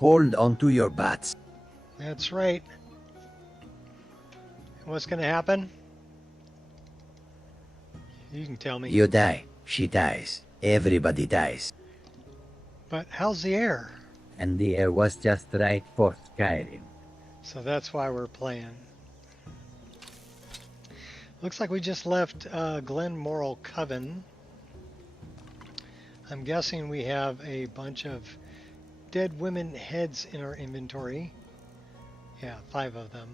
Hold onto your butts. That's right. What's going to happen? You can tell me. You die. She dies. Everybody dies. But how's the air? And the air was just right for Skyrim. So that's why we're playing. Looks like we just left Glenmoral Coven. I'm guessing we have a bunch of dead women heads in our inventory. Yeah, 5 of them.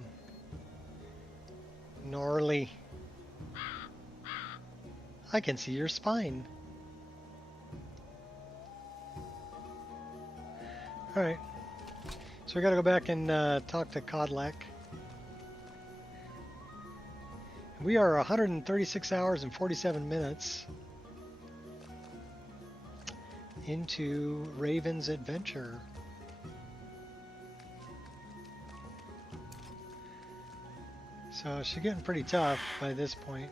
Gnarly. I can see your spine. Alright. So we gotta go back and talk to Kodlak. We are 136 hours and 47 minutes into Raven's adventure. So she's getting pretty tough by this point.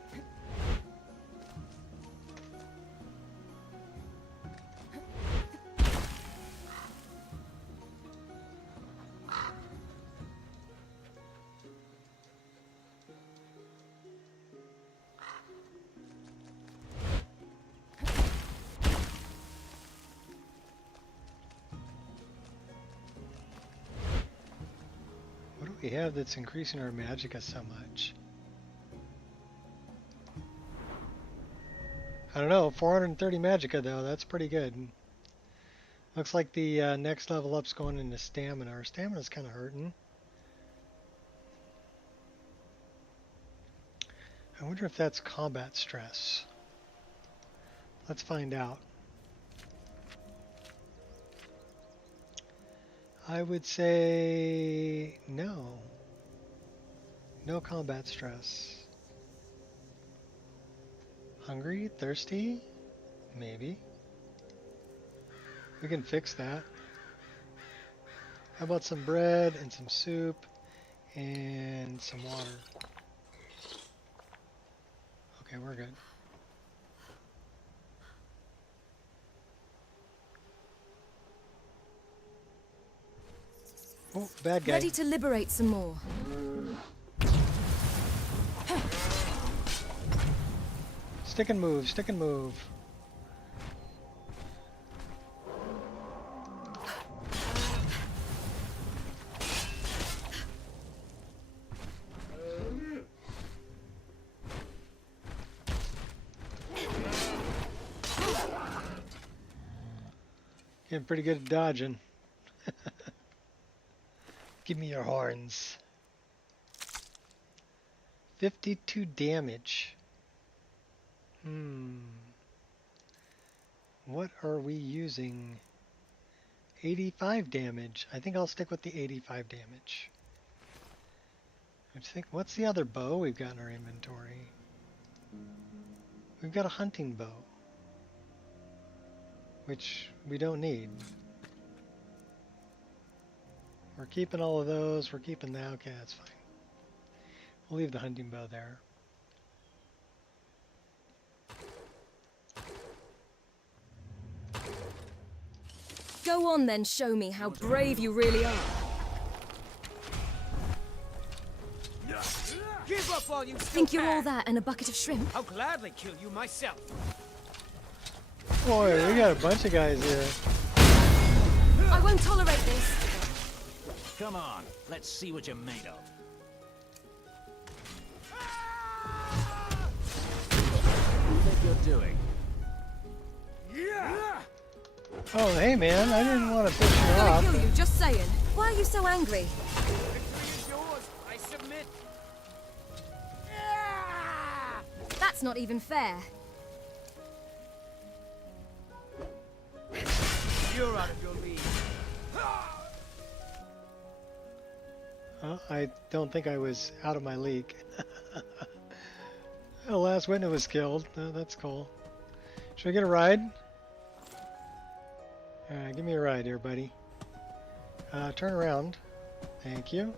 We have that's increasing our magicka so much. I don't know, 430 magicka though, that's pretty good. Looks like the next level up's going into stamina. Our stamina's kind of hurting. I wonder if that's combat stress. Let's find out. I would say no. No combat stress. Hungry? Thirsty? Maybe. We can fix that. How about some bread and some soup and some water? Okay, we're good. Oh, bad guy. Ready to liberate some more. Stick and move, stick and move. Getting pretty good at dodging. Give me your horns. 52 damage. What are we using? 85 damage. I think I'll stick with the 85 damage. What's the other bow we've got in our inventory? We've got a hunting bow, which we don't need. We're keeping all of those. We're keeping that. Okay, that's fine. We'll leave the hunting bow there. Go on then, show me how brave you really are. Give up all you Think you're all that and a bucket of shrimp? I'll gladly kill you myself. Boy, we got a bunch of guys here. I won't tolerate this. Come on, let's see what you're made of. What do you think you're doing? Oh, hey man, I didn't want to piss you I'm gonna off. kill you, just saying. Why are you so angry? Victory is yours. I submit. That's not even fair. You're out of your league. I don't think I was out of my league. The last witness was killed. That's cool. Should I get a ride? Give me a ride here, buddy. Turn around. Thank you.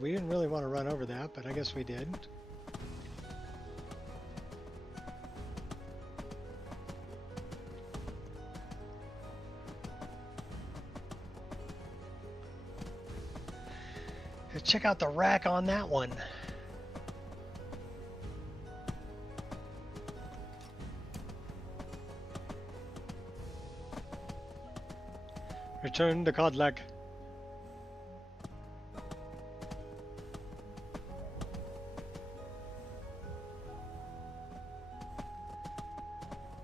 We didn't really want to run over that, but I guess we did. Let's check out the rack on that one. Return to Kodlak.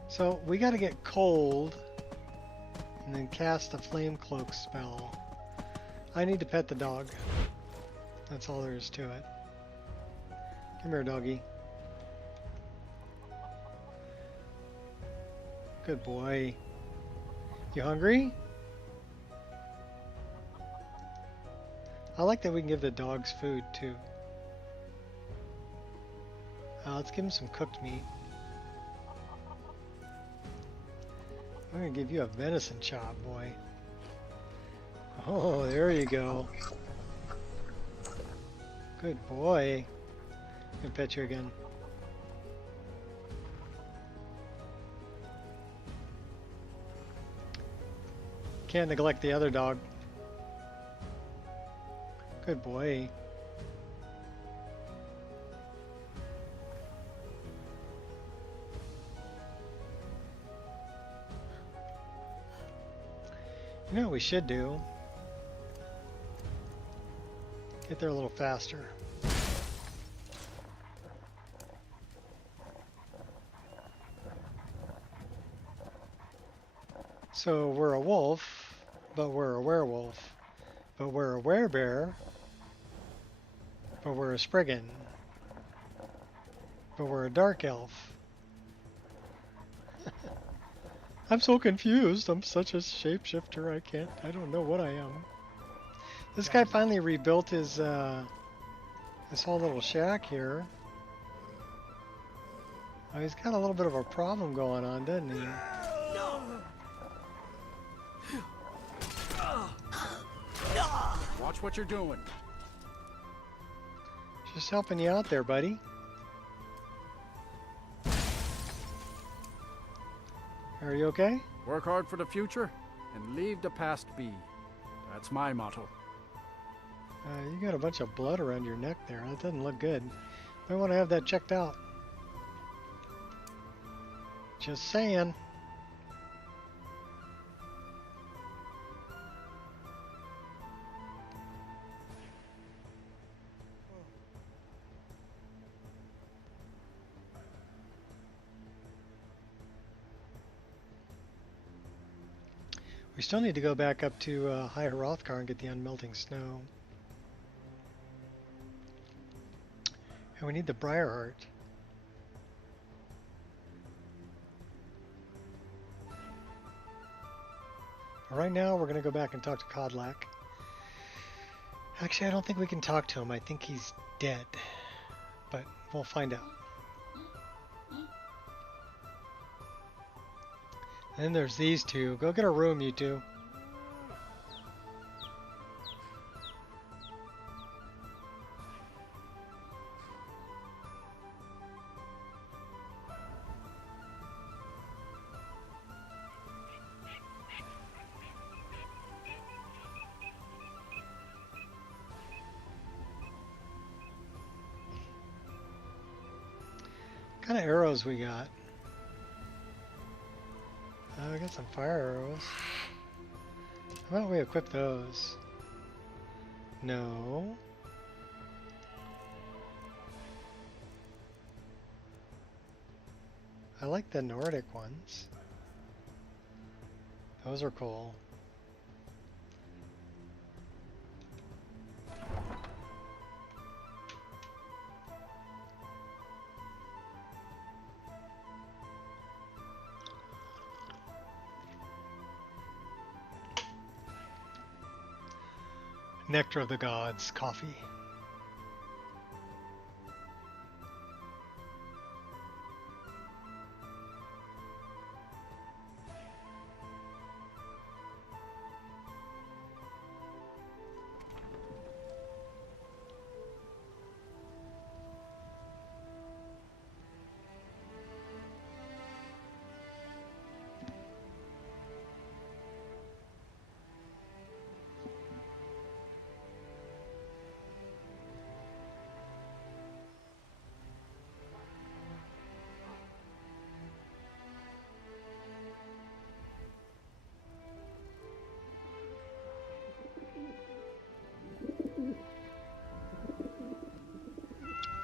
So we got to get cold and then cast the flame cloak spell. I need to pet the dog. That's all there is to it. Come here, doggy. Good boy. You hungry? I like that we can give the dogs food too. Let's give him some cooked meat. I'm gonna give you a venison chop, boy. Oh, there you go. Good boy. I'm gonna pet you again. Can't neglect the other dog. Good boy. You know what we should do? Get there a little faster. So we're a wolf, but we're a werewolf. But we're a werebear, but we're a spriggan. But we're a dark elf. I'm so confused. I'm such a shapeshifter. I don't know what I am. This guy finally rebuilt his whole little shack here. Oh, he's got a little bit of a problem going on, doesn't he? Watch what you're doing. Just helping you out there, buddy. Are you okay? Work hard for the future and leave the past be. That's my motto. You got a bunch of blood around your neck there. That doesn't look good. Might want to have that checked out. Just saying. We still need to go back up to High Hrothgar and get the unmelting snow. And we need the Briarheart. Right now we're going to go back and talk to Kodlak. Actually, I don't think we can talk to him. I think he's dead. But we'll find out. And then there's these two. Go get a room, you two. What kind of arrows we got? I got some fire arrows. How about we equip those? No. I like the Nordic ones. Those are cool. Nectar of the Gods, coffee.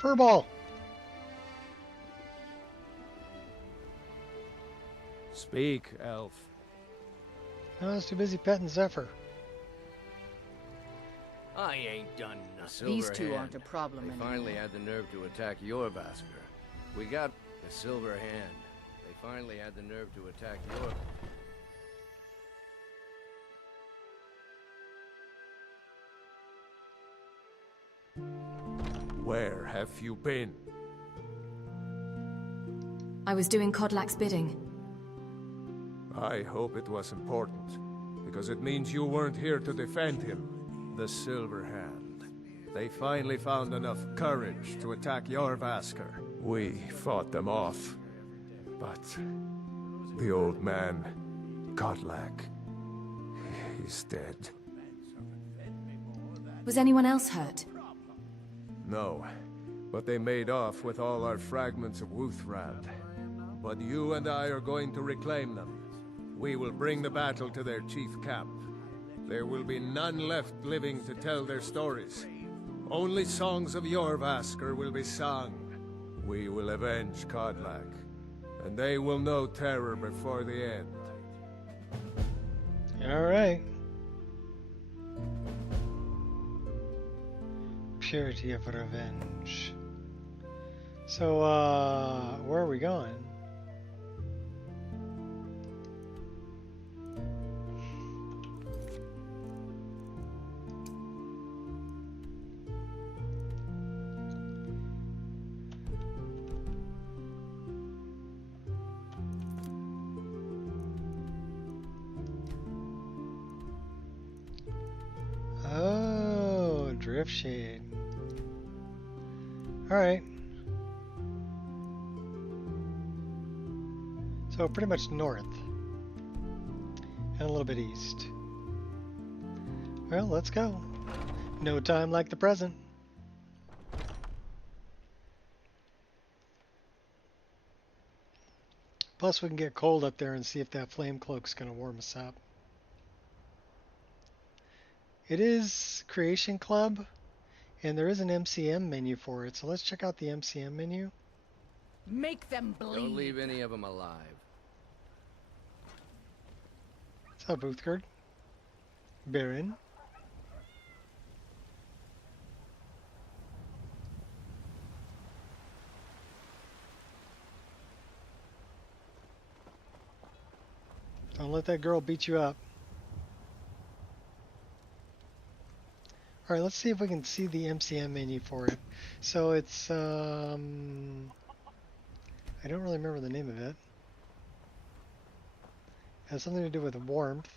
Furball! Speak, elf. I was too busy petting Zephyr. I ain't done nothing. These two aren't a problem They anymore. finally had the nerve to attack Yorrvaskr. We got the Silver Hand. They finally had the nerve to attack Where have you been? I was doing Kodlak's bidding. I hope it was important, because it means you weren't here to defend him. The Silver Hand. They finally found enough courage to attack Yorrvaskr. We fought them off. But the old man, Kodlak, he's dead. Was anyone else hurt? No, but they made off with all our fragments of Wuuthrad. But you and I are going to reclaim them. We will bring the battle to their chief camp. There will be none left living to tell their stories. Only songs of Yorrvaskr will be sung. We will avenge Kodlak, and they will know terror before the end. Alright. Purity of revenge. So, where are we going? Oh, Drift Shade. Alright. So pretty much north. And a little bit east. Well, let's go. No time like the present. Plus we can get cold up there and see if that flame cloak's going to warm us up. It is Creation Club, and there is an MCM menu for it, so let's check out the MCM menu. Make them bleed. Don't leave any of them alive. What's up, Wuuthrad? Baron. Don't let that girl beat you up. Alright, let's see if we can see the MCM menu for it. So it's, I don't really remember the name of it. It has something to do with warmth.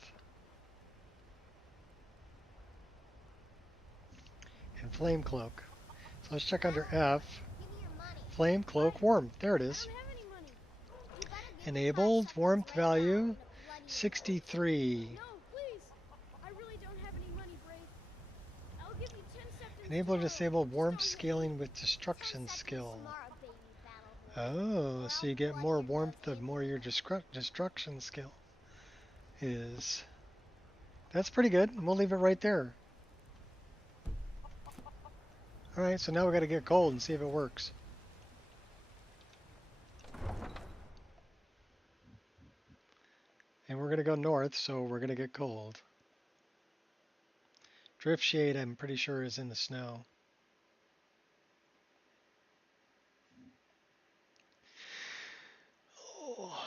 And flame cloak. So let's check under F. Flame cloak warmth. There it is. Enabled warmth value 63. Enable or disable warmth scaling with destruction skill. Oh, so you get more warmth the more your destruction skill is. That's pretty good. We'll leave it right there. Alright, so now we got to get cold and see if it works. And we're going to go north, so we're going to get cold. Drift Shade, I'm pretty sure, is in the snow. Oh.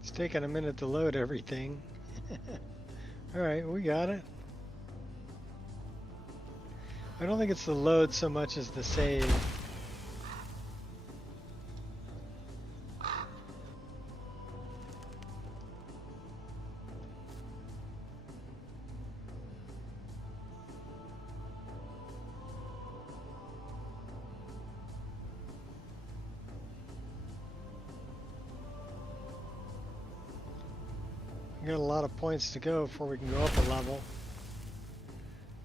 It's taking a minute to load everything. Alright, we got it. I don't think it's the load so much as the save. We got a lot of points to go before we can go up a level.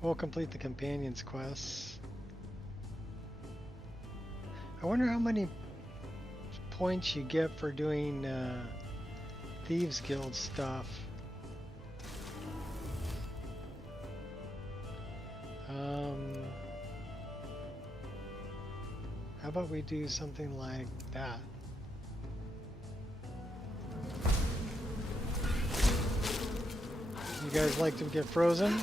We'll complete the companions quests. I wonder how many points you get for doing Thieves Guild stuff. How about we do something like that? You guys like to get frozen?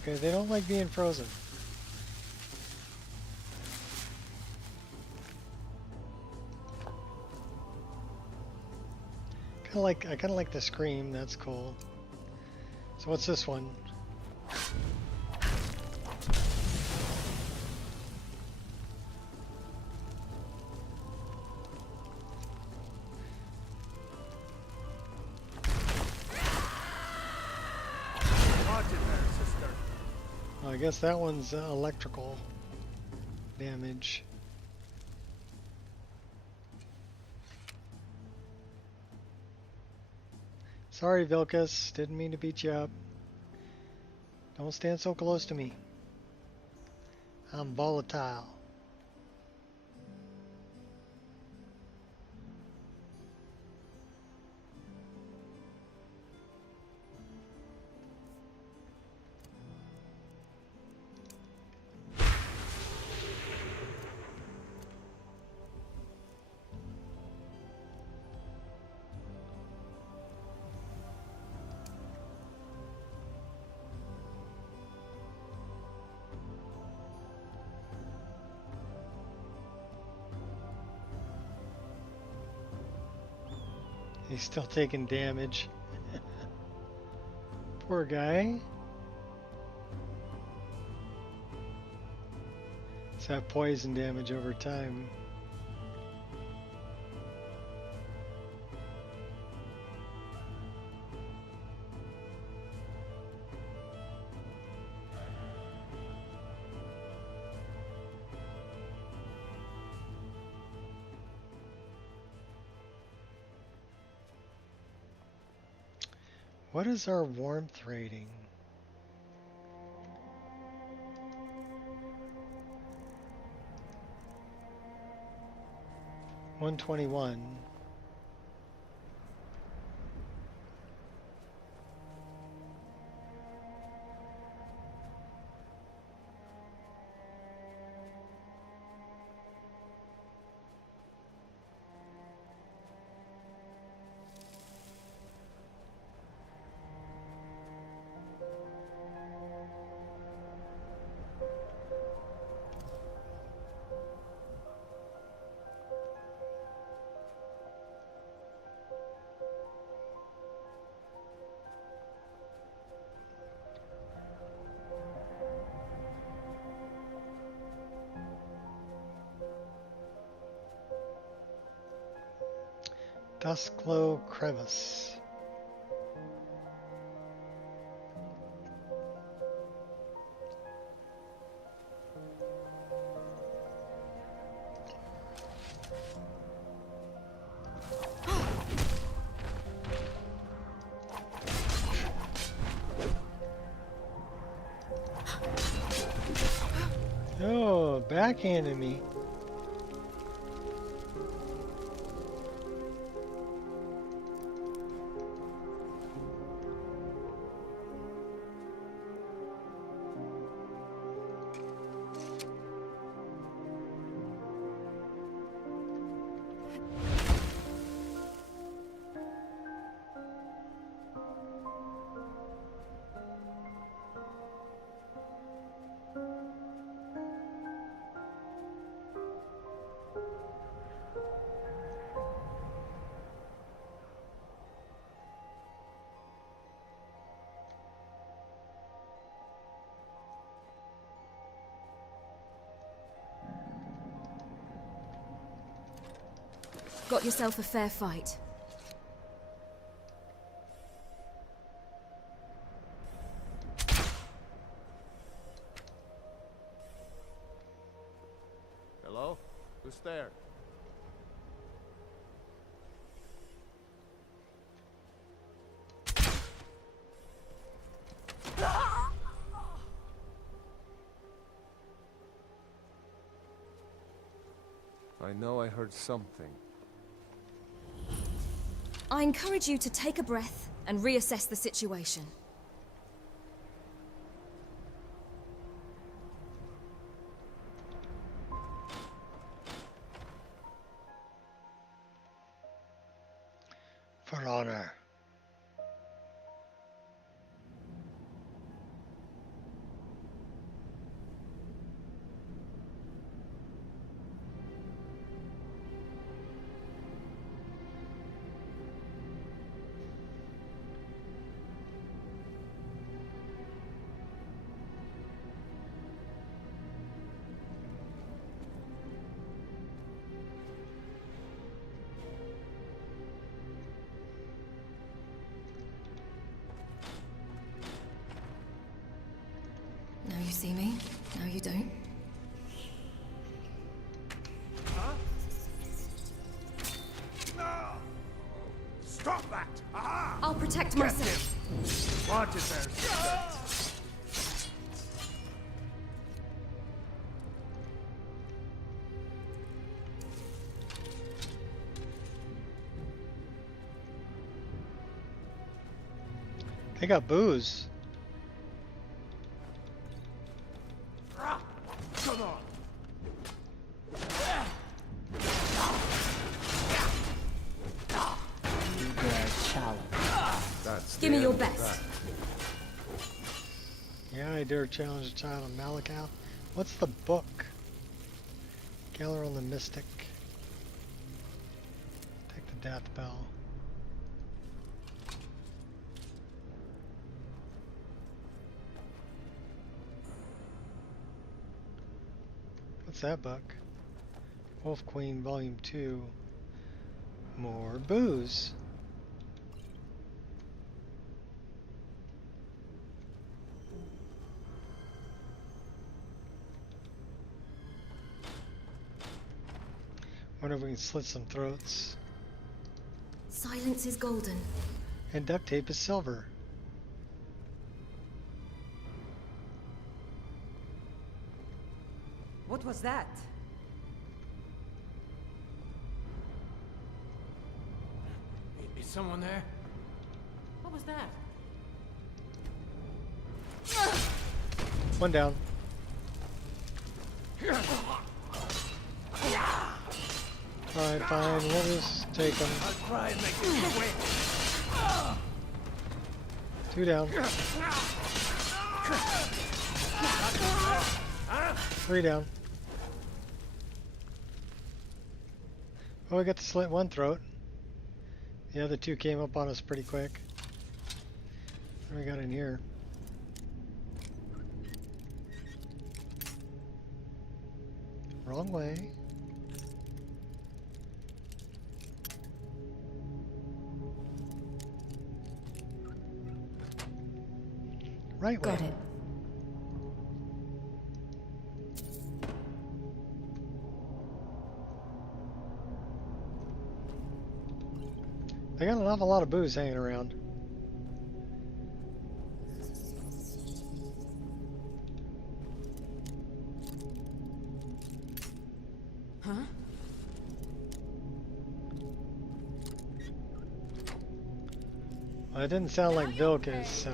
Okay, they don't like being frozen. I kind of like the scream. That's cool. So what's this one? Well, I guess that one's electrical damage. Sorry, Vilcus. Didn't mean to beat you up. Don't stand so close to me. I'm volatile. He's still taking damage. Poor guy. It's that poison damage over time. What is our warmth rating? $121. Duskglow Crevice. Oh, backhanded me. Got yourself a fair fight. The stair. I know I heard something. I encourage you to take a breath and reassess the situation. For honor. Now you see me, now you don't. Stop that! Aha! I'll protect myself. What is there? They got booze. Come on! That's Give me your best. Yeah, I dare challenge a child of Malakal. What's the book? Galler the Mystic. Take the Death Bell. What's that book? Wolf Queen Volume 2. More booze. Wonder if we can slit some throats. Silence is golden. And duct tape is silver. What was that? Is someone there? What was that? One down. Alright, fine. We'll just take them. I'll try and make it quick. 2 down. 3 down. Oh, we got to slit one throat. The other 2 came up on us pretty quick. What do we got in here? Wrong way. Right way. Got it. They got an awful lot of booze hanging around. Huh? Well, it didn't sound like Vilkas, so...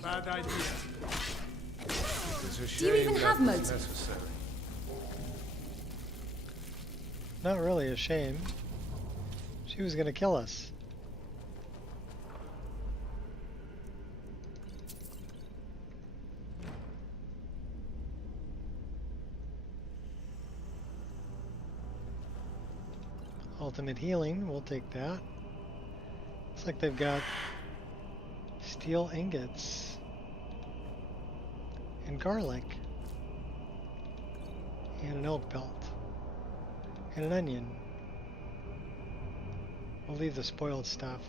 Bad idea. It's a Do you shame even that have was motive? necessary. Not really a shame. She was gonna kill us. Ultimate healing, we'll take that. Looks like they've got steel ingots and garlic and an elk pelt and an onion. We'll leave the spoiled stuff.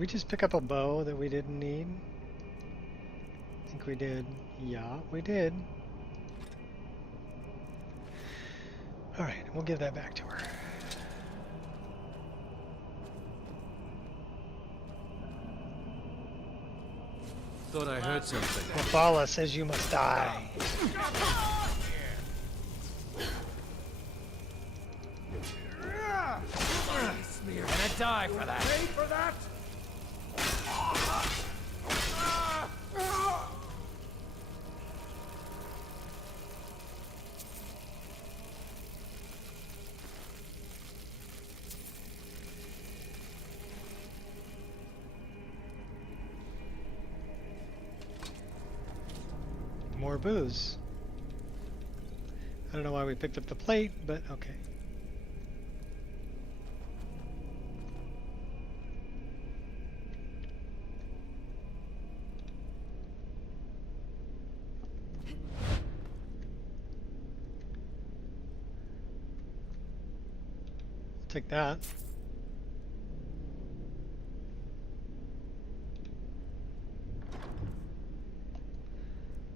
we just pick up a bow that we didn't need? I think we did. Yeah, we did. Alright, we'll give that back to her. Thought I heard something. Mafala says you must die. You're gonna die for that. Pay for that? More booze. I don't know why we picked up the plate, but okay. Take that.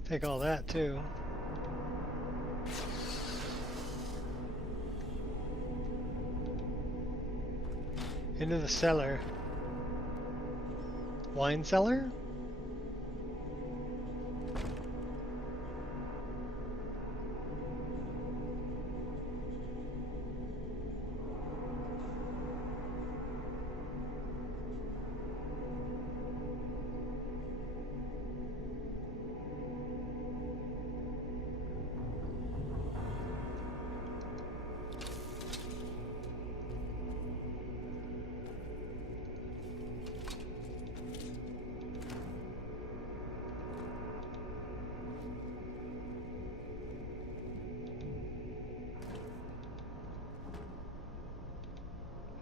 Take all that too. Into the cellar. Wine cellar?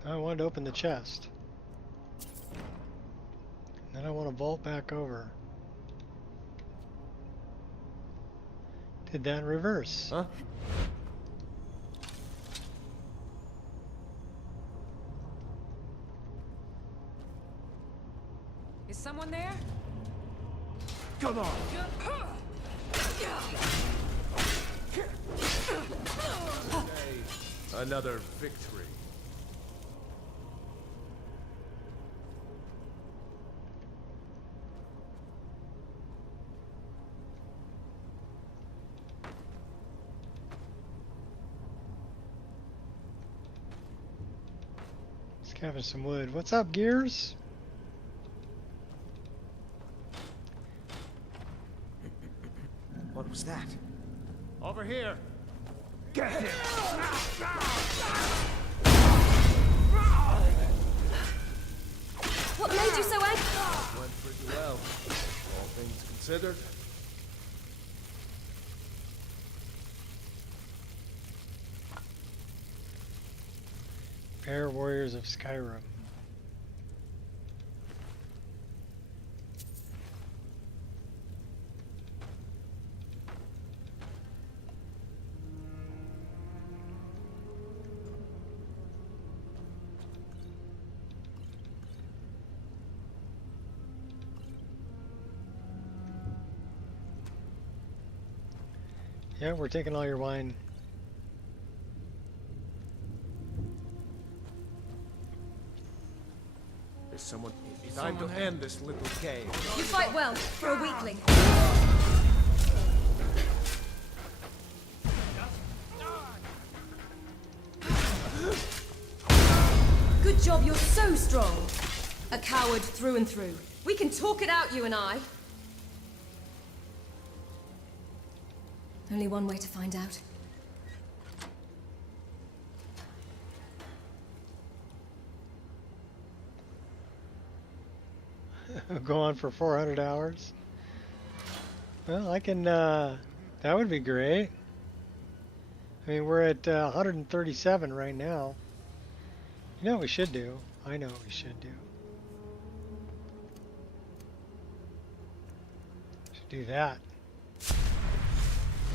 I wanted to open the chest. Then I want to vault back over. Did that in reverse. Huh? Is someone there? Come on! Another victory. Scavenge some wood. What's up, Gears? What was that? Over here! Get him! What made you so angry? Went pretty well, all things considered. Fair Warriors of Skyrim. Yeah, we're taking all your wine. There's someone. Time to end this little game. You fight well for a weakling. Good job, you're so strong. A coward through and through. We can talk it out, you and I. Only one way to find out. Go on for 400 hours. Well, I can, that would be great. I mean, we're at 137 right now. You know what we should do? I know what we should do. Should do that.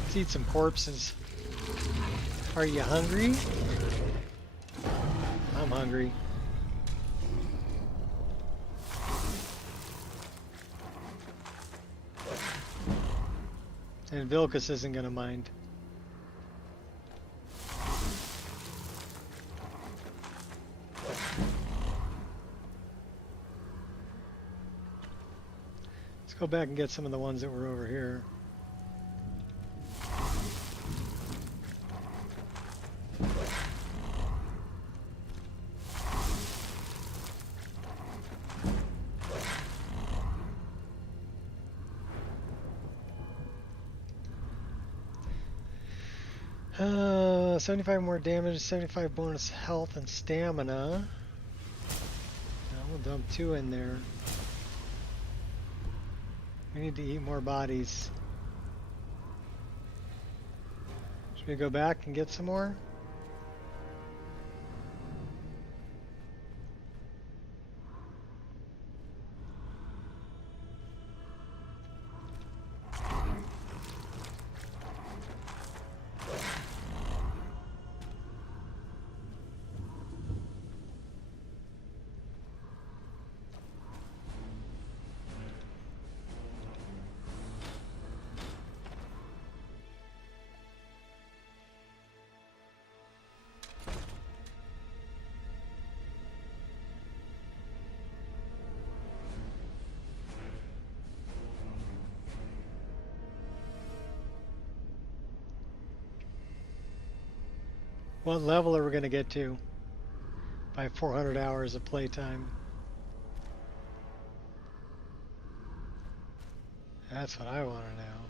Let's eat some corpses. Are you hungry? I'm hungry. And Vilcus isn't going to mind. Let's go back and get some of the ones that were over here. Uh, 75 more damage, 75 bonus health and stamina. We'll dump 2 in there. We need to eat more bodies. Should we go back and get some more? What level are we going to get to by 400 hours of playtime? That's what I want to know.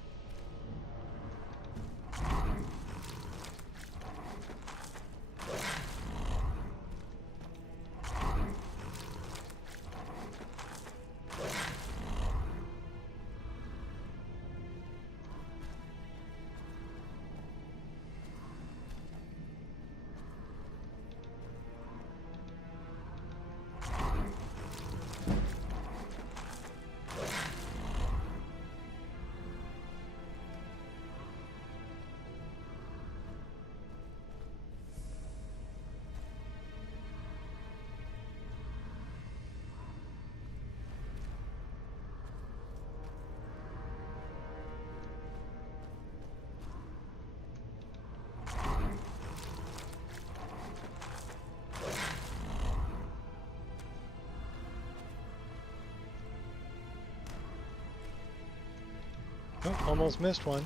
Oh, almost missed one.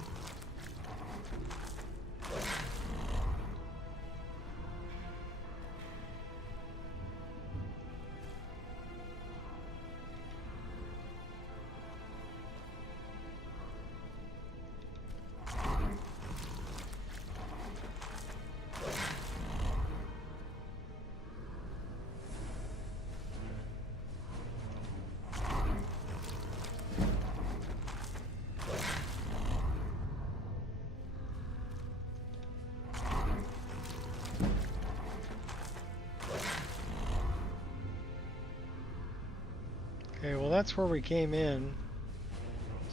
Okay, well that's where we came in.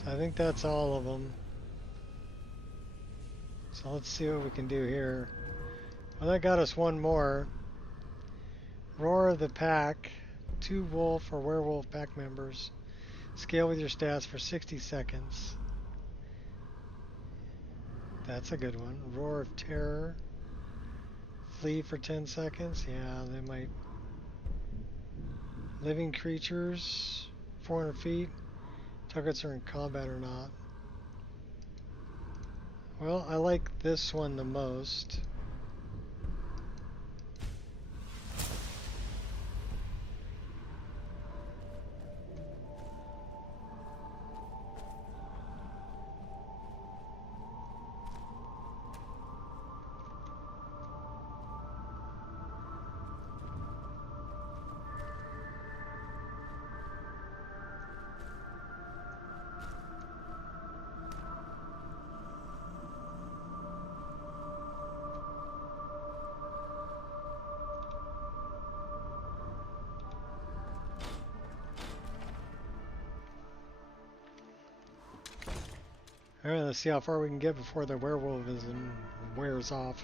So I think that's all of them. So let's see what we can do here. Well, that got us one more. Roar of the Pack. 2 wolf or werewolf pack members. Scale with your stats for 60 seconds. That's a good one. Roar of Terror. Flee for 10 seconds. Yeah, they might. Living creatures. 400 feet. Targets are in combat or not. Well, I like this one the most. Alright, let's see how far we can get before the werewolfism wears off.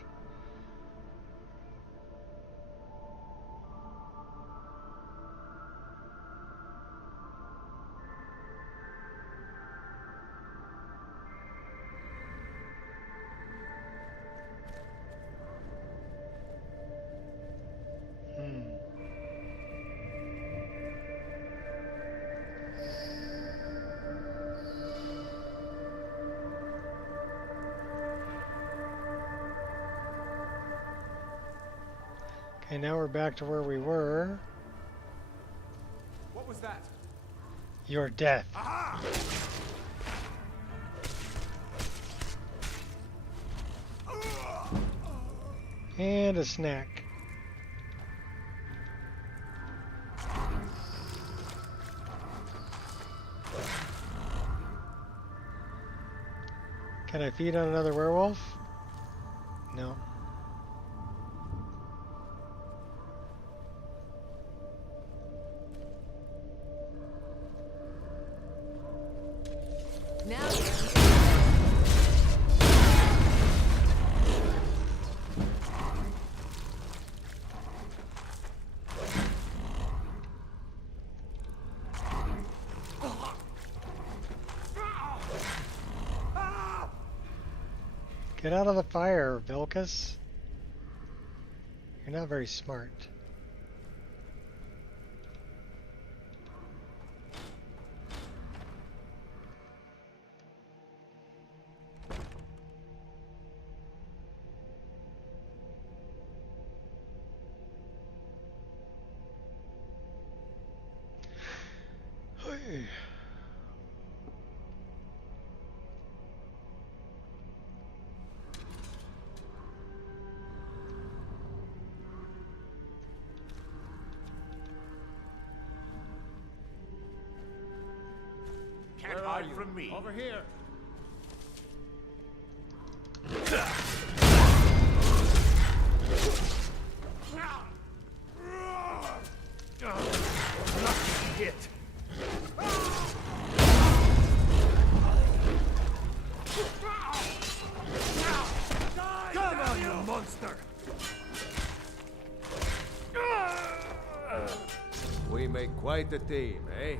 And now we're back to where we were. What was that? Your death. Aha! And a snack. Can I feed on another werewolf? No. Now. Get out of the fire, Vilcus. You're not very smart. Hey. Can't hide from me. Over here. Lucky hit. Come on, you monster! We make quite a team, eh?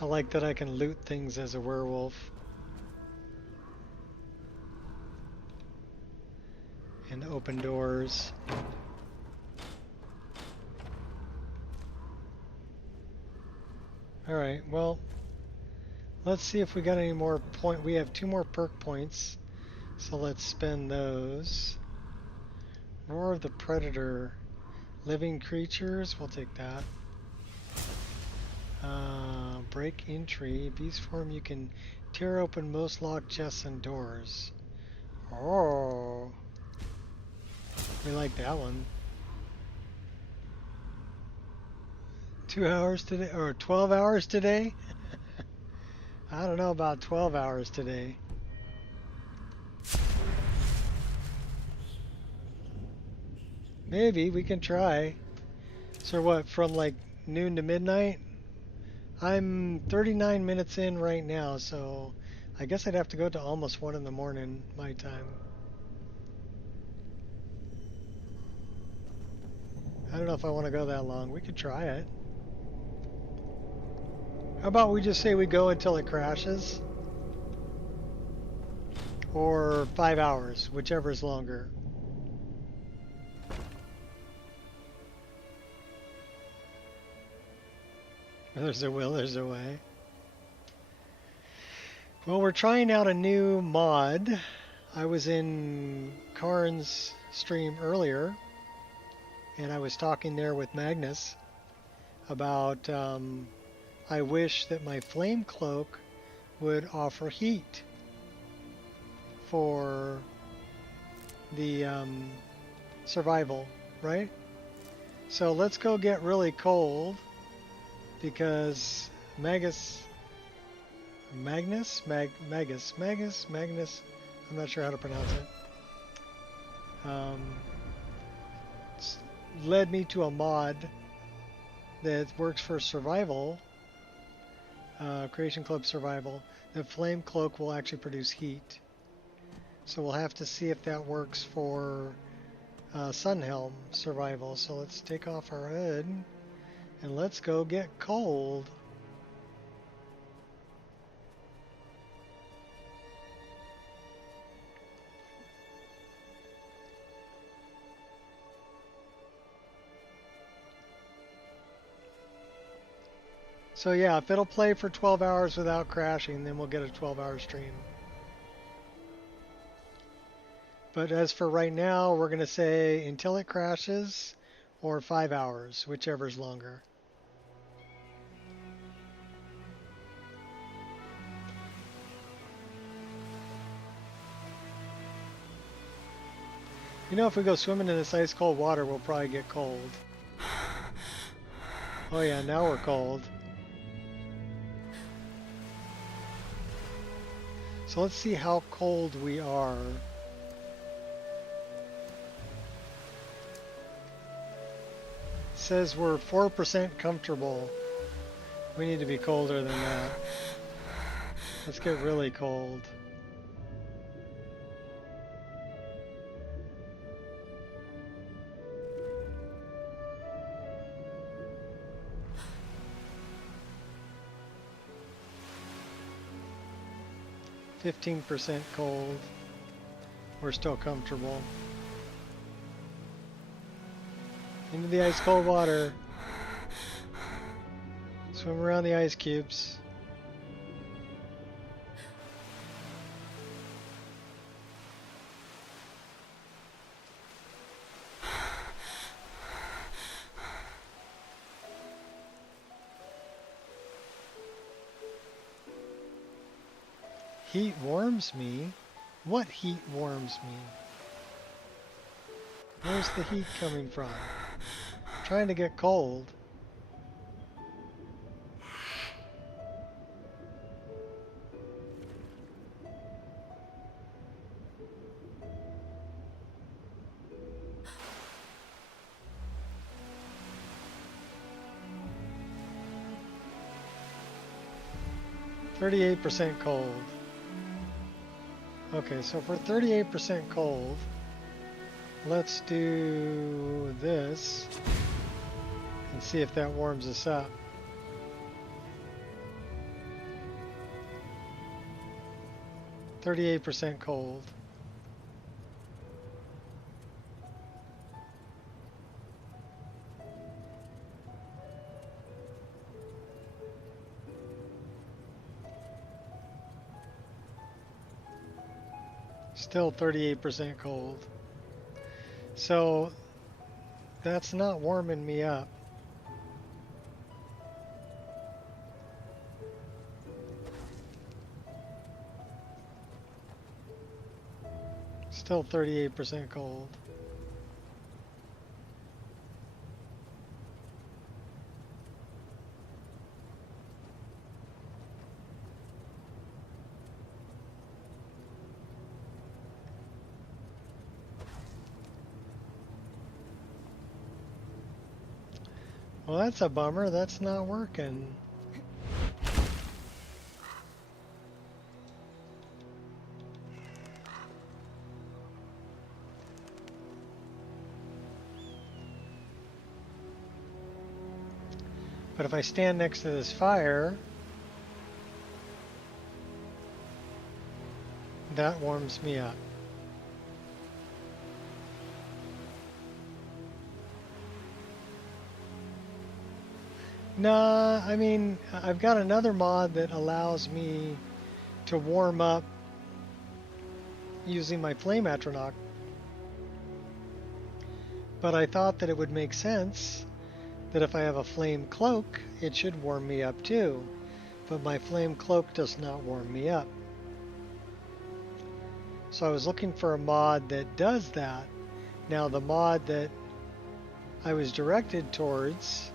I like that I can loot things as a werewolf. And open doors. Alright, well, let's see if we got any more we have 2 more perk points, so let's spend those. Roar of the Predator. Living creatures, we'll take that. Break entry. Beast form, you can tear open most locked chests and doors. Oh, we like that one. 2 hours today, or 12 hours today? I don't know about 12 hours today. Maybe we can try. So what, from like noon to midnight? I'm 39 minutes in right now, so I guess I'd have to go to almost 1 in the morning my time. I don't know if I want to go that long. We could try it. How about we just say we go until it crashes? Or 5 hours, whichever is longer. There's a will, there's a way. Well, we're trying out a new mod. I was in Karn's stream earlier, and I was talking there with Magnus about I wish that my flame cloak would offer heat for the survival, right? So let's go get really cold, because Magus Magnus? Magnus. I'm not sure how to pronounce it. Led me to a mod that works for survival, Creation Club Survival. The Flame Cloak will actually produce heat. So we'll have to see if that works for Sunhelm Survival. So let's take off our hood and let's go get cold. So yeah, if it'll play for 12 hours without crashing, then we'll get a 12-hour stream. But as for right now, we're going to say until it crashes or 5 hours, whichever's longer. You know, if we go swimming in this ice cold water, we'll probably get cold. Oh yeah, now we're cold. So let's see how cold we are. It says we're 4% comfortable. We need to be colder than that. Let's get really cold. %, cold. We're still comfortable. Into the ice cold water. Swim around the ice cubes. Heat warms me? What heat warms me? Where's the heat coming from? I'm trying to get cold. %38 cold. Okay, so for 38% cold, let's do this and see if that warms us up. %38 cold. Still 38% cold. So that's not warming me up. Still 38% cold. Well, that's a bummer. That's not working. But if I stand next to this fire, that warms me up. Nah, I mean, I've got another mod that allows me to warm up using my flame atronach. But I thought that it would make sense that if I have a flame cloak, it should warm me up too. But my flame cloak does not warm me up. So I was looking for a mod that does that. Now the mod that I was directed towards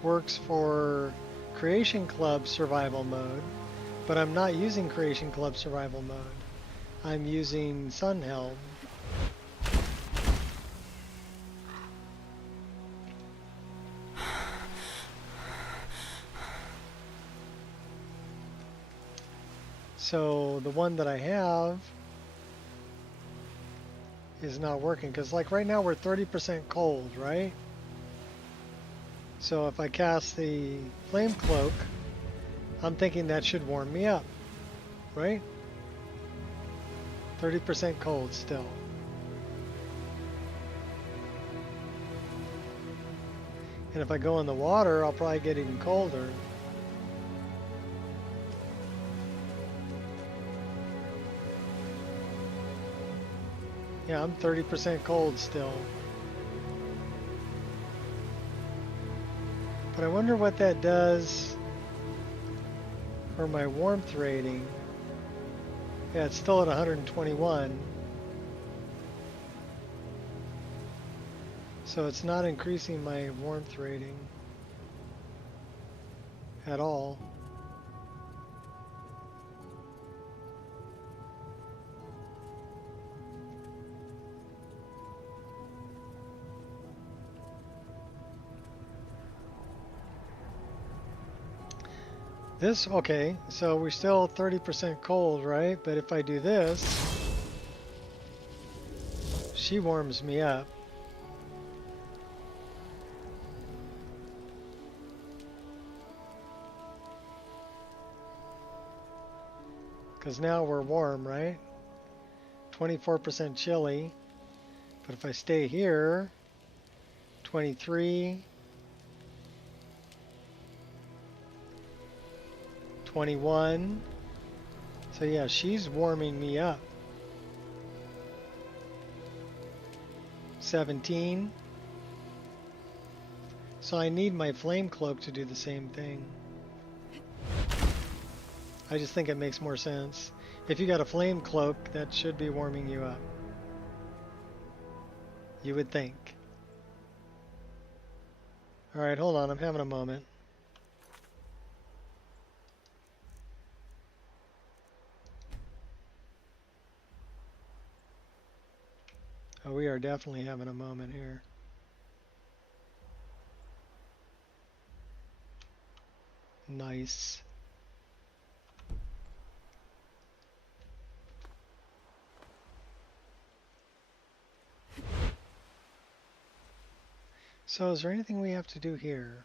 works for Creation Club survival mode, But I'm not using Creation Club Survival Mode. I'm using Sunhelm. So the one that I have is not working because like right now we're 30% cold, right? So if I cast the Flame Cloak, I'm thinking that should warm me up, right? 30% cold still. And if I go in the water, I'll probably get even colder. Yeah, I'm 30% cold still. But I wonder what that does for my warmth rating. Yeah, it's still at 121. So it's not increasing my warmth rating at all. This, okay, so we're still 30% cold, right? But if I do this, she warms me up. Because now we're warm, right? 24% chilly. But if I stay here, 23, 21. So yeah, she's warming me up. 17. So I need my flame cloak to do the same thing. I just think it makes more sense. If you got a flame cloak, that should be warming you up. You would think. Alright, hold on, I'm having a moment. Oh, we are definitely having a moment here. Nice. So is there anything we have to do here?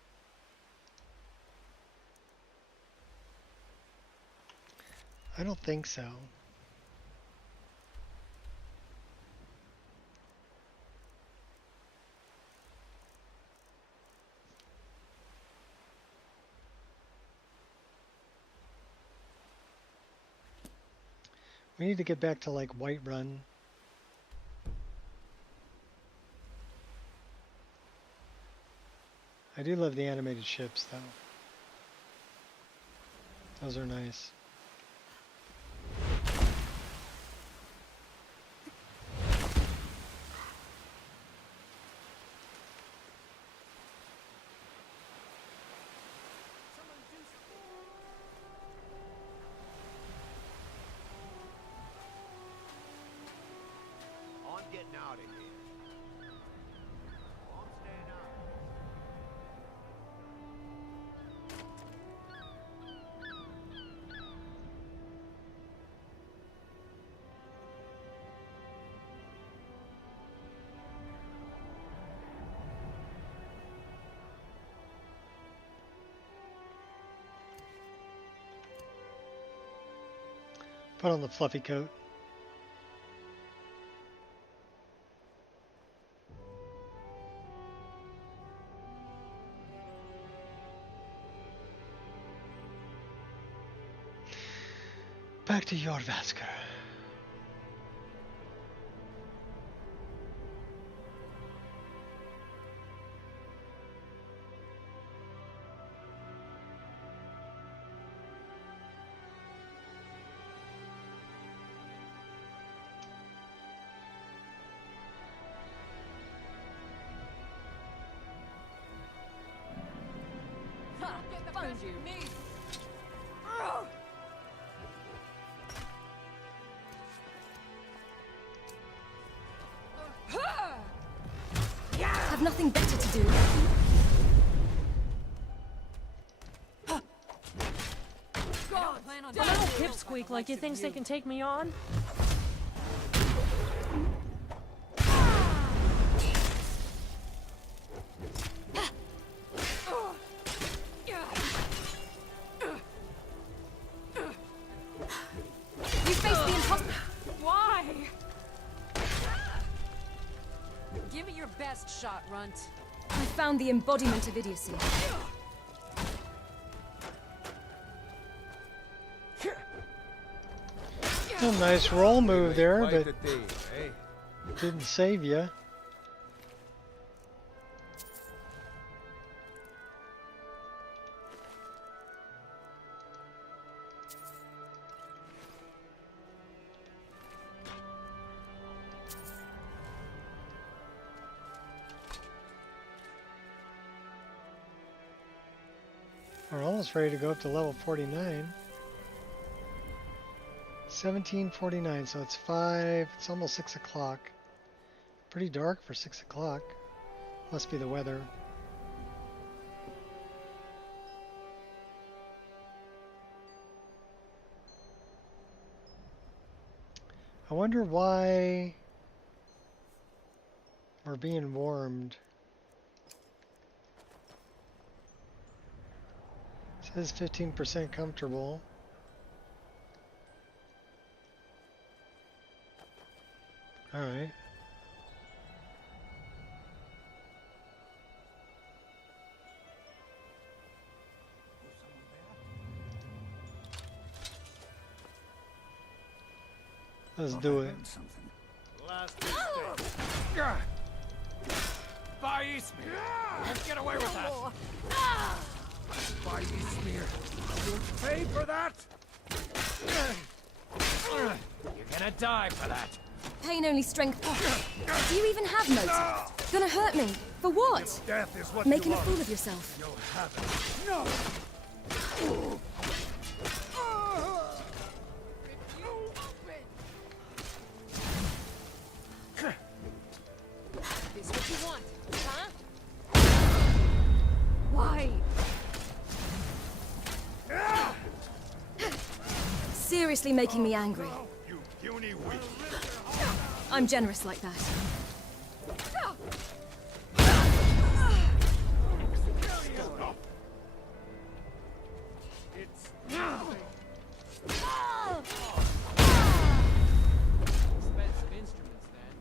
I don't think so. We need to get back to like Whiterun. I do love the animated ships though. Those are nice. I'm getting out of here. I'm staying out. Put on the fluffy coat. Back to Yorrvaskr. Have nothing better to do. A little pipsqueak like you thinks they can take me on? You face the impossible. Why? Give it your best shot, Runt. I found the embodiment of idiocy. A nice roll move there, Quite but a day, eh? didn't save you. We're almost ready to go up to level 49. 17:49, so it's almost 6 o'clock. Pretty dark for 6 o'clock. Must be the weather. I wonder why we're being warmed. It says 15% comfortable. All right. Let's do it. Last mistake. Let's get away with that. By Ismir, you'll pay for that! You're gonna die for that. Pain only strength. Do you even have motive? Gonna hurt me? For what? Death is what Making you a want. fool of yourself. You'll have it. No! Is what you want, huh? Why? Seriously making me angry. You puny weak. I'm generous like that. It's Expensive instruments, then.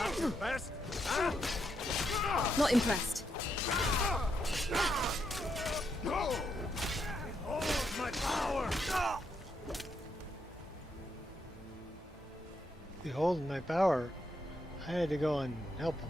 not the best, huh? Not impressed. Go! Behold my power! Behold my power. I had to go and help him.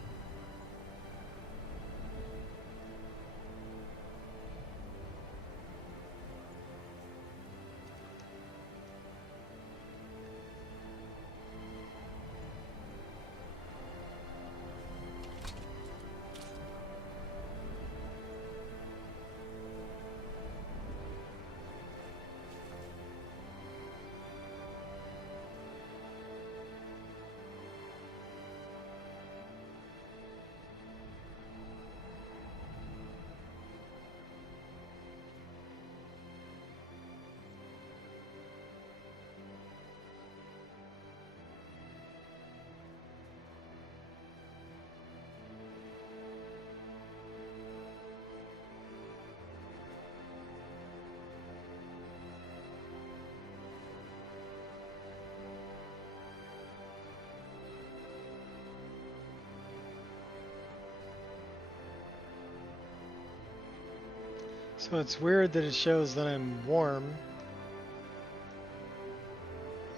So it's weird that it shows that I'm warm,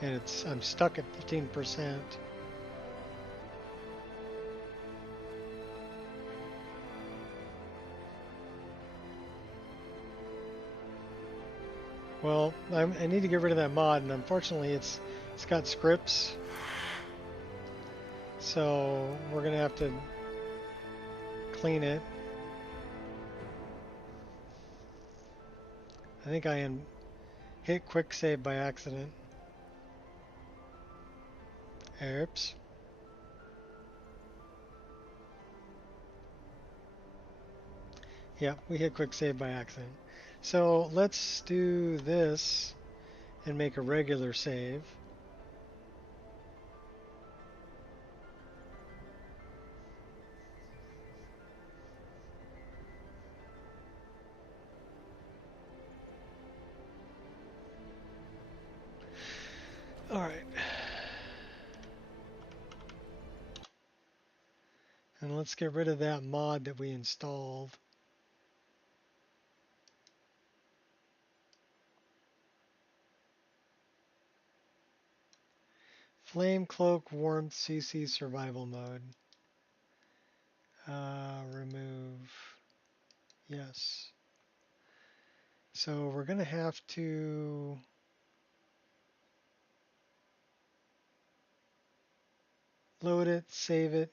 and I'm stuck at 15%. Well, I need to get rid of that mod, and unfortunately it's got scripts, so we're gonna have to clean it. I think I hit quick save by accident. Oops. Yeah, we hit quick save by accident. So let's do this and make a regular save. All right. And let's get rid of that mod that we installed. Flame Cloak Warmth CC Survival Mode. Remove. Yes. So we're going to have to load it, save it.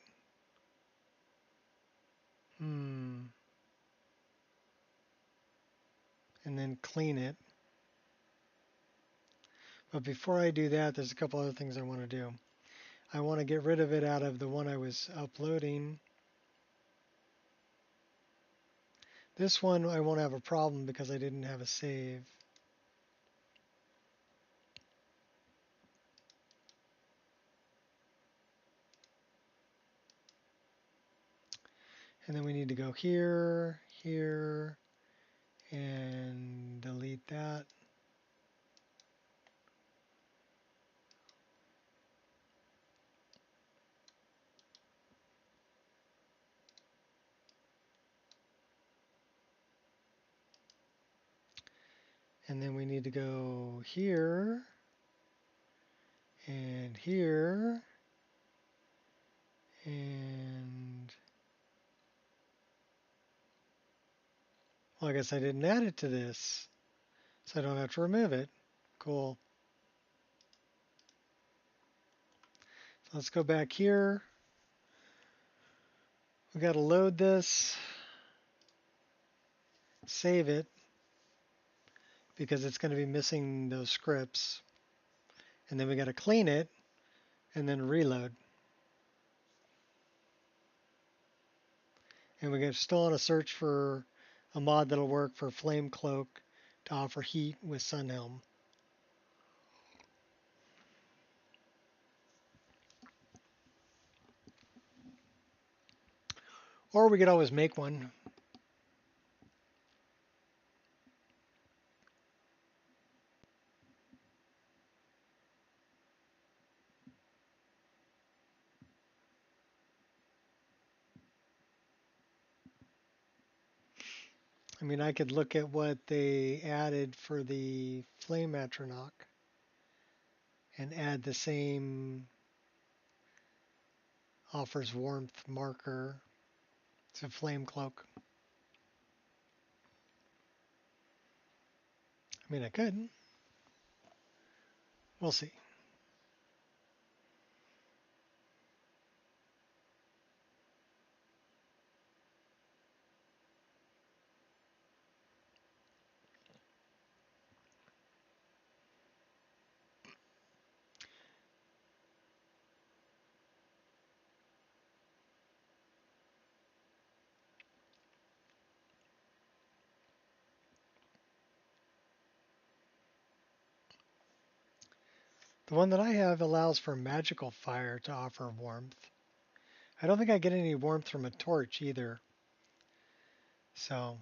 And then clean it. But before I do that, there's a couple other things I want to do. I want to get rid of it out of the one I was uploading. This one I won't have a problem because I didn't have a save. And then we need to go here, here, and delete that. And then we need to go here, and here, and well, I guess I didn't add it to this, so I don't have to remove it. Cool. So let's go back here. We got to load this, save it, because it's going to be missing those scripts. And then we got to clean it and then reload. And we're still on a search for a mod that'll work for Flame Cloak to offer heat with Sunhelm. Or we could always make one. I mean, I could look at what they added for the Flame Atronach and add the same offers warmth marker to Flame Cloak. I mean, I could. We'll see. The one that I have allows for magical fire to offer warmth. I don't think I get any warmth from a torch either. So,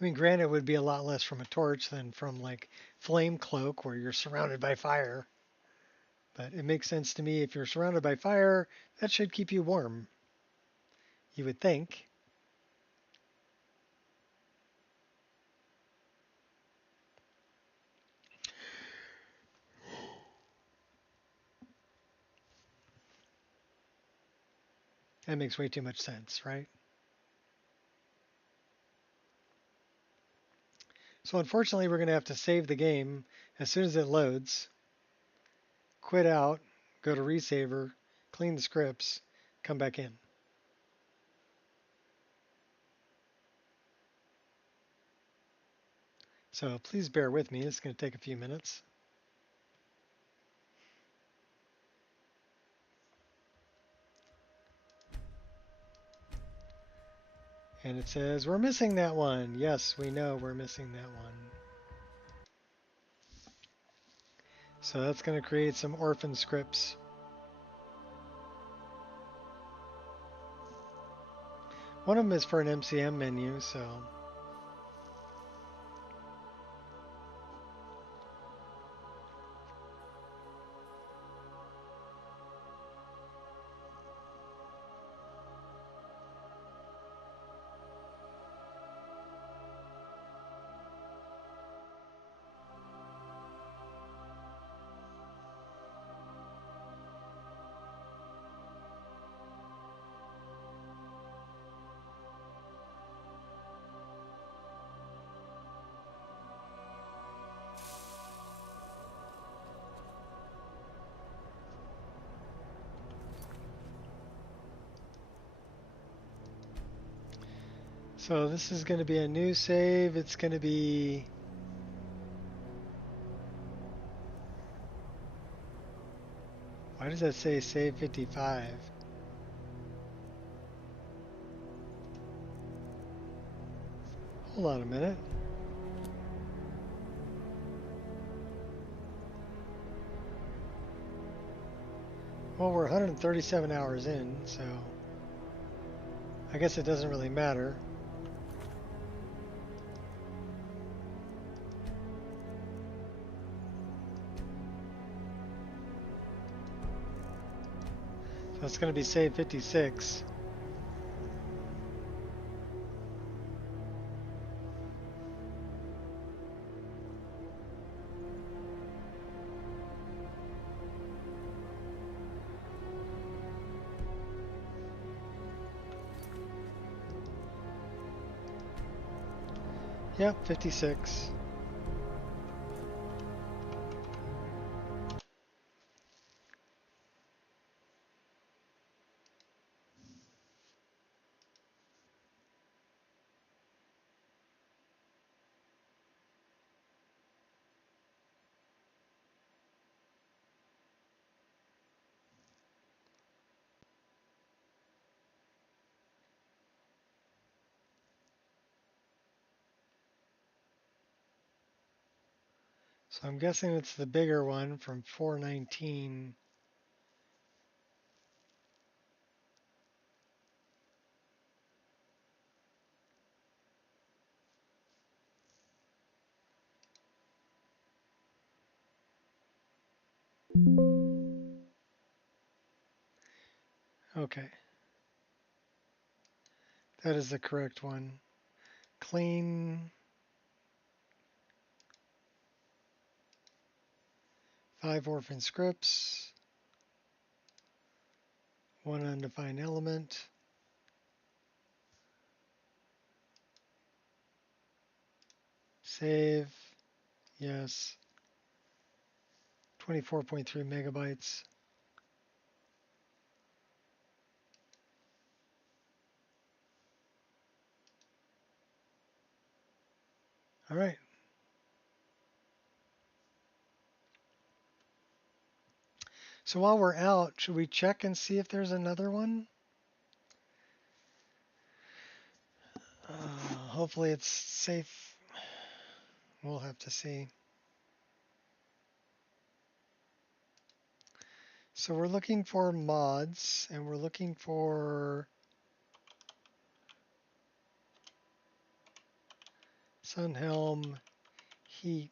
I mean, granted, it would be a lot less from a torch than from like Flame Cloak where you're surrounded by fire. But it makes sense to me if you're surrounded by fire, that should keep you warm. You would think. That makes way too much sense, right? So unfortunately, we're going to have to save the game as soon as it loads, quit out, go to resaver, clean the scripts, come back in. So please bear with me. It's going to take a few minutes. And it says we're missing that one. Yes, we know we're missing that one. So that's going to create some orphan scripts. One of them is for an MCM menu, so... So this is going to be a new save. It's going to be... Why does that say save 55? Hold on a minute. Well, we're 137 hours in, so I guess it doesn't really matter. So it's going to be save 56. Yep, 56. So I'm guessing it's the bigger one from 419. Okay. That is the correct one. Clean. 5 orphan scripts. 1 undefined element. Save. Yes. 24.3 megabytes. All right. So while we're out, should we check and see if there's another one? Hopefully it's safe. We'll have to see. So we're looking for mods, and we're looking for Sunhelm Heat.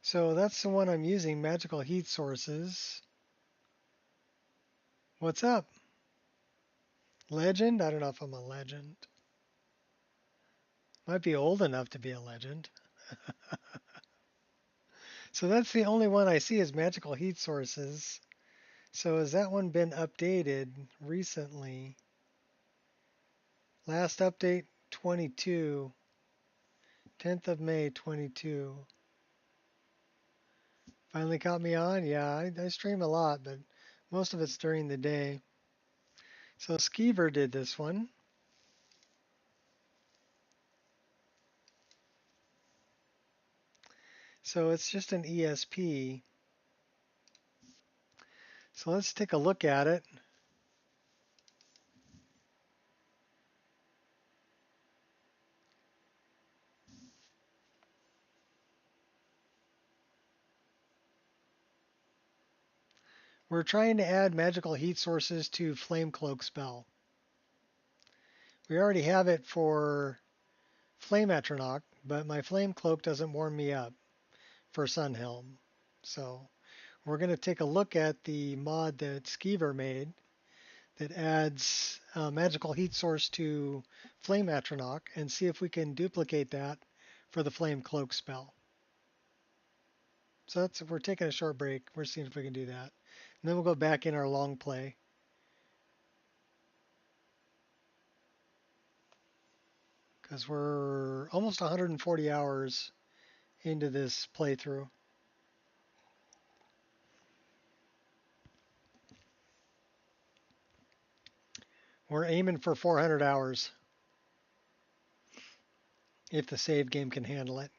So that's the one I'm using, Magical Heat Sources. What's up? Legend? I don't know if I'm a legend. Might be old enough to be a legend. So that's the only one I see is Magical Heat Sources. So has that one been updated recently? Last update 22. 10th of May 22. Finally caught me on? Yeah, I stream a lot, but most of it's during the day. So Skeever did this one. So it's just an ESP. So let's take a look at it. We're trying to add magical heat sources to Flame Cloak spell. We already have it for Flame Atronach, but my Flame Cloak doesn't warm me up for Sunhelm. So we're going to take a look at the mod that Skeever made that adds a magical heat source to Flame Atronach and see if we can duplicate that for the Flame Cloak spell. So we're taking a short break. We're seeing if we can do that. And then we'll go back in our long play. Because we're almost 140 hours into this playthrough. We're aiming for 400 hours if the save game can handle it.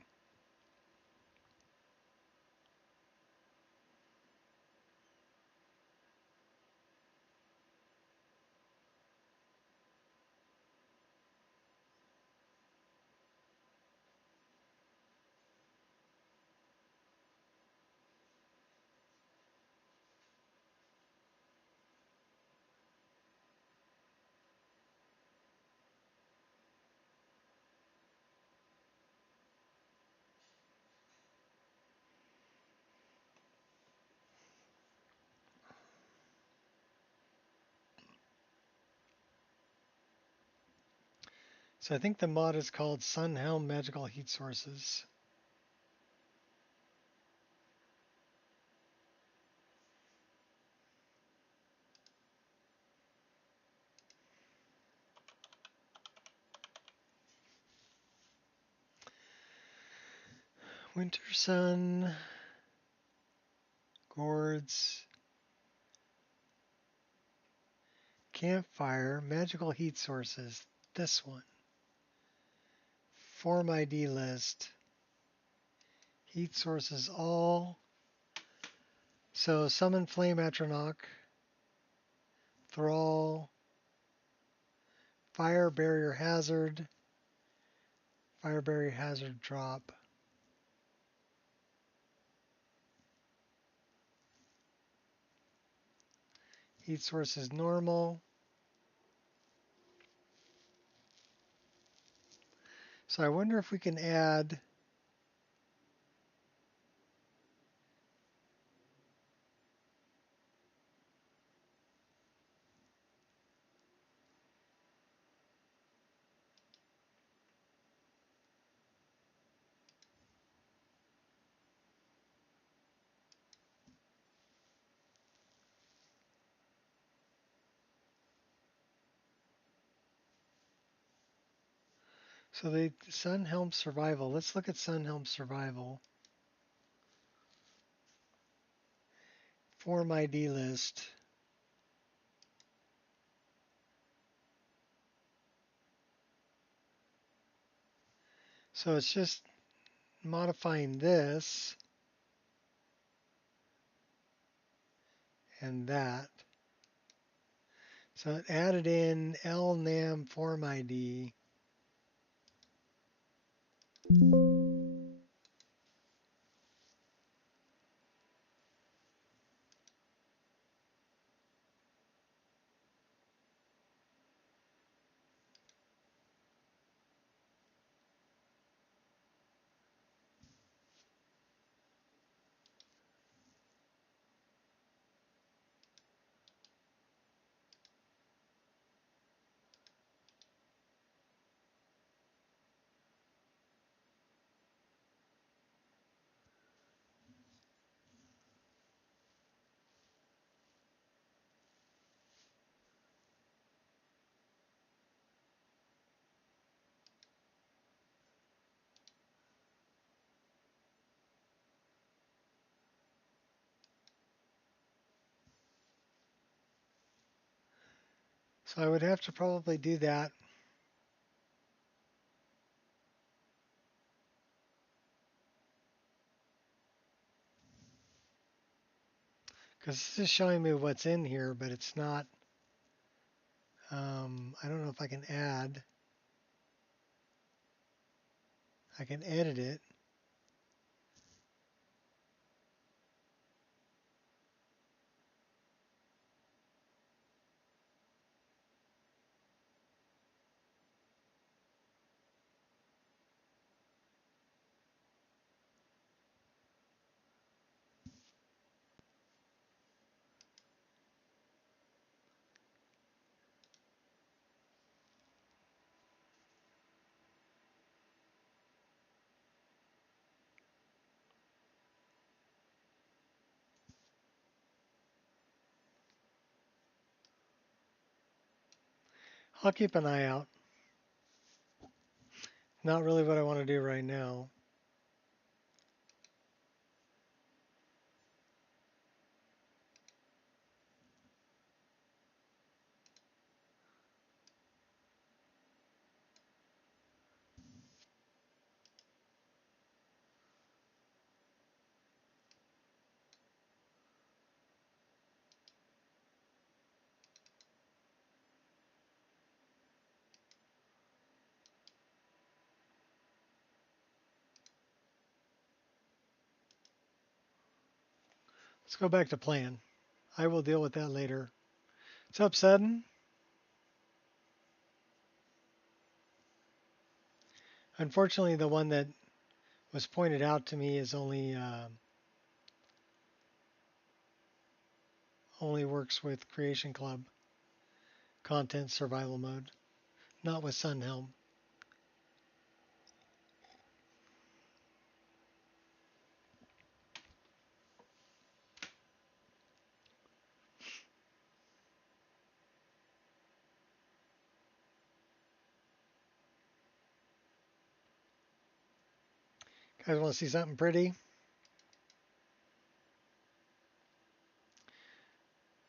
So I think the mod is called Sunhelm Magical Heat Sources. Winter Sun, Gourds, Campfire, Magical Heat Sources. This one. Form ID list. Heat sources all. So summon Flame Atronach, Thrall, Fire Barrier Hazard, Fire Barrier Hazard drop. Heat source is normal. So I wonder if we can add so the Sunhelm Survival. Let's look at Sunhelm Survival. Form ID list. So it's just modifying this and that. So it added in LNAM form ID. So I would have to probably do that. Because this is showing me what's in here, but it's not. I don't know if I can add. I can edit it. I'll keep an eye out. Not really what I want to do right now. Let's go back to plan. I will deal with that later. What's up, Sudden? Unfortunately, the one that was pointed out to me is only works with Creation Club content survival mode, not with Sunhelm. Guys want to see something pretty?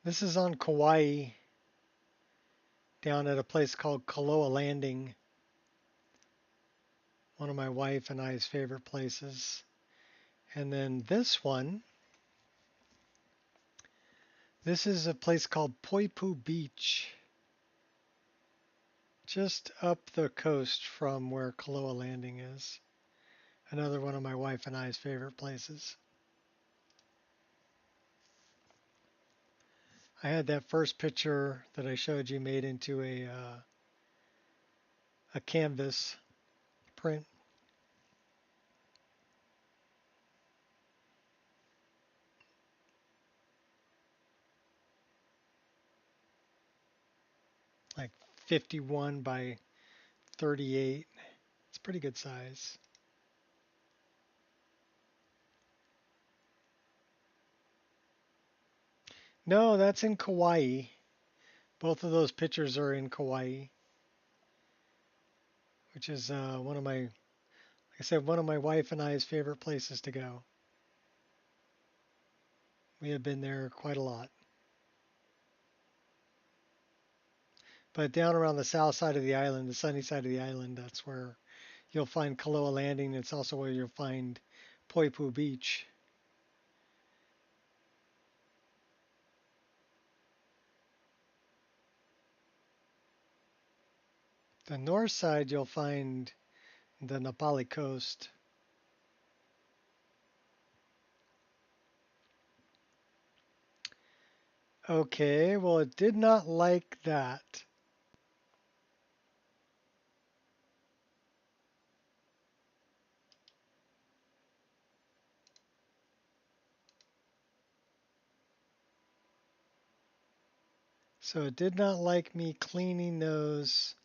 This is on Kauai, down at a place called Kaloa Landing, one of my wife and I's favorite places. And then this one, this is a place called Poipu Beach, just up the coast from where Kaloa Landing is. Another one of my wife and I's favorite places. I had that first picture that I showed you made into a canvas print. Like 51 by 38. It's pretty good size. No, that's in Kauai. Both of those pictures are in Kauai, which is one of my, like I said, one of my wife and I's favorite places to go. We have been there quite a lot. But down around the south side of the island, the sunny side of the island, that's where you'll find Kaloa Landing. It's also where you'll find Poipu Beach. The north side, you'll find the Nepali coast. Okay, well, it did not like that. So it did not like me cleaning those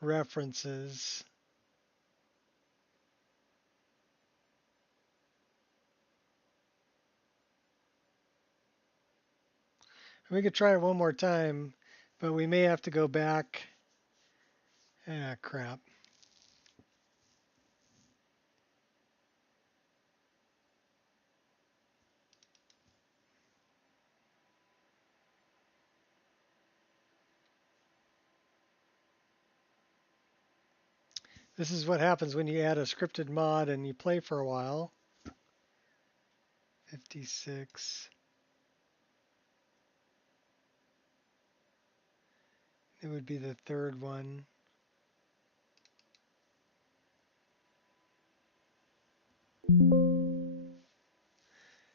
references. We could try it one more time, but we may have to go back. Ah, crap. This is what happens when you add a scripted mod and you play for a while. 56. It would be the third one.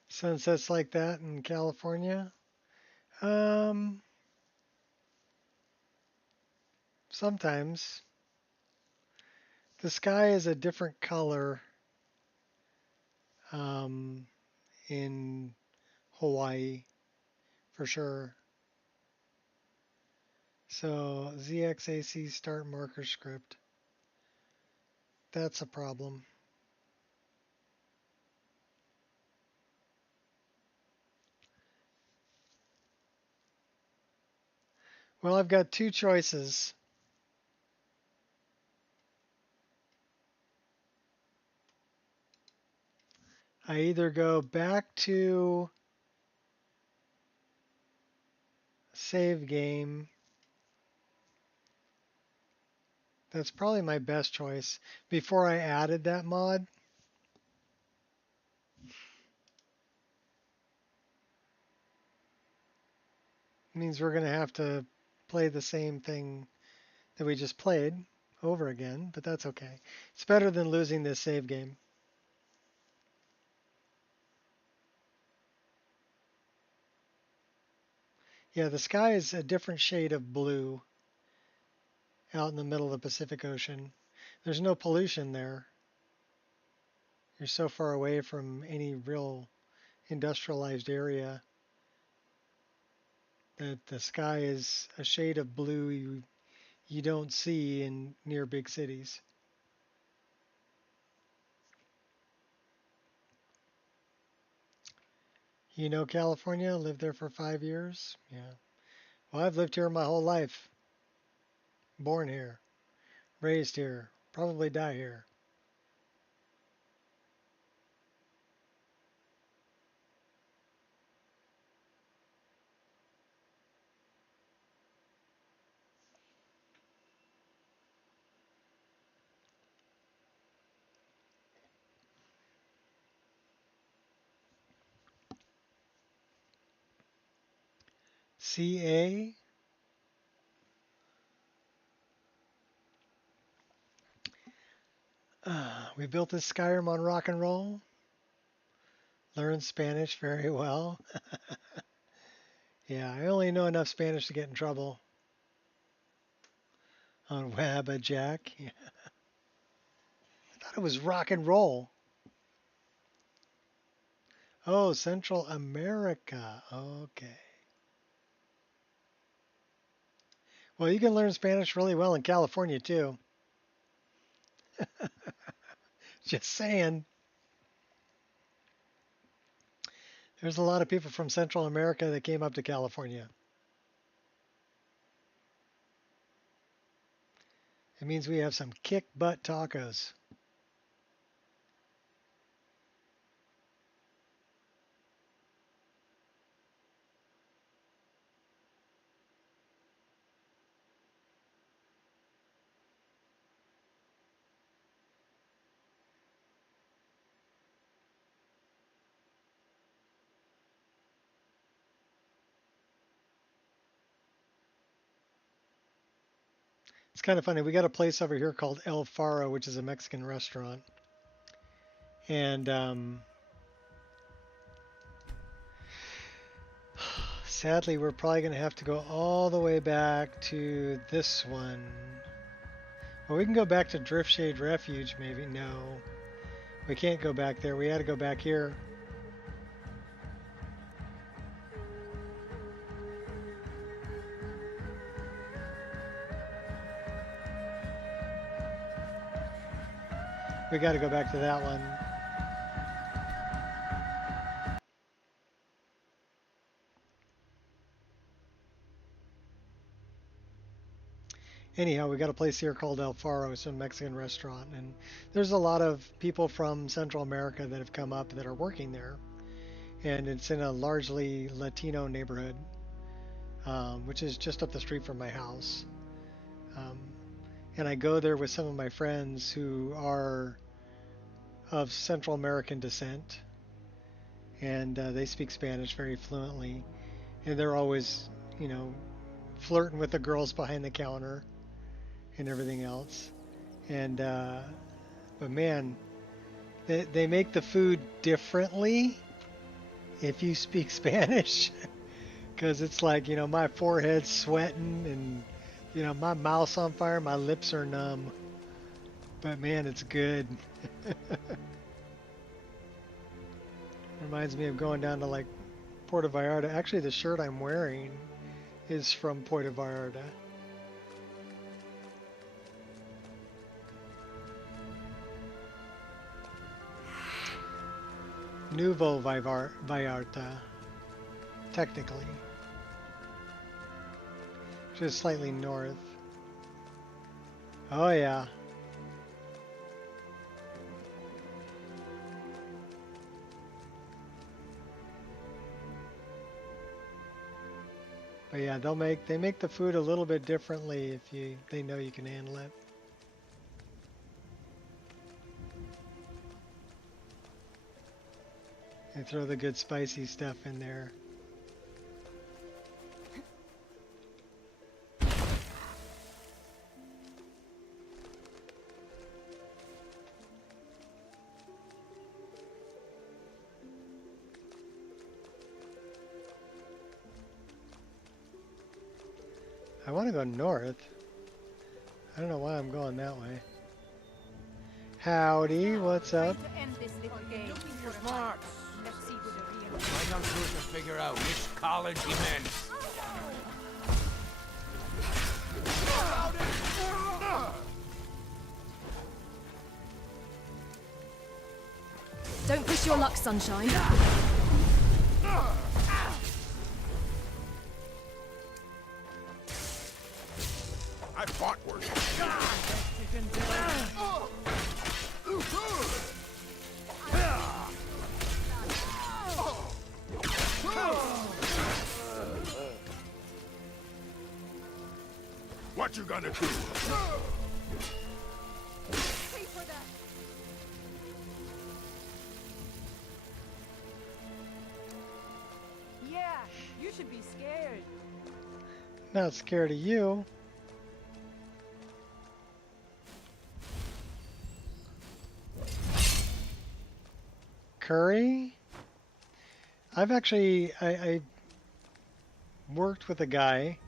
Sunsets like that in California? Sometimes. The sky is a different color in Hawaii, for sure. So ZXAC start marker script. That's a problem. Well, I've got two choices. I either go back to save game. That's probably my best choice. Before I added that mod, means we're going to have to play the same thing that we just played over again, but that's okay. It's better than losing this save game. Yeah, the sky is a different shade of blue out in the middle of the Pacific Ocean. There's no pollution there. You're so far away from any real industrialized area that the sky is a shade of blue you don't see in near big cities. You know California? Lived there for 5 years? Yeah. Well, I've lived here my whole life. Born here. Raised here. Probably die here. CA? We built this Skyrim on rock and roll. Learned Spanish very well. Yeah, I only know enough Spanish to get in trouble. On Wabbajack. Yeah. I thought it was rock and roll. Oh, Central America. Okay. Well, you can learn Spanish really well in California, too. Just saying. There's a lot of people from Central America that came up to California. It means we have some kick butt tacos. It's kind of funny. We got a place over here called El Faro, which is a Mexican restaurant. And sadly, we're probably going to have to go all the way back to this one. Well, we can go back to Driftshade Refuge, maybe. No, we can't go back there. We had to go back here. We got to go back to that one. Anyhow, we got a place here called El Faro. It's a Mexican restaurant, and there's a lot of people from Central America that have come up that are working there, and it's in a largely Latino neighborhood, which is just up the street from my house. And I go there with some of my friends who are of Central American descent, and they speak Spanish very fluently, and they're always, flirting with the girls behind the counter and everything else. And but man, they make the food differently if you speak Spanish, because it's like, my forehead's sweating and my mouth's on fire, my lips are numb, but man, it's good. Reminds me of going down to like Puerto Vallarta. Actually, the shirt I'm wearing is from Puerto Vallarta. Nuevo Vallarta, technically. Just slightly north. Oh yeah. But yeah, they make the food a little bit differently if they know you can handle it. They throw the good spicy stuff in there. I want to go north. I don't know why I'm going that way. Howdy, what's up? You're smart. Why don't you to figure out which college he meant? Don't push your luck, sunshine. I fought worse. What you gonna do? Yeah, you should be scared. Not scared of you. Curry? I've actually, I worked with a guy.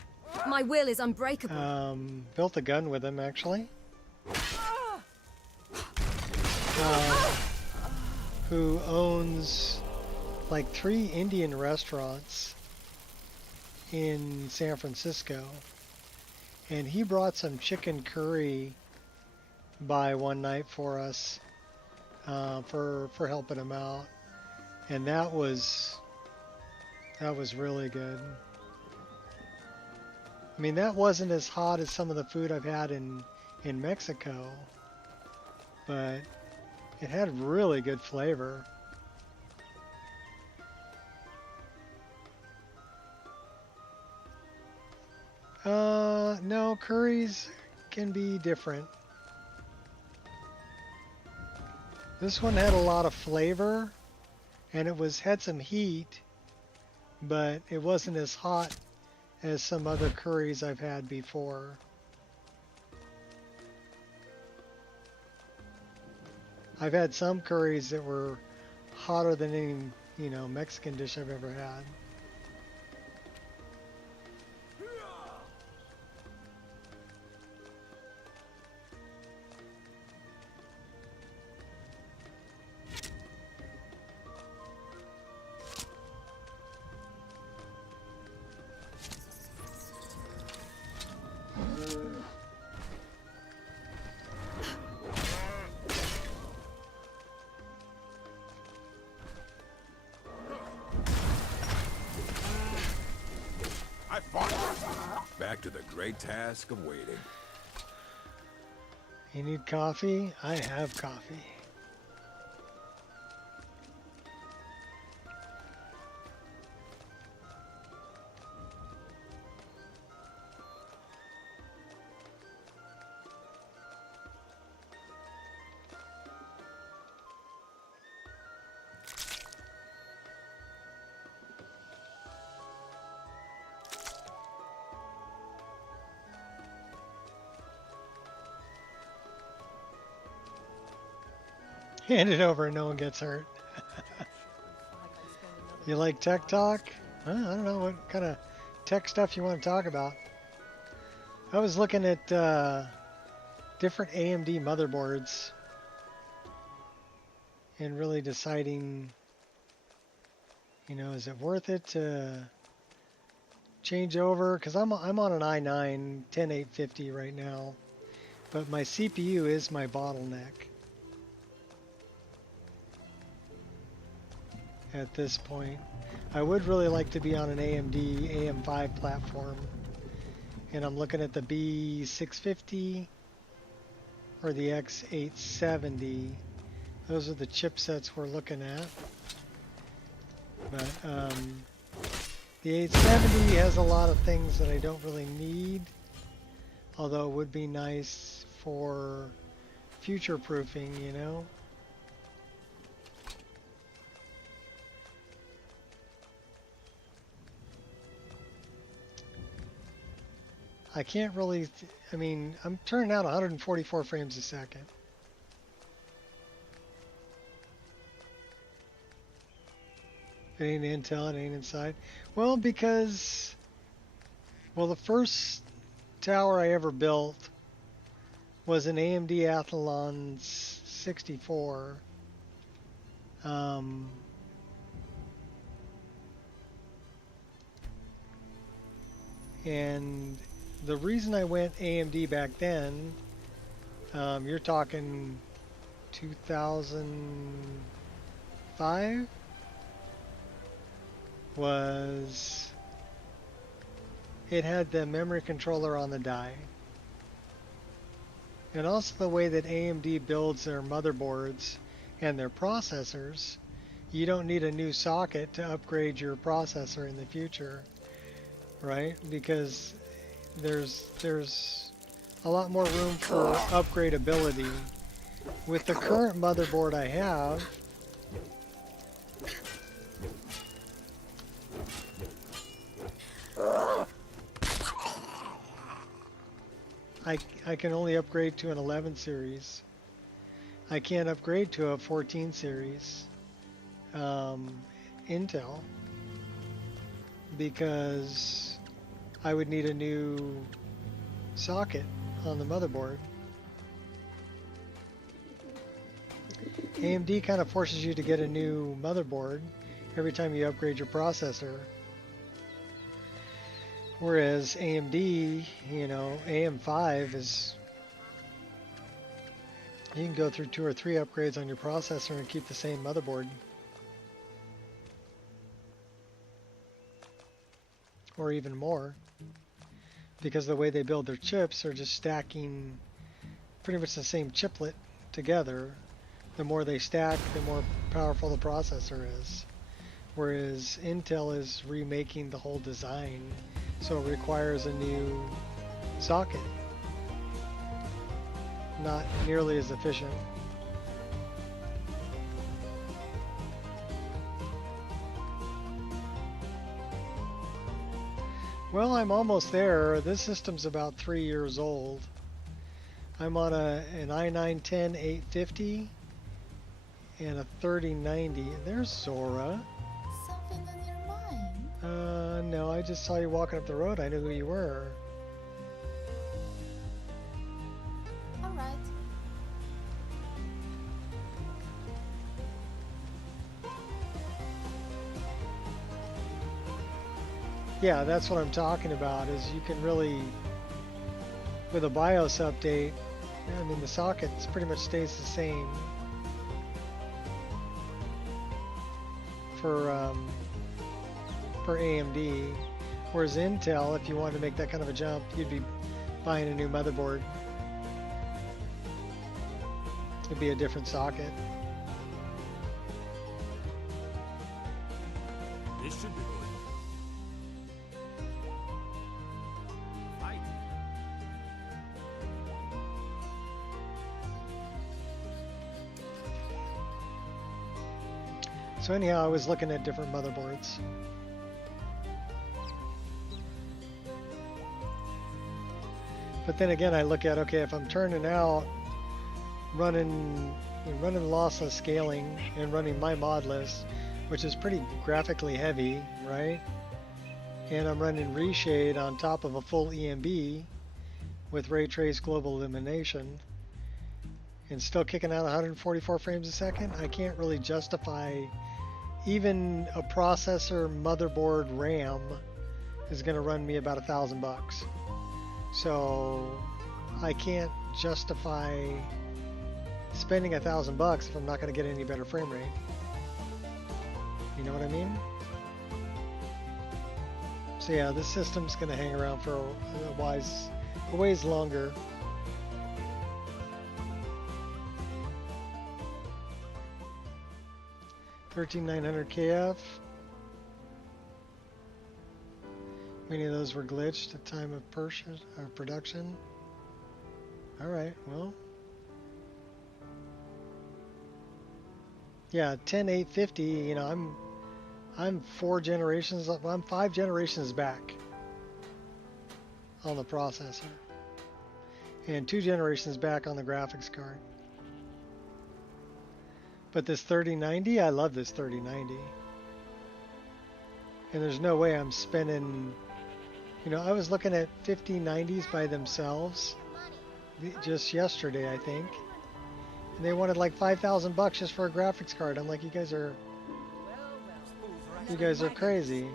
My will is unbreakable. Built a gun with him actually. Who owns like 3 Indian restaurants in San Francisco. And he brought some chicken curry by one night for us. For helping him out, and that was really good. I mean, that wasn't as hot as some of the food I've had in Mexico, but it had really good flavor. No, curries can be different. This one had a lot of flavor, and it had some heat, but it wasn't as hot as some other curries I've had before. I've had some curries that were hotter than any, Mexican dish I've ever had. Back to the great task of waiting. You need coffee? I have coffee. Hand it over and no one gets hurt. You like tech talk? I don't know what kind of tech stuff you want to talk about. I was looking at different AMD motherboards and really deciding, is it worth it to change over? Because I'm on an i9 10850 right now, but my CPU is my bottleneck at this point. I would really like to be on an AMD AM5 platform And I'm looking at the B650 or the X870. Those are the chipsets we're looking at. But the 870 has a lot of things that I don't really need, although it would be nice for future proofing, you know. I can't really, I mean, I'm turning out 144 frames a second. It ain't Intel, it ain't inside. Well, because, well, the first tower I ever built was an AMD Athlon 64. And the reason I went AMD back then, you're talking 2005, was it had the memory controller on the die. And also the way that AMD builds their motherboards and their processors, you don't need a new socket to upgrade your processor in the future, right? Because there's a lot more room for upgradability. With the current motherboard I have, I can only upgrade to an 11 series. I can't upgrade to a 14 series Intel because I would need a new socket on the motherboard. AMD kind of forces you to get a new motherboard every time you upgrade your processor. Whereas AMD, you know, AM5 is, you can go through 2 or 3 upgrades on your processor and keep the same motherboard. Or even more. Because the way they build their chips are just stacking pretty much the same chiplet together. The more they stack, the more powerful the processor is. Whereas Intel is remaking the whole design, so it requires a new socket. Not nearly as efficient. Well, I'm almost there. This system's about 3 years old. I'm on an i9-10 850 and a 3090. There's Zora. Something on your mind? No, I just saw you walking up the road. I knew who you were. Alright. Yeah, that's what I'm talking about, is you can really, with a BIOS update, I mean, the socket pretty much stays the same for AMD, whereas Intel, if you wanted to make that kind of a jump, you'd be buying a new motherboard. It'd be a different socket. This should be good. Fight. So anyhow, I was looking at different motherboards. But then again, I look at, okay, if I'm turning out running lossless scaling and running my mod list, which is pretty graphically heavy, right? And I'm running reshade on top of a full EMB with ray trace global illumination and still kicking out 144 frames a second, I can't really justify even a processor motherboard RAM is going to run me about $1,000. So I can't justify spending $1,000 if I'm not going to get any better frame rate. You know what I mean? So yeah, this system's gonna hang around for a ways longer. $13,900 KF. Many of those were glitched at time of production. All right, well, yeah, 10850. You know, I'm 4 generations. I'm 5 generations back on the processor, and 2 generations back on the graphics card. But this 3090, I love this 3090. And there's no way I'm spending, you know, I was looking at 5090s by themselves just yesterday, I think. And they wanted like $5,000 just for a graphics card. I'm like, you guys are crazy.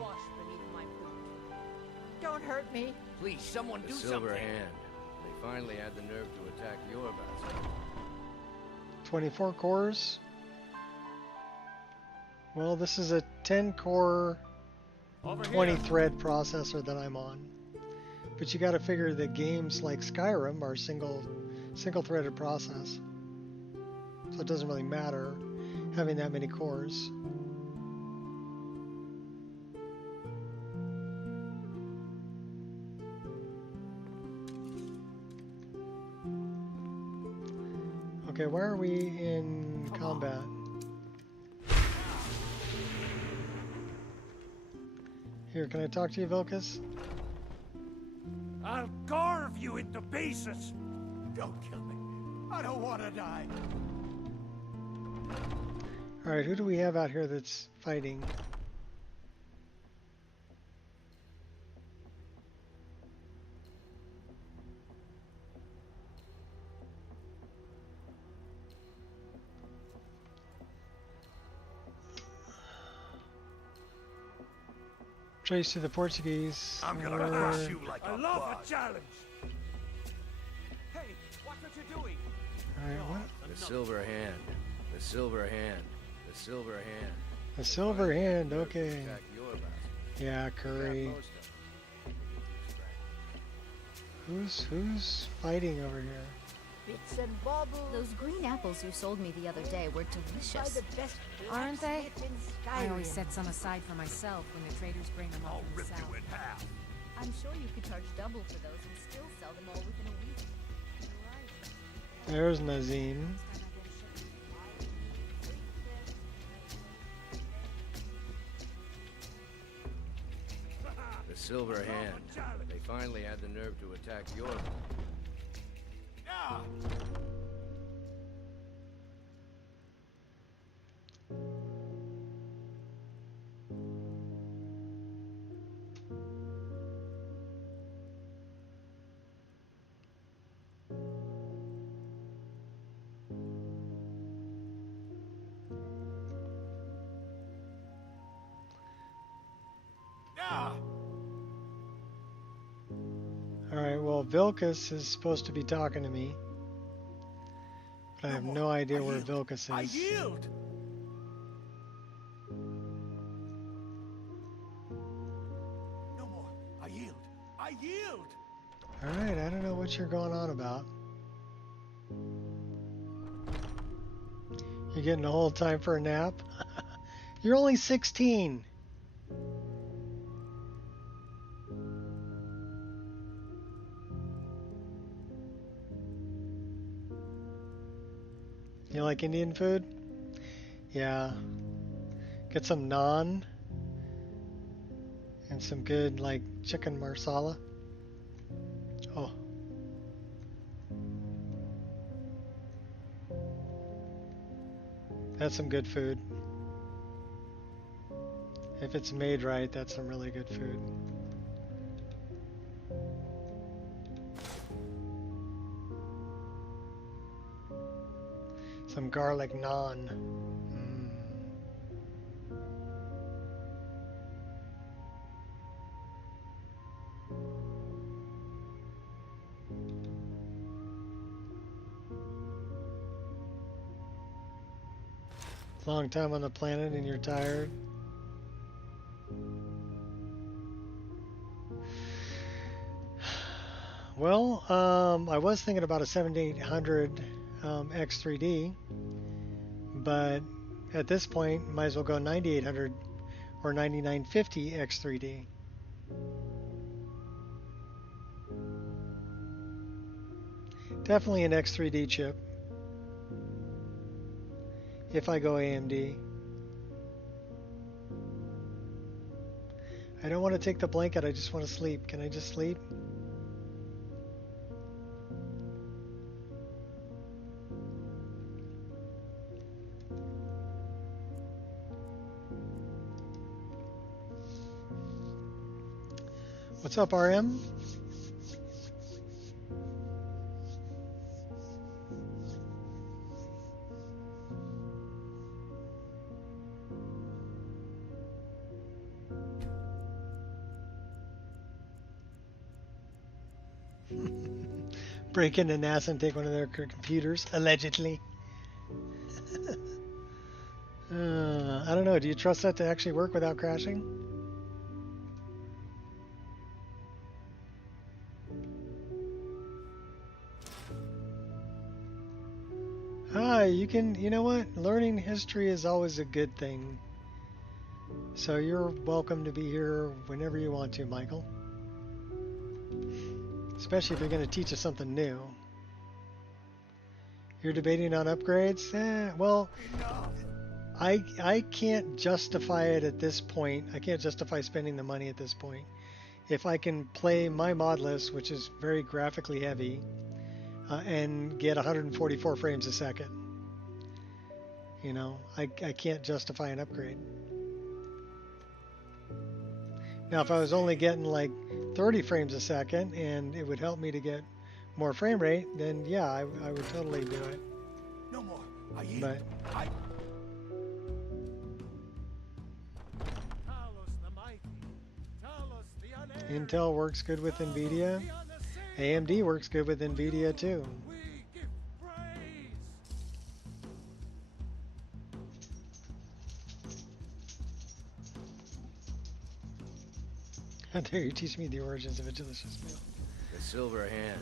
Don't hurt me. Please, someone do something. Silver Hand. They finally had the nerve to attack Yorrvaskr. 24 cores. Well, this is a 10-core, 20-thread processor that I'm on. But you got to figure that games like Skyrim are single-threaded process. So it doesn't really matter having that many cores. Okay, where are we in combat? Here, can I talk to you, Vilkas? I'll carve you into pieces. Don't kill me. I don't want to die. Alright, who do we have out here that's fighting? Trace to the Portuguese. I'm gonna crush you like a love a challenge. Hey, watch what you're doing. Alright, what? The Silver Hand. The Silver Hand. The Silver Hand. The Silver Hand, okay. Attack Yorrvaskr. Yeah, Curry. Who's fighting over here? Bits and bobbles. Those green apples you sold me the other day were delicious. The best Aren't they? blacksmith in I always Skyrim. set some aside for myself when the traders bring them I'll up from rip the south. you in half. I'm sure you could charge double for those and still sell them all within a week. There's Nazim. The Silver Hand. They finally had the nerve to attack Yorrvaskr. Yeah. Yeah. Alright, well, Vilkas is supposed to be talking to me. But I have no idea where Vilkas I is. yield. No more. I yield. I yield. Alright, I don't know what you're going on about. You're getting a whole time for a nap? You're only 16. You like Indian food? Yeah. Get some naan and some good like chicken marsala. Oh. That's some good food. If it's made right, that's some really good food. Some garlic naan. Long time on the planet and you're tired. Well, I was thinking about a 7800 X3D, but at this point, might as well go 9800 or 9950 X3D. Definitely an X3D chip if I go AMD. I don't want to take the blanket, I just want to sleep. Can I just sleep? What's up, RM? Break into NASA and take one of their computers, allegedly. I don't know. Do you trust that to actually work without crashing? Hi, you can, you know what? Learning history is always a good thing. So you're welcome to be here whenever you want to, Michael. Especially if you're going to teach us something new. You're debating on upgrades? Well, I can't justify it at this point. I can't justify spending the money at this point. If I can play my mod list, which is very graphically heavy, and get 144 frames a second. You know, I can't justify an upgrade. Now, if I was only getting like 30 frames a second and it would help me to get more frame rate, then yeah, I would totally do it. No more. But Intel works good with NVIDIA. AMD works good with NVIDIA too. How dare you teach me the origins of a delicious meal? The Silver Hand.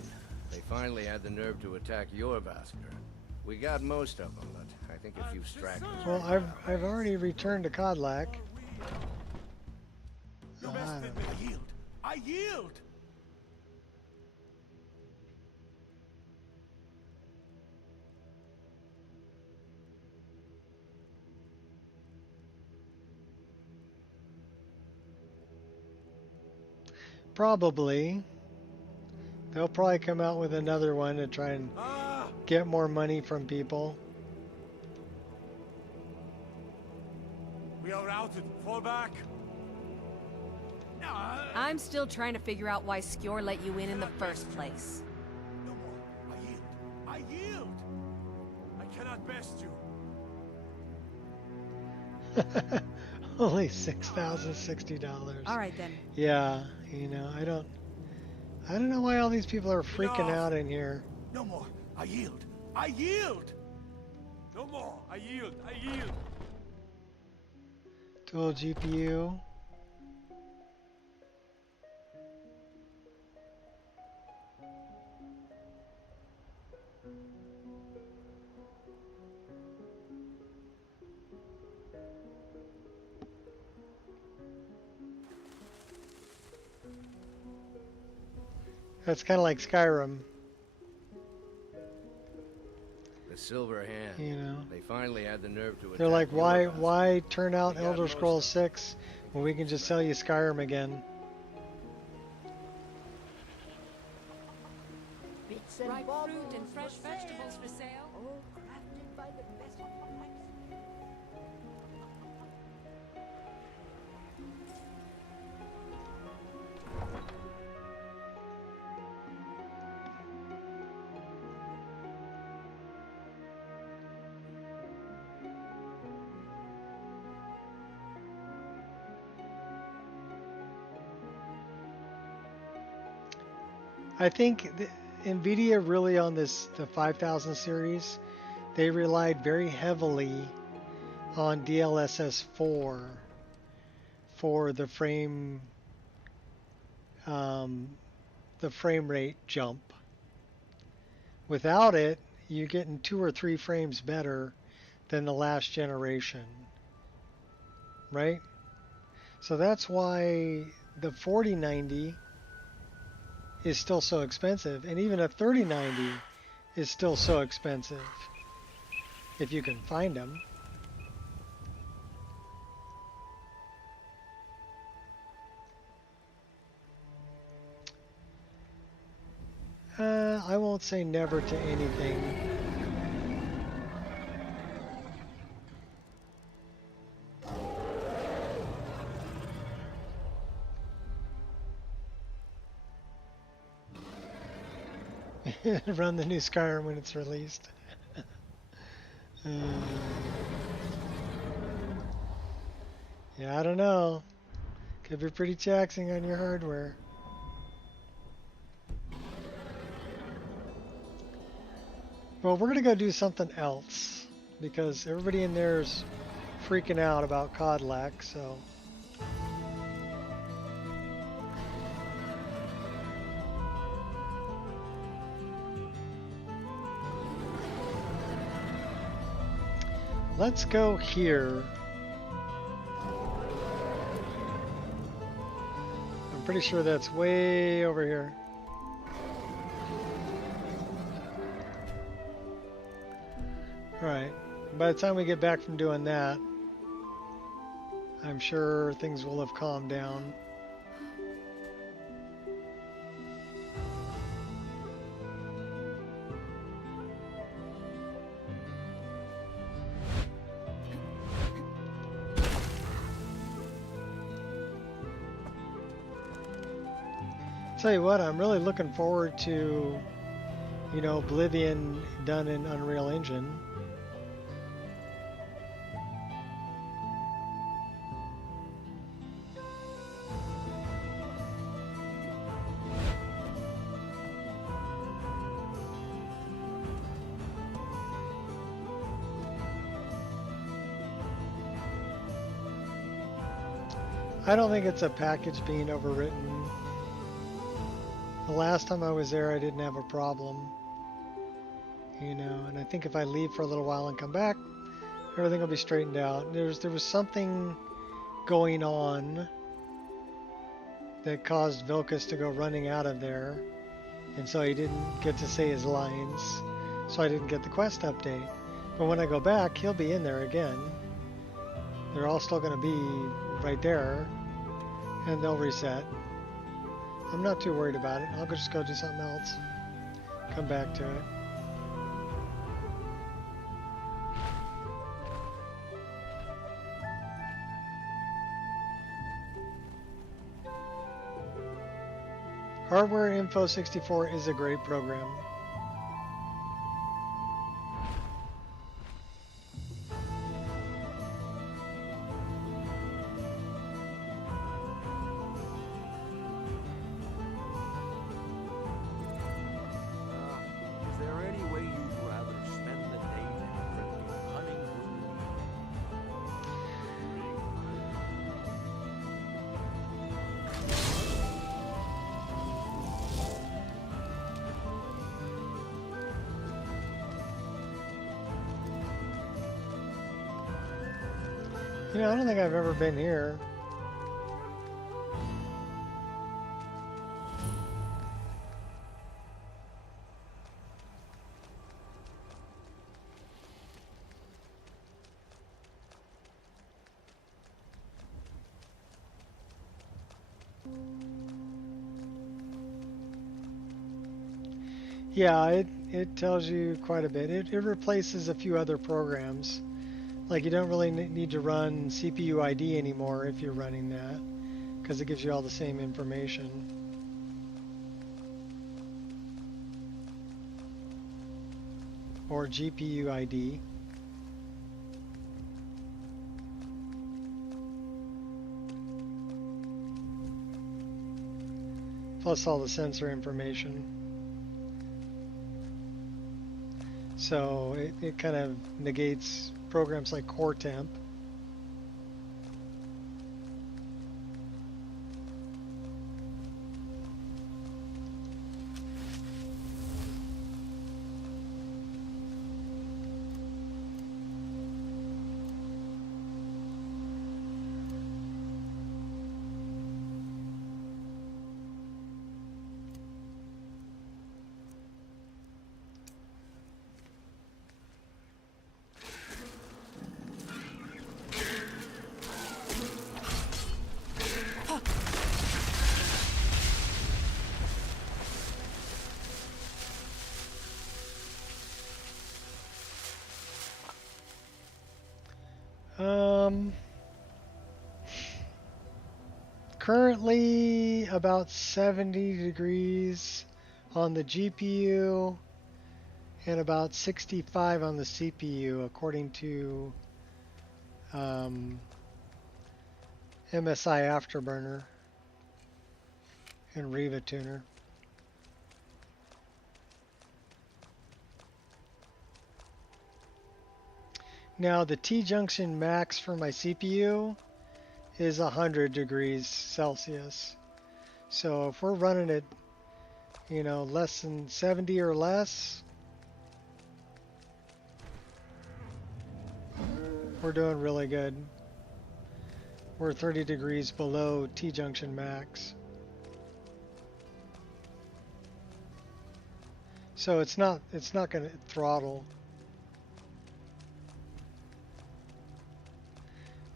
They finally had the nerve to attack Yorrvaskr. We got most of them, but I think a few stragglers. Well, I've already returned to Kodlak. I yield. I yield. Probably. They'll probably come out with another one to try and get more money from people. We are routed. Fall back. I'm still trying to figure out why Skjor let you in the first place. No more. I yield. I yield. I cannot best you. Only $6,060. All right then. Yeah, you know, I don't know why all these people are freaking out in here. No more. I yield. I yield. No more. I yield. I yield. Dual GPU. That's kind of like Skyrim. The Silver Hand. You know. They finally had the nerve to attack. They're like, why turn out Elder Scrolls 6 when we can just sell you Skyrim again? Bits and Ripe baubles fruit and fresh for vegetables sale. for sale. All crafted by the best minds. I think NVIDIA really on the 5000 series, they relied very heavily on DLSS 4 for the the frame rate jump. Without it, you're getting 2 or 3 frames better than the last generation, right? So that's why the 4090 is still so expensive, and even a 3090 is still so expensive if you can find them. I won't say never to anything. Run the new Skyrim when it's released. Yeah, I don't know. Could be pretty taxing on your hardware. Well, we're going to go do something else because everybody in there is freaking out about Kodlak, so... Let's go here. I'm pretty sure that's way over here. Alright, by the time we get back from doing that, I'm sure things will have calmed down. Tell you what, I'm really looking forward to, you know, Oblivion done in Unreal Engine. I don't think it's a package being overwritten. The last time I was there, I didn't have a problem, you know, and I think if I leave for a little while and come back, everything will be straightened out. There was something going on that caused Vilkas to go running out of there, and so he didn't get to say his lines, so I didn't get the quest update. But when I go back, he'll be in there again. They're all still going to be right there, and they'll reset. I'm not too worried about it. I'll just go do something else. Come back to it. Hardware Info 64 is a great program. You know, I don't think I've ever been here. Yeah, it tells you quite a bit. It replaces a few other programs. Like you don't really need to run CPU ID anymore if you're running that, because it gives you all the same information. Or GPU ID. Plus all the sensor information. So it kind of negates programs like Core Temp. Currently about 70 degrees on the GPU and about 65 on the CPU according to MSI Afterburner and Riva Tuner. Now the T-junction max for my CPU is 100 degrees Celsius. So if we're running it, you know, less than 70 or less, we're doing really good. We're 30 degrees below T-junction max. So it's not going to throttle.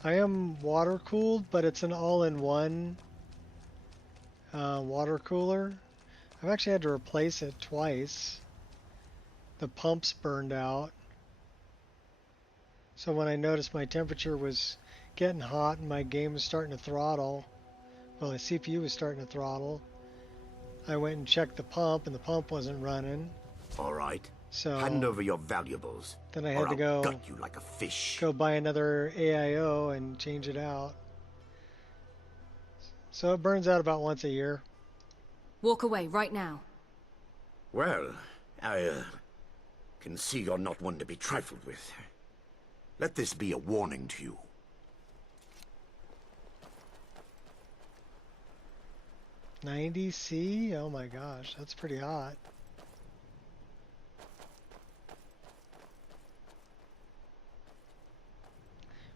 I am water cooled, but it's an all-in-one water cooler. I've actually had to replace it twice. The pumps burned out. So when I noticed my temperature was getting hot and my game was starting to throttle, well, the CPU was starting to throttle, I went and checked the pump and the pump wasn't running. All right. So hand over your valuables. Then I had to go gut you like a fish. Go buy another AIO and change it out. So it burns out about once a year. Walk away right now. Well, I can see you're not one to be trifled with. Let this be a warning to you. $90C? Oh my gosh, that's pretty hot.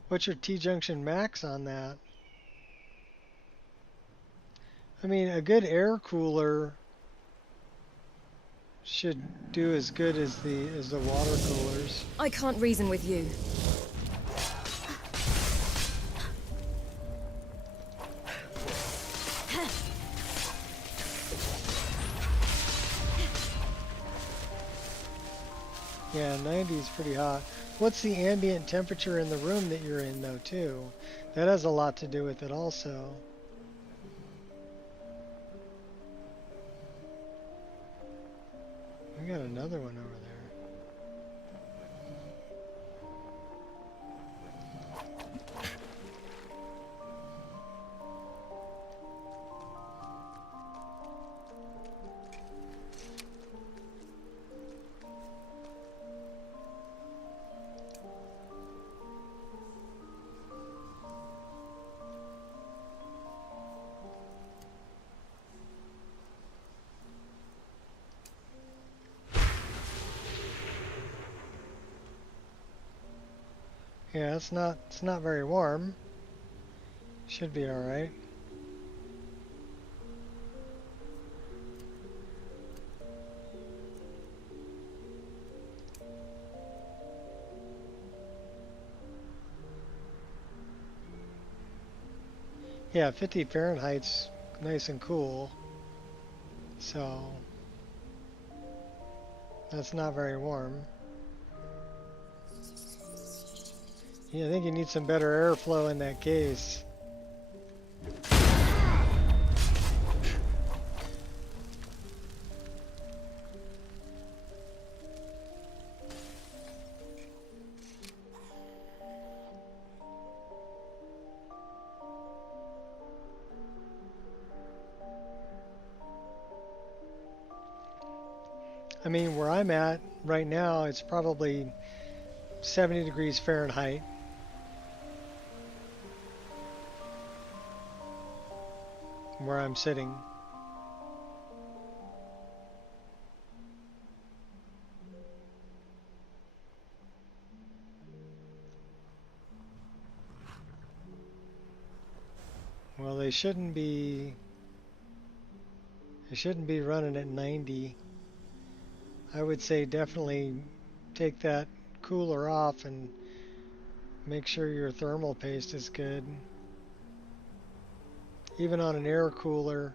What's your T-junction max on that? I mean, a good air cooler should do as good as the water coolers. I can't reason with you. Yeah, 90 is pretty hot. What's the ambient temperature in the room that you're in, though, too? That has a lot to do with it, also. We got another one over there. Yeah, it's not very warm. Should be all right. Yeah, 50 Fahrenheit's nice and cool. So that's not very warm. Yeah, I think you need some better airflow in that case. I mean, where I'm at right now, it's probably 70 degrees Fahrenheit. Where I'm sitting. Well, they shouldn't be running at 90. I would say definitely take that cooler off and make sure your thermal paste is good. Even on an air cooler,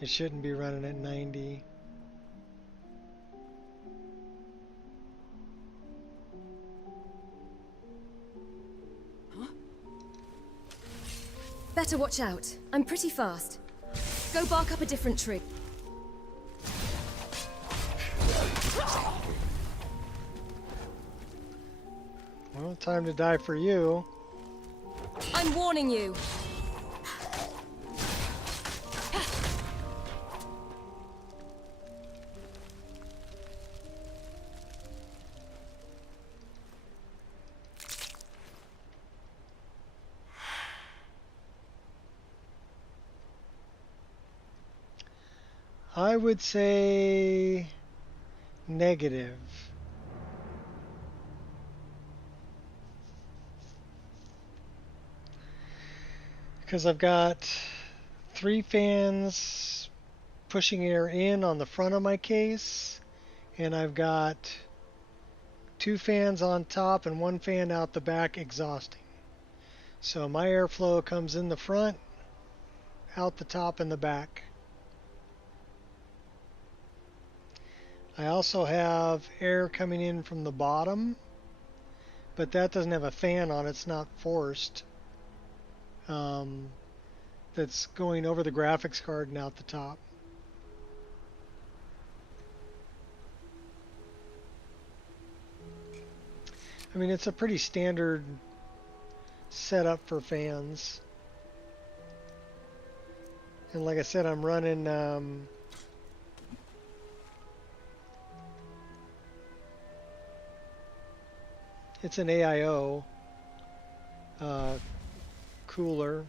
it shouldn't be running at 90. Better watch out. I'm pretty fast. Go bark up a different tree. Well, time to die for you. I'm warning you. I would say negative. Because I've got 3 fans pushing air in on the front of my case, and I've got 2 fans on top and 1 fan out the back exhausting. So my airflow comes in the front, out the top and the back. I also have air coming in from the bottom, but that doesn't have a fan on it, it's not forced. That's going over the graphics card and out the top. I mean, it's a pretty standard setup for fans. And like I said, I'm running it's an AIO cooler.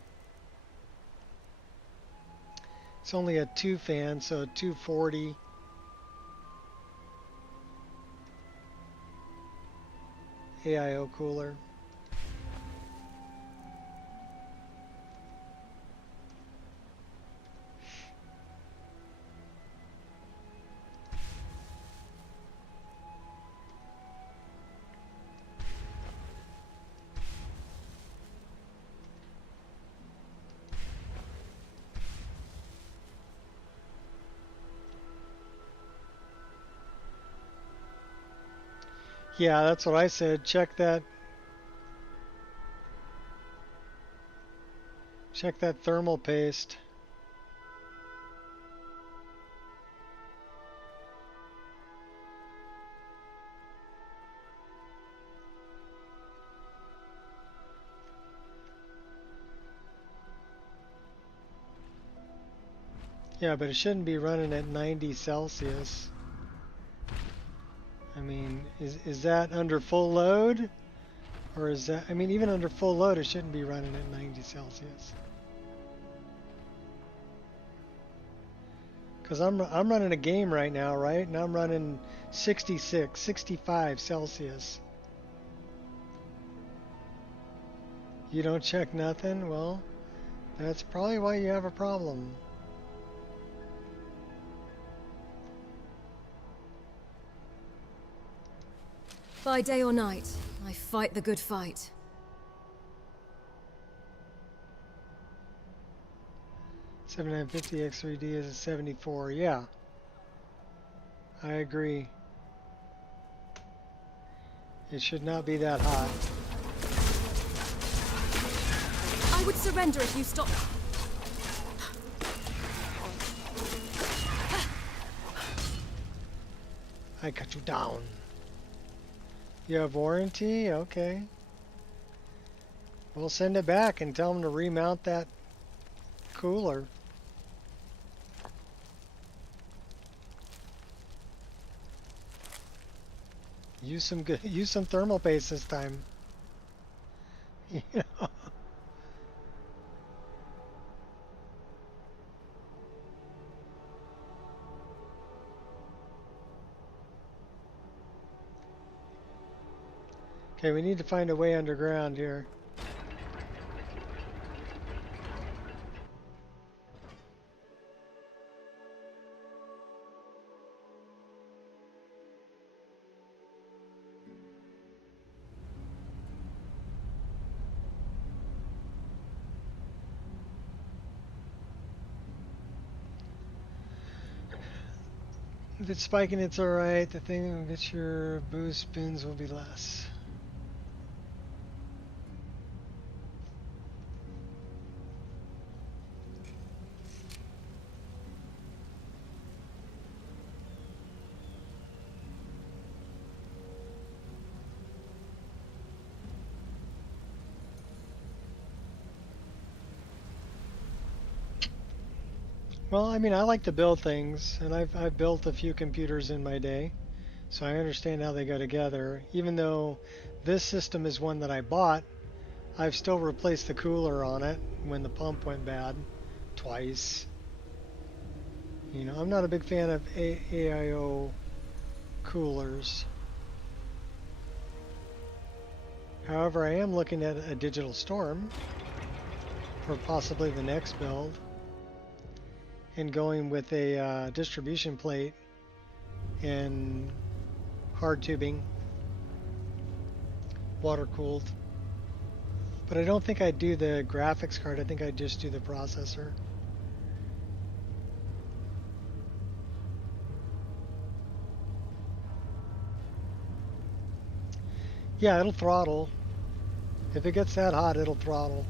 It's only a 2 fan, so 240. AIO cooler. Yeah, that's what I said. Check that thermal paste. Yeah, but it shouldn't be running at 90 Celsius. I mean, is that under full load? Or is that, I mean, even under full load, it shouldn't be running at 90 Celsius. Because I'm running a game right now, right? And I'm running 66, 65 Celsius. You don't check nothing? Well, that's probably why you have a problem. By day or night, I fight the good fight. $7950 X3D is a 74. Yeah, I agree. It should not be that hot. I would surrender if you stopped. I cut you down. You have warranty? Okay. We'll send it back and tell them to remount that cooler. Use some thermal paste this time. You know? Okay, we need to find a way underground here. If it's spiking, it's alright. The thing that gets your boost spins will be less. Well, I mean, I like to build things, and I've built a few computers in my day, so I understand how they go together. Even though this system is one that I bought, I've still replaced the cooler on it when the pump went bad twice. You know, I'm not a big fan of AIO coolers. However, I am looking at a digital storm for possibly the next build, and going with a distribution plate and hard tubing, water cooled. But I don't think I'd do the graphics card. I think I'd just do the processor. Yeah, it'll throttle. If it gets that hot, it'll throttle.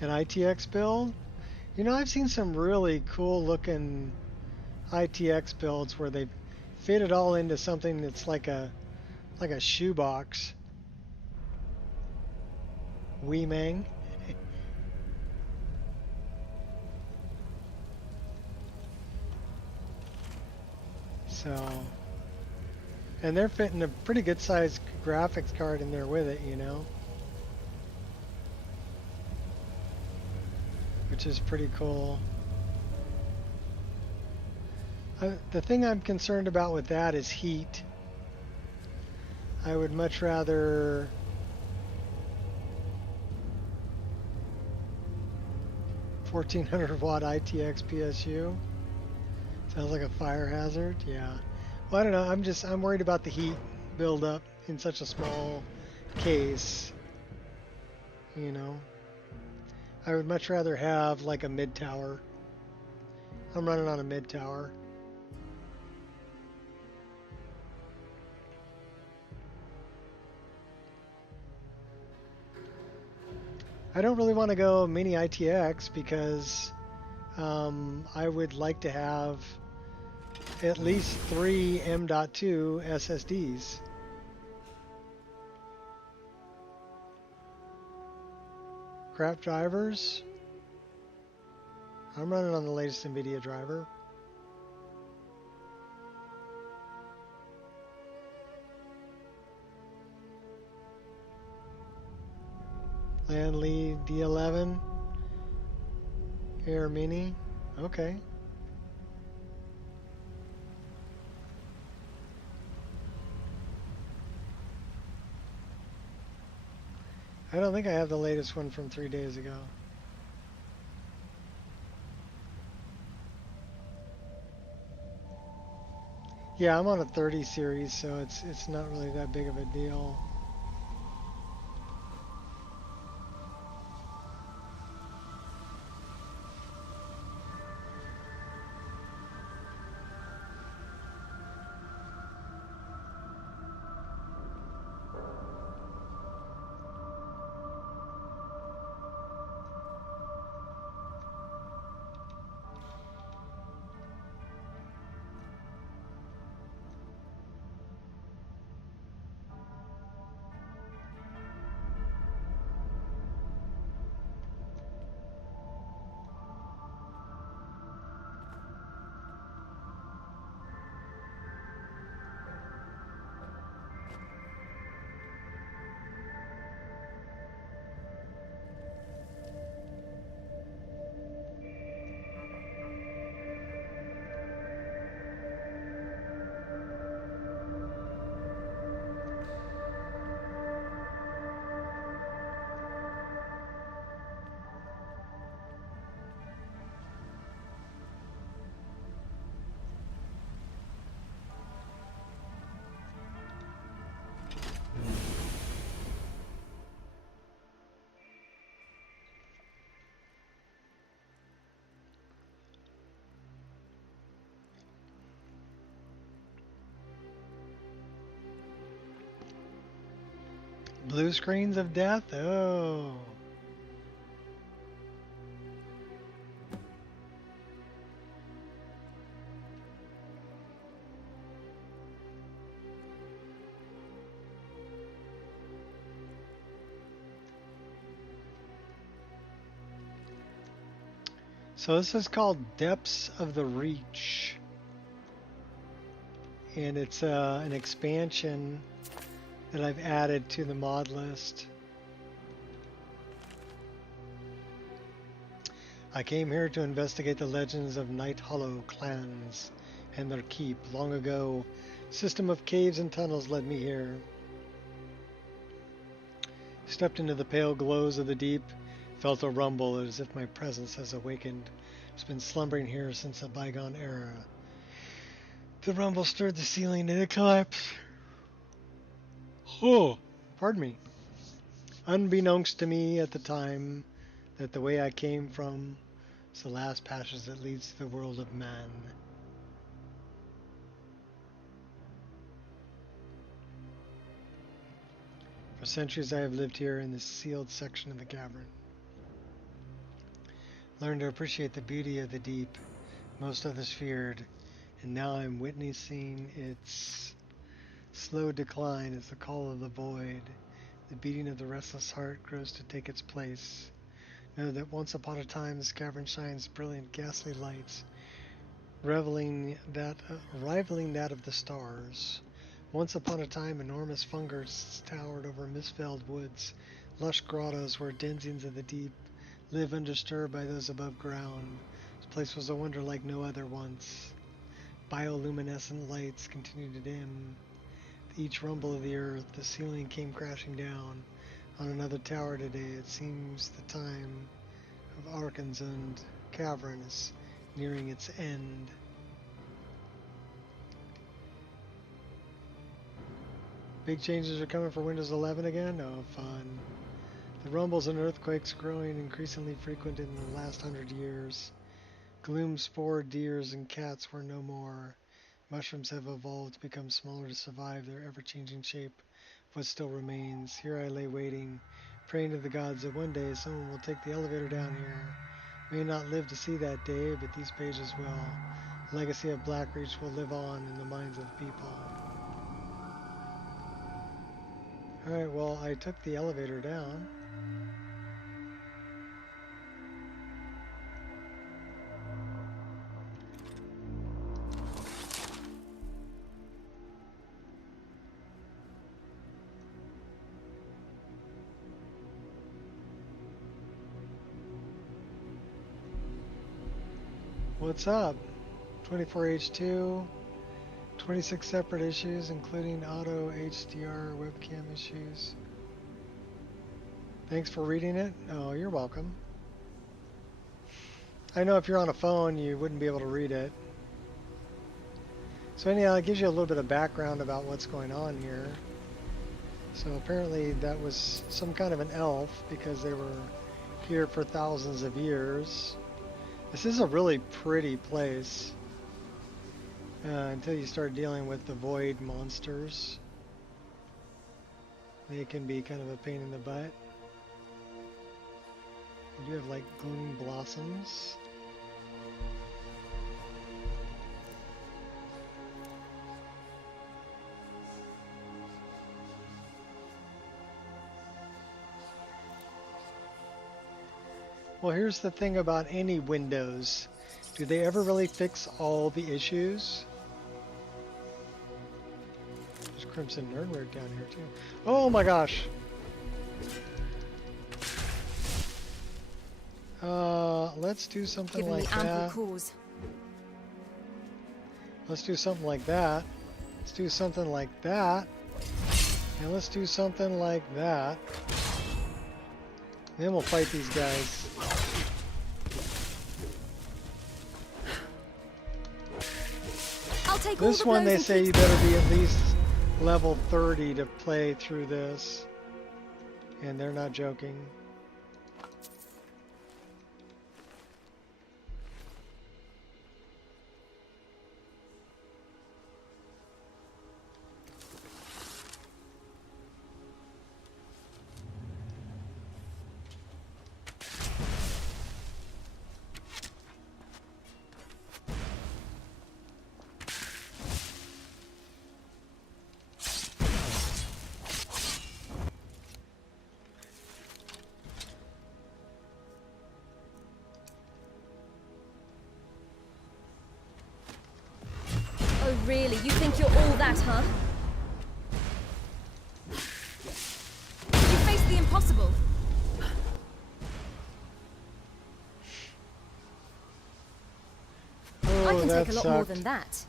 An ITX build? You know, I've seen some really cool looking ITX builds where they fit it all into something that's like a shoebox. Weemang. So, and they're fitting a pretty good sized graphics card in there with it, you know, which is pretty cool. The thing I'm concerned about with that is heat. I would much rather $1,400 watt ITX PSU. Sounds like a fire hazard. Yeah. Well, I don't know. I'm worried about the heat buildup in such a small case. You know, I would much rather have like a mid tower. I'm running on a mid tower. I don't really want to go mini ITX because I would like to have at least 3 M.2 SSDs. Crap drivers. I'm running on the latest NVIDIA driver. Landly D11 Air Mini. Okay. I don't think I have the latest one from 3 days ago. Yeah, I'm on a 30 series, so it's not really that big of a deal. Blue screens of death? Oh. So this is called Depths of the Reach. And it's an expansion that I've added to the mod list. I came here to investigate the legends of Night Hollow clans and their keep. Long ago, a system of caves and tunnels led me here. Stepped into the pale glows of the deep, felt a rumble as if my presence has awakened. It's been slumbering here since a bygone era. The rumble stirred the ceiling and it collapsed. Oh, pardon me. Unbeknownst to me at the time that the way I came from is the last passage that leads to the world of man. For centuries I have lived here in this sealed section of the cavern. Learned to appreciate the beauty of the deep most others feared, and now I'm witnessing its slow decline as the call of the void. The beating of the restless heart grows to take its place. Know that once upon a time this cavern shines brilliant ghastly lights, rivaling that of the stars. Once upon a time enormous fungus towered over mist-filled woods, lush grottos where denizens of the deep live undisturbed by those above ground. This place was a wonder like no other once. Bioluminescent lights continued to dim. With each rumble of the earth, the ceiling came crashing down on another tower today. It seems the time of Arkensund Cavern is nearing its end. Big changes are coming for Windows 11 again? Oh, fun. The rumbles and earthquakes growing increasingly frequent in the last 100 years. Gloom-spored deers and cats were no more. Mushrooms have evolved to become smaller to survive their ever-changing shape of what still remains. Here I lay waiting, praying to the gods that one day someone will take the elevator down here. May not live to see that day, but these pages will. The legacy of Blackreach will live on in the minds of the people. Alright, well, I took the elevator down. What's up? 24H2, 26 separate issues, including auto HDR webcam issues. Thanks for reading it. Oh, you're welcome. I know if you're on a phone, you wouldn't be able to read it. So anyhow, it gives you a little bit of background about what's going on here. So apparently that was some kind of an elf because they were here for thousands of years. This is a really pretty place until you start dealing with the void monsters. They can be kind of a pain in the butt. You have like gloom blossoms. Well, here's the thing about any Windows. Do they ever really fix all the issues? There's Crimson Nerdware down here too. Oh my gosh! Let's do something like that. Let's do something like that. Let's do something like that. And let's do something like that. Then we'll fight these guys. This one they say you better be at least level 30 to play through this. And they're not joking. Really? You think you're all that, huh? You face the impossible. Oh, I can that take a lot more sucked. than that.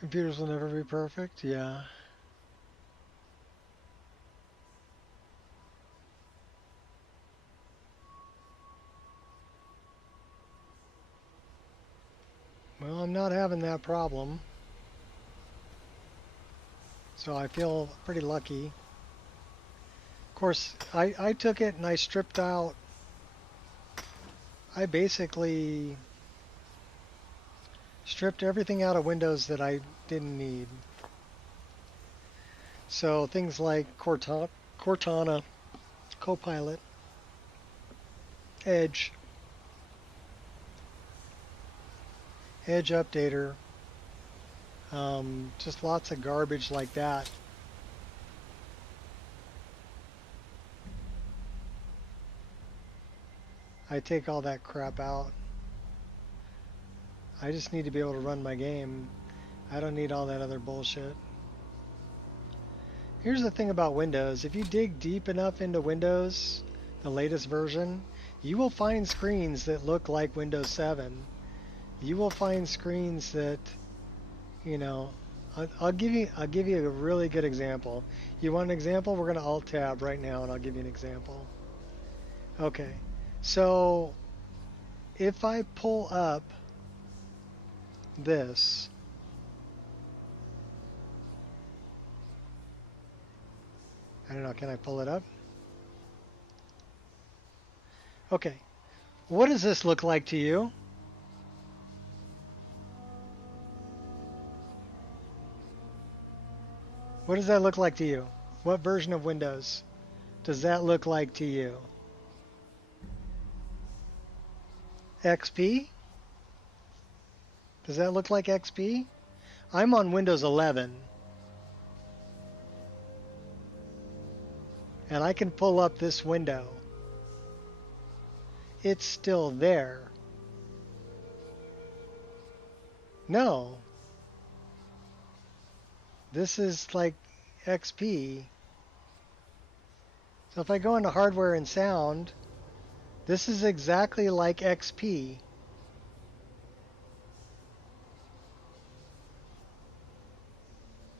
Computers will never be perfect, yeah. Well, I'm not having that problem. So I feel pretty lucky. Of course, I took it and I stripped out. I basically stripped everything out of Windows that I didn't need. So things like Cortana, Copilot, Edge Updater, just lots of garbage like that. I take all that crap out. I just need to be able to run my game. I don't need all that other bullshit. Here's the thing about Windows. If you dig deep enough into Windows, the latest version, you will find screens that look like Windows 7. You will find screens that, you know, I'll give you a really good example. You want an example? We're going to Alt Tab right now and I'll give you an example. Okay. So if I pull up this, I don't know, can I pull it up? Okay. What does this look like to you? What does that look like to you? What version of Windows does that look like to you? XP? Does that look like XP? I'm on Windows 11. And I can pull up this window. It's still there. No. This is like XP. So if I go into hardware and sound, this is exactly like XP.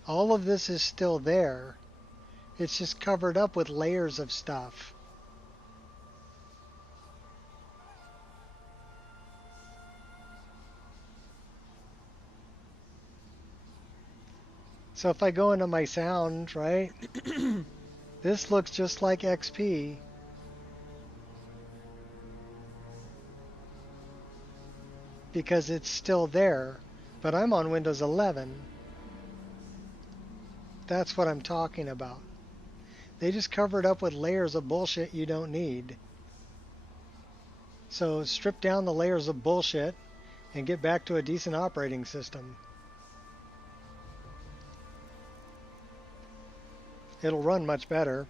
All of this is still there. It's just covered up with layers of stuff. So if I go into my sound, right, this looks just like XP. Because it's still there, but I'm on Windows 11. That's what I'm talking about. They just cover it up with layers of bullshit you don't need. So strip down the layers of bullshit and get back to a decent operating system. It'll run much better.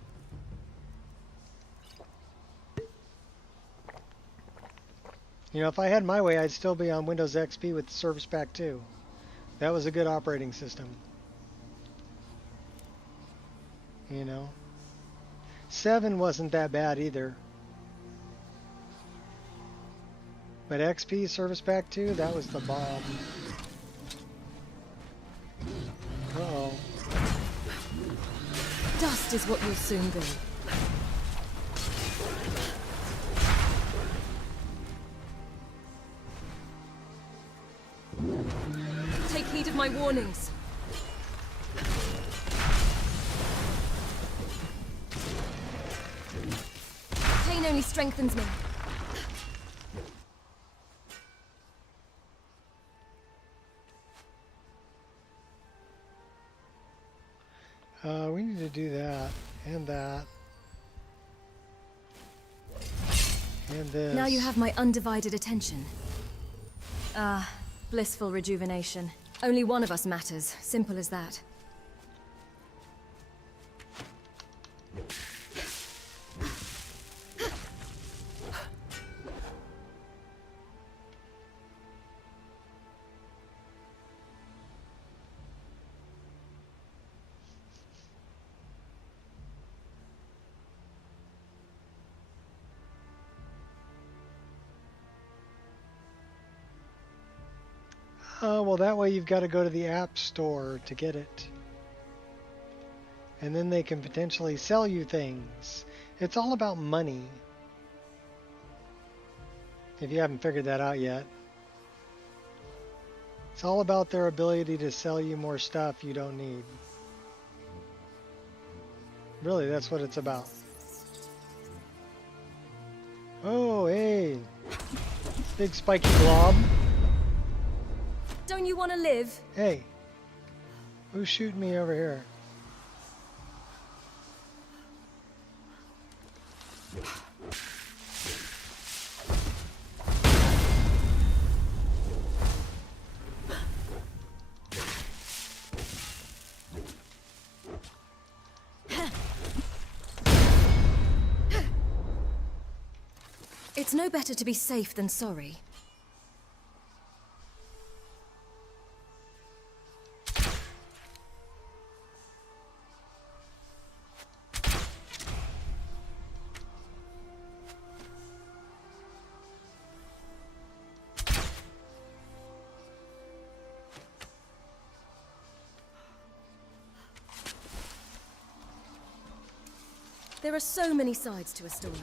You know, if I had my way, I'd still be on Windows XP with Service Pack 2. That was a good operating system. You know? 7 wasn't that bad either. But XP Service Pack 2, that was the bomb. Uh-oh. Dust is what you'll soon be. Take heed of my warnings. Thane only strengthens me. We need to do that and that. And this. Now you have my undivided attention. Ah, blissful rejuvenation. Only one of us matters. Simple as that. Well, that way you've got to go to the App Store to get it. And then they can potentially sell you things. It's all about money. If you haven't figured that out yet. It's all about their ability to sell you more stuff you don't need. Really, that's what it's about. Oh, hey. Big spiky blob. Don't you want to live? Hey, who's shooting me over here? It's no better to be safe than sorry. There are so many sides to a story.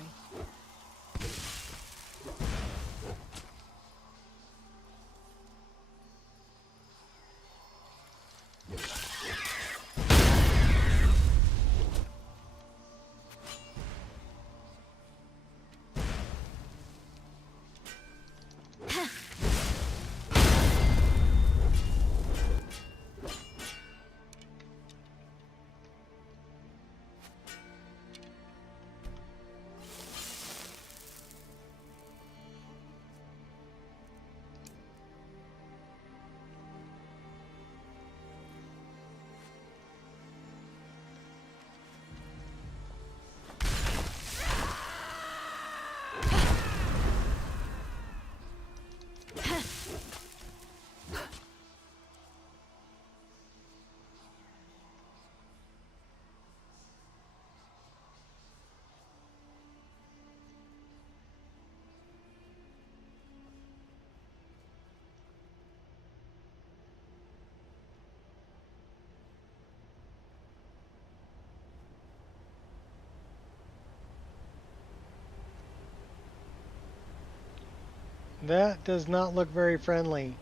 That does not look very friendly.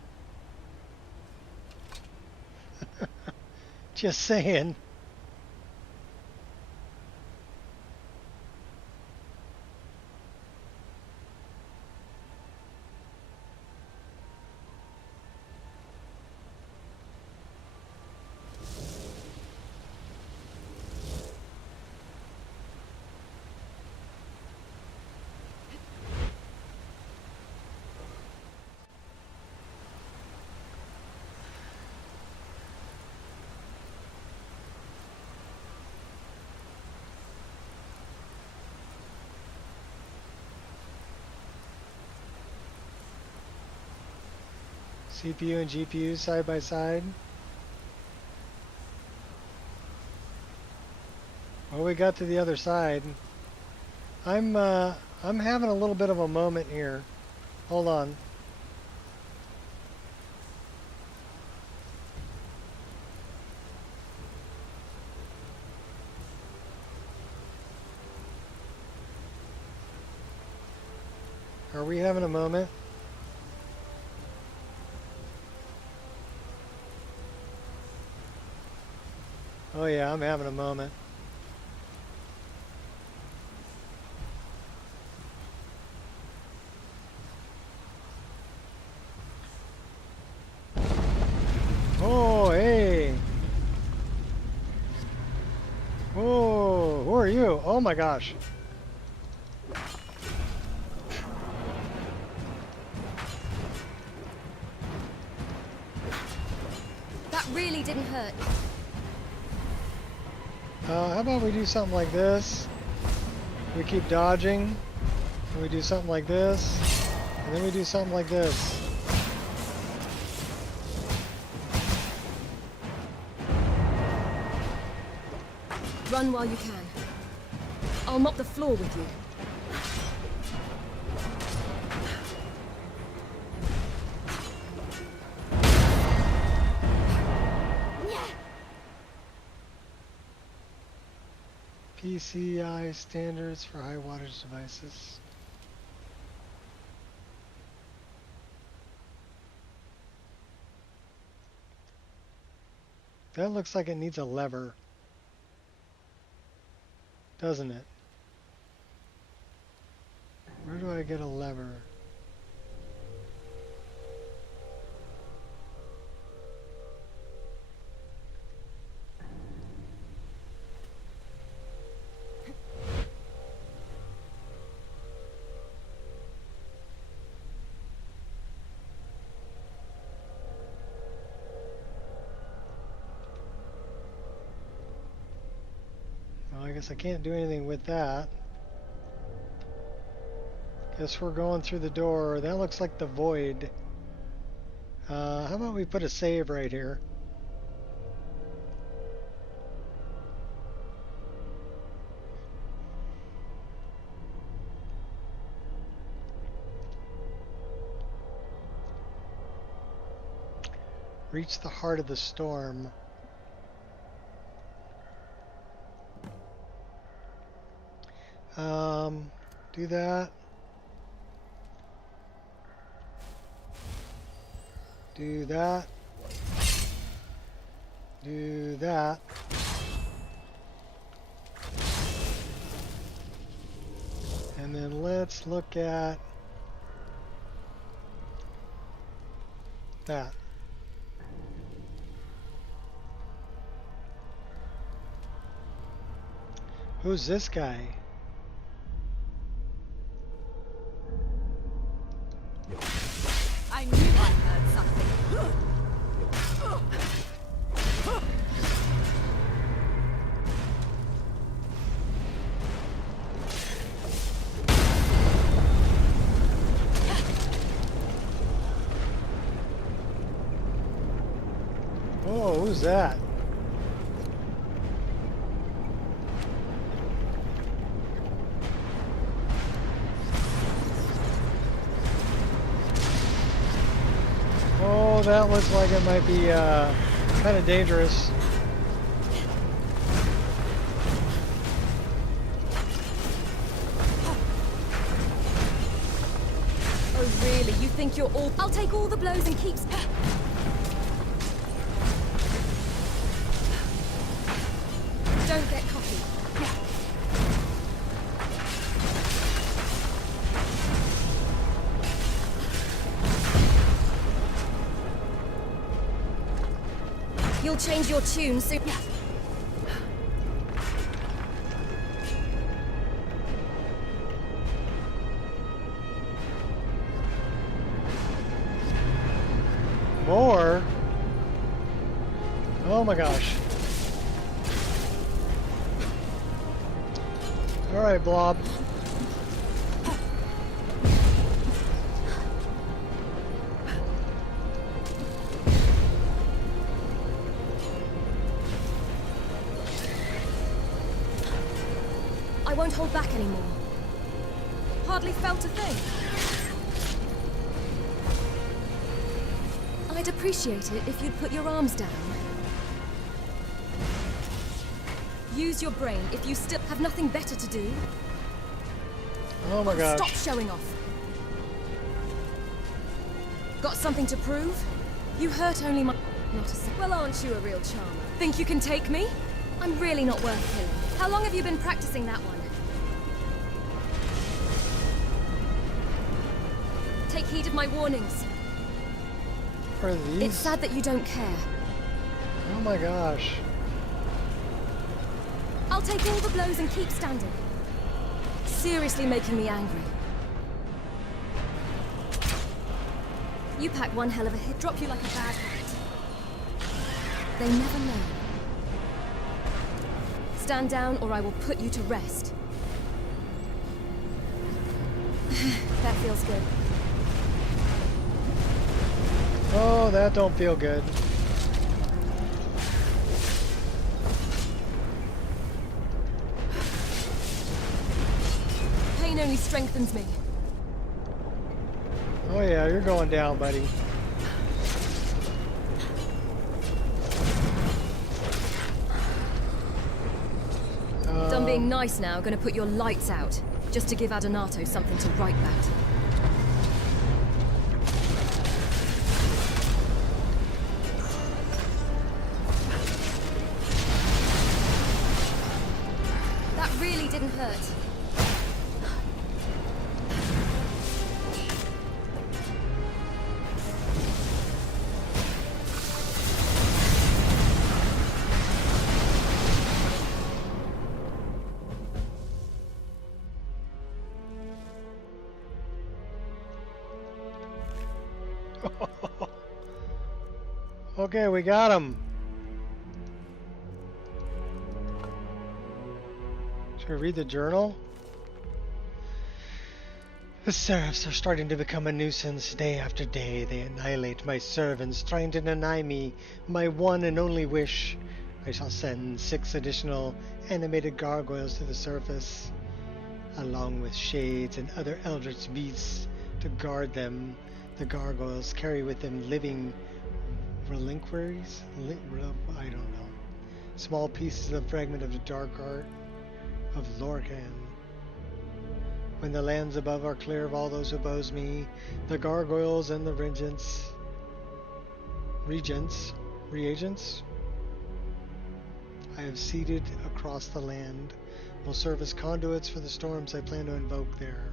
Just saying. CPU and GPU side by side. Well, we got to the other side. I'm having a little bit of a moment here. Hold on. Are we having a moment? Oh yeah, I'm having a moment. Oh, hey. Oh my gosh. That really didn't hurt. How about we do something like this? We keep dodging, and we do something like this, and then we do something like this. Run while you can. I'll mop the floor with you. PCI standards for high wattage devices. That looks like it needs a lever, doesn't it? Where do I get a lever? Well, I guess I can't do anything with that. Guess we're going through the door. That looks like the void. How about we put a save right here? Reach the heart of the storm. Do that. Do that. Do that. And then let's look at that. Who's this guy? I knew I heard something. Oh, who's that? Oh, that looks like it might be kind of dangerous. Oh really? You think you're all... I'll take all the blows and keep... Don't get cocky. You'll change your tune soon. More? Oh my gosh. Alright, Blob. I won't hold back anymore. Hardly felt a thing. I'd appreciate it if you'd put your arms down. Use your brain if you still have nothing better to do. Oh my gosh. Stop showing off. Got something to prove? You hurt only my... Not a sec. Well, aren't you a real charmer? Think you can take me? I'm really not worth killing. How long have you been practicing that one? Take heed of my warnings. Are these? It's sad that you don't care. Oh my gosh. I'll take all the blows and keep standing. seriously making me angry. You pack one hell of a hit, drop you like a bad habit. They never learn. Stand down or I will put you to rest. That feels good. Oh, that don't feel good. Pain only strengthens me. Oh yeah, you're going down, buddy. Done being nice now, gonna put your lights out. Just to give Adonato something to write about. That really didn't hurt. Okay, we got him. Should we read the journal? The serfs are starting to become a nuisance day after day. They annihilate my servants, trying to deny me my one and only wish. I shall send 6 additional animated gargoyles to the surface, along with shades and other eldritch beasts to guard them. The gargoyles carry with them living reliquaries? I don't know. Small pieces of fragment of the dark art of Lorcan. When the lands above are clear of all those who oppose me, the gargoyles and the reagents I have seeded across the land will serve as conduits for the storms I plan to invoke there.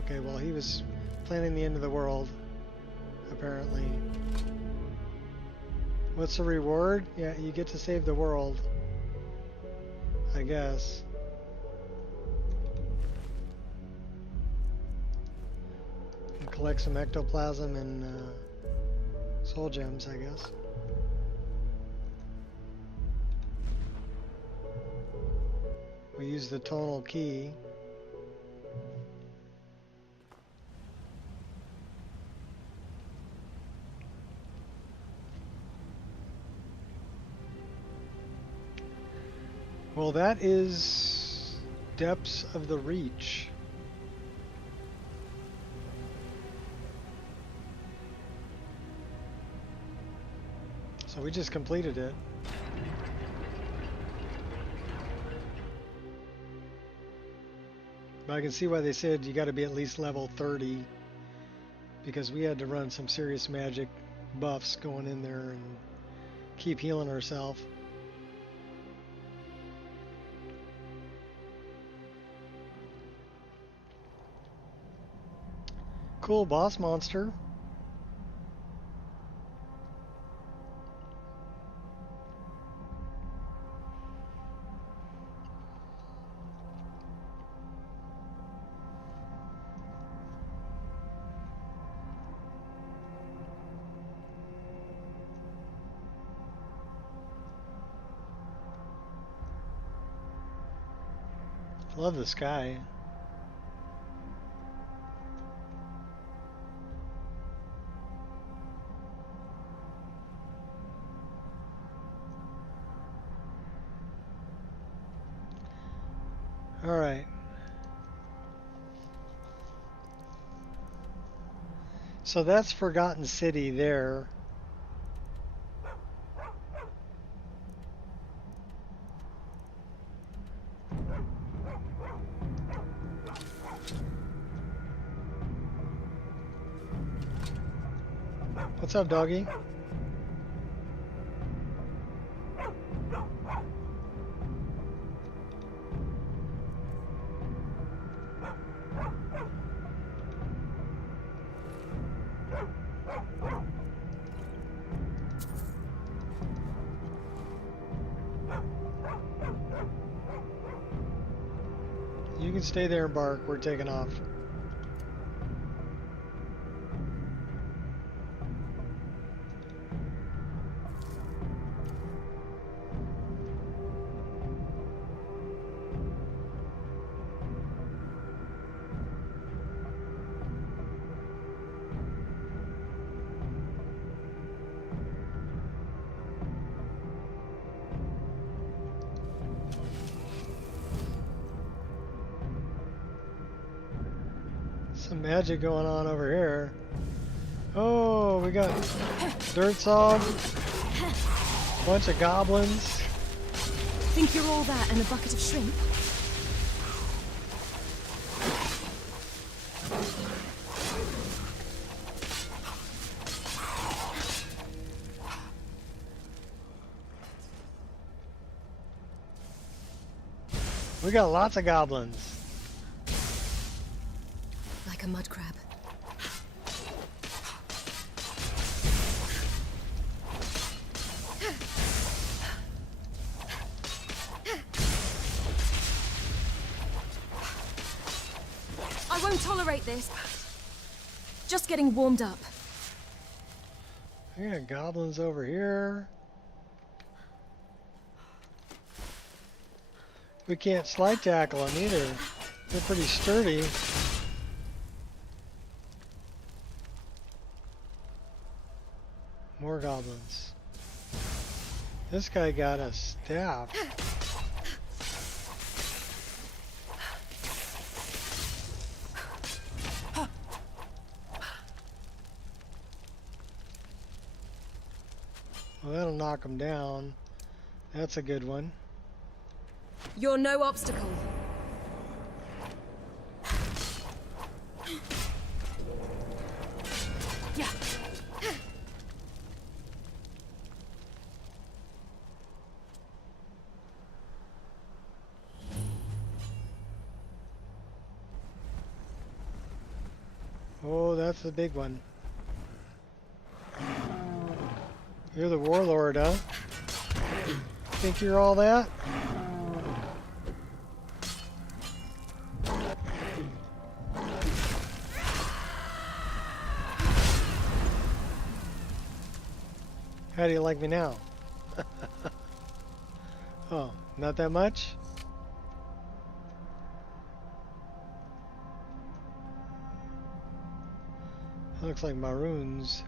Okay, well, he was planning the end of the world, apparently. What's the reward? Yeah, you get to save the world, I guess. And collect some ectoplasm and soul gems, I guess. We use the tonal key. Well, that is Depths of the Reach. So we just completed it. But I can see why they said you got to be at least level 30, because we had to run some serious magic buffs going in there and keep healing ourselves. Cool boss monster. Love the sky. All right. So that's Forgotten City there. What's up, doggy? stay there and bark. We're taking off. Some magic going on over here. Oh, we got dirt song, bunch of goblins. Think you're all that and a bucket of shrimp? We got lots of goblins. Like a mud crab. I won't tolerate this. Just getting warmed up. We got goblins over here. We can't slide tackle them either. They're pretty sturdy. More goblins. This guy got a staff. Well, that'll knock him down. That's a good one. You're no obstacle. Yeah. Oh, that's the big one. You're the warlord, huh? Think you're all that? How do you like me now? Oh, not that much? Looks like maroons.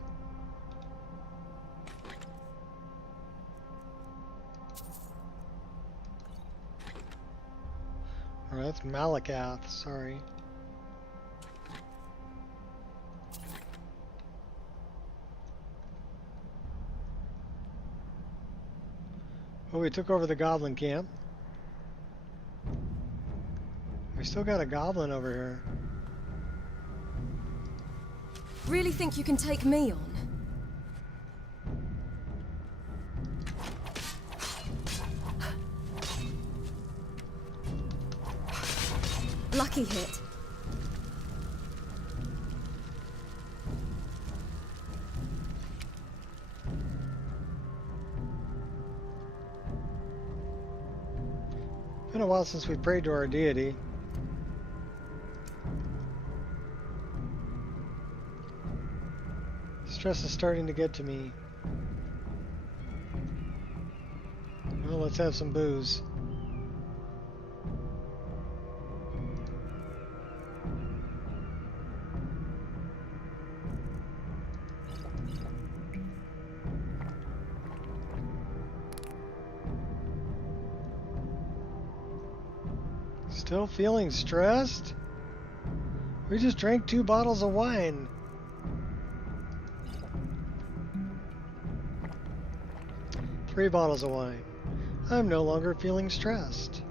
Or that's Malakath, sorry. Oh, we took over the goblin camp. We still got a goblin over here. Really think you can take me on? Lucky hit. Been a while since we prayed to our deity. Stress is starting to get to me. Well, let's have some booze. Still feeling stressed? We just drank 2 bottles of wine. Three bottles of wine. I'm no longer feeling stressed.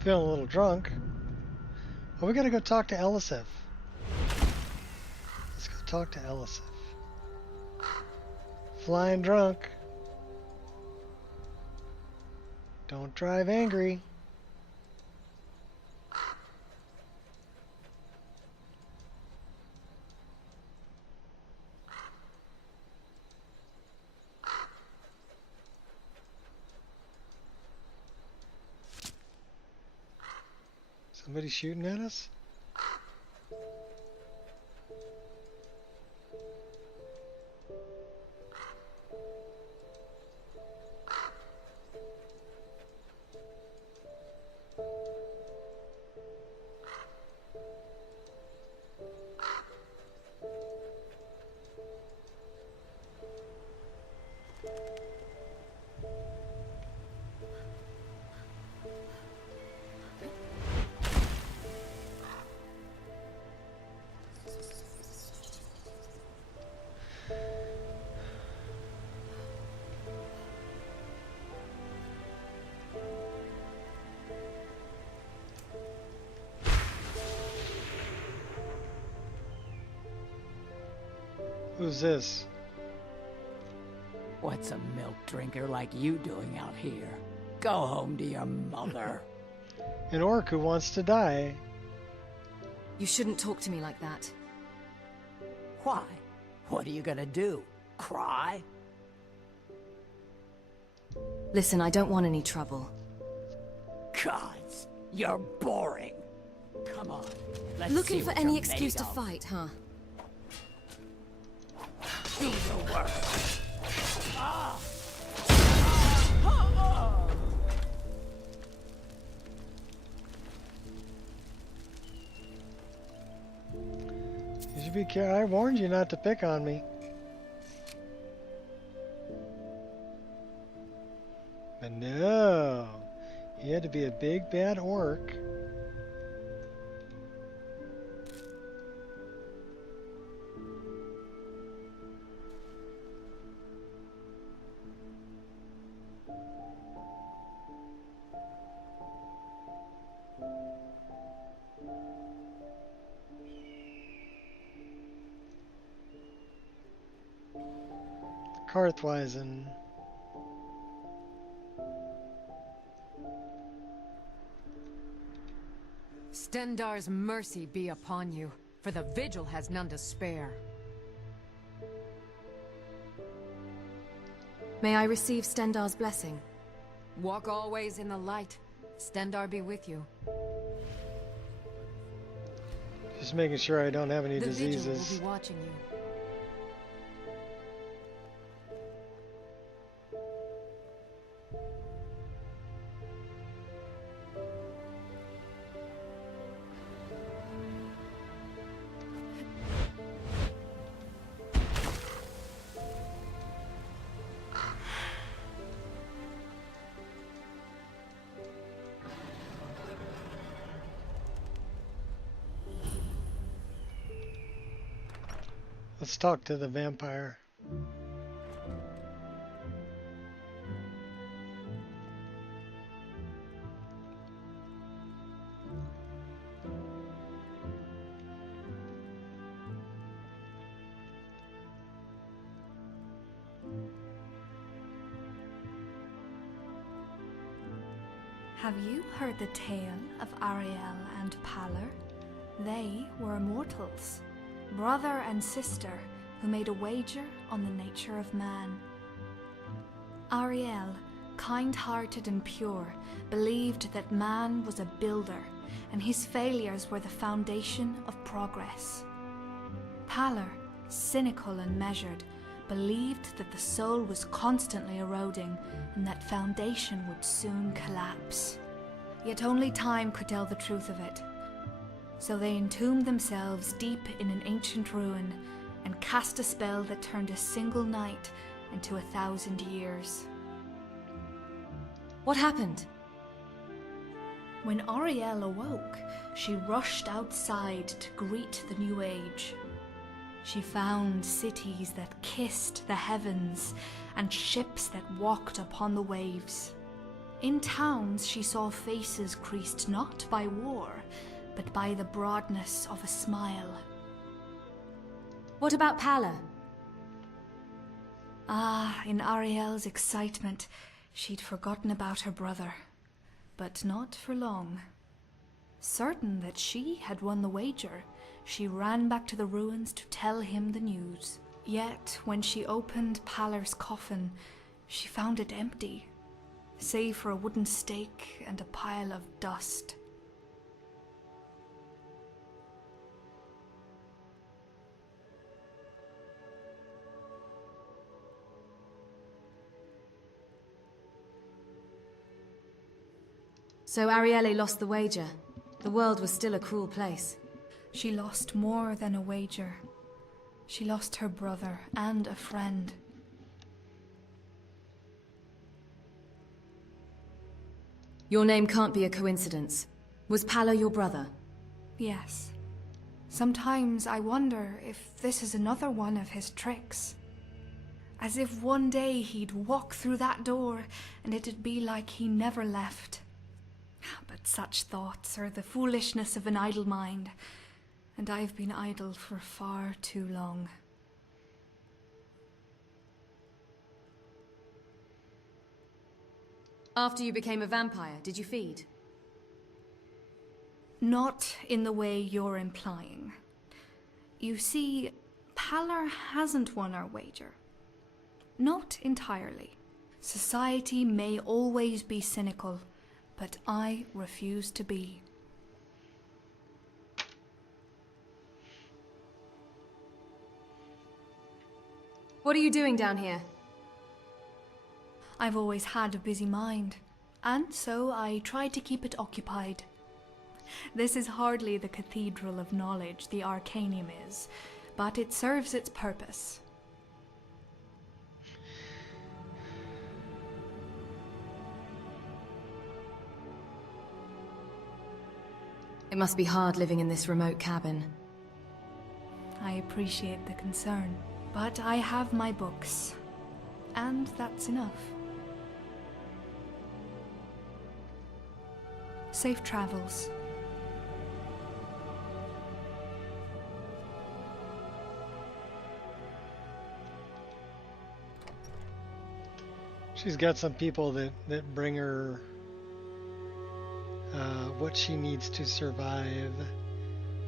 Feeling a little drunk. Well, we gotta go talk to Elisif. Let's go talk to Elisif. Flying drunk. Don't drive angry. Somebody shooting at us? Who's this? What's a milk drinker like you doing out here? Go home to your mother. An orc who wants to die. You shouldn't talk to me like that. Why? What are you gonna do? Cry? Listen, I don't want any trouble. Gods, you're boring. Come on, let's Looking see for what any you're excuse made to of. fight, huh? Do the work. You should be careful. I warned you not to pick on me. But no. You had to be a big bad orc. Karthweisen. Stendar's mercy be upon you, for the vigil has none to spare. May I receive Stendar's blessing? Walk always in the light. Stendar be with you. Just making sure I don't have any The vigil will diseases. be watching you. Let's talk to the vampire. Have you heard the tale of Ariel and Paler? They were immortals, brother and sister, who made a wager on the nature of man. Ariel, kind-hearted and pure, believed that man was a builder, and his failures were the foundation of progress. Paler, cynical and measured, believed that the soul was constantly eroding and that foundation would soon collapse. Yet only time could tell the truth of it. So they entombed themselves deep in an ancient ruin and cast a spell that turned a single night into 1,000 years. What happened? When Ariel awoke, she rushed outside to greet the new age. She found cities that kissed the heavens and ships that walked upon the waves. In towns she saw faces creased not by war, but by the broadness of a smile. What about Paler? Ah, in Ariel's excitement, She'd forgotten about her brother, but not for long. Certain that she had won the wager, she ran back to the ruins to tell him the news. Yet, when she opened Palor's coffin, she found it empty, save for a wooden stake and a pile of dust. So Arielle lost the wager. The world was still a cruel place. She lost more than a wager. She lost her brother and a friend. Your name can't be a coincidence. Was Palor your brother? Yes. Sometimes I wonder if this is another one of his tricks. As if one day he'd walk through that door and it'd be like he never left. But such thoughts are the foolishness of an idle mind, and I've been idle for far too long. After you became a vampire, did you feed? Not in the way you're implying. You see, Palor hasn't won our wager. Not entirely. Society may always be cynical, but I refuse to be. What are you doing down here? I've always had a busy mind, and so I try to keep it occupied. This is hardly the cathedral of knowledge the Arcanium is, but it serves its purpose. It must be hard living in this remote cabin. I appreciate the concern, but I have my books, and that's enough. Safe travels. She's got some people that bring her what she needs to survive,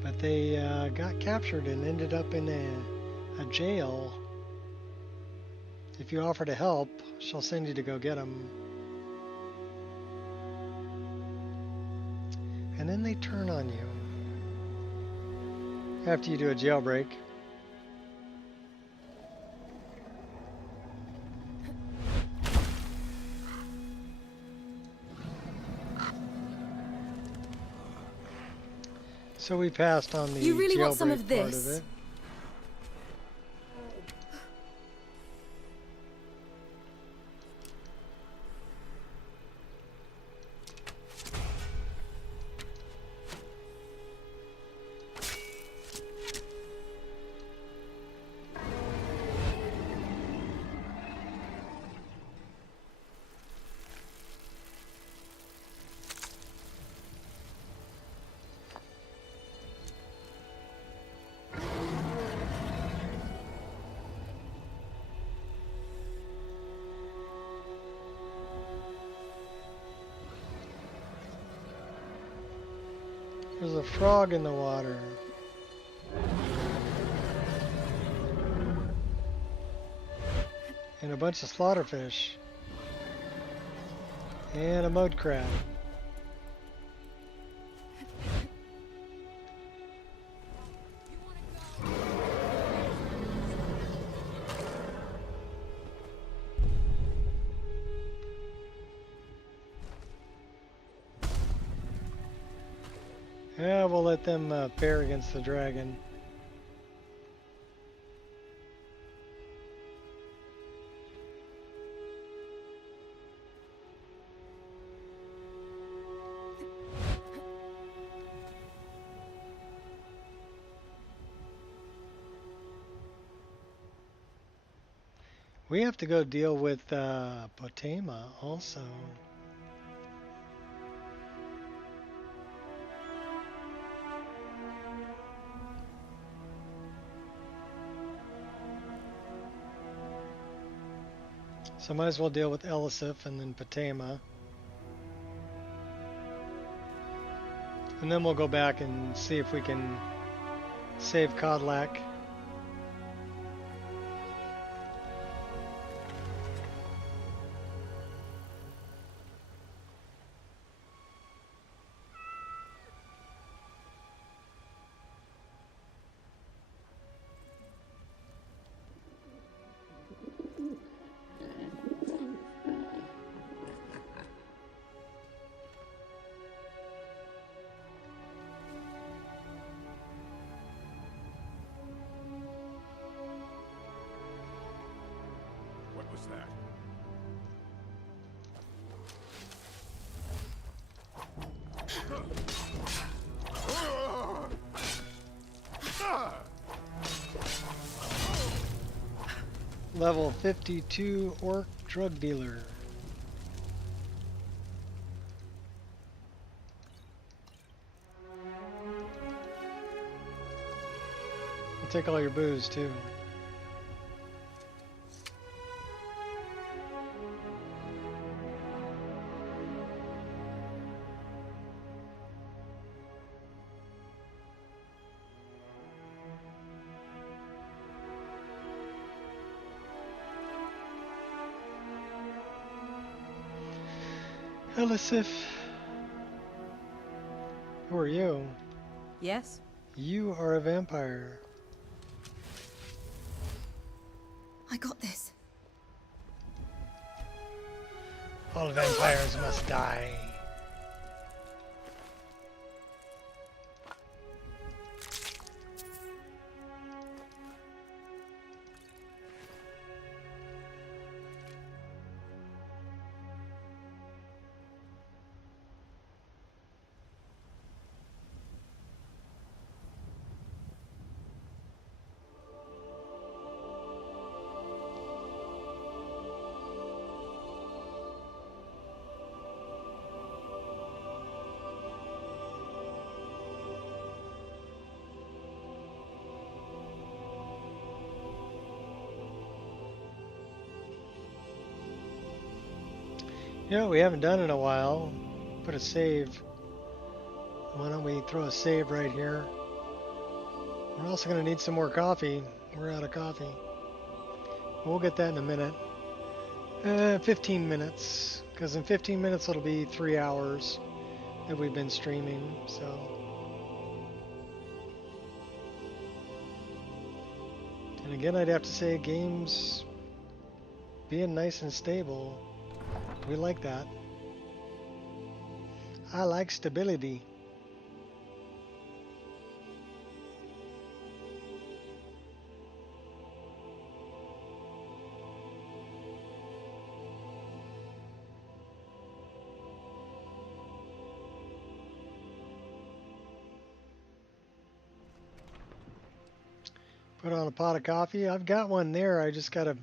but they got captured and ended up in a jail. If you offer to help, she'll send you to go get them. And then they turn on you after you do a jailbreak. So we passed on the You really want some jailbreak of part this? of it. There's a frog in the water. And a bunch of slaughterfish. And a mud crab. Yeah, we'll let them pair against the dragon. We have to go deal with Potema also. So might as well deal with Elisif and then Patema. And then we'll go back and see if we can save Kodlak. What was that? Level 52 orc drug dealer. I'll take all your booze too. Elisif, who are you? Yes? You are a vampire. I got this. All vampires must die. You know what we haven't done in a while? Put a save. Why don't we throw a save right here? We're also going to need some more coffee. We're out of coffee. We'll get that in a minute. 15 minutes. Because in 15 minutes it'll be 3 hours that we've been streaming. So. And again, I'd have to say games being nice and stable. We like that. I like stability. Put on a pot of coffee. I've got one there. I just gotta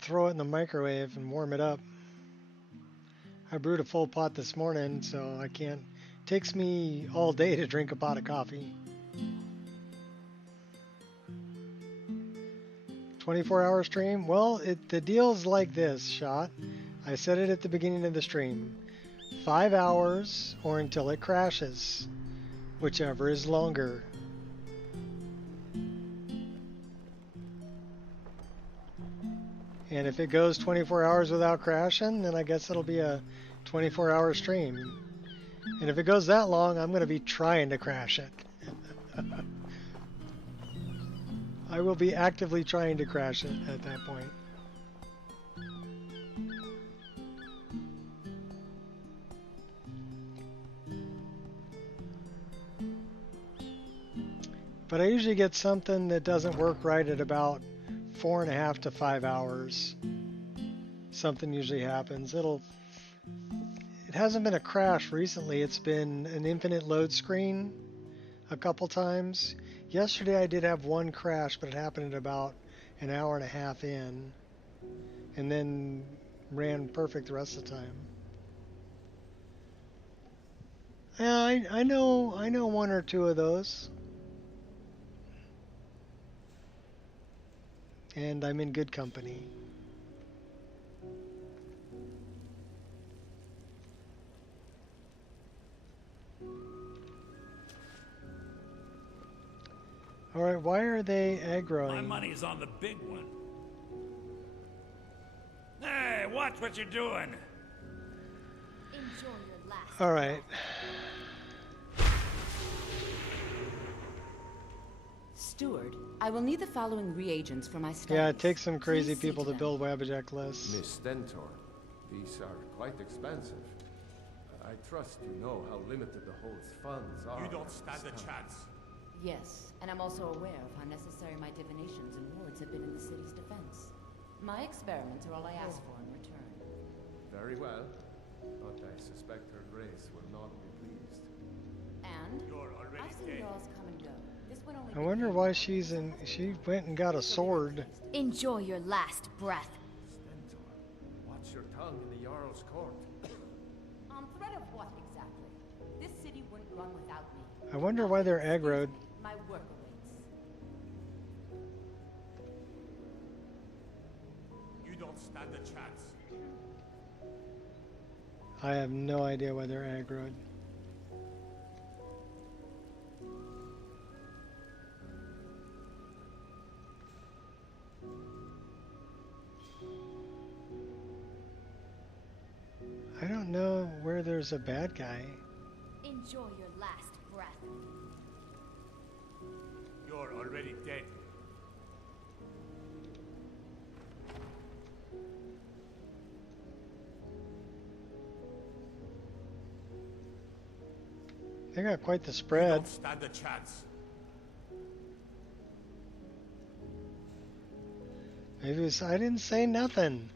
throw it in the microwave and warm it up. I brewed a full pot this morning, so I can't. It takes me all day to drink a pot of coffee. 24-hour stream? Well, the deal's like this, Shot. I said it at the beginning of the stream. 5 hours or until it crashes. Whichever is longer. And if it goes 24 hours without crashing, then I guess it'll be a 24-hour stream. And if it goes that long, I'm going to be trying to crash it. I will be actively trying to crash it at that point. But I usually get something that doesn't work right at about 4.5 to 5 hours. Something usually happens. It hasn't been a crash recently. It's been an infinite load screen a couple times. Yesterday I did have one crash, but it happened at about an hour and a half in, and then ran perfect the rest of the time. Yeah, I know one or two of those. And I'm in good company. Alright, why are they aggroing? My money's on the big one. Hey, watch what you're doing. Enjoy your last. Alright. Steward, I will need the following reagents for my studies. Yeah, it takes some crazy people to build Wabbajack lists. Miss Stentor, these are quite expensive. I trust you know how limited the hold's funds are. You don't stand a chance. Yes, and I'm also aware of how necessary my divinations and wards have been in the city's defense. My experiments are all I ask for in return. Very well, but I suspect her grace will not be pleased. And You're already I've seen dead. Jarls come and go. This one only I wonder why she's in. She went and got a sword. Enjoy your last breath. Stentor, watch your tongue in the Jarl's court. On threat of what exactly? This city wouldn't run without me. I wonder why they're aggroed. My work awaits. You don't stand a chance. I have no idea why they're aggroed. I don't know where there's a bad guy. Enjoy your last breath. You're already dead. They got quite the You spread. don't stand a chance. Maybe it's, I didn't say nothing.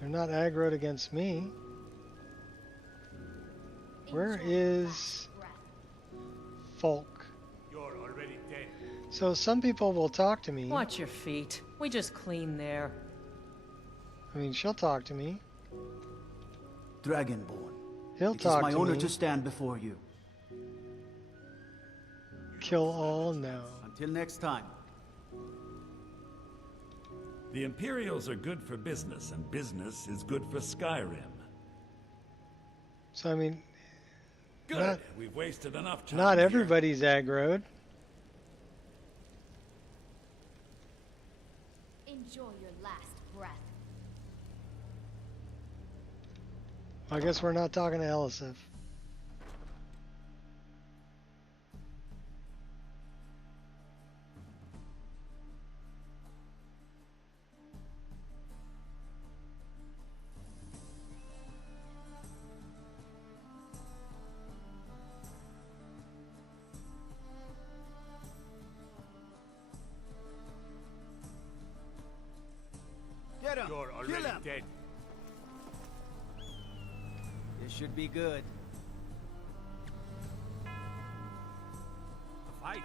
They're not aggroed against me. Where is Folk? You're already dead. So some people will talk to me. Watch your feet. We just clean there. I mean, she'll talk to me. Dragonborn. He'll it talk is my to honor me. to stand before you. Kill all? No. Until next time. The Imperials are good for business, and business is good for Skyrim. So I mean, Good. Not- We've wasted enough time. not here. everybody's aggroed. Enjoy your last breath. I guess we're not talking to Elisif. Get him! You're Kill already him! dead. This should be good. A fight.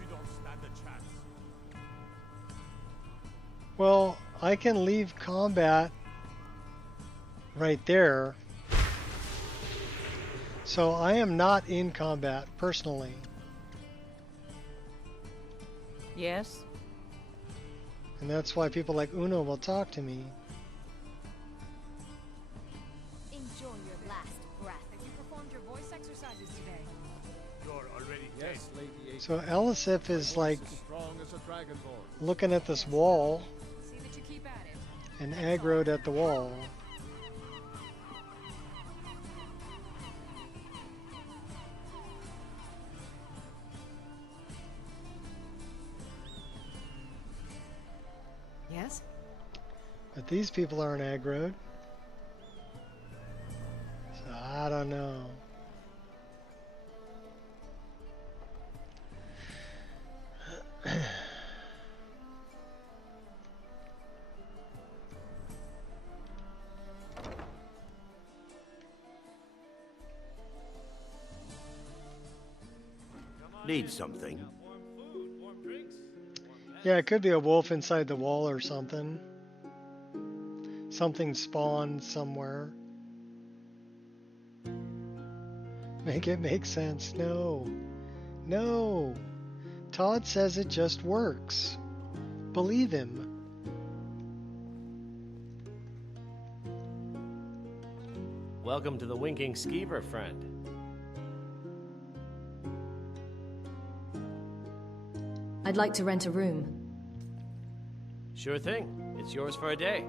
You don't stand a chance. Well, I can leave combat right there. So I am not in combat personally. Yes? And that's why people like Uno will talk to me. Enjoy your last breath. Have you performed your voice exercises today? You're already dead. Yes, Lady So Elisif is like as strong as a dragonborn. looking at this wall See that you keep at it. and aggroed at the wall. Yes? But these people aren't aggroed. So I don't know. Need something? Yeah, it could be a wolf inside the wall or something. Something spawned somewhere. Make it make sense. No. No. Todd says it just works. Believe him. Welcome to the Winking Skeever, friend. I'd like to rent a room. Sure thing. It's yours for a day.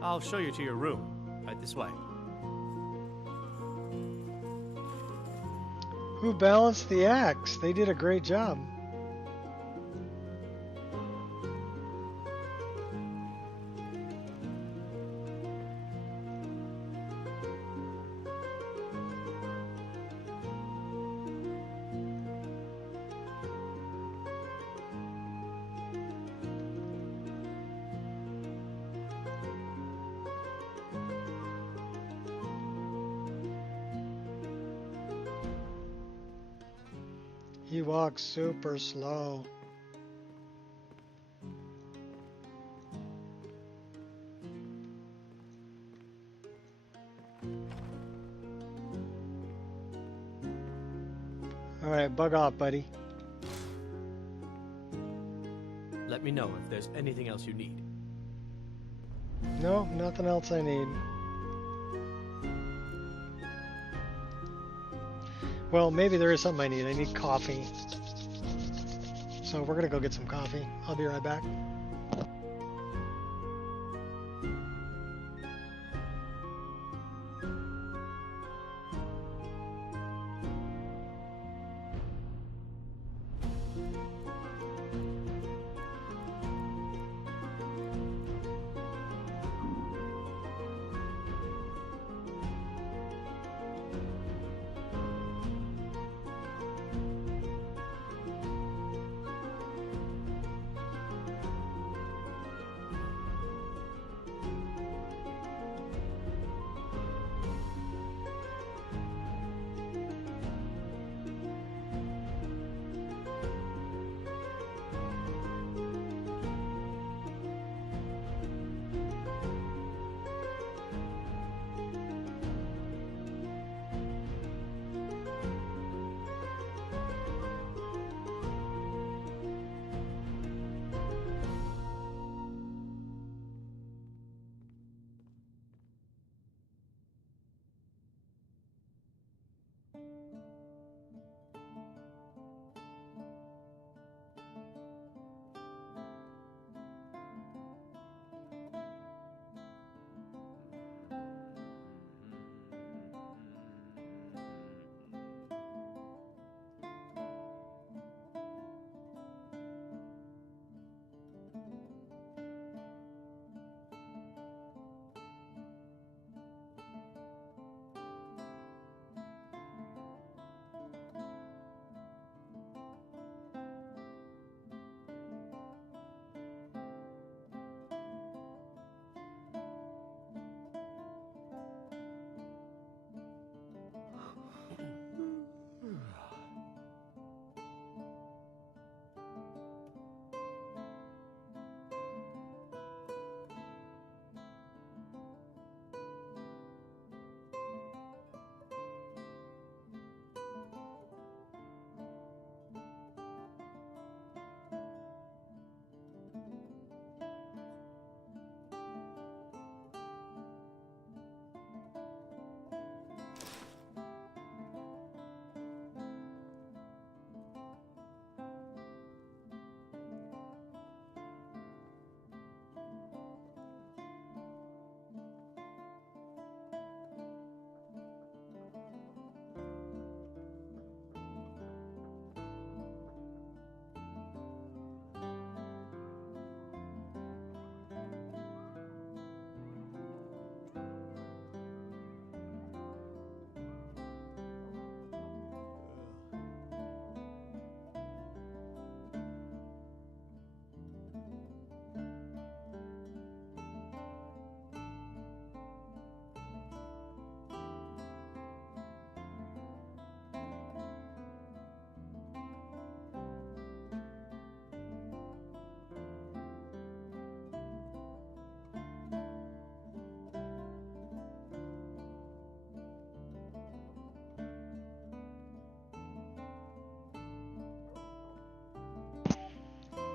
I'll show you to your room. Right this way. Who balanced the axe? They did a great job. He walks super slow. All right, bug off, buddy. Let me know if there's anything else you need. No, nothing else I need. Well, maybe there is something I need. I need coffee. So we're gonna go get some coffee. I'll be right back.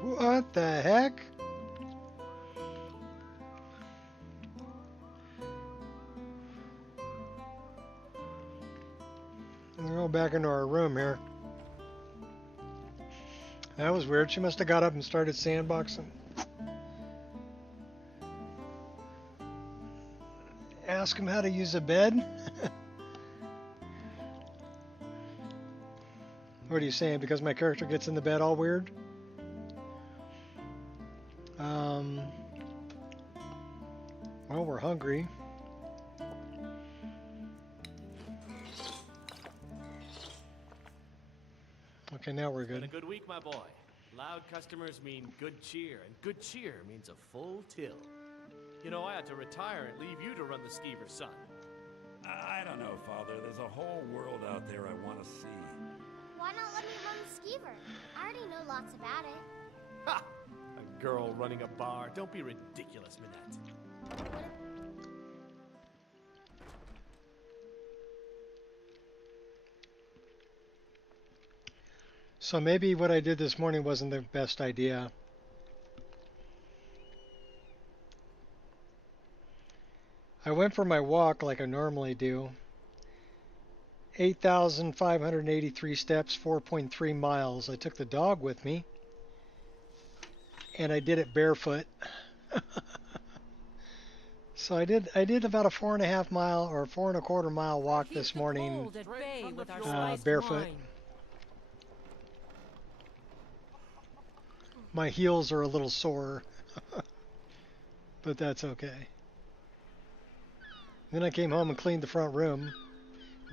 What the heck? We'll go back into our room here. That was weird. She must have got up and started sandboxing. Ask him how to use a bed? What are you saying? Because my character gets in the bed all weird? Well, we're hungry. Okay, now we're good. Been a good week, my boy. Loud customers mean good cheer, and good cheer means a full till. You know, I had to retire and leave you to run the skeever, son. I don't know, Father. There's a whole world out there I want to see. Why not let me run the skeever? I already know lots about it. Ha! A girl running a bar. Don't be ridiculous, Minette. So maybe what I did this morning wasn't the best idea. I went for my walk like I normally do. 8,583 steps, 4.3 miles. I took the dog with me, and I did it barefoot. So I did about a 4.5 mile or 4.25 mile walk this morning, barefoot. My heels are a little sore, but that's okay. Then I came home and cleaned the front room,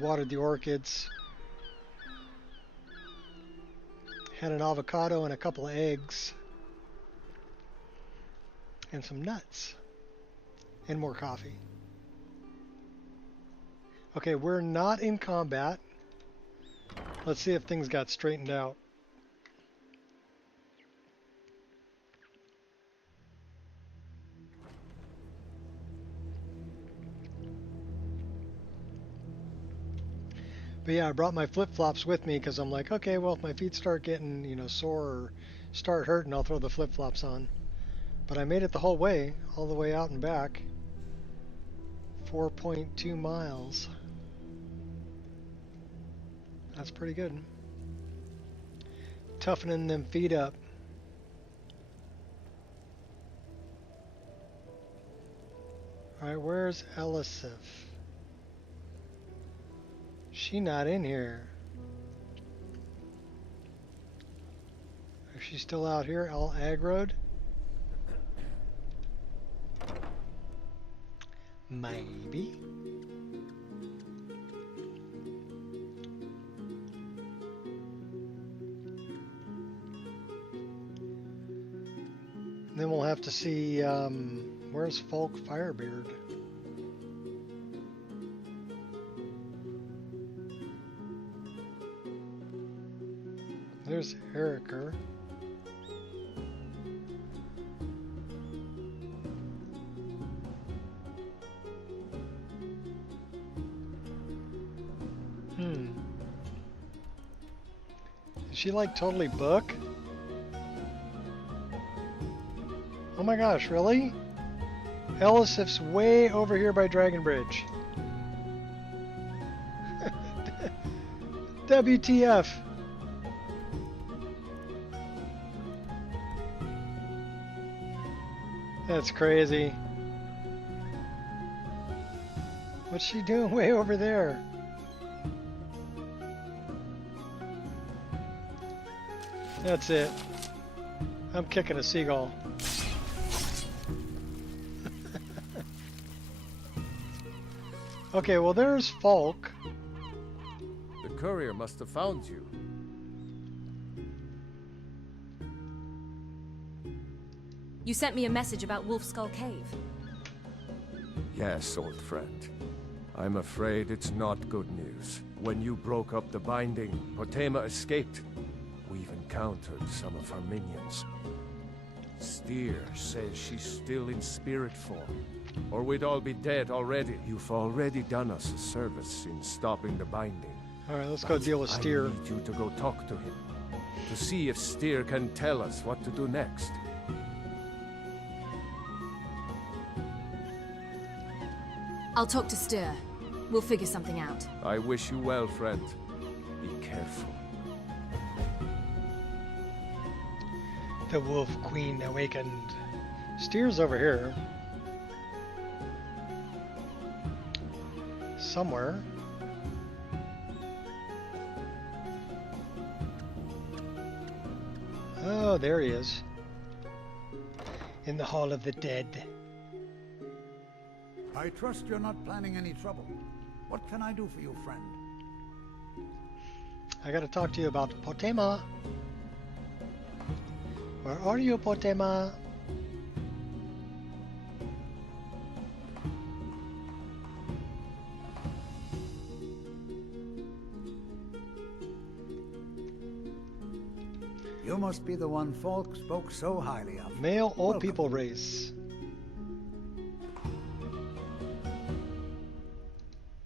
watered the orchids, had an avocado and a couple of eggs, and some nuts, and more coffee. Okay, we're not in combat. Let's see if things got straightened out. But yeah, I brought my flip-flops with me because I'm like, okay, well, if my feet start getting, you know, sore or start hurting, I'll throw the flip-flops on. But I made it the whole way, all the way out and back. 4.2 miles. That's pretty good. Toughening them feet up. Alright, where's Elisif? She not in here. Is she still out here, all aggroed? Maybe. Then we'll have to see, where's Folk Firebeard? There's Eriker. Is she like totally book? Oh my gosh, really? Elisif's way over here by Dragon Bridge. WTF. That's crazy. What's she doing way over there? That's it. I'm kicking a seagull. Okay, well there's Falk. The courier must have found you. You sent me a message about Wolfskull Cave. Yes, old friend. I'm afraid it's not good news. When you broke up the binding, Potema escaped. We've encountered some of her minions. Steer says she's still in spirit form, or we'd all be dead already. You've already done us a service in stopping the binding. Alright, let's go deal with Steer. I need you to go talk to him. to see if Styr can tell us what to do next. I'll talk to Styr. We'll figure something out. I wish you well, friend. Be careful. The Wolf Queen awakened. Styr's over here. Somewhere. Oh, there he is. In the Hall of the Dead. I trust you're not planning any trouble. What can I do for you, friend? I gotta talk to you about Potema. Where are you, Potema? You must be the one Falk spoke so highly of. Male old people race.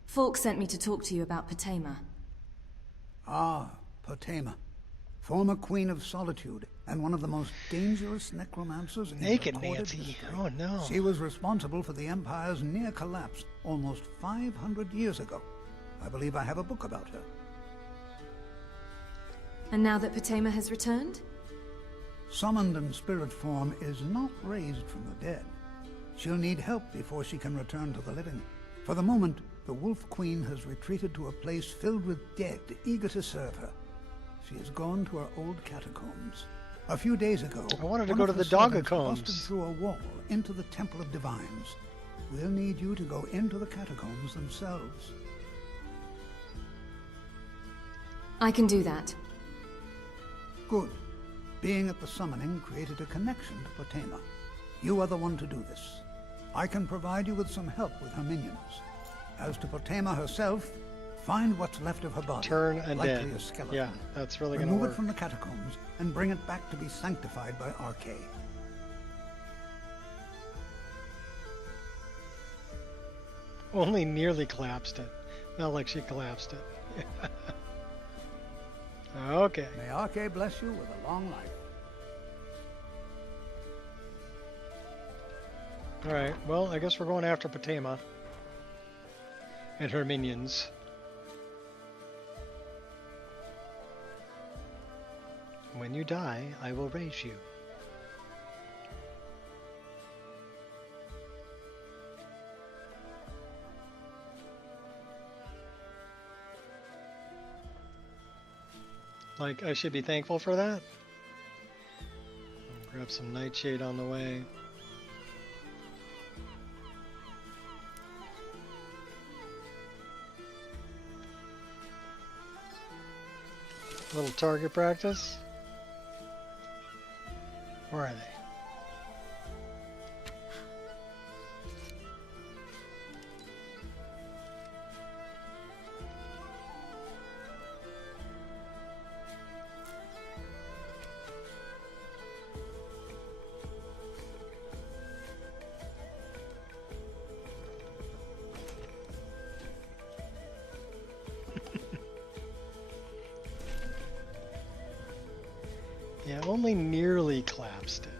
Falk sent me to talk to you about Potema. Ah, Potema. Former Queen of Solitude, and one of the most dangerous necromancers in Naked recorded Nancy. history. Oh no. She was responsible for the Empire's near collapse almost 500 years ago. I believe I have a book about her. And now that Potema has returned? Summoned in spirit form is not raised from the dead. She'll need help before she can return to the living. For the moment, the Wolf Queen has retreated to a place filled with dead, eager to serve her. She has gone to her old catacombs. A few days ago, I wanted to one go of to her the servants Doggacombs. busted through a wall into the Temple of Divines. We'll need you to go into the catacombs themselves. I can do that. Good. Being at the summoning created a connection to Potema. You are the one to do this. I can provide you with some help with her minions. As to Potema herself, find what's left of her body. Turn and likely dead. a skeleton. Yeah, that's really gonna Remove work. it from the catacombs and bring it back to be sanctified by RK. Only nearly collapsed it. Not like she collapsed it. Okay. May RK bless you with a long life. Alright, well, I guess we're going after Potema. And her minions. When you die, I will raise you. Like, I should be thankful for that. I'll grab some nightshade on the way. Little target practice. Where are they? Yeah, only nearly collapsed it.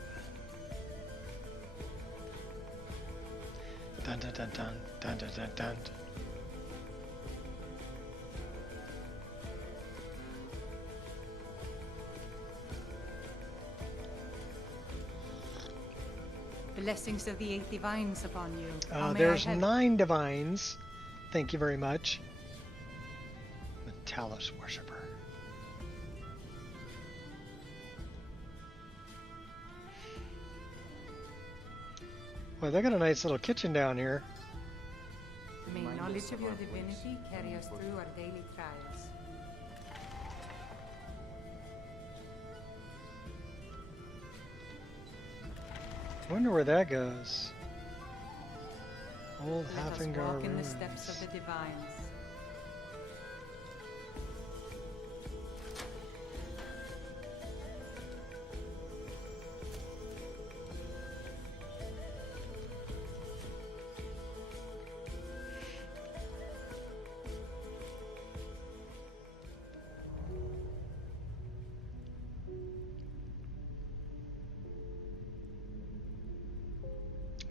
Dun dun dun dun dun dun dun dun. Blessings of the eight divines upon you. There's 9 divines. Thank you very much. Metalis worshiper. Well, they got a nice little kitchen down here. May knowledge of your divinity carry us through our daily trials. I wonder where that goes. Old Let us Hafingar walk in the ruins. steps of the divines.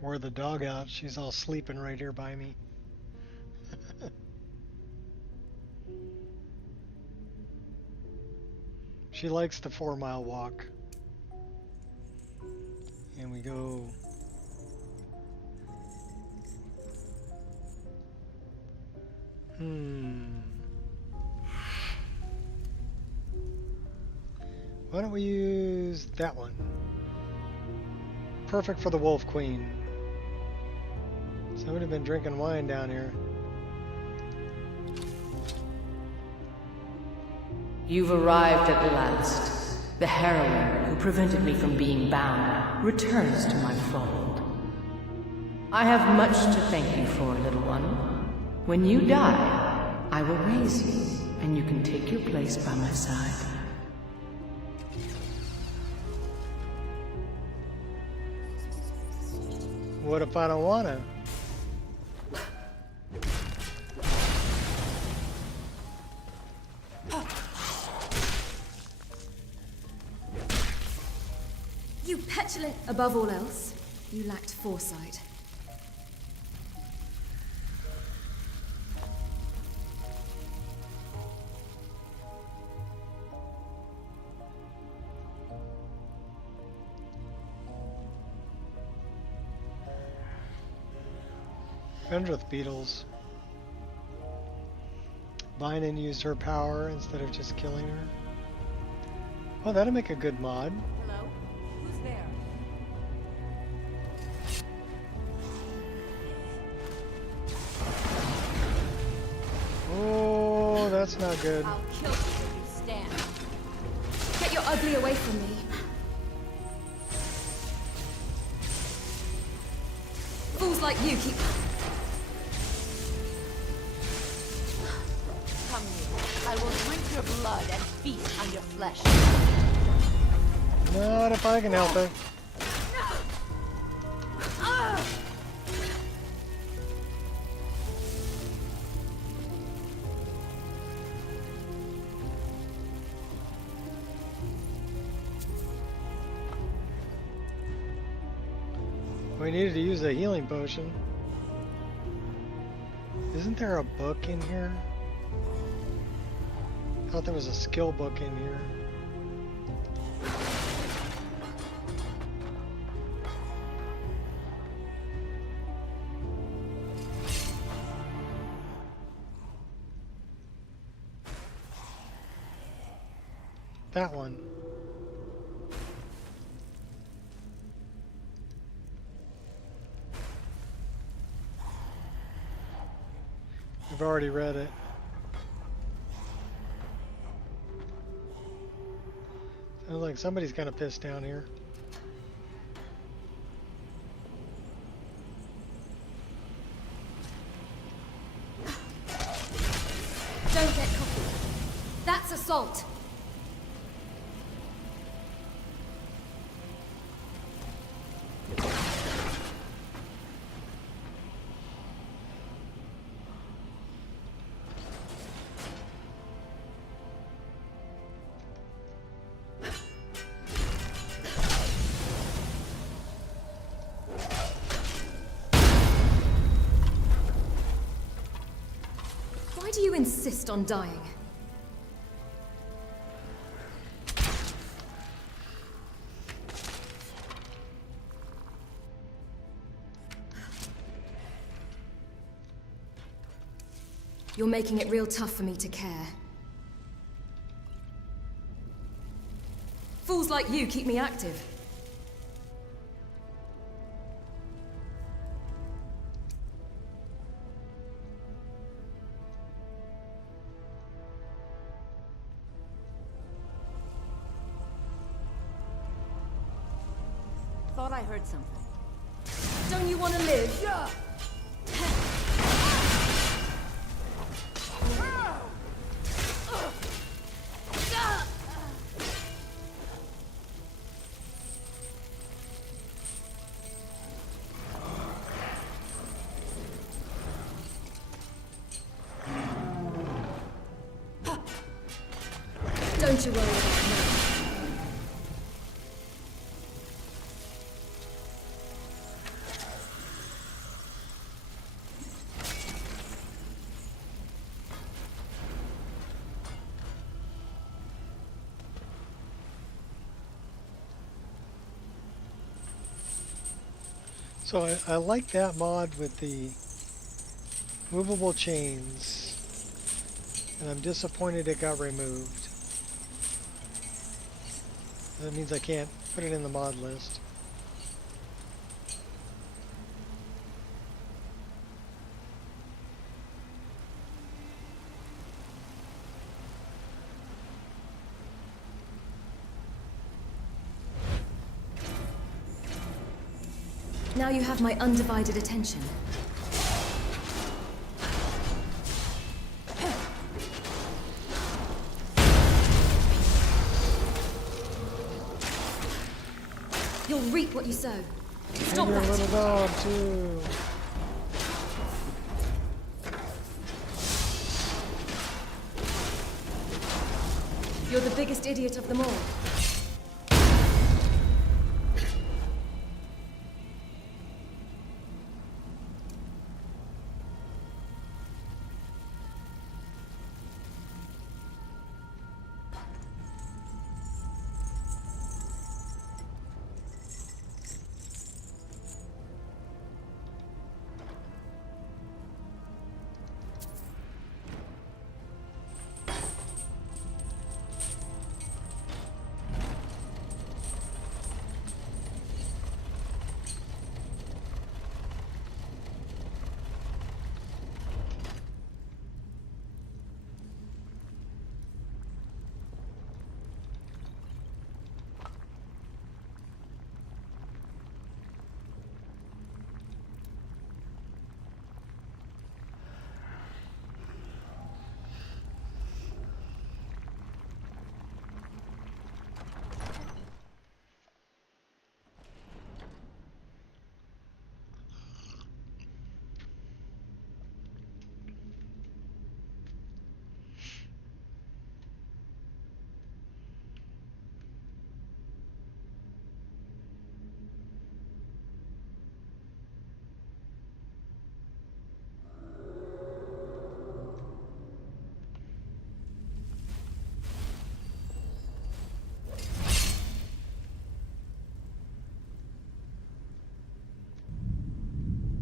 Wore the dog out. She's all sleeping right here by me. She likes the 4-mile walk. And we go... Why don't we use that one? Perfect for the Wolf Queen. Somebody been drinking wine down here. You've arrived at last. The heroine who prevented me from being bound returns to my fold. I have much to thank you for, little one. When you die, I will raise you, and you can take your place by my side. What if I don't want to? You petulant! Above all else, you lacked foresight. Fendrith beetles. Vinen used her power instead of just killing her. Oh, that'll make a good mod. Hello? Who's there? Oh, that's not good. I'll kill you where you stand. Get your ugly away from me. Fools like you keep... Come here. I will drink your blood and feast on your flesh. Not if I can help it. We needed to use a healing potion. Isn't there a book in here? I thought there was a skill book in here. That one. I've already read it. Sounds like somebody's kind of pissed down here. Don't get cocky. That's assault. Why do you insist on dying? You're making it real tough for me to care. Fools like you keep me active. Thought I heard something. Don't you want to live? Yeah. Don't you worry about me. So I like that mod with the movable chains. And I'm disappointed it got removed. That means I can't put it in the mod list. Now you have my undivided attention. You'll reap what you sow. Stop Your that! little dog too. You're the biggest idiot of them all.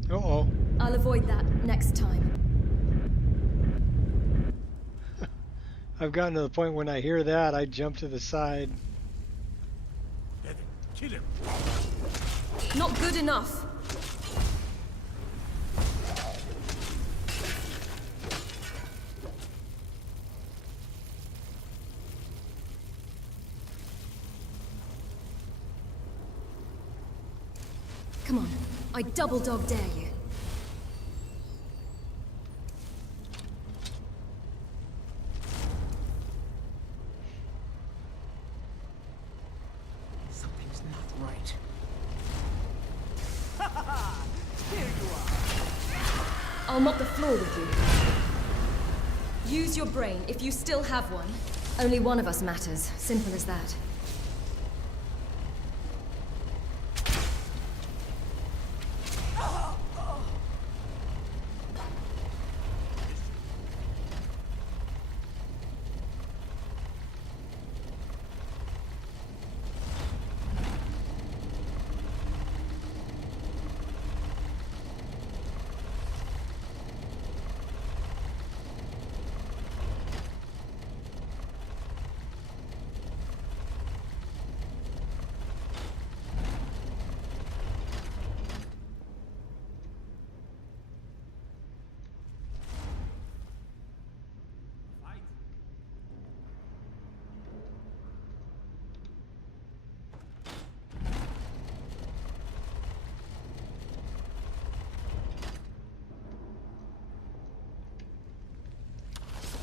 Uh-oh. I'll avoid that next time. I've gotten to the point when I hear that, I jump to the side. Kill him. Not good enough. Come on, I double dog dare you. Something's not right. Here you are. I'll mop the floor with you. Use your brain if you still have one. Only one of us matters. Simple as that.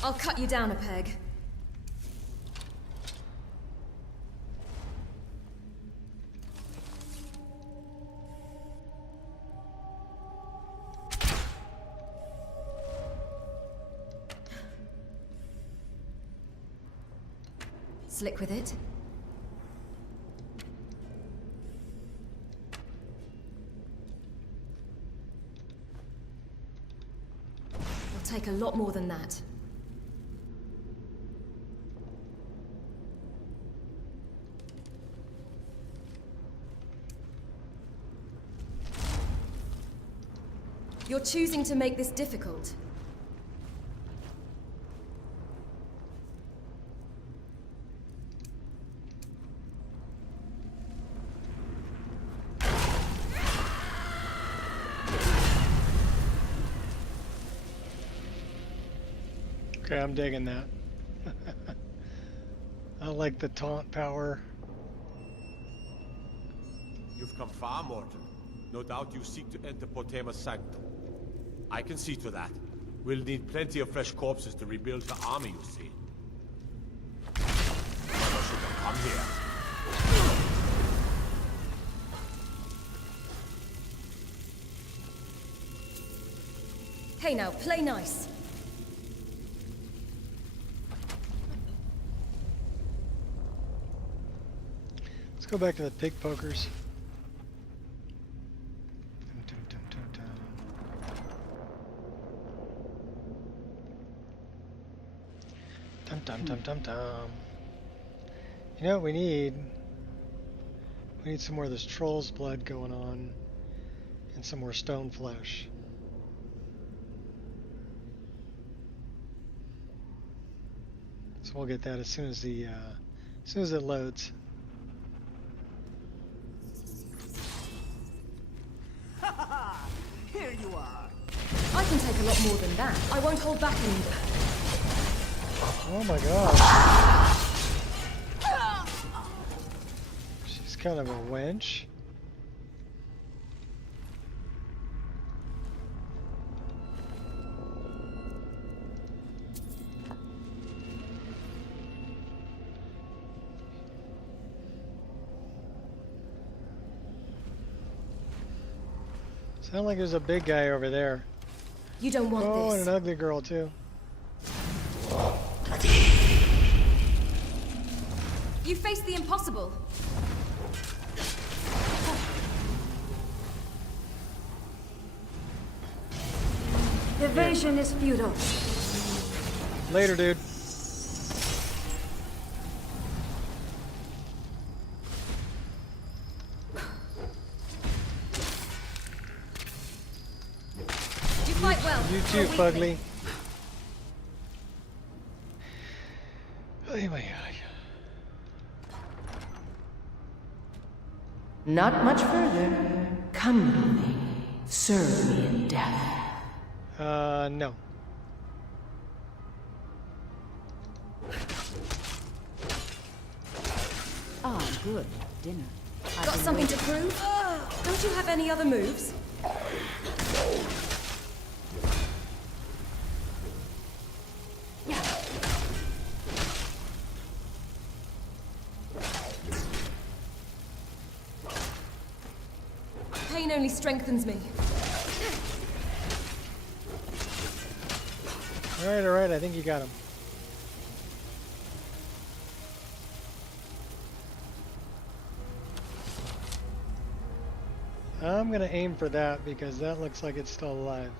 I'll cut you down a peg. Slick with it. It'll take a lot more than that. You're choosing to make this difficult. Okay, I'm digging that. I like the taunt power. You've come far, mortal. No doubt you seek to enter Potema's sanctum. I can see to that. We'll need plenty of fresh corpses to rebuild the army, you see. Never should have come here. Hey now, play nice. Let's go back to the pig pokers. Dum dum dum dum. You know what we need? We need some more of this troll's blood going on, and some more stone flesh. So we'll get that as soon as the as soon as it loads. Here you are. I can take a lot more than that. I won't hold back anymore. Oh my god. She's kind of a wench. Sound like there's a big guy over there. You don't want this. Oh, and an ugly girl too. You face the impossible. Evasion is futile. Later, dude. You fight well. You too, Fugly. Anyway. Not much further. Come with me. Serve me in death. No. Ah, good. Dinner. Got something to prove? Don't you have any other moves? Pain only strengthens me. Alright, I think you got him. I'm gonna aim for that because that looks like it's still alive.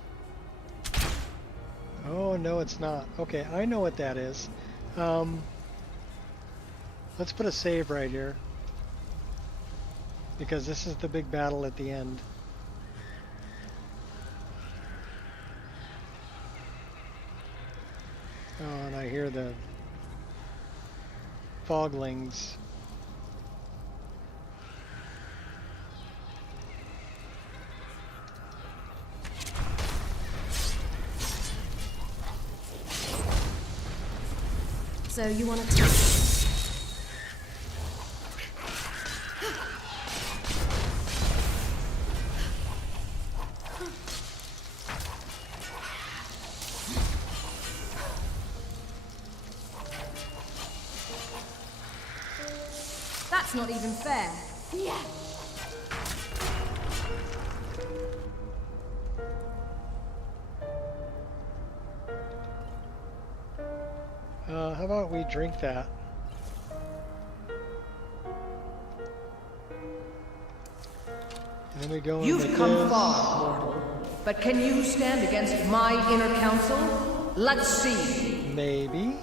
Oh, no, it's not. Okay, I know what that is. Let's put a save right here, because this is the big battle at the end. Oh, and I hear the foglings. So you want to... That's not even fair. Yeah. How about we drink that? And then we go and You've come far, mortal. But can you stand against my inner council? Let's see. Maybe.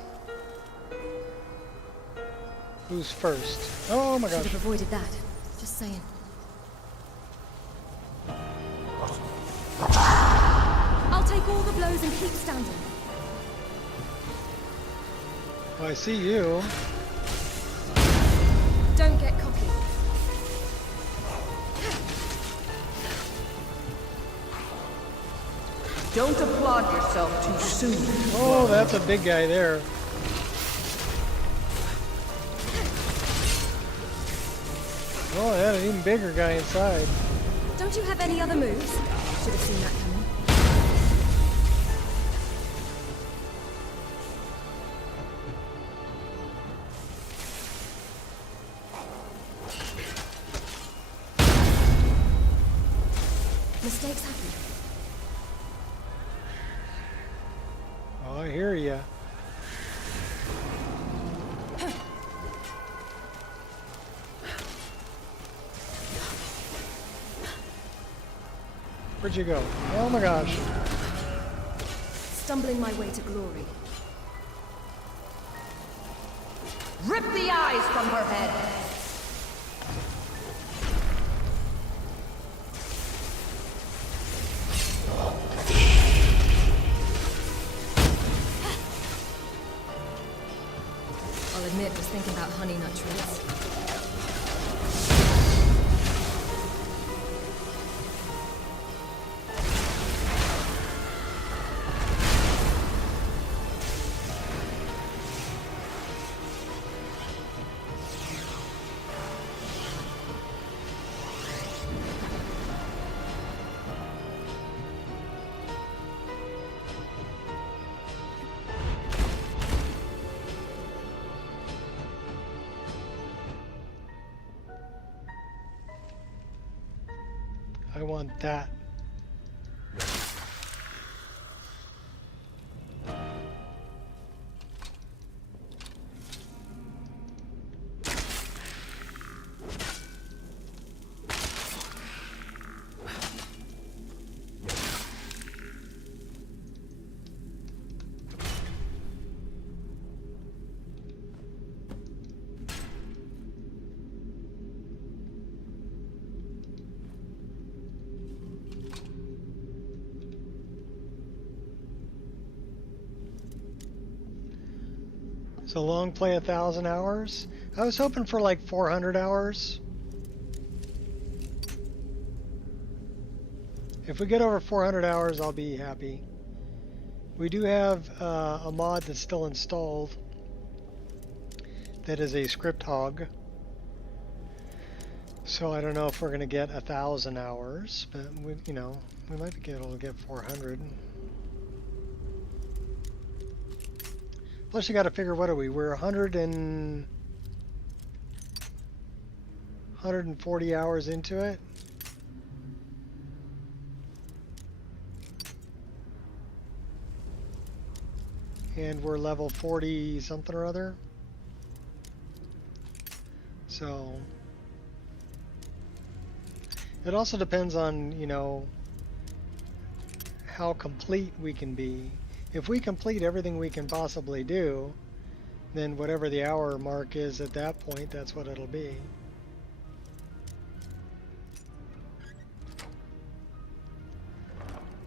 Who's first? Oh my gosh. Should have avoided that. Just saying. all the blows and keep standing. Well, I see you. Don't get cocky. Don't applaud yourself too soon. Oh, that's a big guy there. Oh, they had an even bigger guy inside. Don't you have any other moves? Should have seen that coming. Mistakes happen. Oh, I hear ya. Where'd you go? Oh my gosh. Stumbling my way to glory. Rip the eyes from her head. I'll admit, was thinking about honey nut trees. I want that. So long play 1,000 hours. I was hoping for like 400 hours. If we get over 400 hours, I'll be happy. We do have a mod that's still installed. That is a script hog. So I don't know if we're gonna get 1,000 hours, but we, you know, we might be able to get 400. Plus you got to figure, what are we? We're 140 hours into it. And we're level 40 something or other. So it also depends on, you know, how complete we can be. If we complete everything we can possibly do, then whatever the hour mark is at that point, that's what it'll be.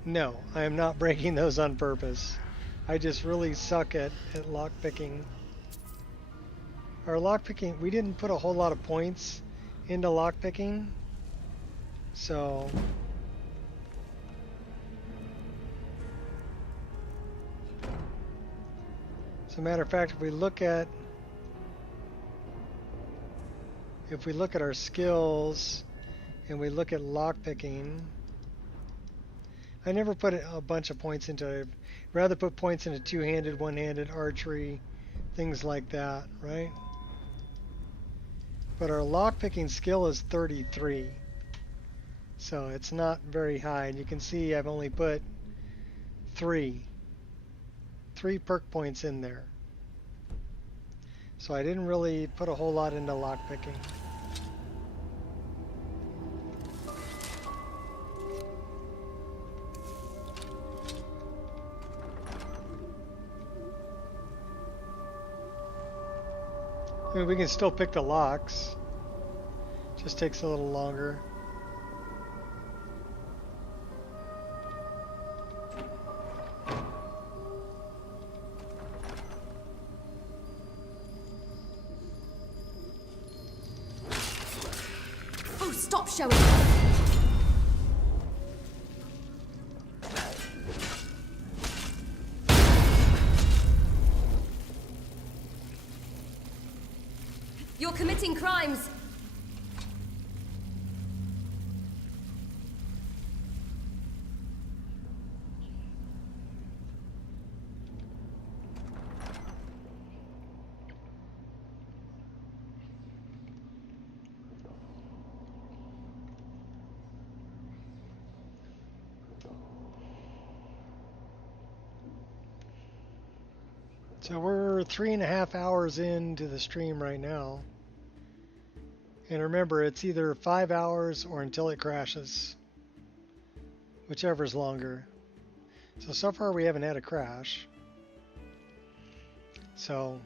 No, I am not breaking those on purpose. I just really suck at lockpicking. Our lockpicking, we didn't put a whole lot of points into lockpicking, so... As a matter of fact, if we look at our skills and we look at lockpicking, I never put a bunch of points into it. I'd rather put points into two-handed, one-handed, archery, things like that, right? But our lockpicking skill is 33, so it's not very high. And you can see I've only put 3 perk points in there. So I didn't really put a whole lot into lockpicking. I mean, we can still pick the locks. Just takes a little longer. Stop showing. You're committing crimes. So we're 3.5 hours into the stream right now. And remember, it's either 5 hours or until it crashes. Whichever's longer. So far we haven't had a crash. So,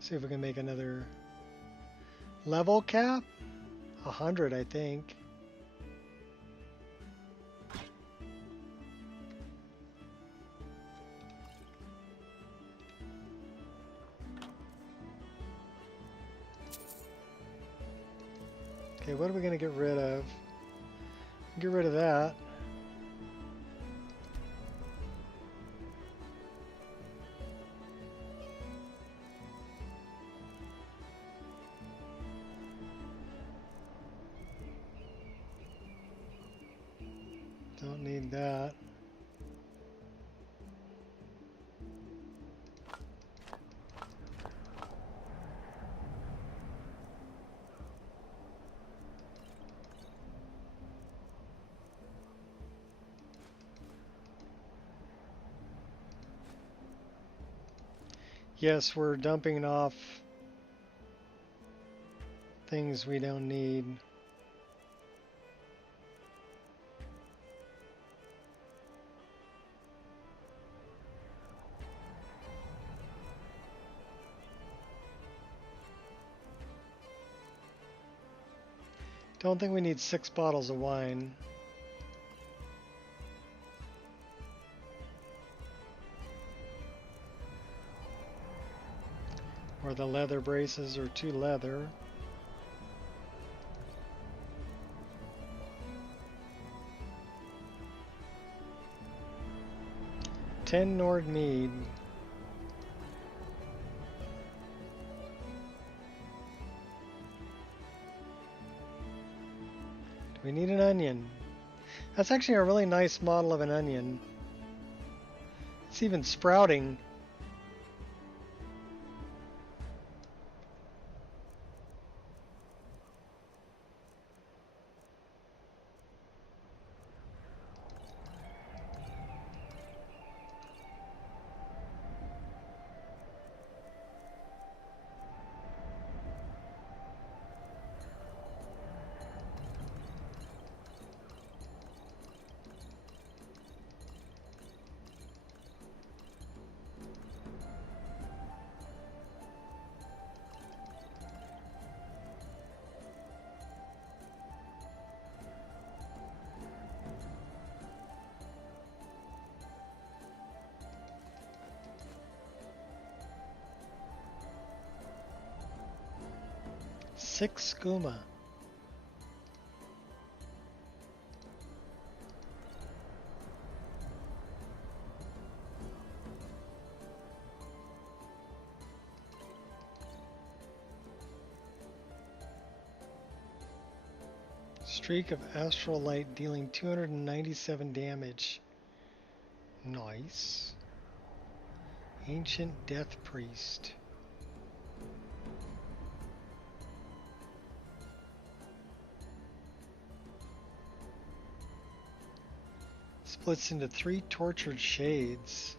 see if we can make another level cap. 100, I think. Okay, what are we going to get rid of? Get rid of that. Don't need that. Yes, we're dumping off things we don't need. Don't think we need 6 bottles of wine. Or the leather braces are too leather. $10 Nord mead. Do we need an onion? That's actually a really nice model of an onion. It's even sprouting. Six skooma. Streak of astral light dealing 297 damage. Nice. Ancient Death Priest. Splits into 3 tortured shades.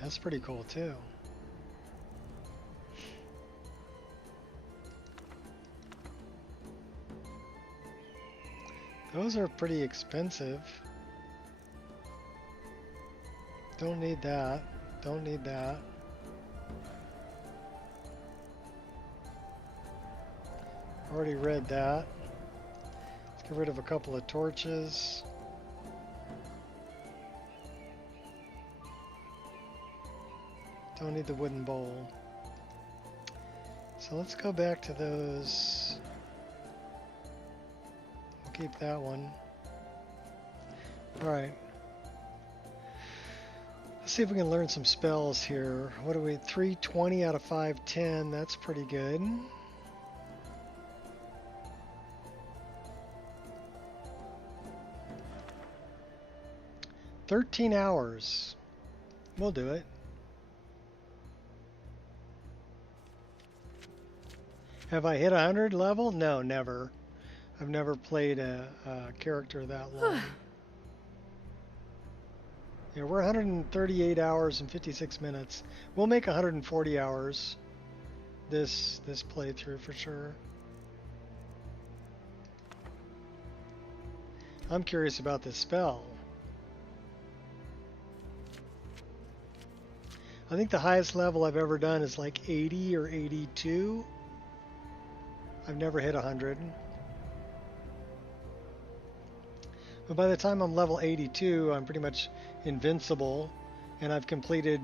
That's pretty cool too. Those are pretty expensive. Don't need that. Don't need that. Already read that. Let's get rid of a couple of torches. Don't need the wooden bowl. So let's go back to those keep that one. Alright. Let's see if we can learn some spells here. What are we? 320 out of 510. That's pretty good. $13 hours. We'll do it. Have I hit 100 level? No, never. I've never played a character that long. Yeah, we're 138 hours and 56 minutes. We'll make 140 hours this playthrough for sure. I'm curious about this spell. I think the highest level I've ever done is like 80 or 82. I've never hit 100. But by the time I'm level 82, I'm pretty much invincible, and I've completed,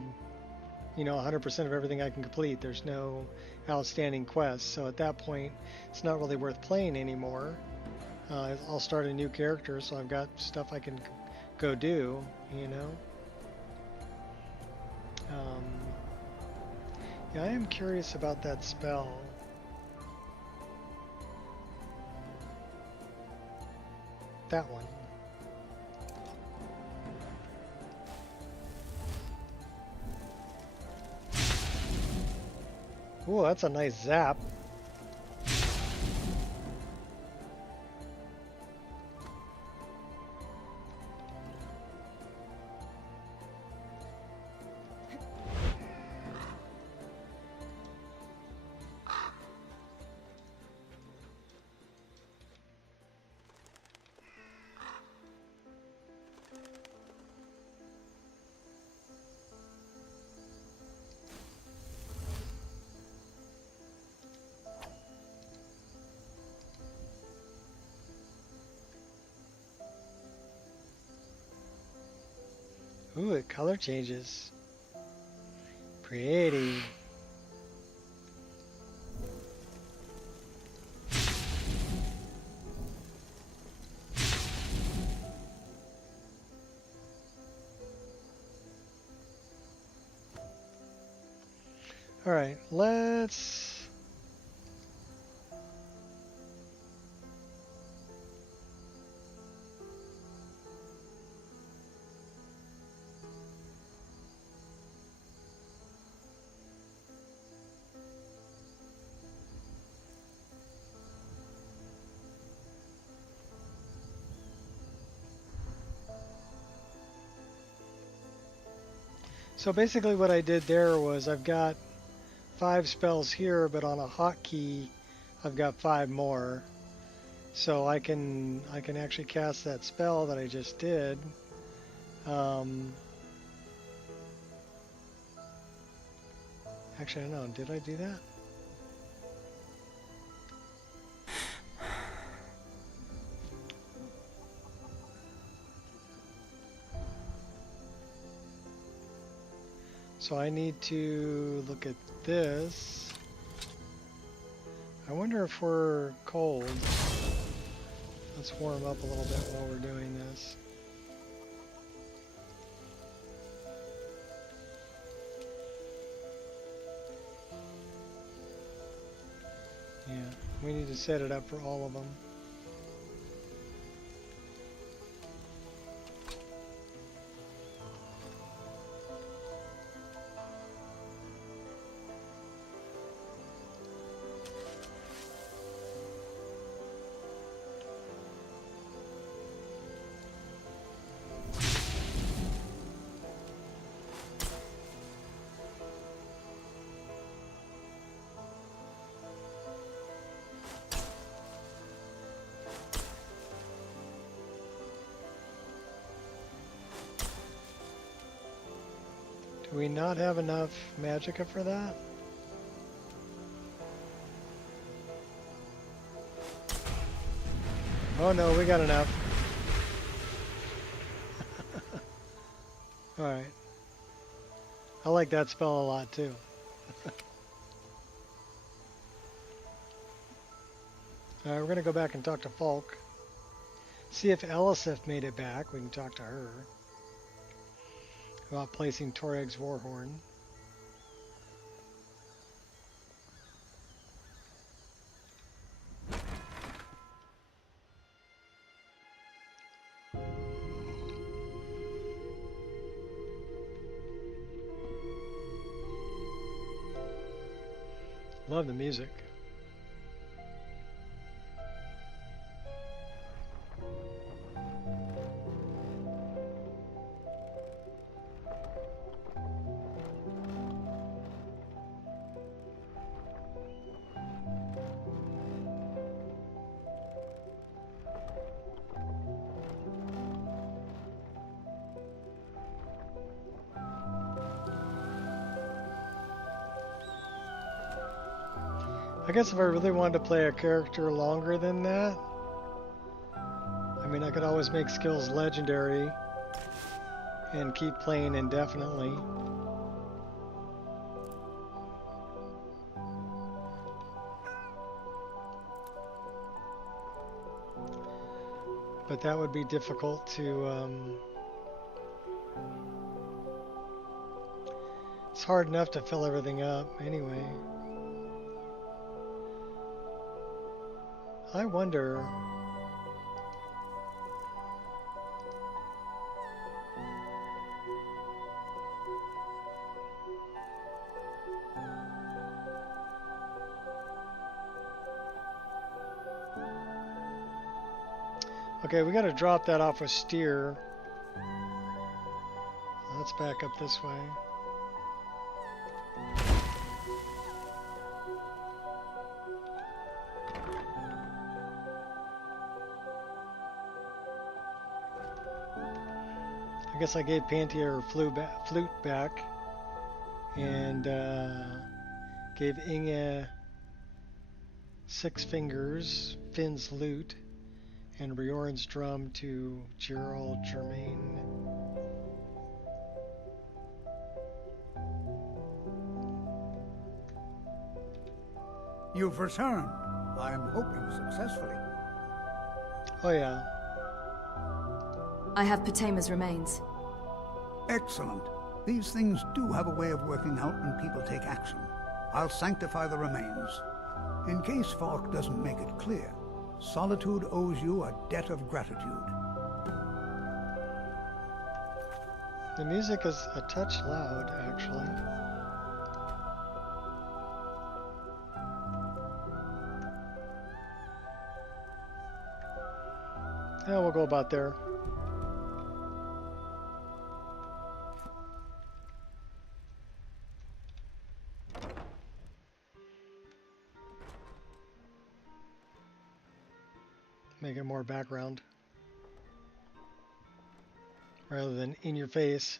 you know, 100% of everything I can complete. There's no outstanding quests, so at that point, it's not really worth playing anymore. I'll start a new character, so I've got stuff I can go do, you know. Yeah, I am curious about that spell. That one. Ooh, that's a nice zap. Ooh, it color changes. Pretty. All right, let's... So basically what I did there was I've got 5 spells here, but on a hotkey I've got 5 more. So I can actually cast that spell that I just did. Actually, I don't know, did I do that? So I need to look at this. I wonder if we're cold. Let's warm up a little bit while we're doing this. Yeah, we need to set it up for all of them. Do we not have enough magicka for that? Oh no, we got enough. Alright. I like that spell a lot too. Alright, we're going to go back and talk to Falk. See if Elisif made it back. We can talk to her about placing Torag's Warhorn. Love the music. I guess if I really wanted to play a character longer than that, I mean, I could always make skills legendary and keep playing indefinitely. But that would be difficult to, it's hard enough to fill everything up anyway. I wonder... Okay, we gotta drop that off with Steer. Let's back up this way. I guess I gave Pantia her flute back, and gave Inge 6 fingers, Finn's lute, and Riorn's drum to Jarl Germain. You've returned. I'm hoping successfully. Oh yeah. I have Potema's remains. Excellent. These things do have a way of working out when people take action. I'll sanctify the remains. In case Falk doesn't make it clear, Solitude owes you a debt of gratitude. The music is a touch loud, actually. Yeah, we'll go about there. Make it more background rather than in your face.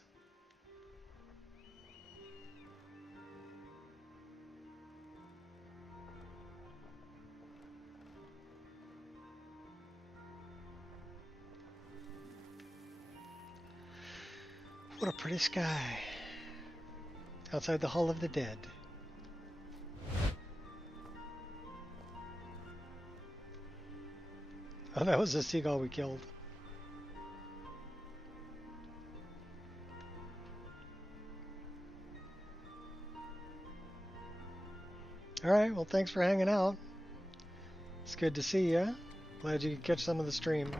What a pretty sky outside the Hall of the Dead. Oh, that was a seagull we killed. Alright, well thanks for hanging out. It's good to see ya. Glad you could catch some of the stream.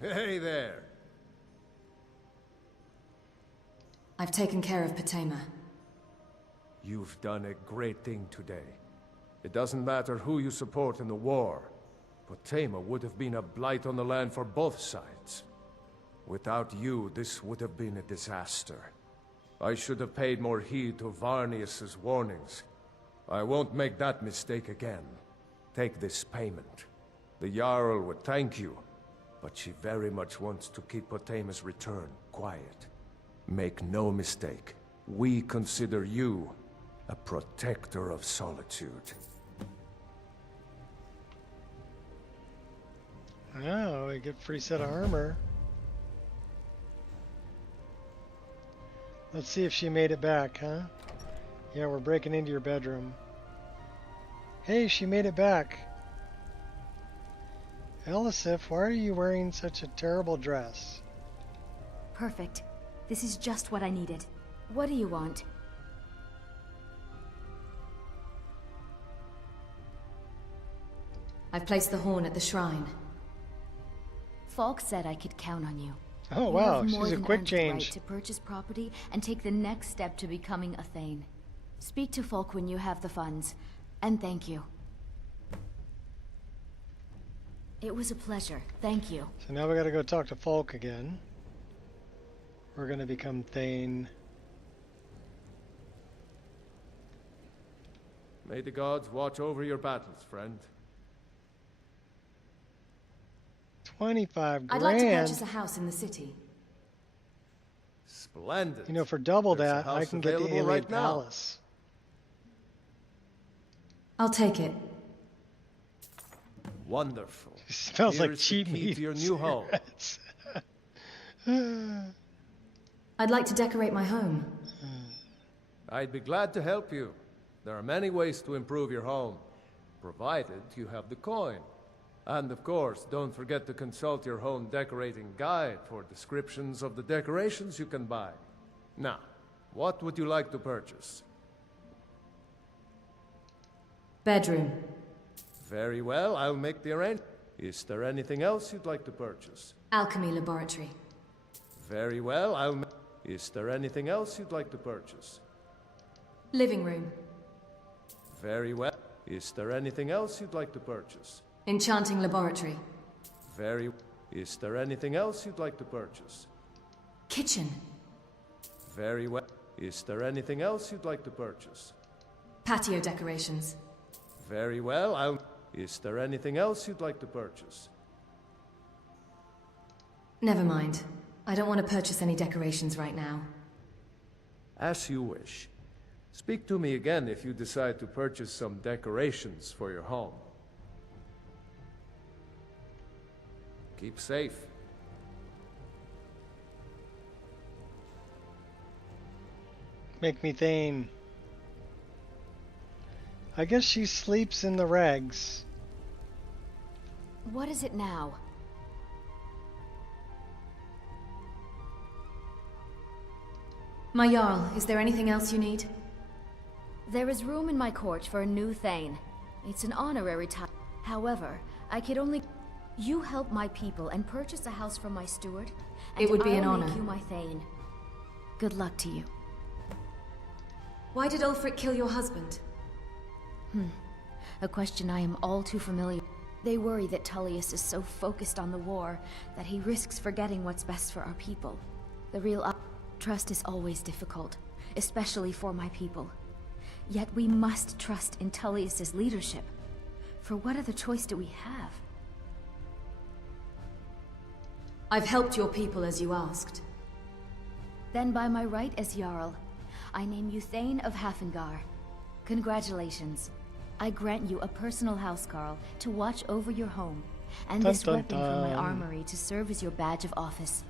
Hey there! I've taken care of Potema. You've done a great thing today. It doesn't matter who you support in the war. Potema would have been a blight on the land for both sides. Without you, this would have been a disaster. I should have paid more heed to Varnius's warnings. I won't make that mistake again. Take this payment. The Jarl would thank you, but she very much wants to keep Potema's return quiet. Make no mistake, we consider you a protector of Solitude. Oh, we get a free set of armor. Let's see if she made it back, huh? Yeah, we're breaking into your bedroom. Hey, she made it back. Elisif, why are you wearing such a terrible dress? Perfect. This is just what I needed. What do you want? I've placed the horn at the shrine. Falk said I could count on you. Oh wow, she's a quick change. Right to purchase property and take the next step to becoming a Thane. Speak to Falk when you have the funds, and thank you. It was a pleasure. Thank you. So now we gotta go talk to Falk again. We're gonna become Thane. May the gods watch over your battles, friend. 25 grand. I'd like to purchase a house in the city. Splendid. You know, for double There's that, I can get the Alien right Palace. I'll take it. Wonderful. It smells Here like is the cheap key meat. to your new home. I'd like to decorate my home. I'd be glad to help you. There are many ways to improve your home, provided you have the coin. And of course, don't forget to consult your home decorating guide for descriptions of the decorations you can buy. Now, what would you like to purchase? Bedroom. Very well, I'll make the arrangement. Is there anything else you'd like to purchase? Alchemy laboratory. Very well, Is there anything else you'd like to purchase? Living room. Very well. Is there anything else you'd like to purchase? Enchanting laboratory. Is there anything else you'd like to purchase? Kitchen. Very well. Is there anything else you'd like to purchase? Patio decorations. Very well, Is there anything else you'd like to purchase? Never mind. I don't want to purchase any decorations right now. As you wish. Speak to me again if you decide to purchase some decorations for your home. Keep safe. Make me Thane. I guess she sleeps in the regs. What is it now? My Jarl, is there anything else you need? There is room in my court for a new Thane. It's an honorary title. However, I could only... You help my people and purchase a house from my steward, and It would be an I'll honor. make you my Thane. Good luck to you. Why did Ulfric kill your husband? A question I am all too familiar. They worry that Tullius is so focused on the war that he risks forgetting what's best for our people. The real trust is always difficult, especially for my people. Yet we must trust in Tullius's leadership. For what other choice do we have? I've helped your people as you asked. Then by my right as Jarl, I name you Thane of Hafengar. Congratulations. I grant you a personal housecarl to watch over your home, and this Dun, dun, weapon from my dun. armory to serve as your badge of office.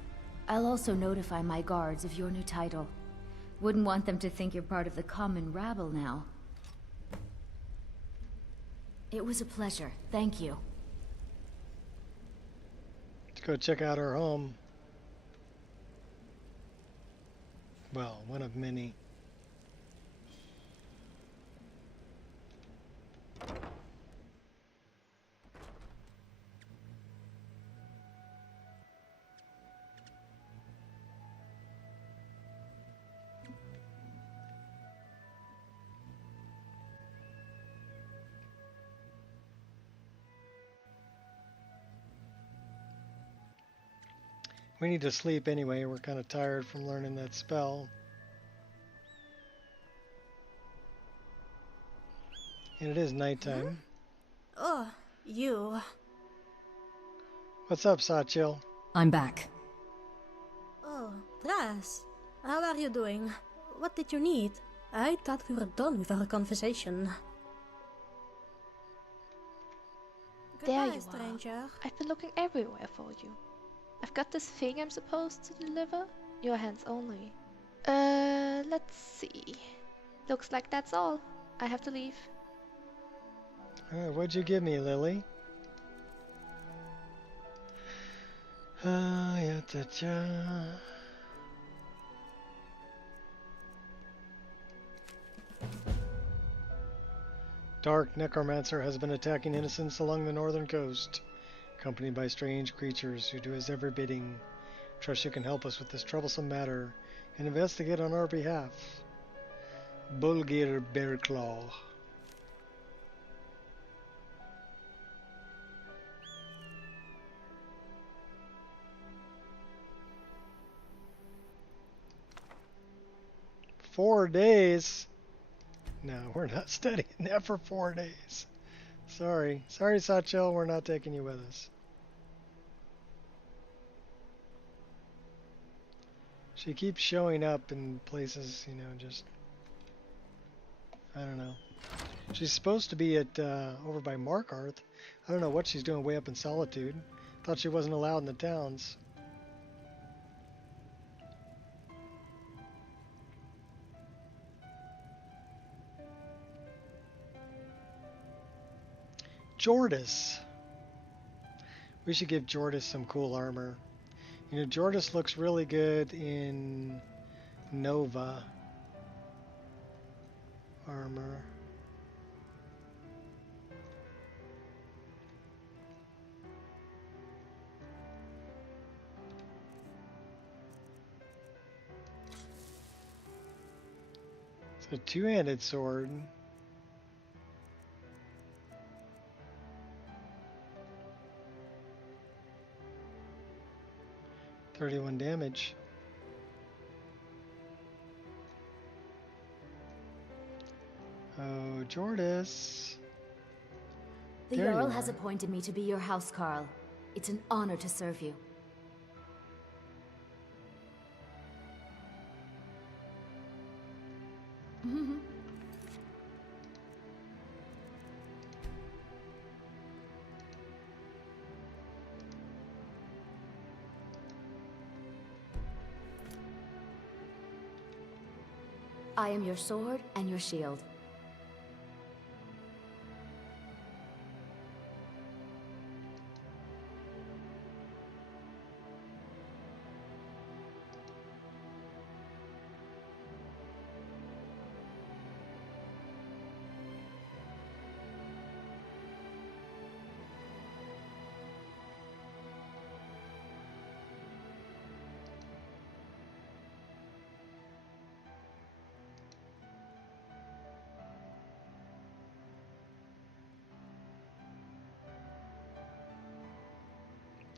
I'll also notify my guards of your new title. Wouldn't want them to think you're part of the common rabble now. It was a pleasure. Thank you. Let's go check out our home. Well, one of many. We need to sleep anyway. We're kind of tired from learning that spell. And it is nighttime. Oh, you. What's up, Satchel? I'm back. Oh, Tras. How are you doing? What did you need? I thought we were done with our conversation. There Goodbye, you stranger. are. I've been looking everywhere for you. I've got this thing I'm supposed to deliver. Your hands only. Let's see. Looks like that's all. I have to leave. Alright, what'd you give me, Lily? Dark necromancer has been attacking innocents along the northern coast, accompanied by strange creatures who do his every bidding. Trust you can help us with this troublesome matter and investigate on our behalf. Bulgir Bearclaw. "4 days? No, we're not studying that for 4 days. Sorry, Satchel, we're not taking you with us." She keeps showing up in places, you know, just... I don't know. She's supposed to be at, over by Markarth. I don't know what she's doing way up in Solitude. Thought she wasn't allowed in the towns. Jordis. We should give Jordis some cool armor. You know, Jordis looks really good in Nova armor. It's a two-handed sword. $31 damage. Oh, Jordis. The Jarl has appointed me to be your housecarl. It's an honor to serve you. I am your sword and your shield.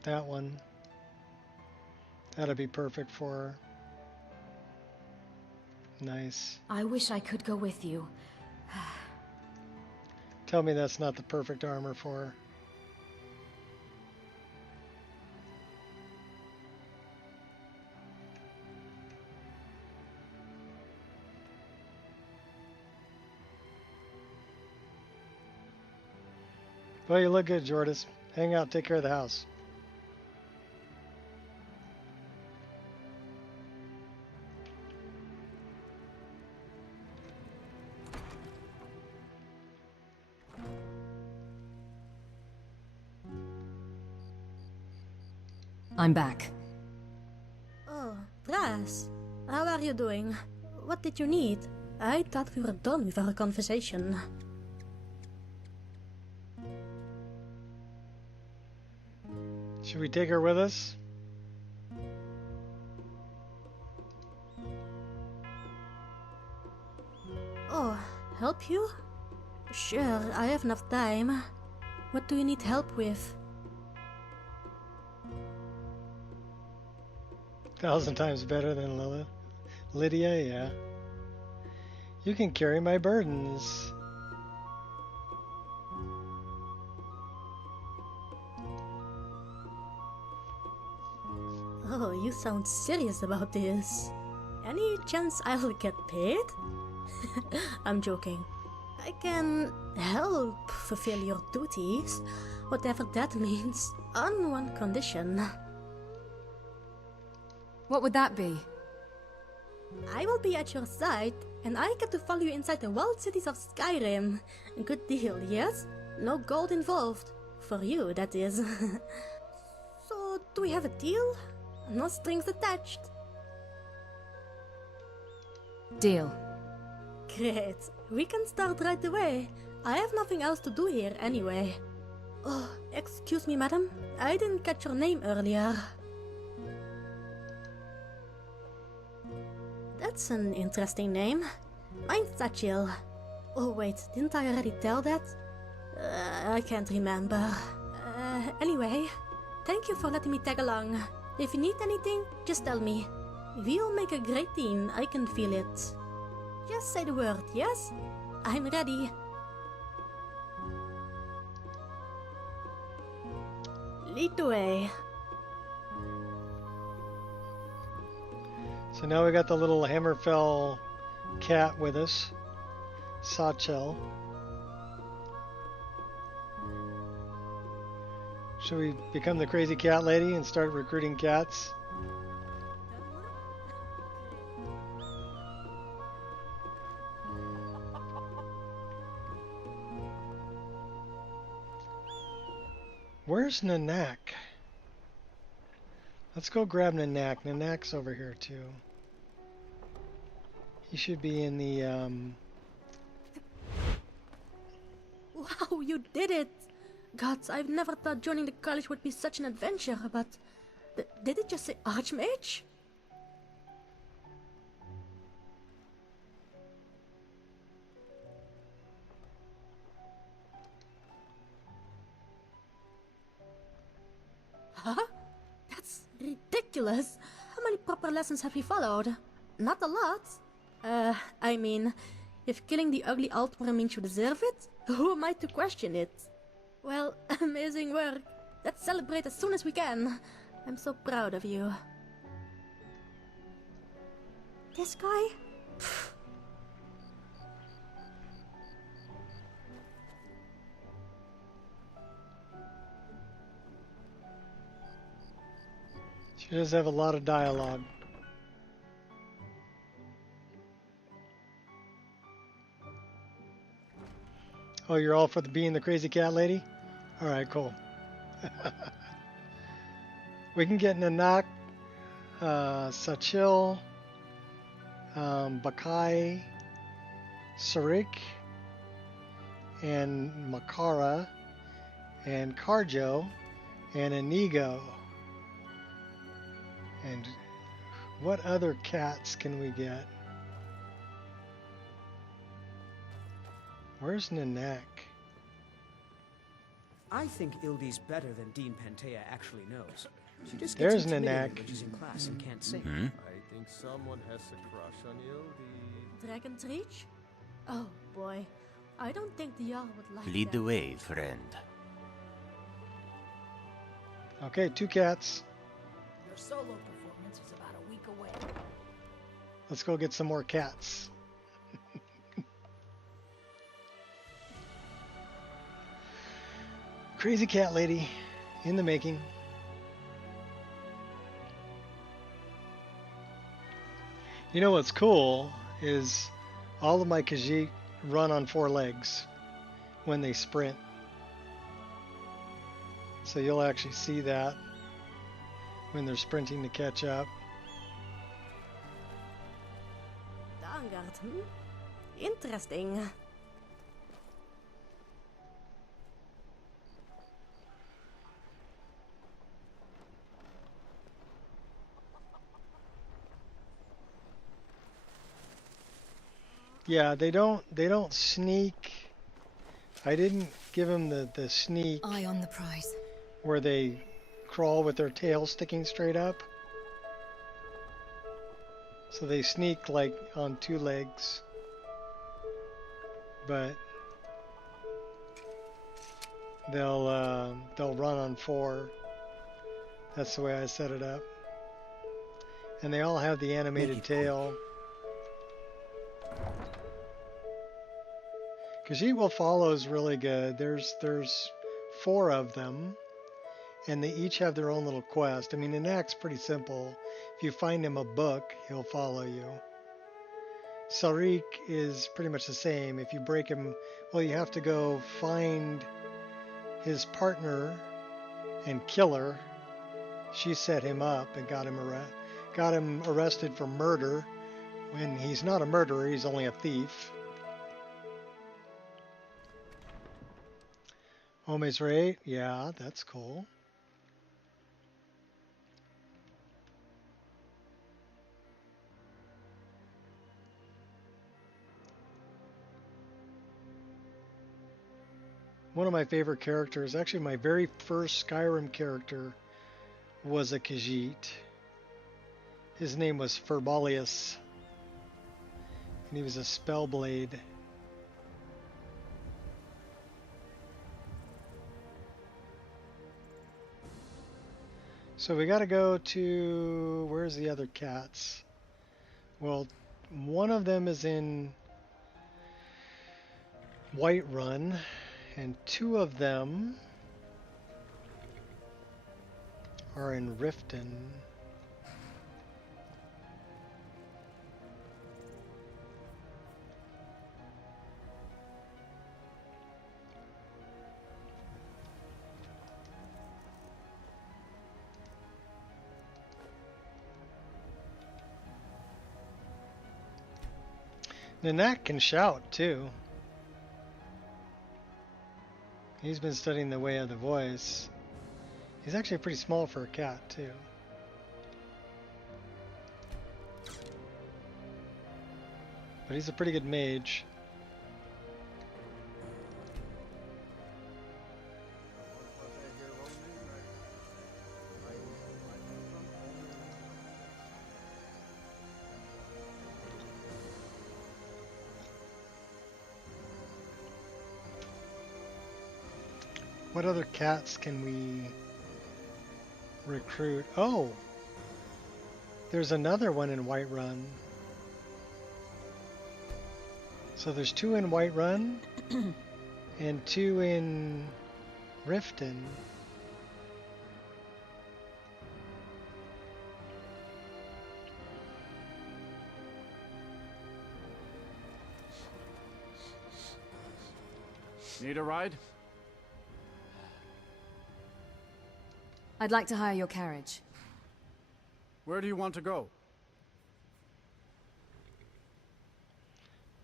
That one. That'll be perfect for her. Nice. I wish I could go with you. Tell me that's not the perfect armor for her. Well, you look good, Jordis. Hang out, take care of the house. I'm back. Oh, Tras. How are you doing? What did you need? I thought we were done with our conversation. Should we take her with us? Oh, help you? Sure, I have enough time. What do you need help with? 1,000 times better than Lydia, yeah. You can carry my burdens. Oh, you sound serious about this. Any chance I'll get paid? I'm joking. I can help fulfill your duties, whatever that means, on one condition. What would that be? I will be at your side, and I get to follow you inside the walled cities of Skyrim. Good deal, yes? No gold involved. For you, that is. So, do we have a deal? No strings attached. Deal. Great. We can start right away. I have nothing else to do here anyway. Oh, excuse me, madam. I didn't catch your name earlier. That's an interesting name. Mine's Satchel. Oh wait, didn't I already tell that? I can't remember. Anyway, thank you for letting me tag along. If you need anything, just tell me. We'll make a great team, I can feel it. Just say the word, yes? I'm ready. Lead the way. So now we got the little Hammerfell cat with us, Satchel. Should we become the crazy cat lady and start recruiting cats? Where's Nanak? Let's go grab Nanak. Nanak's over here too. He should be in the Wow, you did it! Gods, I've never thought joining the college would be such an adventure, but... did it just say Archmage? Huh? That's ridiculous! How many proper lessons have we followed? Not a lot. I mean, if killing the ugly Altworm means you deserve it, who am I to question it? Well, amazing work. Let's celebrate as soon as we can. I'm so proud of you. This guy? Pfft. She does have a lot of dialogue. Oh, you're all for being the crazy cat lady? Alright, cool. We can get Nanak, Satchel, Bakai, Sarik, and Makara, and Karjo, and Inigo. And what other cats can we get? Where's Nanak? I think Ildi's better than Dean Pantea actually knows. She just There's gets intimidated Nanak. when she's in class and can't sing. I think someone has a crush on Ildi. Dragon's Reach? Oh boy, I don't think the Jarl would like Lead that. the way, friend. Okay, 2 cats. Your solo performance is about a week away. Let's go get some more cats. Crazy cat lady in the making. You know what's cool is all of my Khajiit run on 4 legs when they sprint. So you'll actually see that when they're sprinting to catch up. Dangard, Interesting. Yeah, they don't sneak. I didn't give them the sneak Eye on the prize. where they crawl with their tail sticking straight up. So they sneak like on 2 legs. But they'll run on 4. That's the way I set it up. And they all have the animated tail. Khajiit Will Follow is really good. There's 4 of them, and they each have their own little quest. I mean, Enact's pretty simple. If you find him a book, he'll follow you. Sarik is pretty much the same. If you break him, well, you have to go find his partner and kill her. She set him up and got him arrested for murder when he's not a murderer, he's only a thief. Ome's rate, yeah, that's cool. One of my favorite characters, actually my very first Skyrim character, was a Khajiit. His name was Ferbalius, and he was a spellblade. So we got to go to, where's the other cats? Well, one of them is in Whiterun, and 2 of them are in Riften. Nanak can shout too. He's been studying the way of the voice. He's actually pretty small for a cat too. But he's a pretty good mage. What other cats can we recruit? Oh! There's another one in Whiterun. So there's 2 in Whiterun and 2 in Riften. Need a ride? I'd like to hire your carriage. Where do you want to go?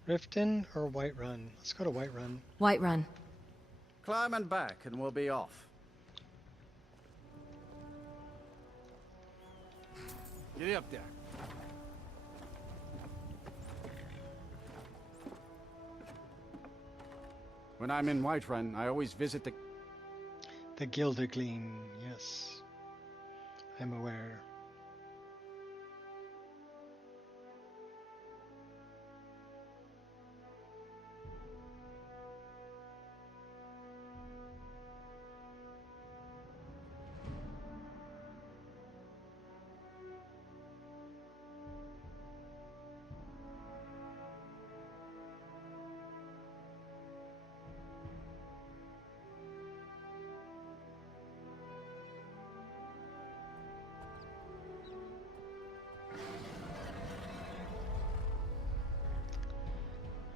Riften or Whiterun? Let's go to Whiterun. Whiterun. Climb and back and we'll be off. Get up there. When I'm in Whiterun, I always visit the Gildegleen, yes. I'm aware.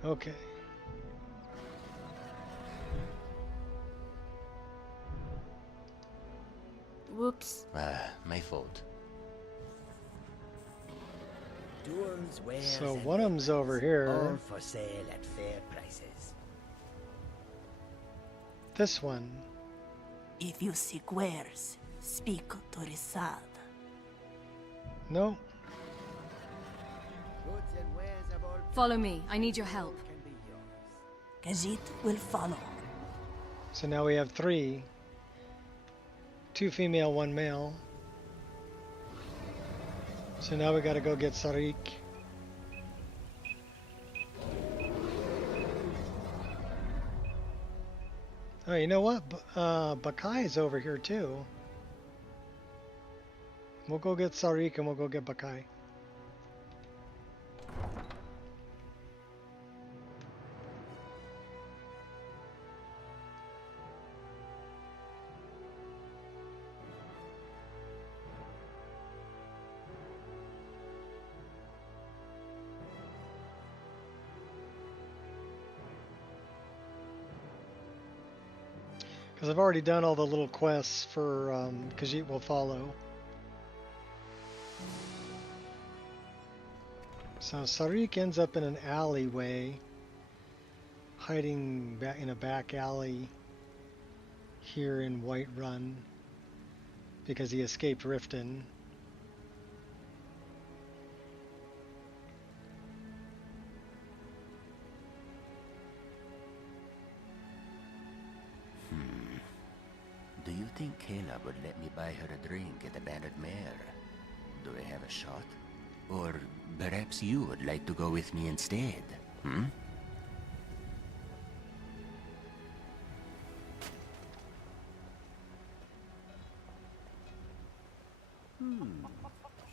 Okay. Whoops. My fault. So one of them's over here. All for sale at fair prices. This one. If you seek wares, speak to Risad. No. Follow me. I need your help. Khajiit will follow. So now we have 3. 2 female, 1 male. So now we gotta go get Sarik. Oh, you know what? Bakai is over here too. We'll go get Sarik and we'll go get Bakai. Because I've already done all the little quests for Khajiit Will Follow. So Sarik ends up in an alleyway, hiding back in a back alley here in Whiterun because he escaped Riften. Do you think Kayla would let me buy her a drink at the Bannered Mare? Do I have a shot? Or perhaps you would like to go with me instead, hmm?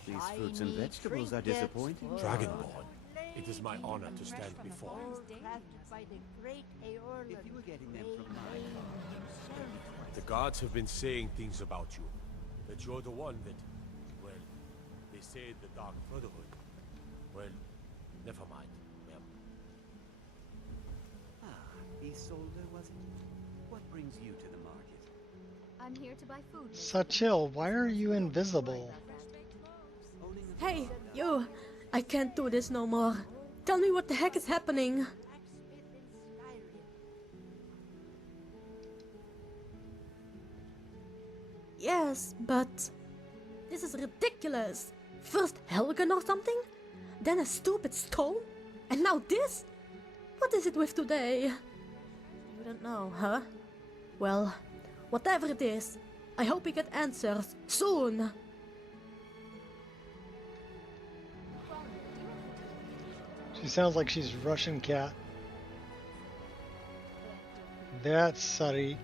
These fruits and vegetables are disappointing. Dragonborn, it is my honor to stand before you. If you were getting them from The gods have been saying things about you. That you're the one that, well, they say the Dark Brotherhood. Well, never mind, ma'am. Isolde, was it? What brings you to the market? I'm here to buy food. Sachil, why are you invisible? Hey, you! I can't do this no more. Tell me what the heck is happening. Yes, but this is ridiculous. First Helgen or something, then a stupid stone, and now this? What is it with today? You don't know, huh? Well, whatever it is, I hope we get answers soon. She sounds like she's Russian cat. That's Sarik.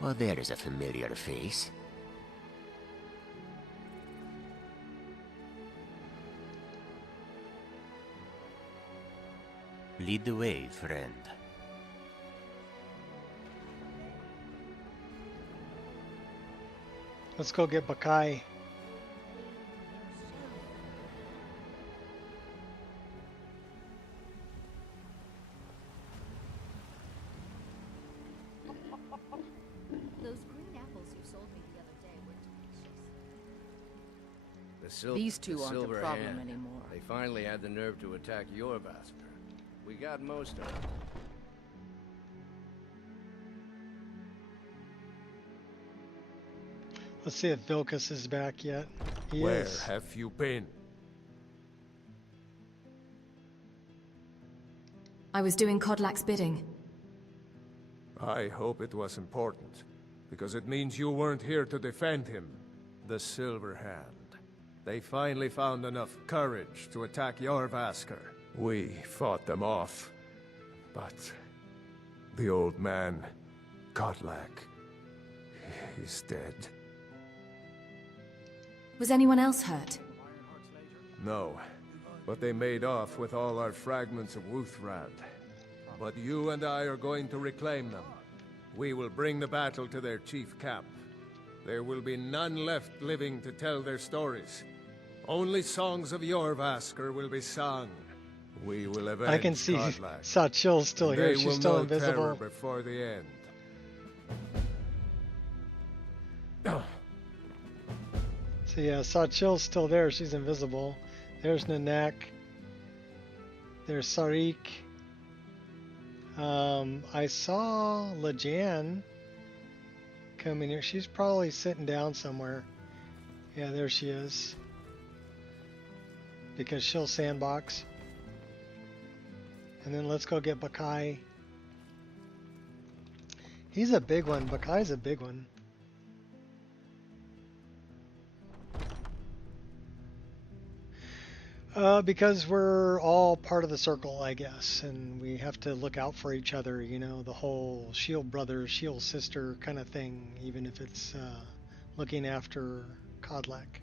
Well, there is a familiar face. Lead the way, friend. Let's go get Bakai. Those green apples you sold me the other day were delicious. These two aren't a Silver problem Hand. anymore. They finally had the nerve to attack Yorrvaskr. We got most of them. Let's see if Vilkas is back yet. He Where is. have you been? I was doing Kodlak's bidding. I hope it was important, because it means you weren't here to defend him. The Silver Hand. They finally found enough courage to attack Yorrvaskr. We fought them off, but the old man, Kodlak, he's dead. Was anyone else hurt? No, but they made off with all our fragments of Wuuthrad. But you and I are going to reclaim them. We will bring the battle to their chief camp. There will be none left living to tell their stories. Only songs of Yorrvaskr will be sung. We will avenge I can see Kodlak. Sachil's still And here. they She's will still know invisible. terror before the end. So yeah, Sachil's still there. She's invisible. There's Nanak. There's Sarik. I saw Lejan come in here. She's probably sitting down somewhere. Yeah, there she is. Because she'll sandbox. And then let's go get Bakai. He's a big one. Bakai's a big one. Because we're all part of the circle, I guess, and we have to look out for each other, you know, the whole shield brother, shield sister kind of thing, even if it's looking after Kodlak.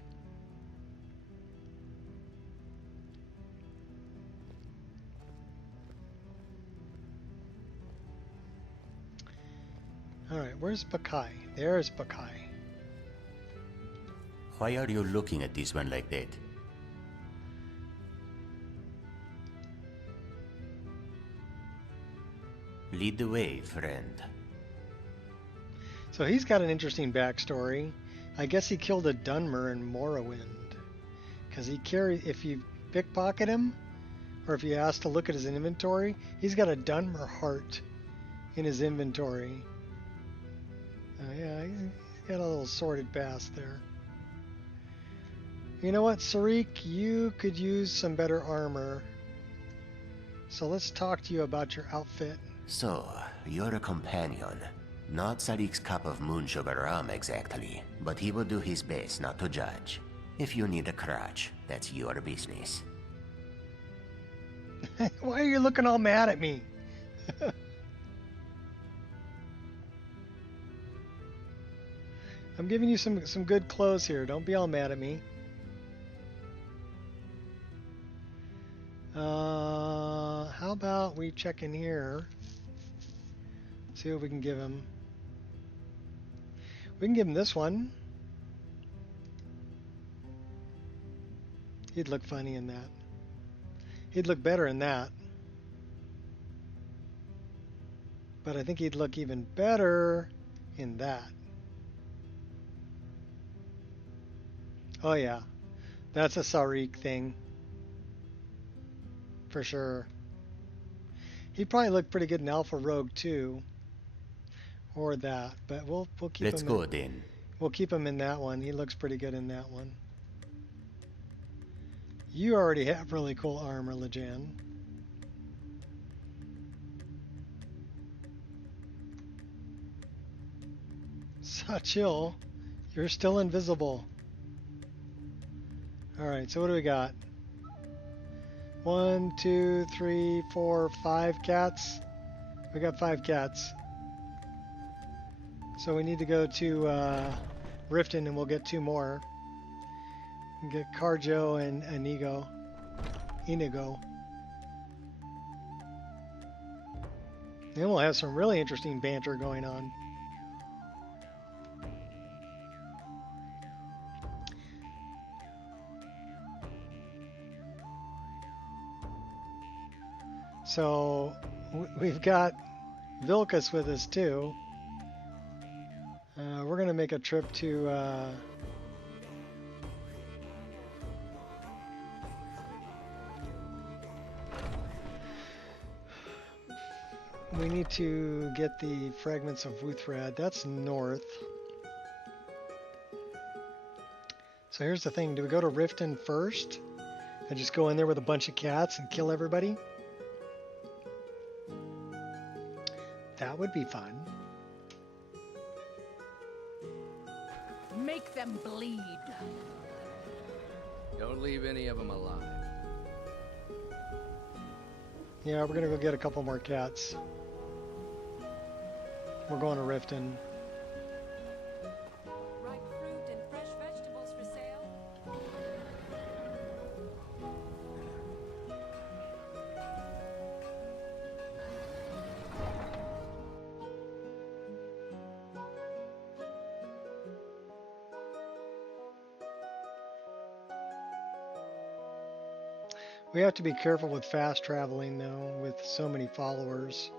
Alright, where's Bakai? There's Bakai. Why are you looking at this one like that? Lead the way, friend. So he's got an interesting backstory. I guess he killed a Dunmer in Morrowind. Because if you pickpocket him, or if you ask to look at his inventory, he's got a Dunmer heart in his inventory. Yeah, he's got a little sordid past there. You know what, Sarik, you could use some better armor. So let's talk to you about your outfit. So, you're a companion. Not Sarik's cup of moonsugar rum exactly, but he will do his best not to judge. If you need a crutch, that's your business. Why are you looking all mad at me? I'm giving you some good clothes here. Don't be all mad at me. How about we check in here? See what we can give him. We can give him this one. He'd look funny in that. He'd look better in that. But I think he'd look even better in that. Oh yeah, that's a Sarik thing. For sure. He'd probably look pretty good in Alpha Rogue too. Or that, but we'll keep him. Let's go then. We'll keep him in that one. He looks pretty good in that one. You already have really cool armor, Lejan. Sachil, you're still invisible. Alright, so what do we got? 1, 2, 3, 4, 5 cats. We got 5 cats. So we need to go to Riften and we'll get 2 more. We'll get Carjo and Inigo. Then we'll have some really interesting banter going on. So we've got Vilkas with us too. We're going to make a trip to we need to get the fragments of Wuuthrad. That's north. So here's the thing. Do we go to Riften first and just go in there with a bunch of cats and kill everybody? That would be fun. Make them bleed. Don't leave any of them alive. Yeah, we're gonna go get a couple more cats. We're going to Riften. Ripe fruit and fresh vegetables for sale. We have to be careful with fast traveling though, with so many followers.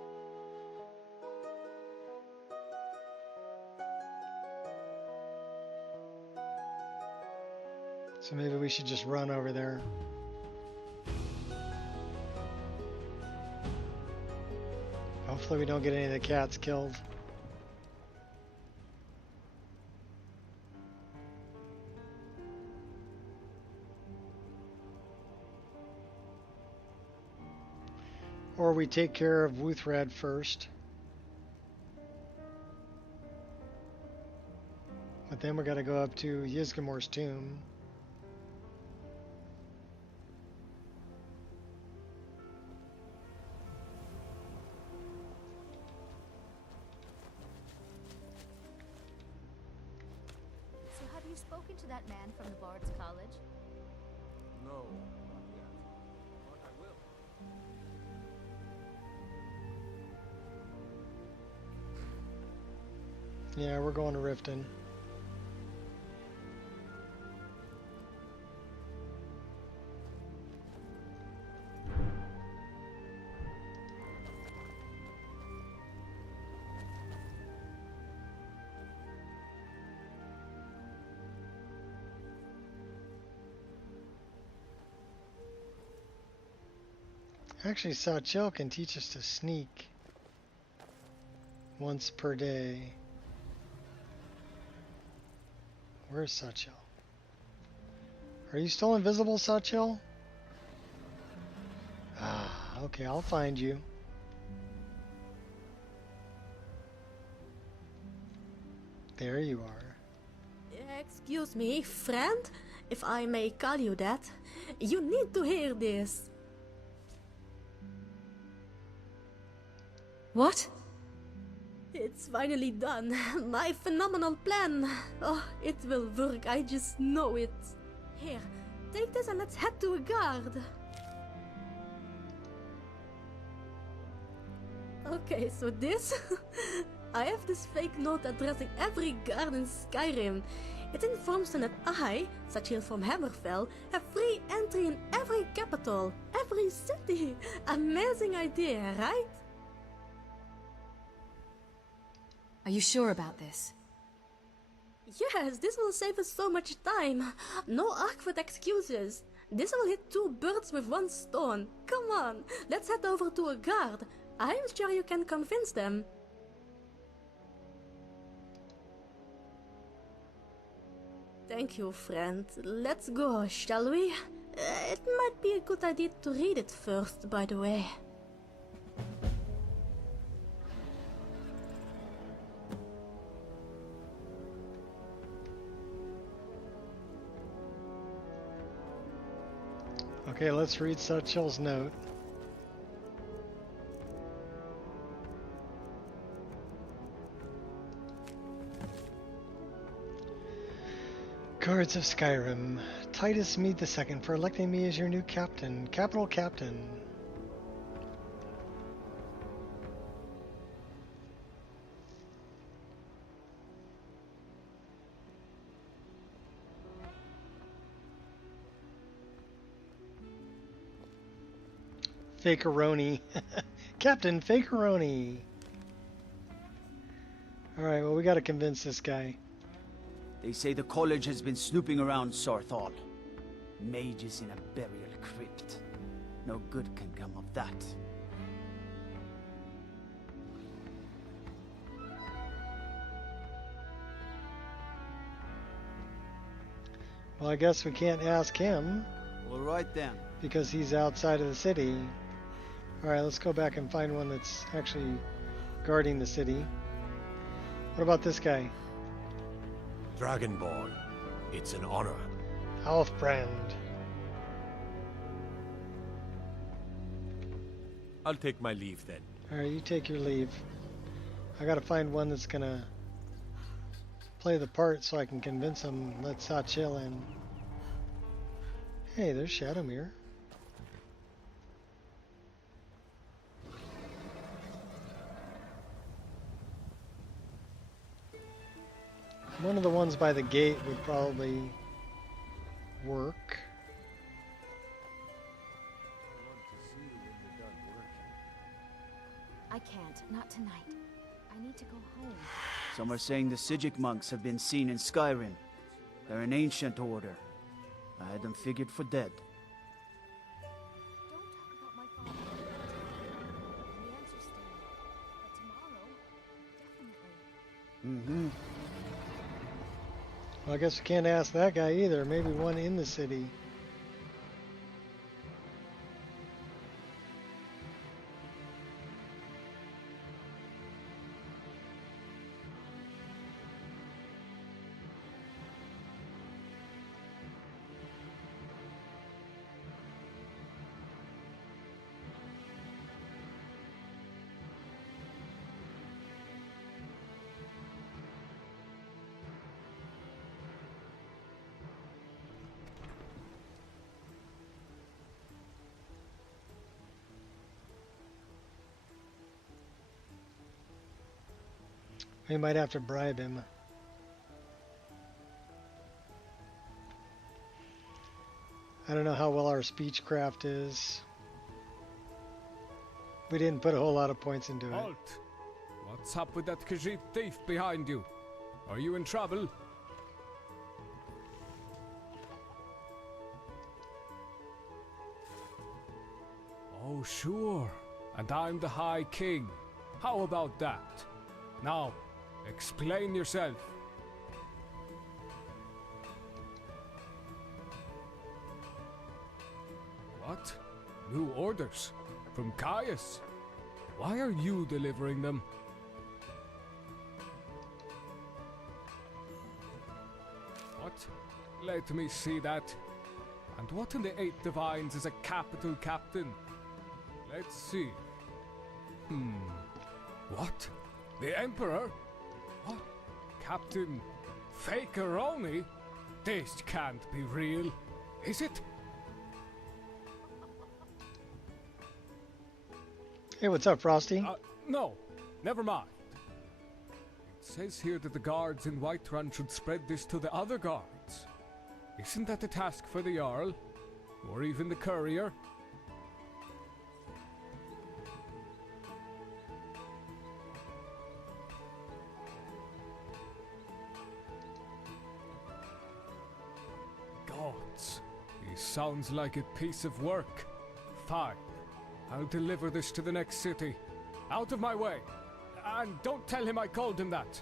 So maybe we should just run over there. Hopefully we don't get any of the cats killed. Or we take care of Wuuthrad first. But then we got to go up to Ysgramor's tomb. So have you spoken to that man from the Bard's College? No, not yet. But I will. Yeah, we're going to Riften. Actually, Satchel can teach us to sneak once per day. Where's Satchel? Are you still invisible, Satchel? Ah, okay, I'll find you. There you are. Excuse me, friend, if I may call you that. You need to hear this. What? It's finally done. My phenomenal plan. Oh, it will work. I just know it. Here, take this and let's head to a guard. Okay, so this... I have this fake note addressing every guard in Skyrim. It informs them that I, Satchel from Hammerfell, have free entry in every capital, every city. Amazing idea, right? Are you sure about this? Yes, this will save us so much time. No awkward excuses. This will hit 2 birds with 1 stone. Come on, let's head over to a guard. I'm sure you can convince them. Thank you, friend. Let's go, shall we? It might be a good idea to read it first, by the way. Okay, let's read Satchel's note. Guards of Skyrim, Titus Mead II for electing me as your new captain, capital captain. Fakeroni. Captain Fakeroni. Alright, well we gotta convince this guy. They say the college has been snooping around Sarthal. Mages in a burial crypt. No good can come of that. Well, I guess we can't ask him. All right then. Because he's outside of the city. Alright, let's go back and find one that's actually guarding the city. What about this guy? Dragonborn. It's an honor. Halfbrand. I'll take my leave then. Alright, you take your leave. I gotta find one that's gonna play the part so I can convince him. Let Satchel in. Hey, there's Shadowmere. One of the ones by the gate would probably work. I can't, not tonight. I need to go home. Some are saying the Sijic monks have been seen in Skyrim. They're an ancient order. I had them figured for dead. Don't talk about my father. The answer's still no. But tomorrow, definitely. Mm-hmm. Well, I guess we can't ask that guy either. Maybe one in the city. We might have to bribe him. I don't know how well our speechcraft is. We didn't put a whole lot of points into it. Halt! What's up with that Khajiit thief behind you? Are you in trouble? Oh, sure. And I'm the High King. How about that? Now, explain yourself. What? New orders? From Caius? Why are you delivering them? What? Let me see that. And what in the Eight Divines is a capital captain? Let's see. What? The Emperor? What? Captain Fakeroni? This can't be real, is it? Hey, what's up, Frosty? No, never mind. It says here that the guards in Whiterun should spread this to the other guards. Isn't that a task for the Jarl? Or even the courier? Gods, he sounds like a piece of work. Fine. I'll deliver this to the next city. Out of my way. And don't tell him I called him that.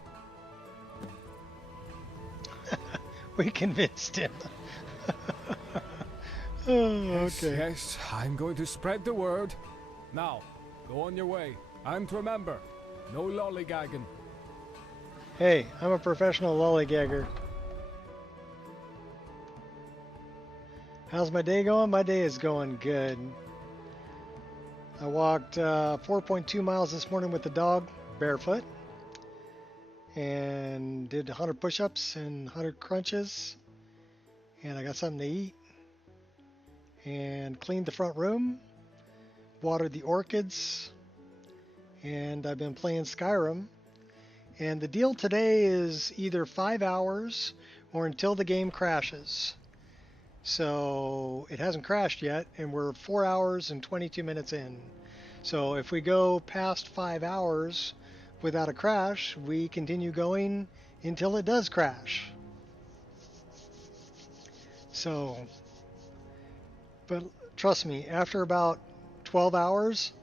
We convinced him. Okay. Yes, I'm going to spread the word. Now, go on your way. And remember, no lollygagging. Hey, I'm a professional lollygagger. How's my day going? My day is going good. I walked 4.2 miles this morning with the dog, barefoot, and did 100 push-ups and 100 crunches, and I got something to eat, and cleaned the front room, watered the orchids, and I've been playing Skyrim, and the deal today is either 5 hours or until the game crashes. So it hasn't crashed yet, and we're 4 hours and 22 minutes in. So if we go past 5 hours without a crash, we continue going until it does crash. So, but trust me, after about 12 hours,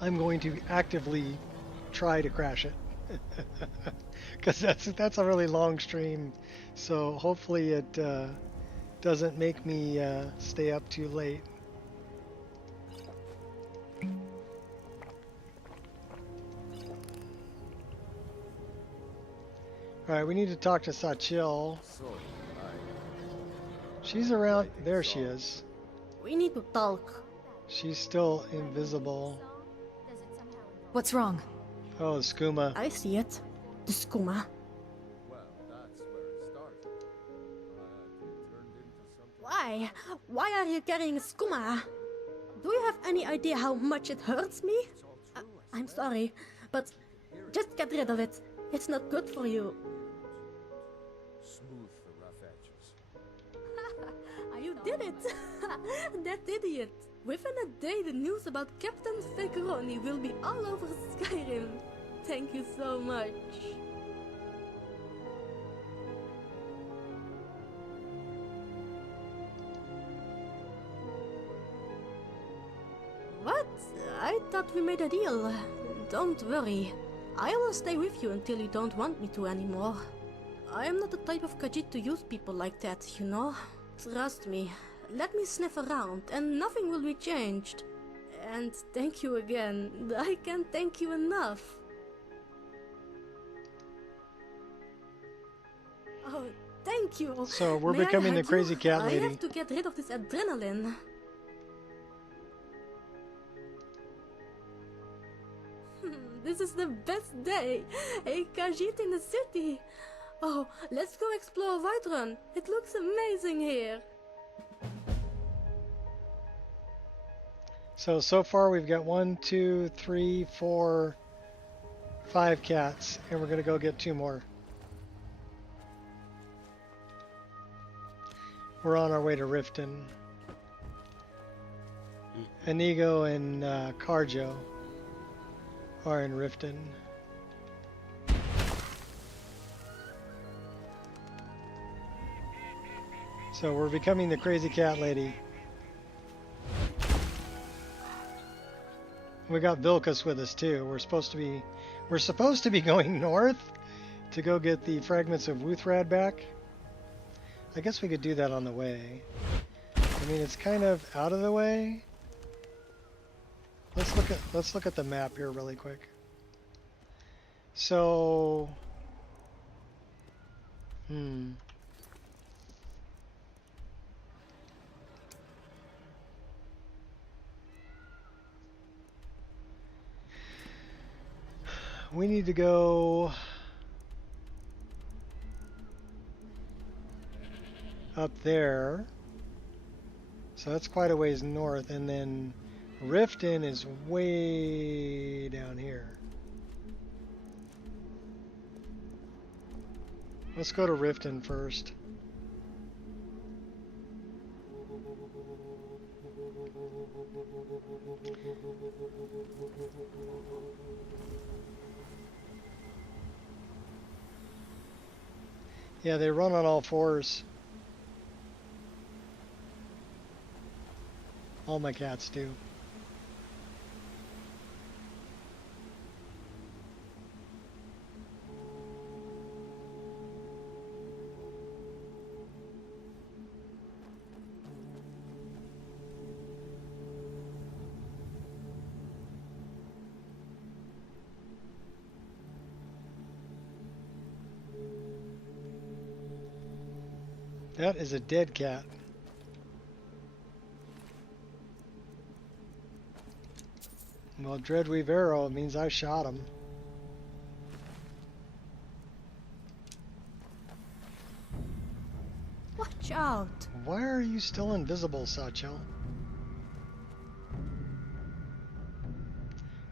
I'm going to actively try to crash it. Because that's a really long stream. So hopefully it doesn't make me stay up too late. Alright, we need to talk to Sachil. She's around. There she is. We need to talk. She's still invisible. What's wrong? Oh, skooma. I see it. The skooma. Why? Why are you carrying skooma? Do you have any idea how much it hurts me? I'm sorry, but just get rid of it. It's not good for you. Smooth the rough edges. You did it! That idiot! Within a day, the news about Captain Fakeroni will be all over Skyrim. Thank you so much. What? I thought we made a deal. Don't worry. I will stay with you until you don't want me to anymore. I am not the type of Khajiit to use people like that, you know? Trust me. Let me sniff around and nothing will be changed. And thank you again. I can't thank you enough. Oh, thank you. So we're May becoming the I crazy cat lady. I have to get rid of this adrenaline. This is the best day. A Khajiit in the city. Oh, let's go explore Whiterun. It looks amazing here. So far we've got 1, 2, 3, 4, 5 cats, and we're gonna go get 2 more. We're on our way to Riften. Inigo and Carjo are in Riften. So we're becoming the crazy cat lady. We got Vilkas with us too. We're supposed to be going north to go get the fragments of Wuuthrad back. I guess we could do that on the way. I mean, it's kind of out of the way. Let's look at the map here really quick. So, we need to go up there. So that's quite a ways north, and then Riften is way down here. Let's go to Riften first. Yeah, they run on all fours. All my cats do. That is a dead cat. Well, Dreadweave arrow means I shot him. Watch out! Why are you still invisible, Satchel?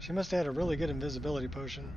She must have had a really good invisibility potion.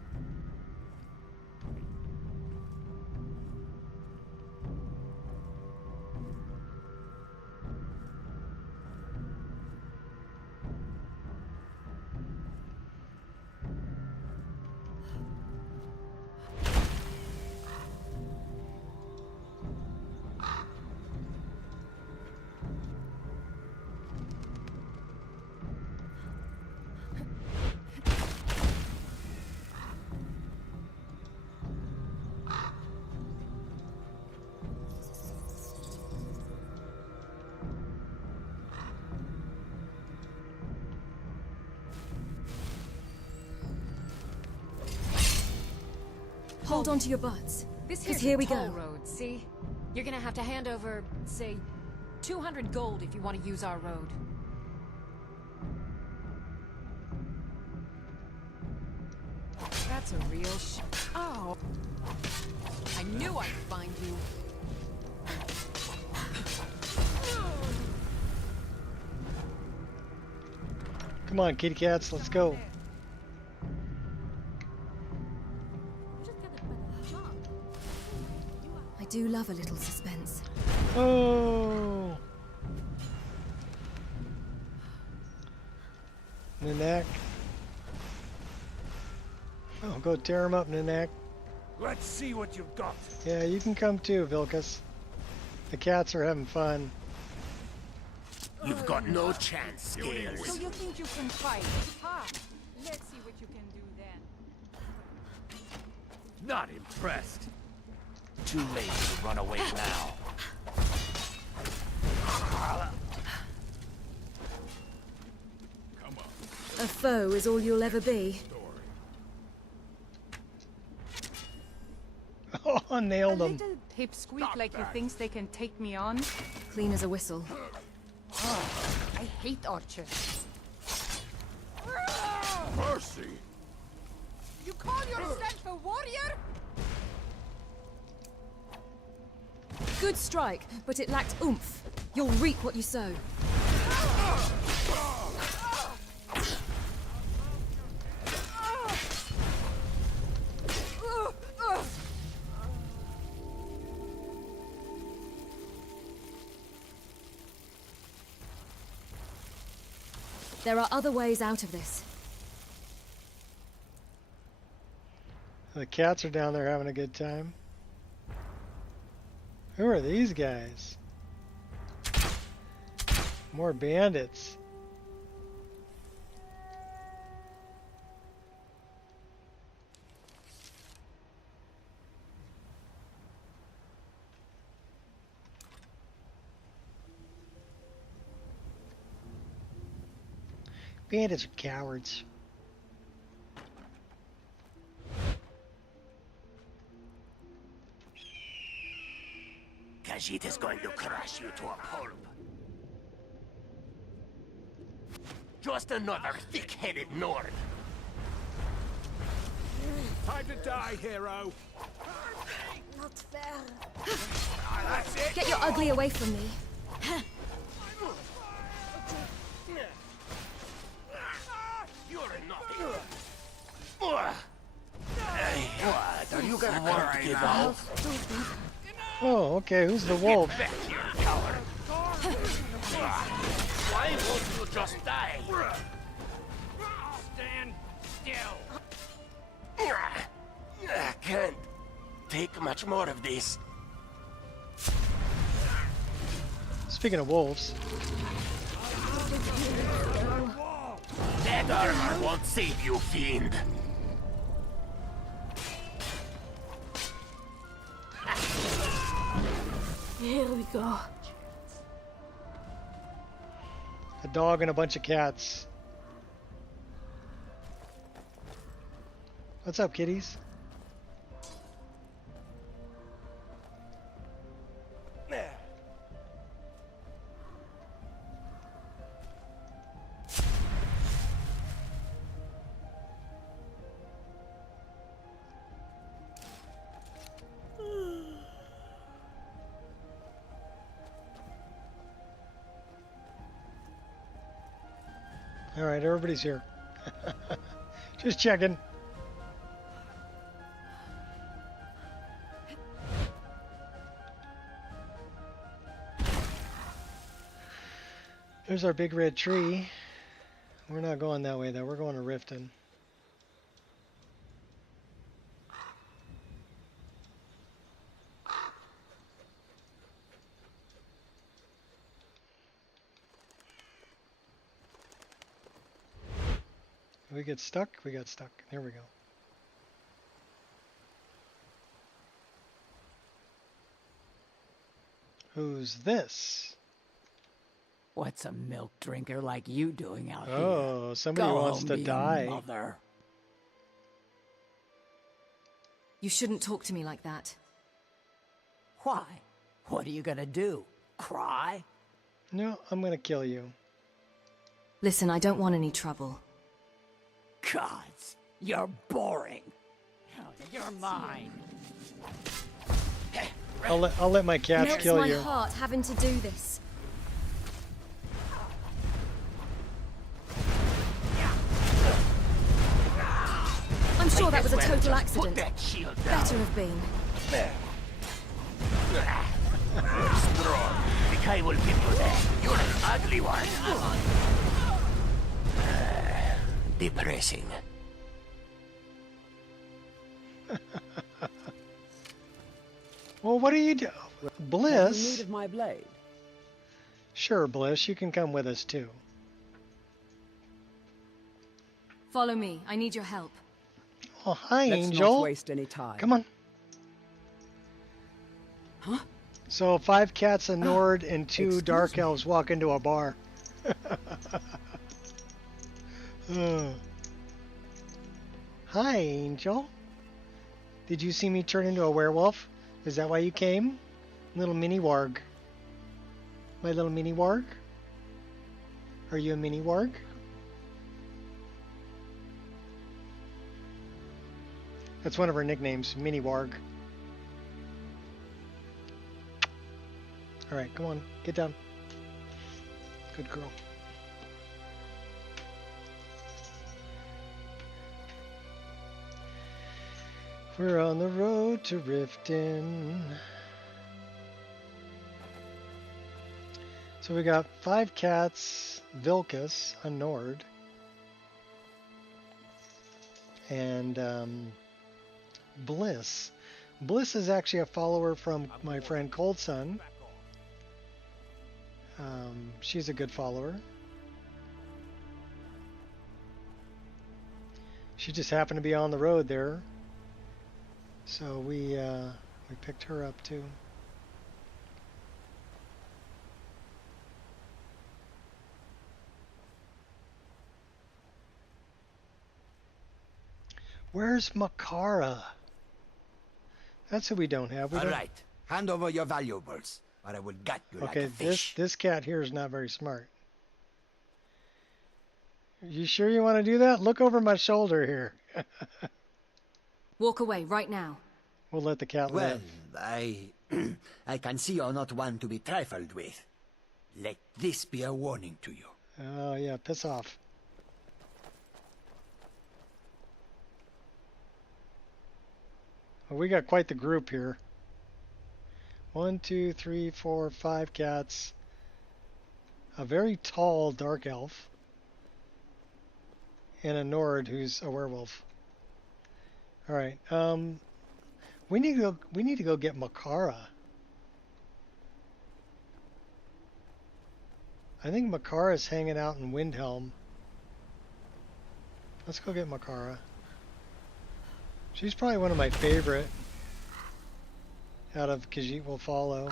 Hold on to your butts. This here's here we toll go. road, see? You're gonna have to hand over, say, 200 gold if you want to use our road. That's a real Oh! I knew I'd find you. Come on, kitty cats, let's go. I do love a little suspense. Oh! Nanak. Oh, go tear him up, Nanak. Let's see what you've got. Yeah, you can come too, Vilkas. The cats are having fun. You've got no chance, Scales. So you think you can fight? Ha! Let's see what you can do then. Not impressed. Too late to run away now. A foe is all you'll ever be. Oh, nailed him. Little pipsqueak like you thinks they can take me on? Clean as a whistle. Oh, I hate archers. Mercy! You call yourself a warrior? Good strike, but it lacked oomph. You'll reap what you sow. There are other ways out of this. The cats are down there having a good time. Who are these guys? More bandits. Bandits are cowards. Khajiit is going to crush you to a pulp. Just another thick-headed Nord. Time to die, hero. Not fair. That's it. Get your ugly away from me. You're nothing. What? Are you gonna give up? Oh, okay. Who's the wolf? Get back here, coward. Why won't you just die? Stand still. I can't take much more of this. Speaking of wolves. That armor won't save you, fiend. Here we go. A dog and a bunch of cats. What's up, kitties? All right, everybody's here. Just checking. There's our big red tree. We're not going that way though. We're going to Riften. We get stuck? We got stuck. There we go. Who's this? What's a milk drinker like you doing out here? Oh, somebody Go wants home to your die. Mother. You shouldn't talk to me like that. Why? What are you gonna do? Cry? No, I'm gonna kill you. Listen, I don't want any trouble. Gods, you're boring. You're mine. I'll let my cats Melts kill my you. heart having to do this. I'm sure that was a total accident. Better have been. Strong. The guy will give you that. You're an ugly one. Depressing. Well, what do you do? Have you Bliss? need of my blade? Sure, Bliss, you can come with us too. Follow me. I need your help. Oh, hi, Let's Angel. not waste any time. Come on. Huh? So 5 cats, a Nord, and 2 Excuse dark me. elves walk into a bar. Hi, Angel. Did you see me turn into a werewolf? Is that why you came? Little mini warg. My little mini warg? Are you a mini warg? That's one of her nicknames, Mini Warg. Alright, come on, get down. Good girl. We're on the road to Riften. So we got 5 cats, Vilkas, a Nord, and Bliss. Bliss is actually a follower from my friend Cold Sun. She's a good follower. She just happened to be on the road there, so we picked her up too. Where's Makara? That's who we don't have. All right, hand over your valuables, or I will gut you like Okay, a fish. this cat here is not very smart. You sure you want to do that? Look over my shoulder here. Walk away right now. We'll let the cat live. I can see you're not one to be trifled with. Let this be a warning to you. Oh yeah, piss off. Well, we got quite the group here. 1, 2, 3, 4, 5 cats. A very tall dark elf. And a Nord who's a werewolf. Alright, we need to go get Makara. I think Makara's hanging out in Windhelm. Let's go get Makara. She's probably one of my favorite out of Khajiit Will Follow.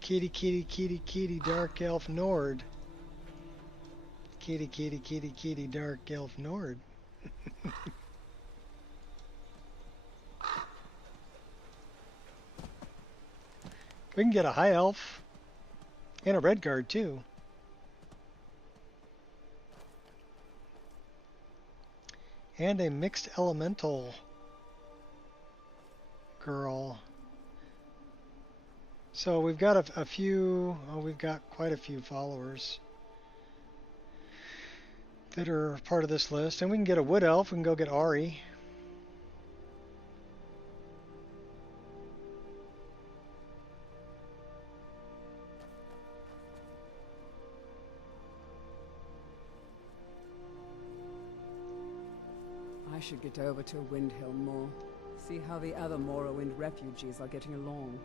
Kitty, kitty, kitty, kitty, dark elf Nord. Kitty, kitty, kitty, kitty, dark elf Nord. We can get a high elf and a red guard too. And a mixed elemental girl. So we've got a few, we've got quite a few followers that are part of this list. And we can get a wood elf, we can go get Ari. I should get over to Windhelm more. See how the other Morrowind refugees are getting along.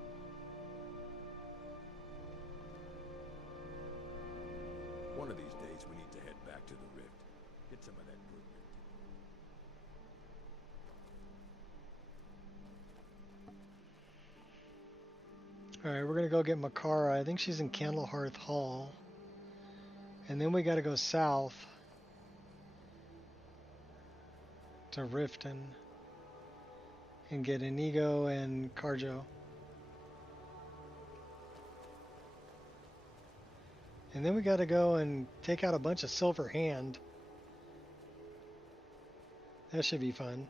One of these days we need to head back to the Rift. Get some of that good. Alright, we're gonna go get Makara. I think she's in Candlehearth Hall. And then we gotta go south to Riften and get Inigo and Carjo. And then we gotta go and take out a bunch of Silver Hand. That should be fun.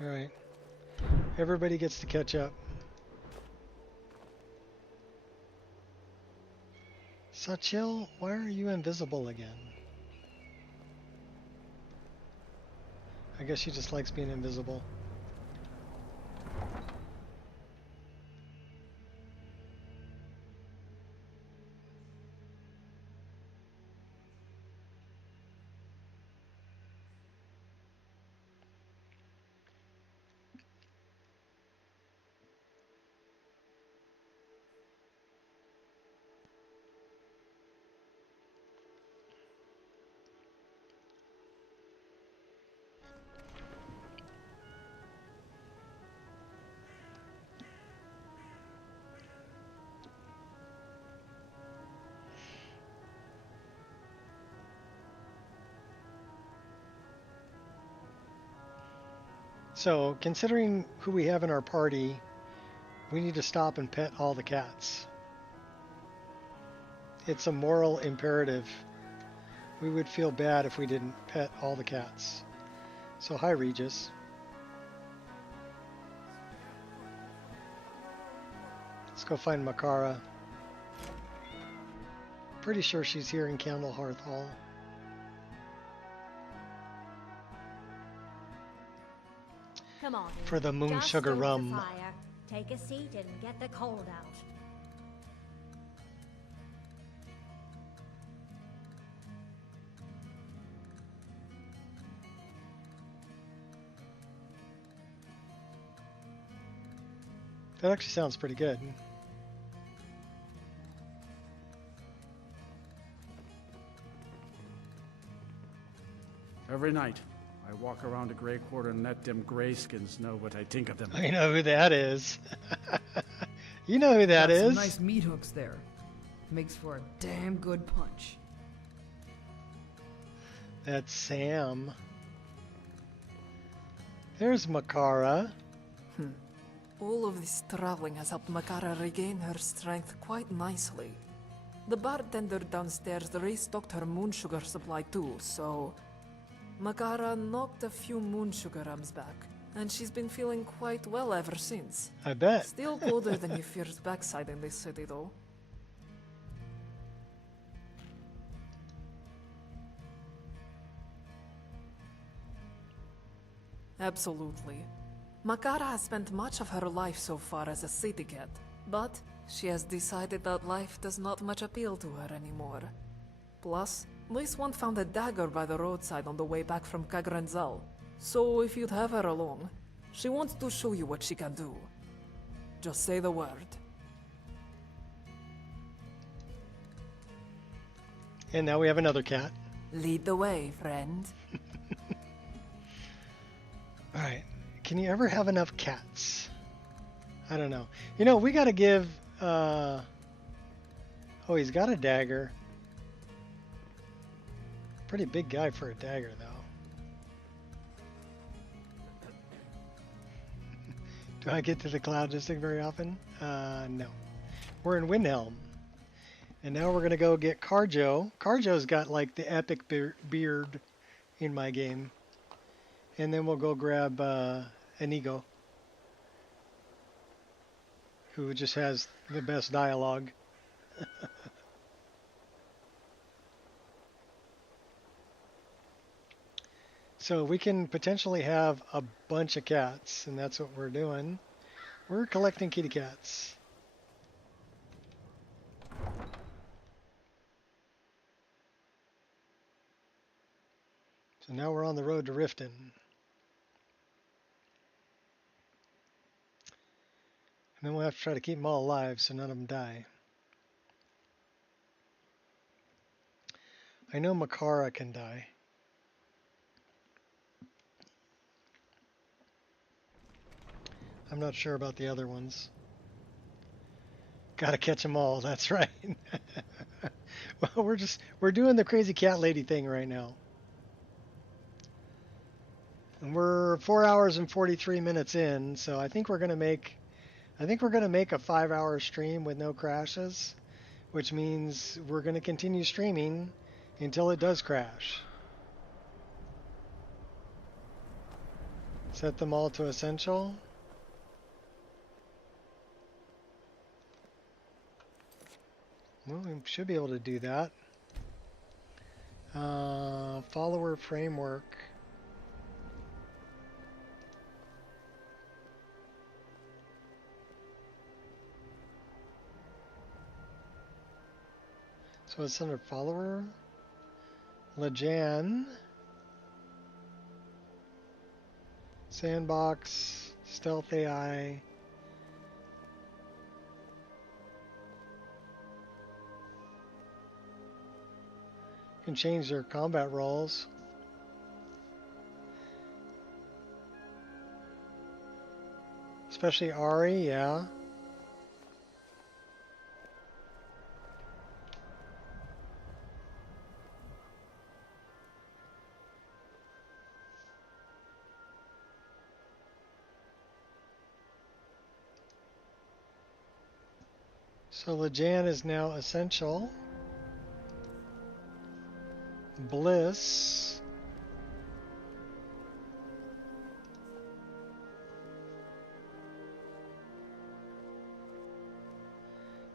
Alright. Everybody gets to catch up. Sachil, why are you invisible again? I guess she just likes being invisible. So, considering who we have in our party, we need to stop and pet all the cats. It's a moral imperative. We would feel bad if we didn't pet all the cats. So, hi Regis. Let's go find Makara. Pretty sure she's here in Candlehearth Hall. Come on. For the moon Just sugar stoke the rum. fire. Take a seat and get the cold out. That actually sounds pretty good. Every night, I walk around the Grey Quarter and let them Greyskins know what I think of them. I know who that is. You know who that Got is. some nice meat hooks there. Makes for a damn good punch. That's Sam. There's Makara. All of this traveling has helped Makara regain her strength quite nicely. The bartender downstairs restocked her moon sugar supply too, so Makara knocked a few moon sugar rams back, and she's been feeling quite well ever since. I bet. Still colder than you feared backside in this city, though. Absolutely. Makara has spent much of her life so far as a city cat, but she has decided that life does not much appeal to her anymore. Plus, this one found a dagger by the roadside on the way back from Kagranzal, so if you'd have her along, she wants to show you what she can do. Just say the word. And now we have another cat. Lead the way, friend. Alright. Can you ever have enough cats? I don't know. You know, we gotta give... Oh, he's got a dagger. Pretty big guy for a dagger, though. Do I get to the Cloud District very often? No. We're in Windhelm. And now we're going to go get Carjo. Carjo's got like the epic beard in my game. And then we'll go grab Inigo, who just has the best dialogue. So we can potentially have a bunch of cats, and that's what we're doing. We're collecting kitty cats. So now we're on the road to Riften. And then we'll have to try to keep them all alive so none of them die. I know Makara can die. I'm not sure about the other ones. Gotta catch them all, that's right. Well, we're doing the crazy cat lady thing right now. And we're 4 hours and 43 minutes in, so I think we're gonna make a 5-hour stream with no crashes, which means we're gonna continue streaming until it does crash. Set them all to essential. Well, we should be able to do that. Follower framework. So it's under follower. Lejan. Sandbox. Stealth AI. Can change their combat roles. Especially Ari, yeah. So Lejan is now essential. Bliss.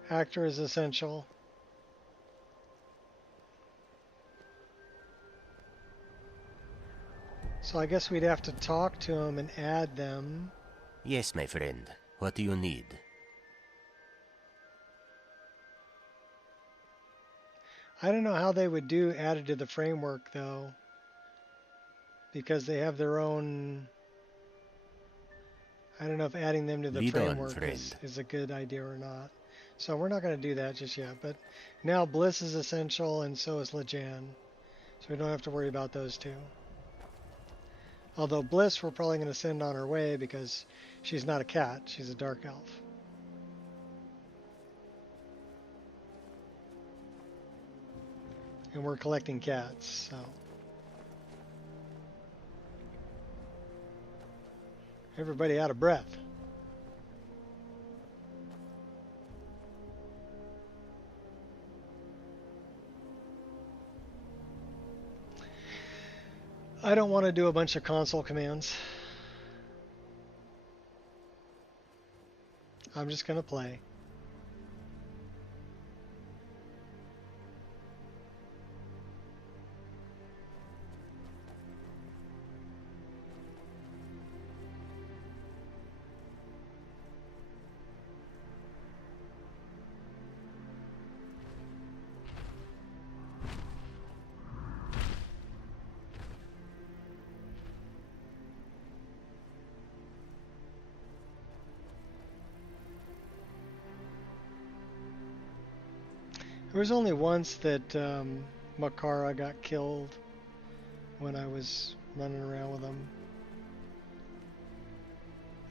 Actor is essential. So I guess we'd have to talk to them and add them. Yes, my friend. What do you need? I don't know how they would do added to the framework though, because they have their own. I don't know if adding them to the Lead on, framework is a good idea or not. So we're not going to do that just yet. But now Bliss is essential, and so is Lejan. So we don't have to worry about those two. Although Bliss we're probably going to send on her way because she's not a cat. She's a dark elf. And we're collecting cats, so. Everybody out of breath. I don't want to do a bunch of console commands. I'm just going to play. There was only once that Makara got killed when I was running around with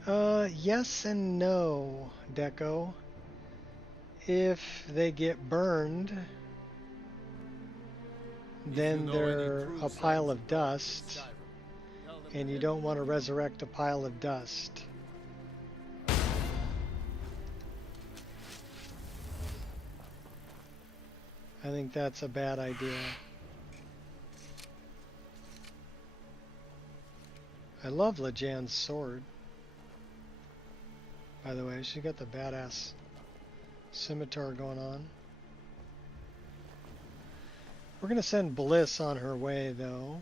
them. Yes and no, Deco. If they get burned, then they're a pile of dust, and you don't want to resurrect a pile of dust. I think that's a bad idea. I love Lejan's sword. By the way, she got the badass scimitar going on. We're gonna send Bliss on her way, though.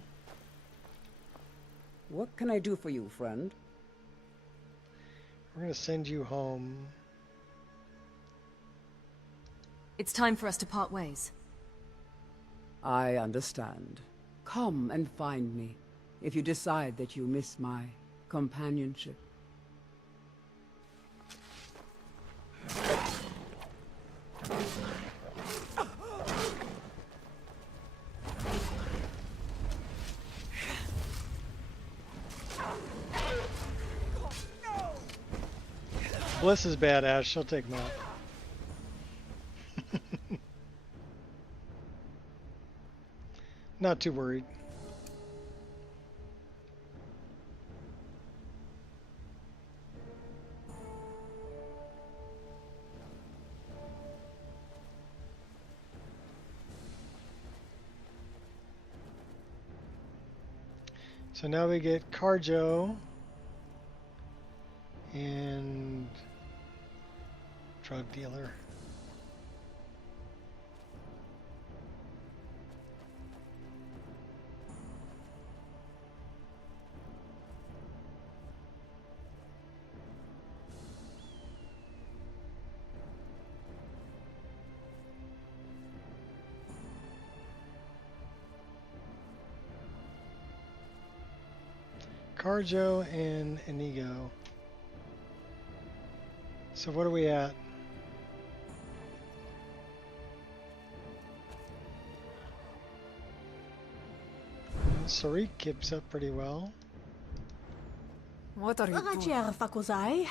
What can I do for you, friend? We're gonna send you home. It's time for us to part ways. I understand. Come and find me if you decide that you miss my companionship. Bliss is badass, she'll take him out. Not too worried. So now we get Carjo and drug dealer. Carjo and Inigo. So what are we at? Sarik keeps up pretty well. What are you doing? Yorrvaskr,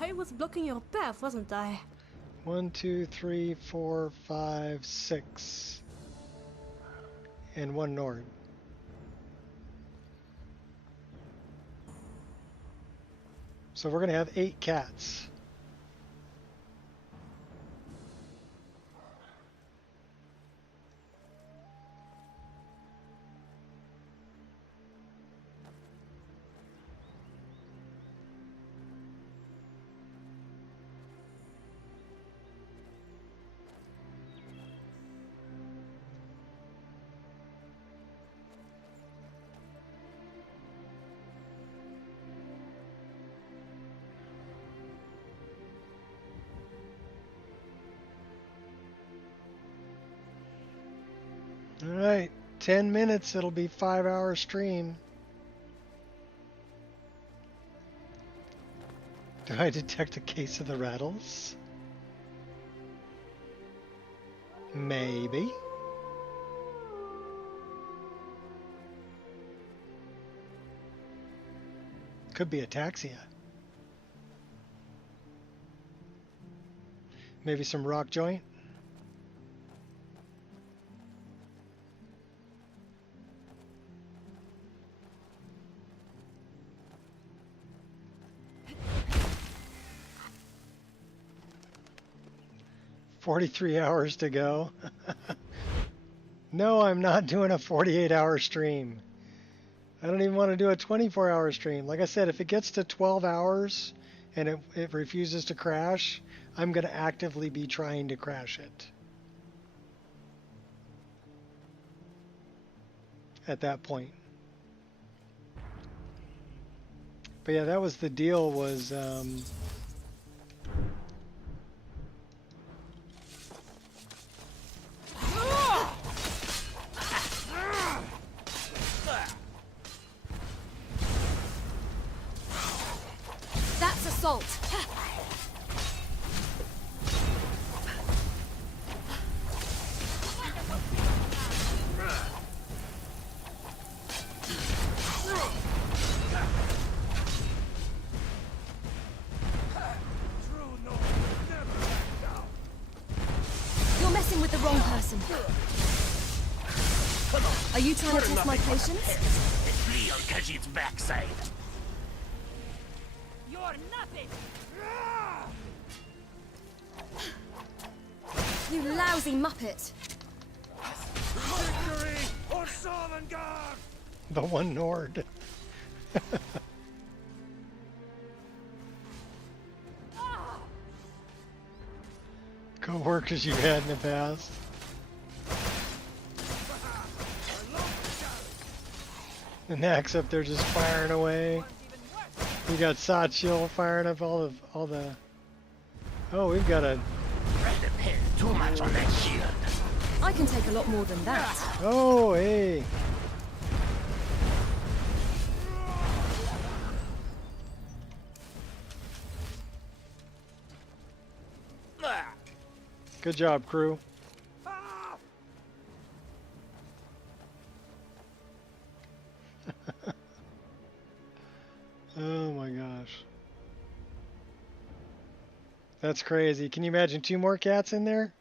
I was blocking your path, wasn't I? 1, 2, 3, 4, 5, 6. And 1 Nord. So we're going to have 8 cats. Alright, 10 minutes, it'll be 5-hour stream. Do I detect a case of the rattles? Maybe. Could be ataxia. Maybe some rock joint. "43 hours to go." No, I'm not doing a 48-hour stream. I don't even want to do a 24-hour stream. Like I said, if it gets to 12 hours and it refuses to crash, I'm going to actively be trying to crash it. At that point. But yeah, that was the deal, was That's assault. You're messing with the wrong person. Are you trying to test my patience? Flee on Khajiit's backside. You're nothing! You lousy muppet. Victory or Sovngarde! the one Nord. Co-workers you had in the past. The Nax up there just firing away. You got Satchel firing up all the. Oh, we've got a. Too much on that shield. I can take a lot more than that. Oh, hey. Good job, crew. Oh my gosh. That's crazy. Can you imagine 2 more cats in there?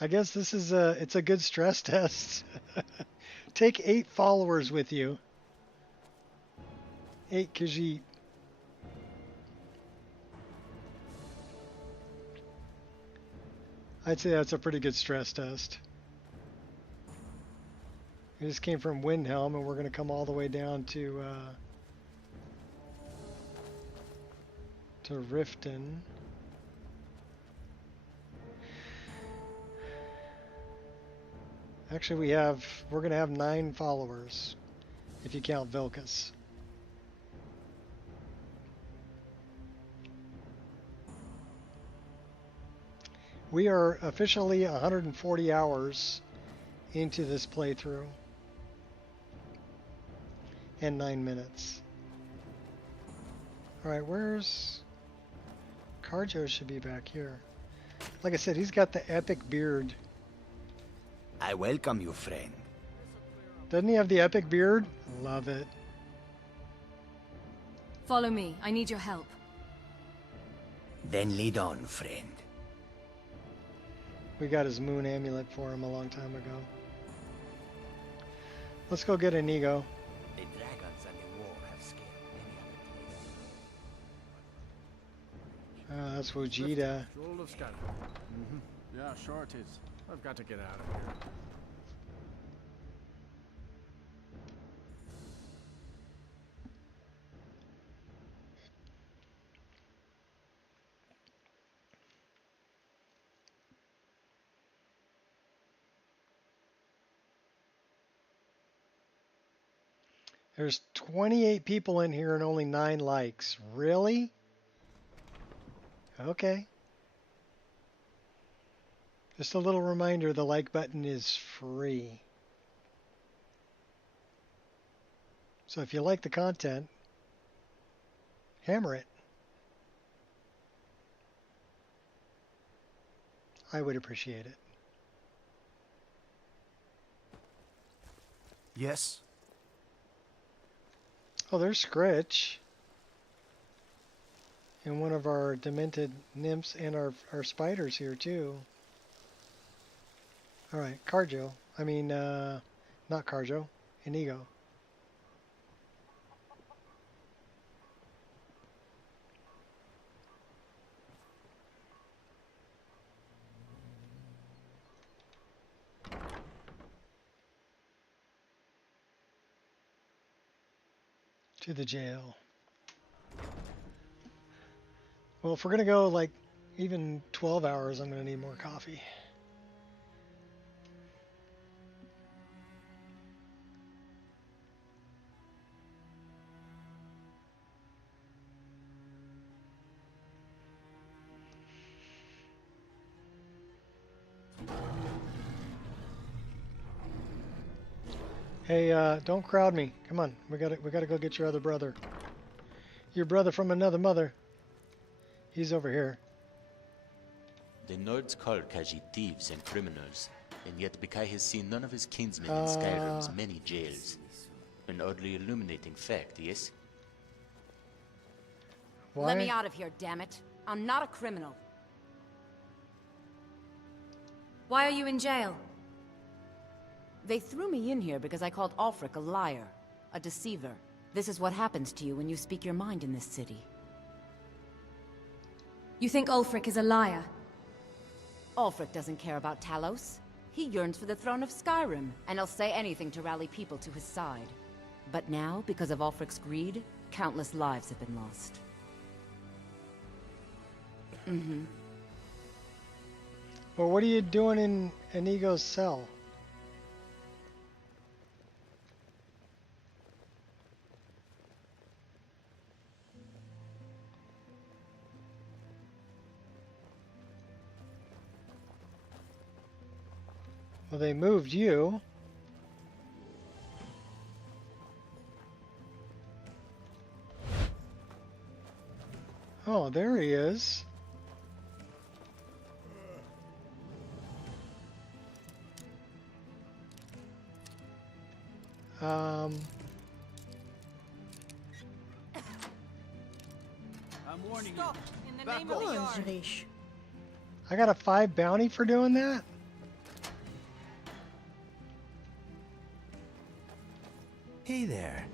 I guess this is it's a good stress test. Take 8 followers with you. 8 Khajiit. I'd say that's a pretty good stress test. We just came from Windhelm and we're going to come all the way down to Riften. Actually, we're going to have 9 followers if you count Vilkas. We are officially 140 hours into this playthrough and 9 minutes. Alright, where's Carjo? Should be back here. Like I said, he's got the epic beard. I welcome you, friend. Doesn't he have the epic beard? Love it. Follow me. I need your help. Then lead on, friend. We got his moon amulet for him a long time ago. Let's go get Inigo. The dragons and the war have scared many other That's Wujida. Jewel of Skyrim. Yeah, sure it is. I've got to get out of here. There's 28 people in here and only 9 likes. Really? Okay. Just a little reminder, the like button is free. So if you like the content, Hammer it. I would appreciate it. Yes? Oh, there's Scritch. And one of our demented nymphs and our spiders here too. Alright, Carjo. I mean, not Carjo. Inigo. To the jail. Well, if we're gonna go like even 12 hours, I'm gonna need more coffee. Hey, don't crowd me. Come on, we gotta go get your other brother. Your brother from another mother. He's over here. The Nords call Khajiit thieves and criminals, and yet Bekai has seen none of his kinsmen in Skyrim's many jails. An oddly illuminating fact, yes? Why? Let me out of here, damn it. I'm not a criminal. Why are you in jail? They threw me in here because I called Ulfric a liar, a deceiver. This is what happens to you when you speak your mind in this city. You think Ulfric is a liar? Ulfric doesn't care about Talos. He yearns for the throne of Skyrim, and he'll say anything to rally people to his side. But now, because of Ulfric's greed, countless lives have been lost. Mm-hmm. Well, what are you doing in Inigo's cell? Well, they moved you. Oh, there he is. I'm warning you. In the Back name of the off. Jarl. I got a 5 bounty for doing that? Hey there.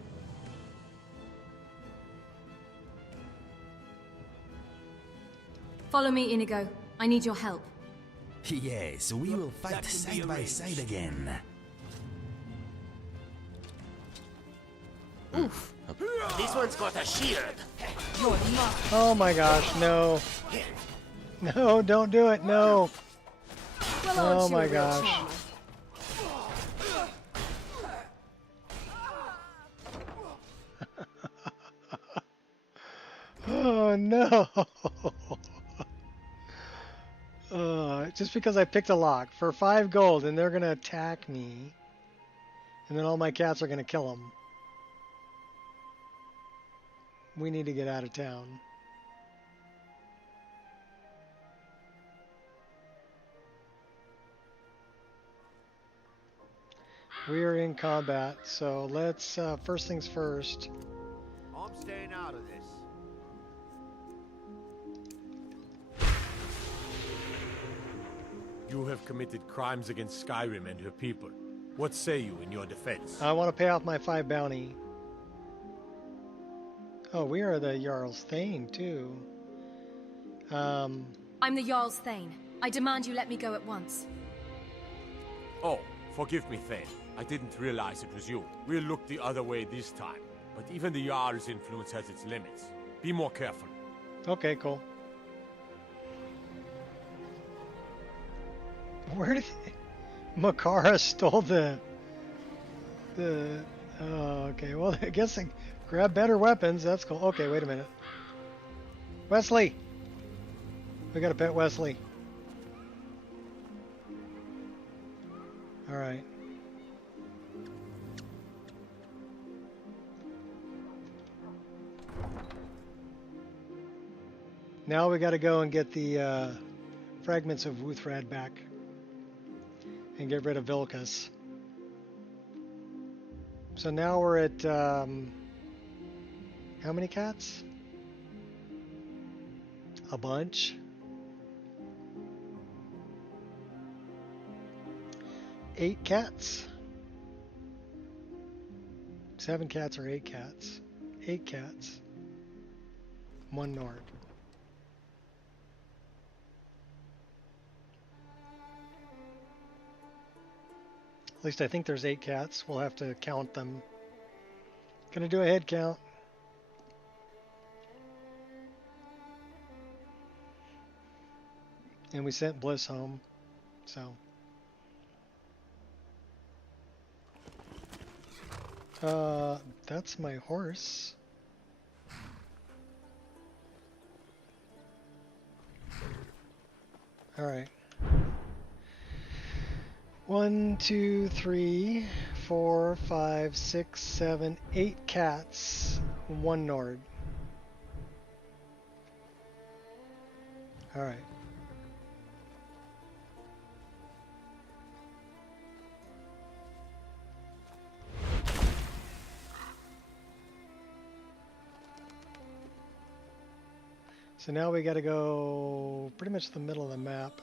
Follow me, Inigo. I need your help. Yes, we will fight side by side again. Oof. This one's got a shield. Oh my gosh, no. No, don't do it, no. Oh my gosh. Oh no. Just because I picked a lock for 5 gold and they're gonna attack me. And then all my cats are gonna kill them. We need to get out of town. We are in combat, so let's, first things first. I'm staying out of this. You have committed crimes against Skyrim and her people. What say you in your defense? I want to pay off my 5 bounty. Oh, we are the Jarl's Thane, too. I'm the Jarl's Thane. I demand you let me go at once. Oh, forgive me, Thane. I didn't realize it was you. We'll look the other way this time. But even the Jarl's influence has its limits. Be more careful. Okay, cool. Where did Makara stole the oh, okay, well, I guess I grab better weapons. That's cool. Okay, wait a minute. Wesley! We gotta pet Wesley. Alright. Now we got to go and get the fragments of Wuuthrad back and get rid of Vilkas. So now we're at how many cats? A bunch. 8 cats. 7 cats or 8 cats? 8 cats. 1 Nord. At least I think there's 8 cats. We'll have to count them. Gonna do a head count. And we sent Bliss home, so. That's my horse. All right. 1, 2, 3, 4, 5, 6, 7, 8 cats, 1 Nord. All right. So now we got to go pretty much the middle of the map.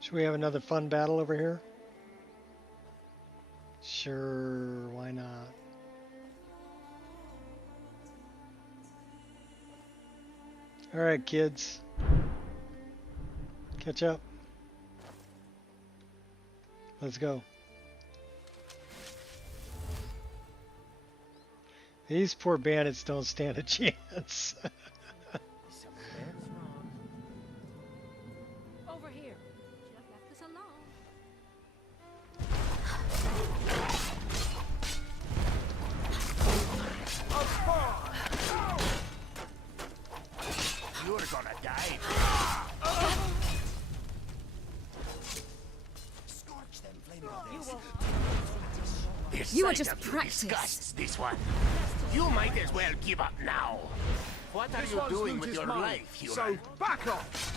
Should we have another fun battle over here? Sure, why not? All right, kids. Catch up. Let's go. These poor bandits don't stand a chance. Over here. Should have left us alone. You're gonna die. Scorch them, flame goddess. You are just practice. Disgusts this one. You might as well give up now. What are you doing with your life, human? So back off!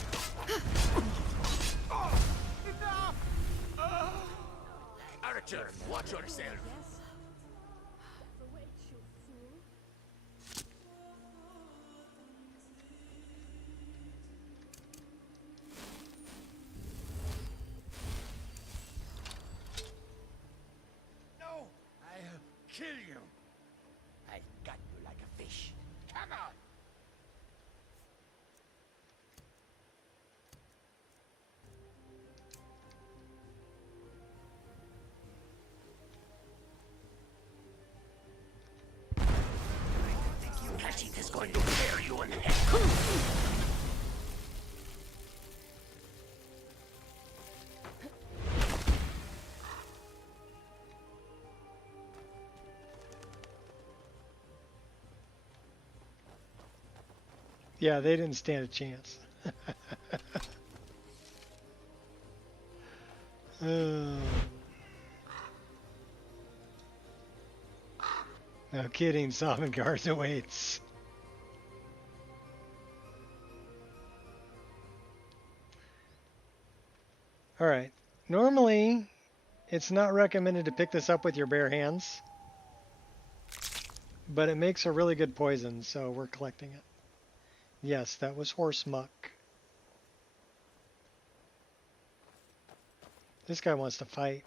Archer, watch yourself. No, I'll kill you. I got you like a fish. Come on. Kashit is going to tear you in half. Yeah, they didn't stand a chance. No kidding, Sovngarde awaits. Alright, normally it's not recommended to pick this up with your bare hands, but it makes a really good poison, so we're collecting it. Yes, that was horse muck. This guy wants to fight.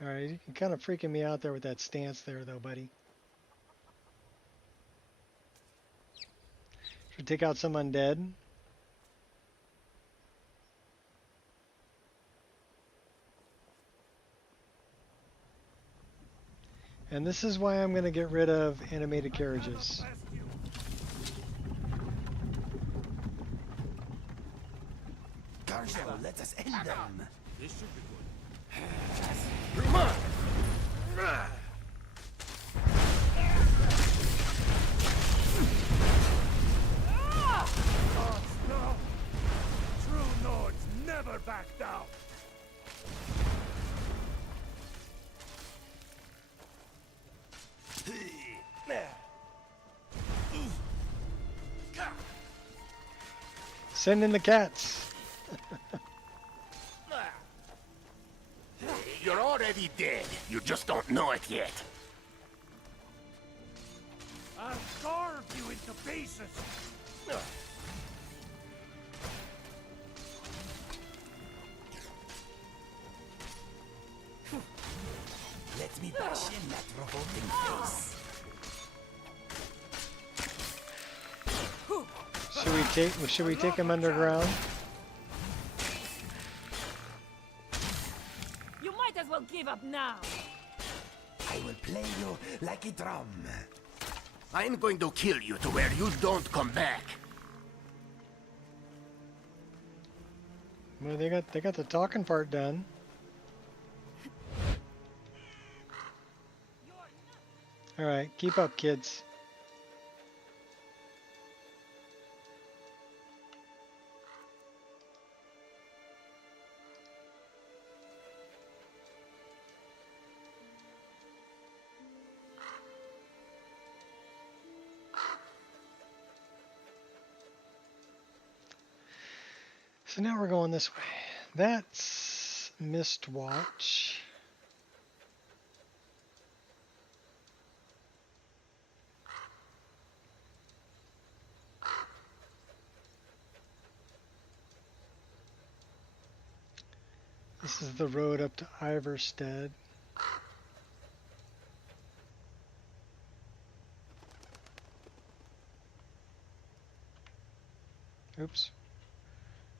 Alright, you're kind of freaking me out there with that stance there though, buddy. Should we take out some undead? And this is why I'm going to get rid of animated carriages. Jarl, let us end them. This should be good. Come on! No! True Nords never back down! Send in the cats. You're already dead. You just don't know it yet. I'll carve you into pieces! Let me bash in that revolting face. Should we take him underground? You might as well give up now. I will play you like a drum. I'm going to kill you to where you don't come back. Well, they got the talking part done. All right, keep up, kids. So now we're going this way. That's Mistwatch. This is the road up to Iverstead. Oops.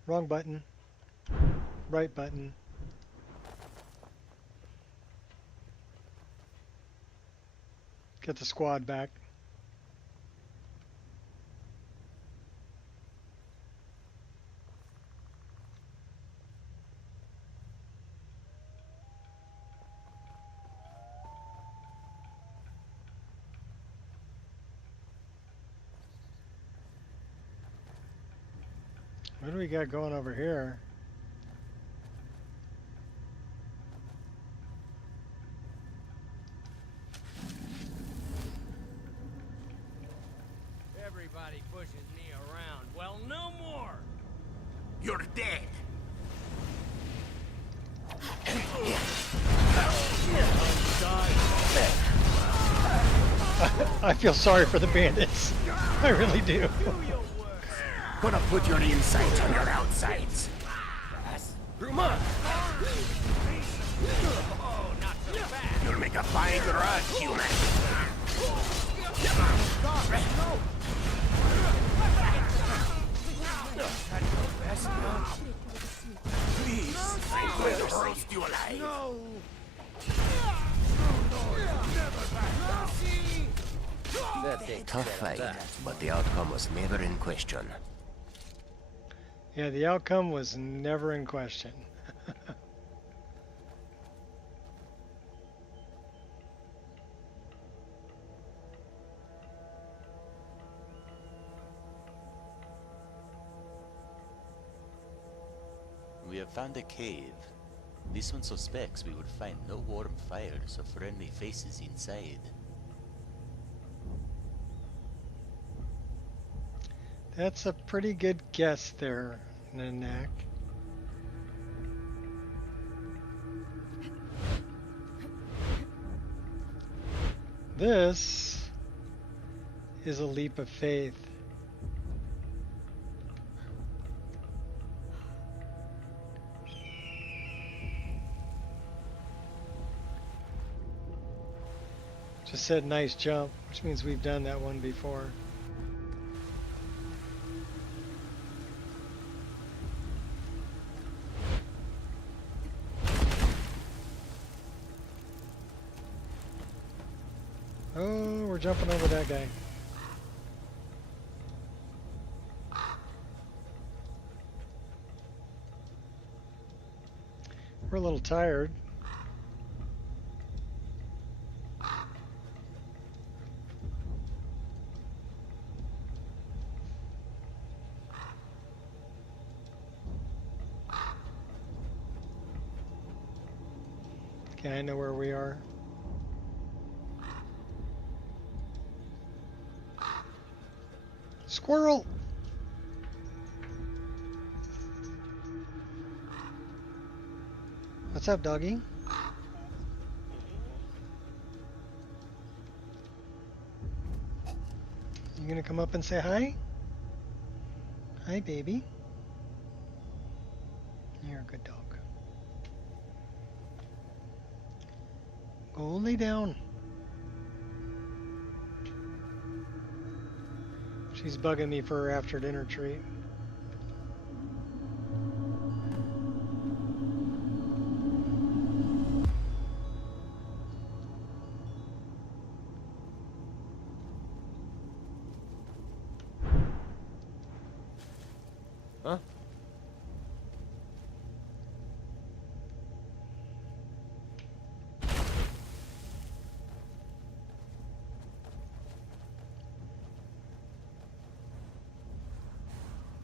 Wrong button. Right button. Get the squad back. What do we got going over here? Everybody pushes me around. Well, no more! You're dead. I feel sorry for the bandits. I really do. Gonna put your insides on your outsides. You'll make a fine rug, human. Please, I'm going to roast you alive. No. Tough fight, but the outcome was never in question. Yeah, the outcome was never in question. We have found a cave. This one suspects we would find no warm fires or friendly faces inside. That's a pretty good guess there, Nanak. This is a leap of faith. Just said nice jump, which means we've done that one before. Oh, we're jumping over that guy. We're a little tired. Okay, I know where we are. Squirrel! What's up, doggy? You gonna come up and say hi? Hi, baby. You're a good dog. Go lay down. She's bugging me for her after dinner treat. Huh?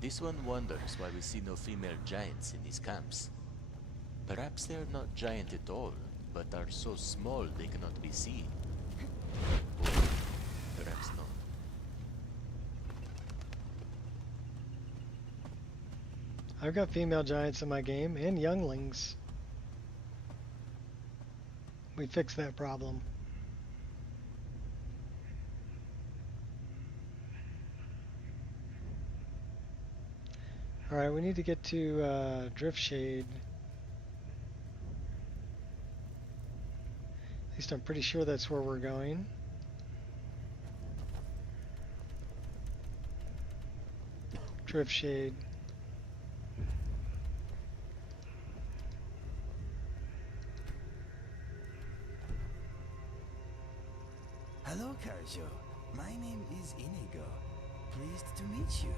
This one wonders why we see no female giants in these camps. Perhaps they are not giant at all, but are so small they cannot be seen. Or perhaps not. I've got female giants in my game and younglings. We fixed that problem. Alright, we need to get to Driftshade. At least I'm pretty sure that's where we're going. Driftshade. Hello, Karjo. My name is Inigo. Pleased to meet you.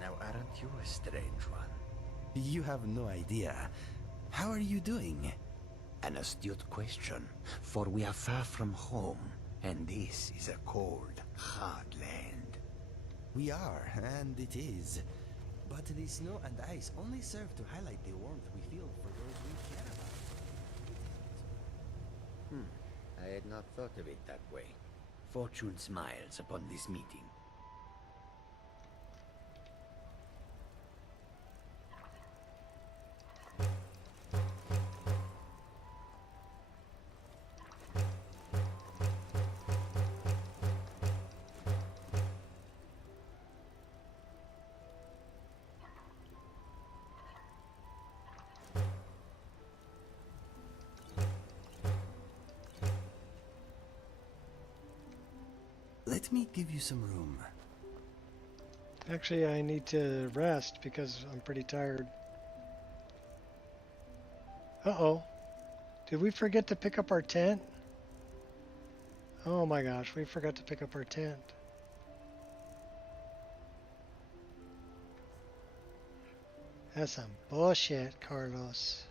Now, aren't you a strange one? You have no idea. How are you doing? An astute question, for we are far from home, and this is a cold, hard land. We are, and it is. But the snow and ice only serve to highlight the warmth we feel for those we care about. I had not thought of it that way. Fortune smiles upon this meeting. Let me give you some room. Actually, I need to rest because I'm pretty tired. Uh-oh. Did we forget to pick up our tent? Oh my gosh, we forgot to pick up our tent. That's some bullshit, Carlos.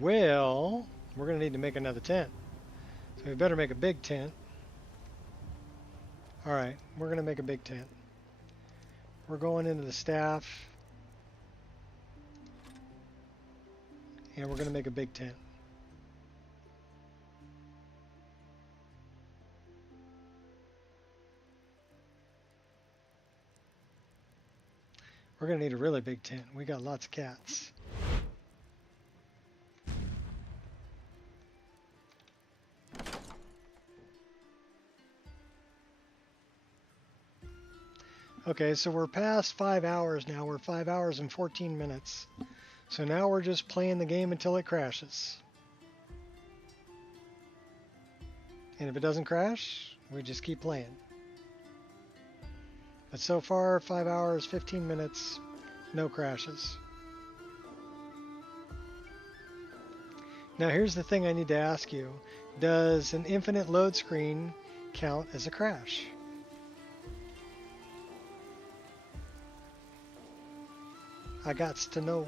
Well, we're going to need to make another tent. So we better make a big tent. Alright, we're going to make a big tent. We're going into the staff. And we're going to make a big tent. We're going to need a really big tent. We got lots of cats. Okay, so we're past 5 hours now. We're 5 hours and 14 minutes. So now we're just playing the game until it crashes. And if it doesn't crash, we just keep playing. But so far, 5 hours, 15 minutes, no crashes. Now here's the thing I need to ask you. Does an infinite load screen count as a crash? I gots to know.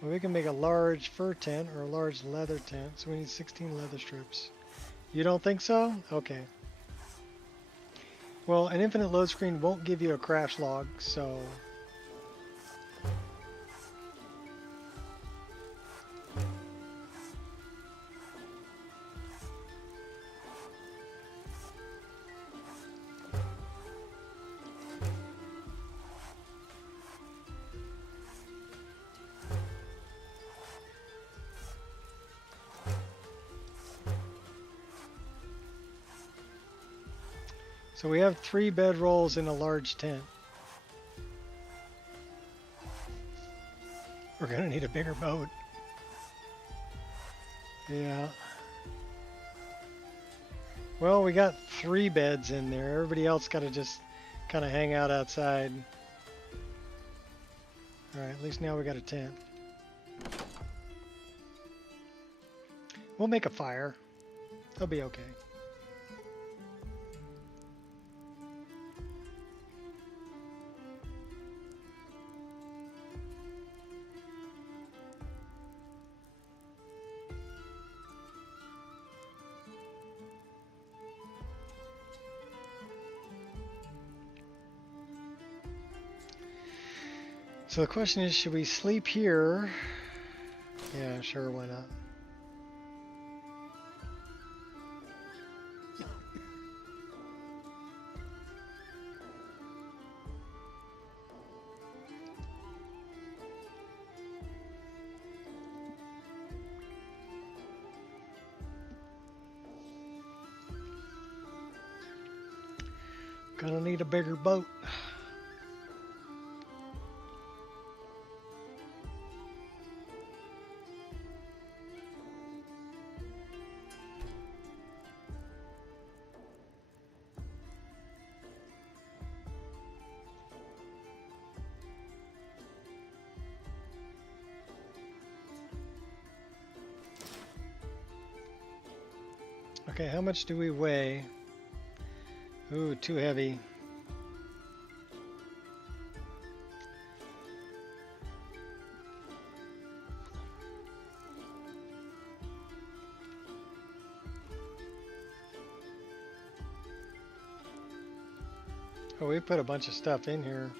Well, we can make a large fur tent or a large leather tent, so we need 16 leather strips. You don't think so? Okay. Well, an infinite load screen won't give you a crash log, so... So we have 3 bedrolls in a large tent. We're gonna need a bigger boat. Yeah. Well, we got 3 beds in there. Everybody else gotta just kind of hang out outside. Alright, at least now we got a tent. We'll make a fire. That'll be okay. So the question is, should we sleep here? Yeah, sure, why not? Gonna need a bigger boat. Okay, how much do we weigh? Ooh, too heavy. Oh, we put a bunch of stuff in here.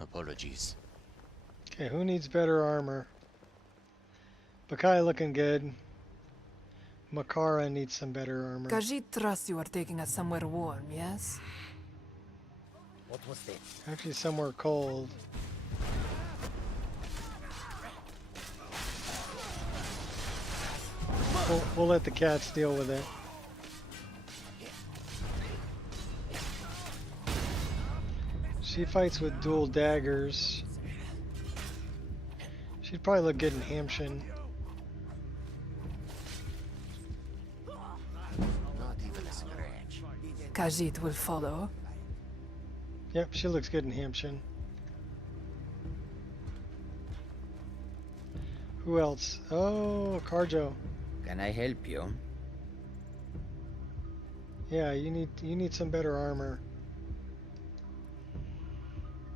Apologies. Okay, who needs better armor? Bakai looking good. Makara needs some better armor. Khajiit trusts you are taking us somewhere warm, yes? What was that? Actually, somewhere cold. We'll let the cats deal with it. She fights with dual daggers. She'd probably look good in Hamshin. Not even a scratch. Khajiit will follow. Yep, she looks good in Hamshin. Who else? Oh, Karjo. Can I help you? Yeah, you need some better armor.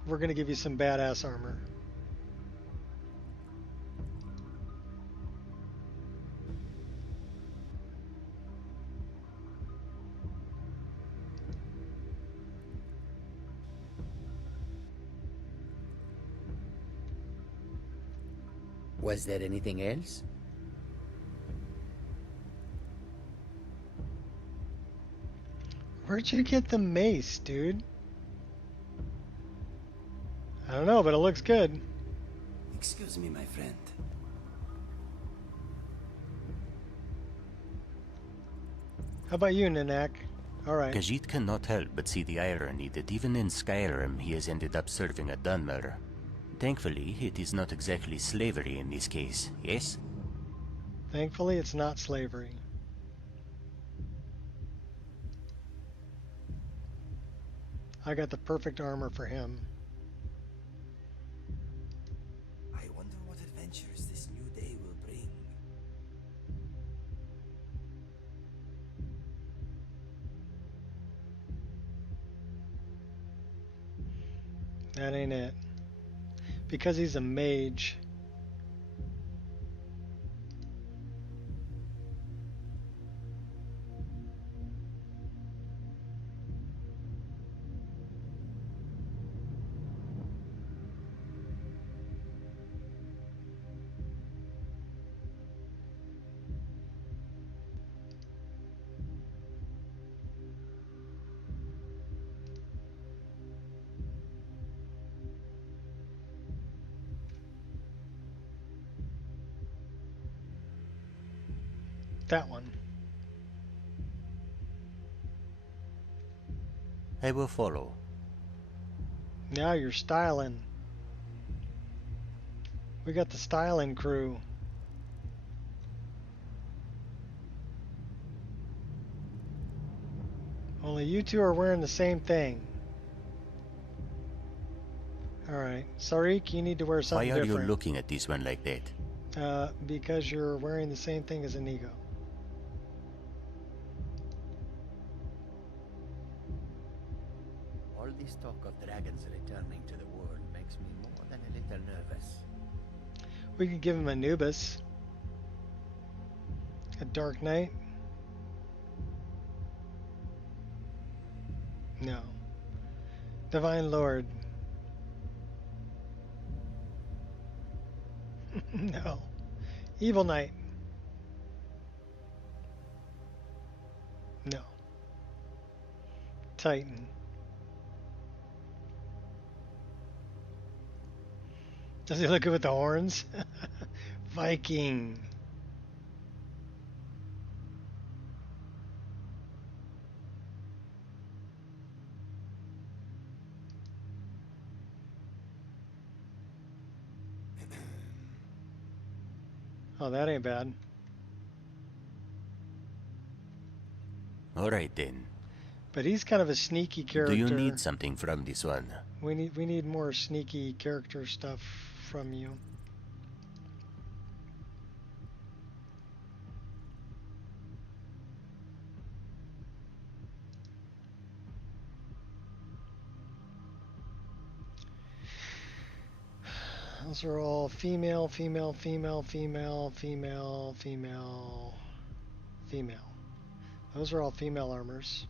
We're gonna give you some badass armor. Was there anything else? Where'd you get the mace, dude? I don't know, but it looks good. Excuse me, my friend. How about you, Nanak? Alright. Khajiit cannot help but see the irony that even in Skyrim he has ended up serving a Dunmer. Thankfully, it is not exactly slavery in this case, yes? Thankfully, it's not slavery. I got the perfect armor for him. I wonder what adventures this new day will bring. That ain't it. Because he's a mage. That one. I will follow. Now you're styling. We got the styling crew. Only you two are wearing the same thing. Alright. Sarik, you need to wear something Why are different. you looking at this one like that? Because you're wearing the same thing as Inigo. All this talk of dragons returning to the world makes me more than a little nervous. We could give him Anubis. A Dark Knight. No. Divine Lord. No. Evil Knight. No. Titan. Does he look good with the horns? Viking. Oh, that ain't bad. Alright then. But he's kind of a sneaky character. Do you need something from this one? We need more sneaky character stuff from you. Those are all female, female, female, female, female, female, female. Those are all female armors.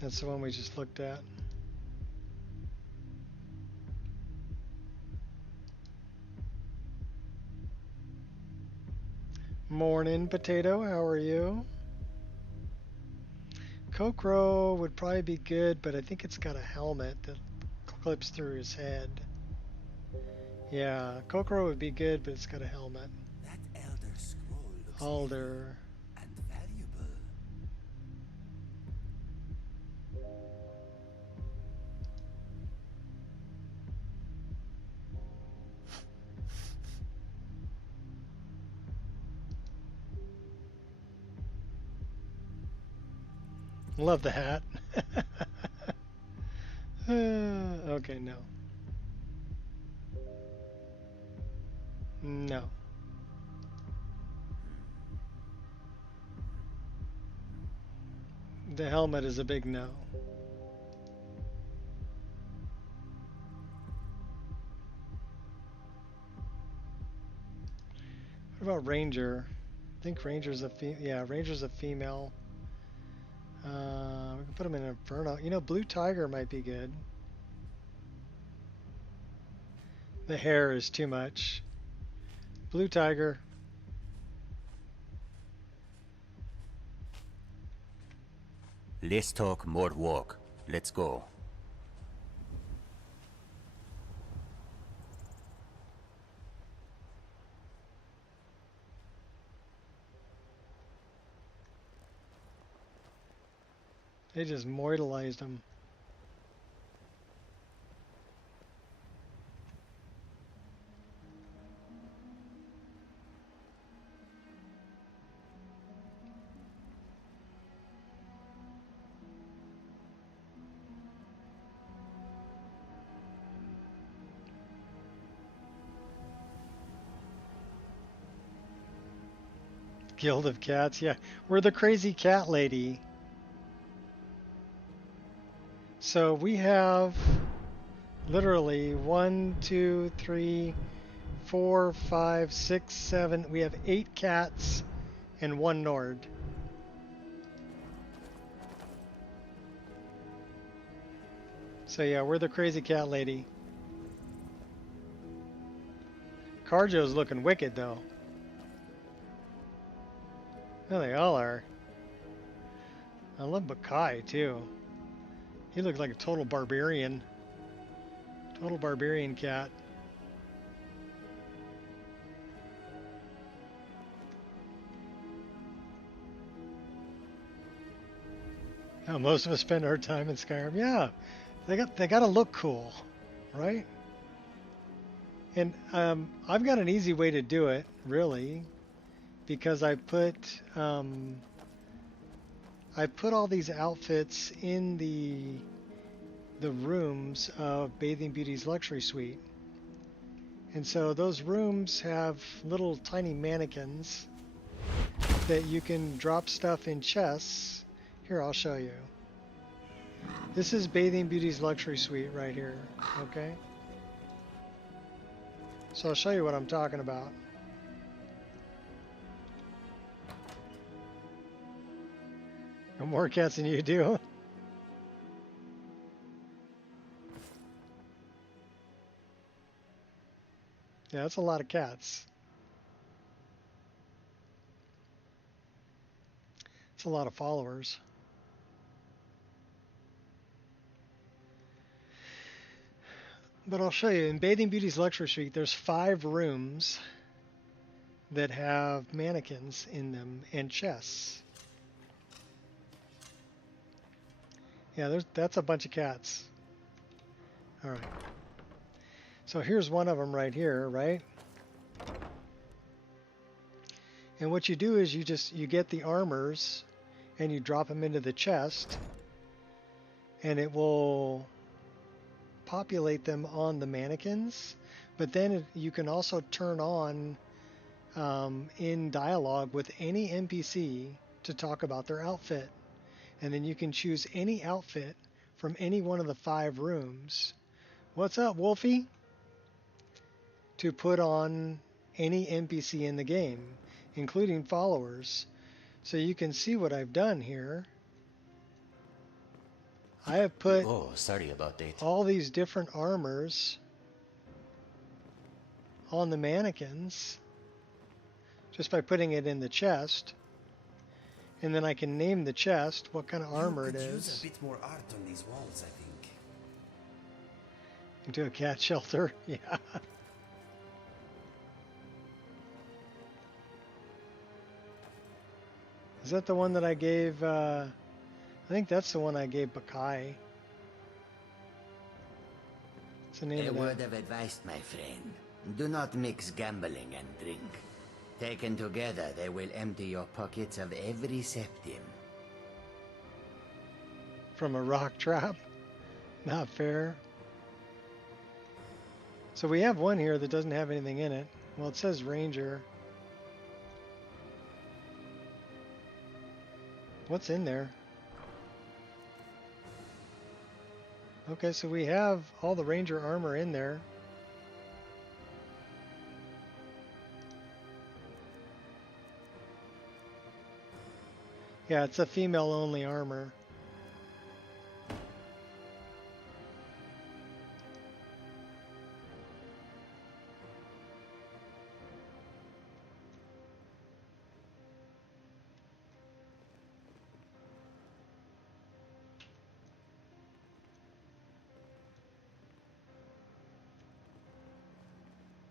That's the one we just looked at. Morning, Potato. How are you? Kokro would probably be good, but I think it's got a helmet that clips through his head. Yeah, Kokro would be good, but it's got a helmet. Alder. And valuable. Love the hat. Okay, no. No. The helmet is a big no. What about Ranger? I think Ranger's a Ranger's a female. We can put him in Inferno. You know, Blue Tiger might be good. The hair is too much. Blue Tiger. Less talk, more walk. Let's go. They just mortalized him. Guild of Cats, yeah. We're the crazy cat lady. So we have literally 1, 2, 3, 4, 5, 6, 7. We have 8 cats and 1 Nord. So yeah, we're the crazy cat lady. Carjo's looking wicked though. Oh, they all are. I love Bakai too. He looks like a total barbarian. Total barbarian cat. How most of us spend our time in Skyrim. Yeah, they got to look cool, right? And I've got an easy way to do it, really, because I put all these outfits in the rooms of Bathing Beauty's luxury suite. And so those rooms have little tiny mannequins that you can drop stuff in chests. Here, I'll show you. This is Bathing Beauty's luxury suite right here, okay? So I'll show you what I'm talking about. Got more cats than you do. Yeah, that's a lot of cats. It's a lot of followers. But I'll show you. In Bathing Beauty's luxury suite, there's 5 rooms that have mannequins in them and chests. Yeah, that's a bunch of cats. All right. So here's one of them right here, right? And what you do is you get the armors and you drop them into the chest, and it will populate them on the mannequins. But then you can also turn on in dialogue with any NPC to talk about their outfit. And then you can choose any outfit from any one of the 5 rooms. What's up, Wolfie? To put on any NPC in the game, including followers. So you can see what I've done here. I have put sorry about that. all these different armors on the mannequins just by putting it in the chest. And then I can name the chest, what kind of armor it is. Use a bit more art on these walls, I think. Into a cat shelter, yeah. Is that the one that I gave, I think that's the one I gave Bakai. What's the name A of that? word of advice, my friend. Do not mix gambling and drink. Taken together, they will empty your pockets of every septim. From a rock trap? Not fair. So we have one here that doesn't have anything in it. Well, it says Ranger. What's in there? Okay, so we have all the Ranger armor in there. Yeah, it's a female-only armor.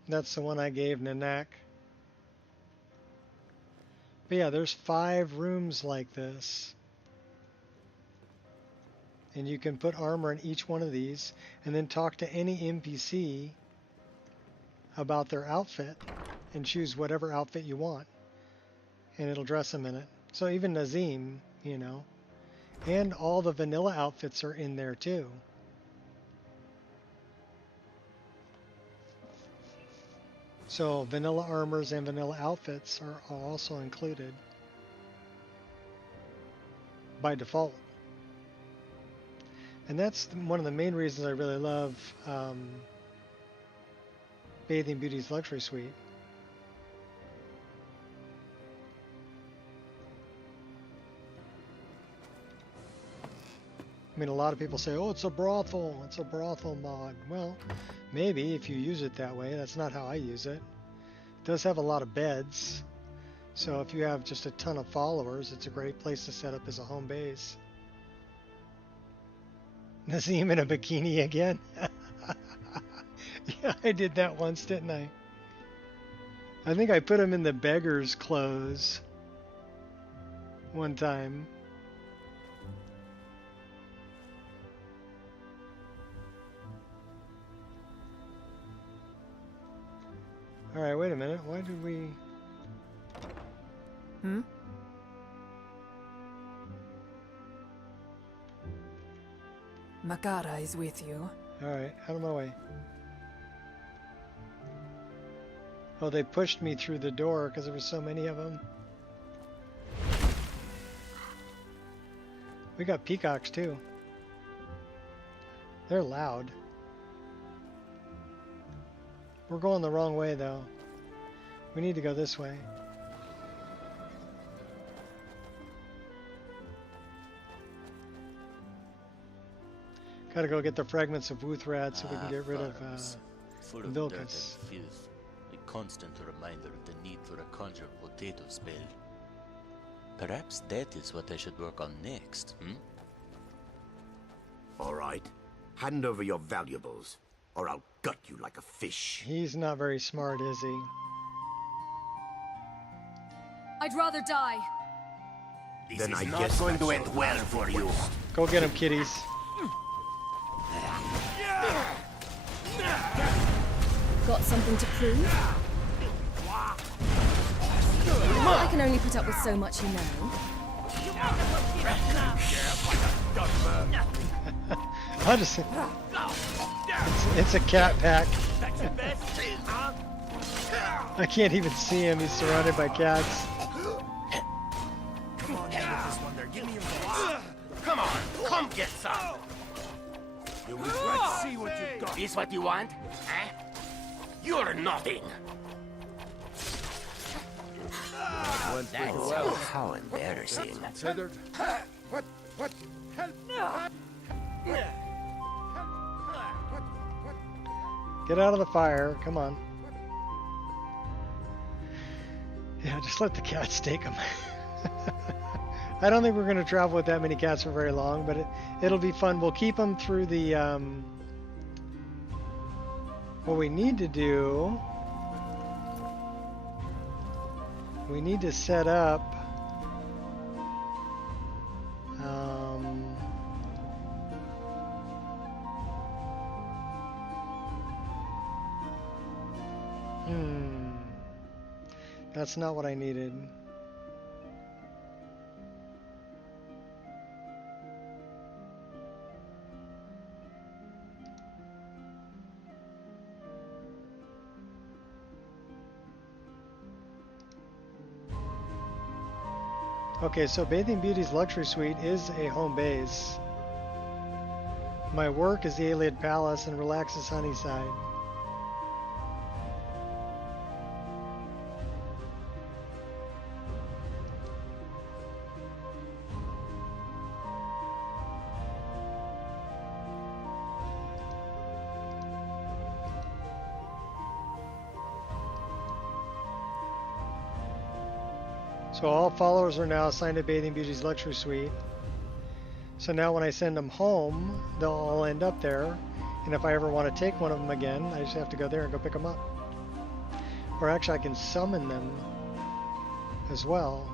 That's the one I gave Nanak. But yeah, there's 5 rooms like this. And you can put armor in each one of these and then talk to any NPC about their outfit and choose whatever outfit you want. And it'll dress them in it. So even Nazim, you know. And all the vanilla outfits are in there too. So vanilla armors and vanilla outfits are also included by default. And that's one of the main reasons I really love Bathing Beauty's Luxury Suite. I mean, a lot of people say, oh, it's a brothel mod. Well, maybe if you use it that way. That's not how I use it. It does have a lot of beds. So if you have just a ton of followers, it's a great place to set up as a home base. Nazim in a bikini again? Yeah, I did that once, didn't I? I think I put him in the beggar's clothes one time. Alright, wait a minute. Why did we... Makara is with you. Alright, out of my way. Oh, they pushed me through the door because there were so many of them. We got peacocks too. They're loud. We're going the wrong way though. We need to go this way. Gotta go get the fragments of Wuuthrad so we can get rid of full of dirt and Vilkas. filth. A constant reminder of the need for a conjure potato spell. Perhaps that is what I should work on next, All right. Hand over your valuables, or I'll gut you like a fish. He's not very smart, is he? I'd rather die. Then I guess going to end well for you. Go get him, kitties. Got something to prove? I can only put up with so much, you know. I'll just... It's a cat pack. I can't even see him. He's surrounded by cats. Come on, get this one there. Give me your best. Come on, come get some. Let's see what you got. This what you want? Huh? You're nothing. That's how embarrassing. What? Help! Get out of the fire. Come on. Yeah, just let the cats take them. I don't think we're going to travel with that many cats for very long, but it'll be fun. We'll keep them through the... what we need to do... We need to set up That's not what I needed. Okay, so Bathing Beauty's luxury suite is a home base. My work is the Ayleid Palace and Relax's Honeyside. So all followers are now assigned to Bathing Beauty's luxury suite. So now when I send them home, they'll all end up there. And if I ever want to take one of them again, I just have to go there and go pick them up. Or actually I can summon them as well.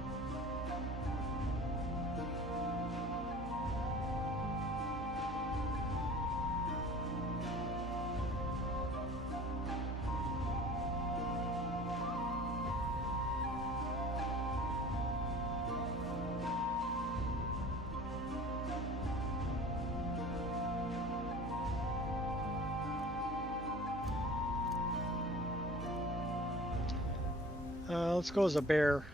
Let's go as a bear.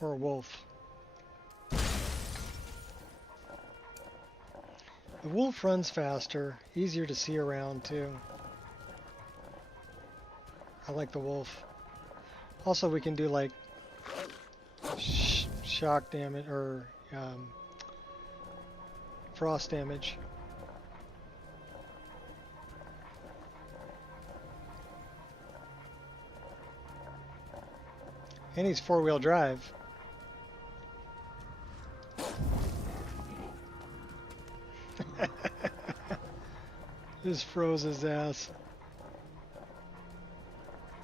Or a wolf. The wolf runs faster, easier to see around too. I like the wolf. Also, we can do like shock damage or frost damage. And he's four-wheel drive. Just froze his ass.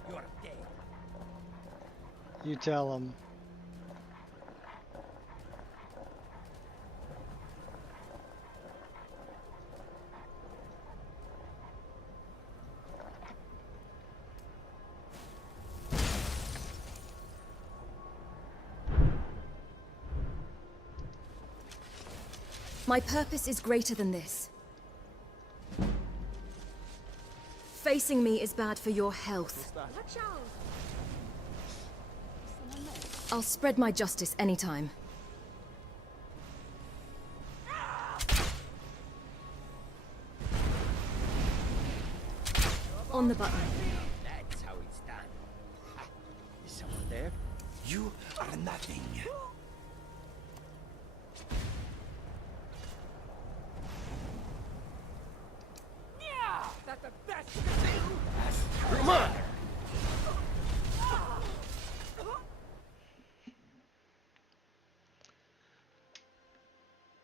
You're dead. You tell him. My purpose is greater than this. Facing me is bad for your health. I'll spread my justice anytime. On the button. That's how it's done. Ha. Is someone there? You are nothing. That's the best you can do. Come on.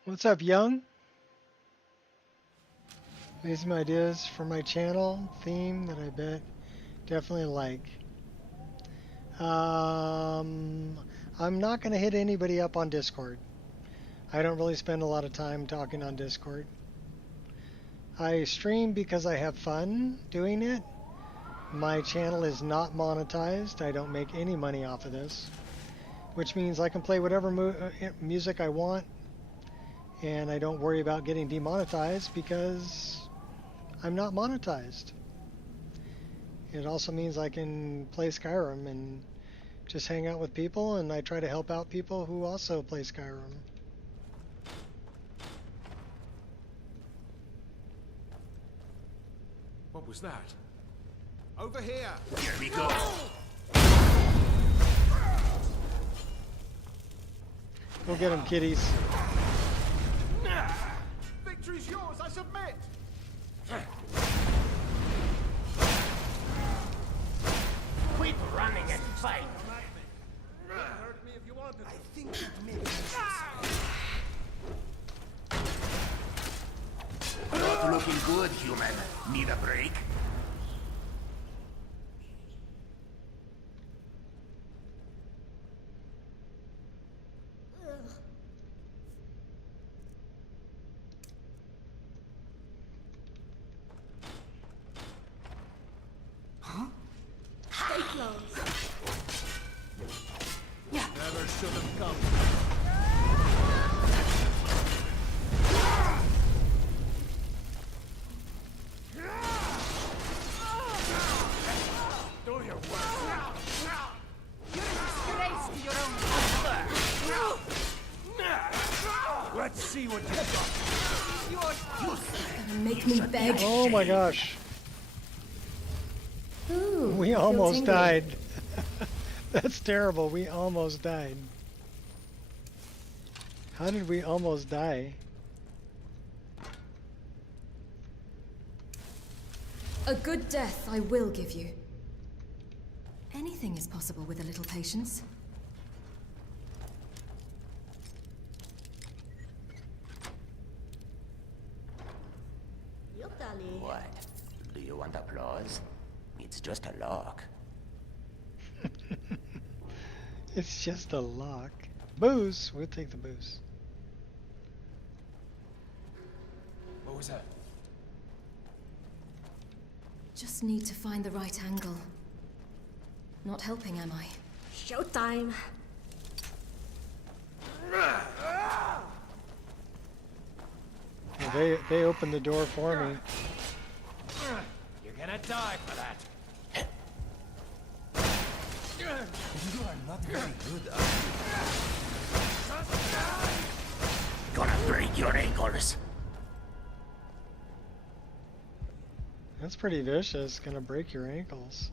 What's up, Young? These are some ideas for my channel theme that I bet definitely like. I'm not going to hit anybody up on Discord. I don't really spend a lot of time talking on Discord. I stream because I have fun doing it. My channel is not monetized. I don't make any money off of this, which means I can play whatever music I want, and I don't worry about getting demonetized because I'm not monetized. It also means I can play Skyrim and just hang out with people, and I try to help out people who also play Skyrim. What was that? Over here! Here we go! Go get him, kiddies. Victory's yours, I submit! Quit running and fight! Hurt me if you want to. I think it makes sense. looking good, human. Need a break? Stay close. Never should have come. Do your work. Let's see what you got. Make me beg. Oh my gosh. Ooh, We feel almost tingly. died. That's terrible. We almost died. How did we almost die? A good death I will give you. Anything is possible with a little patience. What? Do you want applause? It's just a lock. It's just a lock. Booze. We'll take the booze. What was that? Just need to find the right angle. Not helping, am I? Showtime. They opened the door for me. You're gonna die for that. You are not very good. Gonna break your ankles. That's pretty vicious. Gonna break your ankles.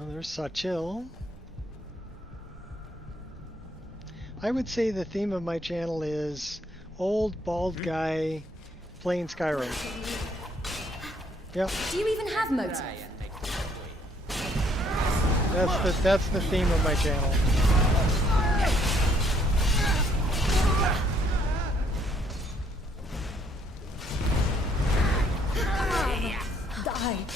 Oh, there's Sachil. I would say the theme of my channel is old bald guy playing Skyrim. Yep, Do you even have motive? that's the theme of my channel. Die.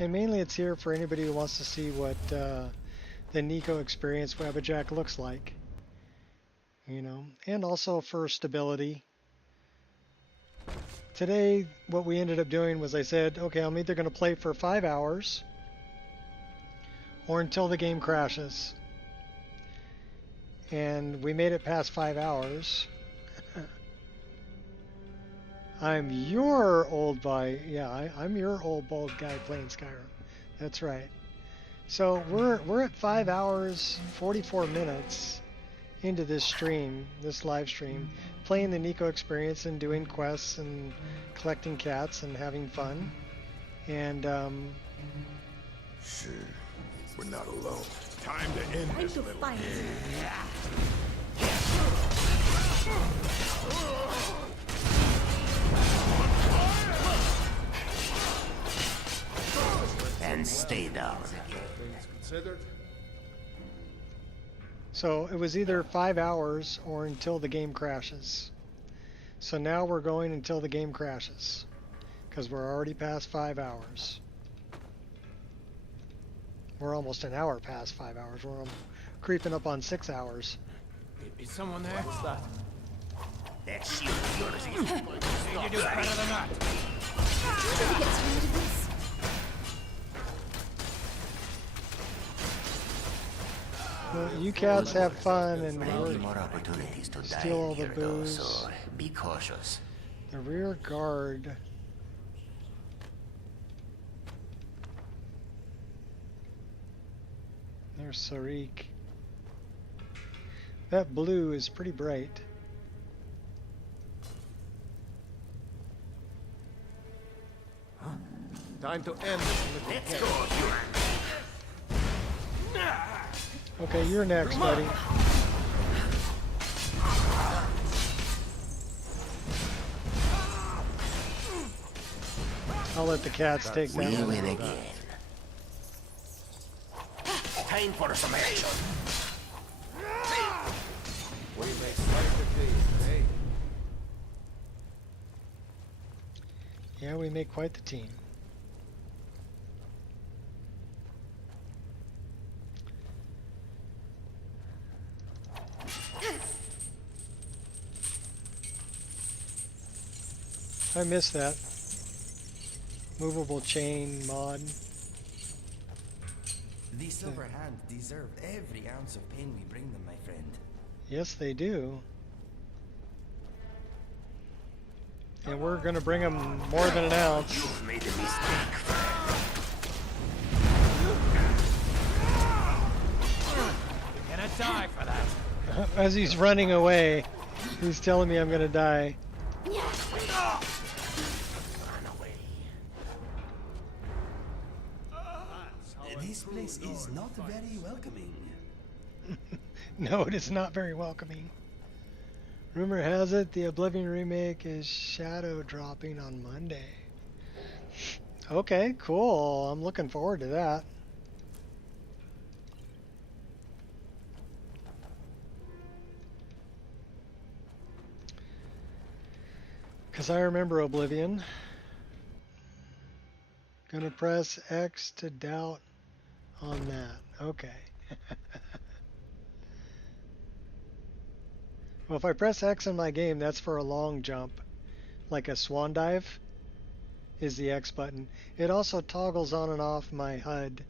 And mainly it's here for anybody who wants to see what the Nico Experience Wabbajack looks like. You know, and also for stability. Today, what we ended up doing was I said, okay, I'm either going to play for 5 hours or until the game crashes. And we made it past 5 hours. I'm your old boy. Yeah, I'm your old bald guy playing Skyrim. That's right. So we're at 5 hours 44 minutes into this stream, this live stream, playing the Nico Experience and doing quests and collecting cats and having fun. And Sure, we're not alone. Time to end this little fight. And stay down. Things considered. so it was either 5 hours or until the game crashes. So now we're going until the game crashes because we're already past 5 hours. We're almost an hour past 5 hours. We're creeping up on 6 hours. Is someone there? What's that? That shield of yours is... You do better than that. How did we get tired of this? Well, you cats have fun and Plenty more opportunities to die steal all the here, though, booze. so be cautious. The rear guard. There's Sarik. That blue is pretty bright. Time to end this little game. Okay, you're next, buddy. I'll let the cats take that We one. win again. Time for some action. We may slice the case, eh? Yeah, we make quite the team. I missed that. Movable chain mod. The Silver Hand deserve every ounce of pain we bring them, my friend. Yes, they do. And we're gonna bring them more than an ounce. You've made a mistake, friend. You're gonna die for that. As he's running away, he's telling me I'm gonna die. This place is not very welcoming. No, it is not very welcoming. Rumor has it the Oblivion remake is shadow dropping on Monday. Okay, cool. I'm looking forward to that. Because I remember Oblivion. Gonna press X to doubt on that. Okay. Well, if I press X in my game, that's for a long jump. Like a swan dive is the X button. It also toggles on and off my HUD.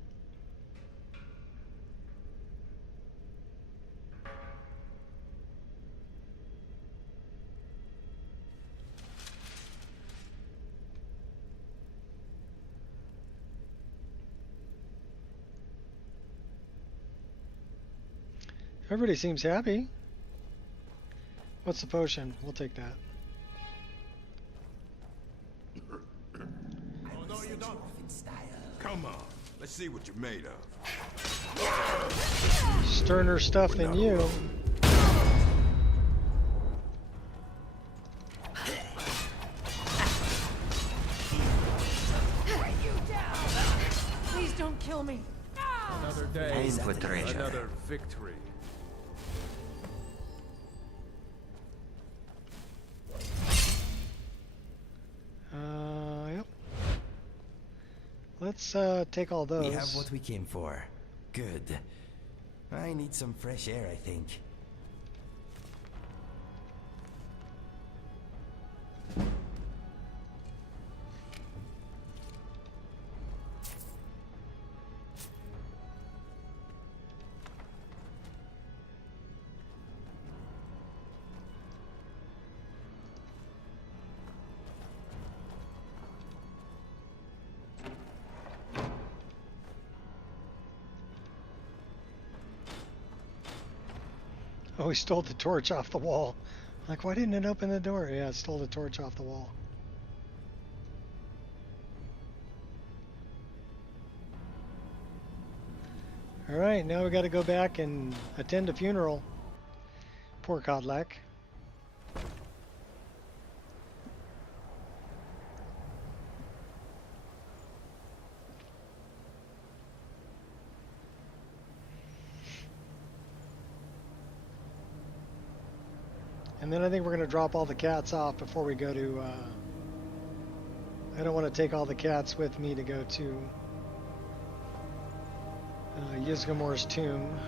Everybody seems happy. What's the potion? We'll take that. Oh, no, you don't. Come on. Let's see what you're made of. Sterner stuff than you. Please don't kill me. Another day, Infiltration. another victory. Yep. Let's take all those. We have what we came for. Good. I need some fresh air, I think. Oh, he stole the torch off the wall. Like, why didn't it open the door? Yeah, it stole the torch off the wall. Alright, now we gotta go back and attend a funeral. Poor Kodlak. And then I think we're going to drop all the cats off before we go to, I don't want to take all the cats with me to go to Ysgramor's tomb.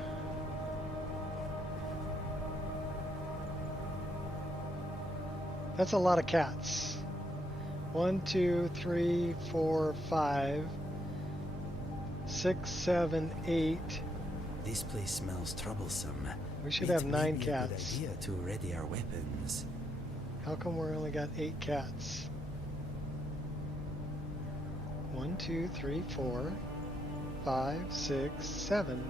That's a lot of cats. 1, 2, 3, 4, 5, 6, 7, 8. This place smells troublesome. We should have 9 It cats. may be a good idea to ready our weapons. How come we only got 8 cats? 1, 2, 3, 4, 5, 6, 7.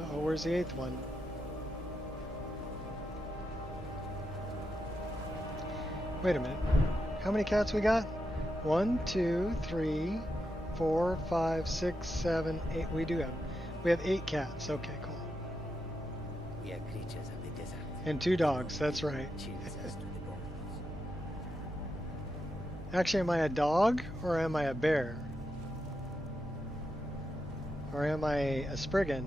Uh-oh, where's the 8th one? Wait a minute. How many cats we got? 1, 2, 3, 4, 5, 6, 7, 8. We have 8 cats. Okay, cool. We are creatures of the desert. And 2 dogs. That's right. Chills us to the bones. Actually, am I a dog or am I a bear? Or am I a Spriggan?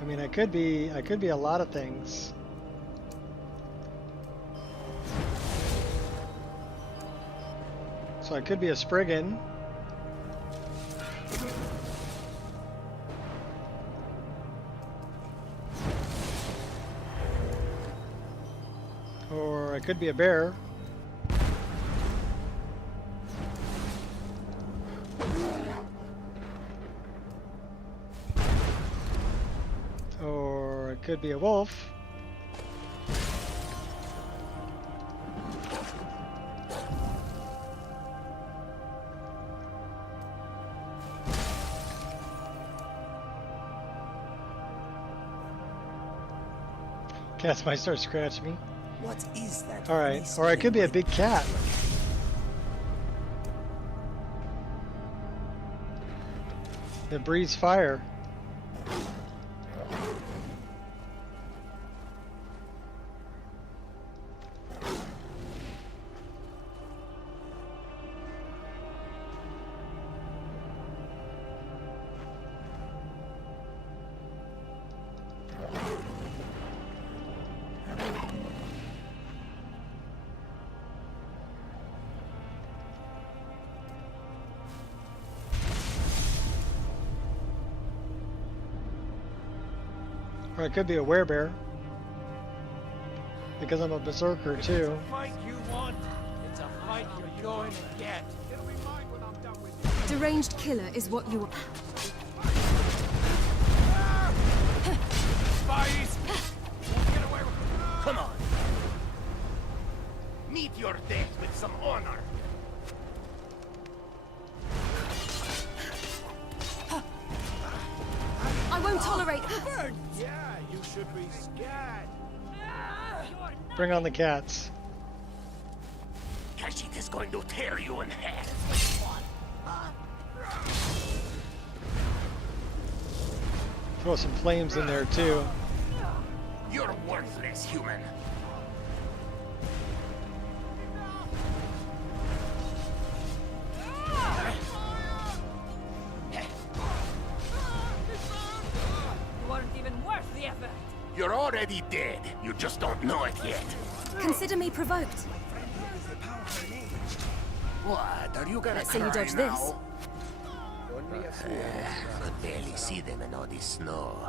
I mean, I could be a lot of things. So I could be a Spriggan. Or I could be a bear. Or it could be a wolf. Cats might start scratching me. What is that? Alright, or I could be a big cat. That breathes fire. Or I could be a werebear. Because I'm a berserker too. It's a fight you want. It's a fight you're going to get. It'll be mine when I'm done with you. Deranged killer is what you are. Spies! Won't get away with it. Come on. Meet your death with some honor. I won't tolerate. Yeah, you should be scared. Bring on the cats. Kashit is going to tear you in half. Throw some flames in there too. You're worthless, human. You weren't even worth the effort. You're already dead. You just don't know it yet. Consider me provoked. What? Are you gonna Let's see you cry dodge now? this. Could barely see them in all this snow.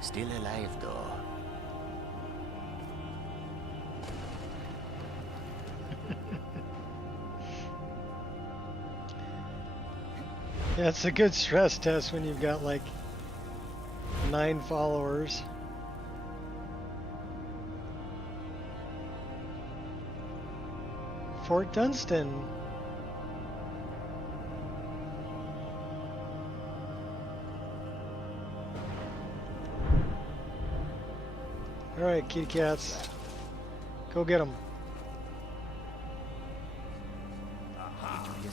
Still alive, though. Yeah, it's a good stress test when you've got like 9 followers. Fort Dunstan. All right, kitty cats, go get them.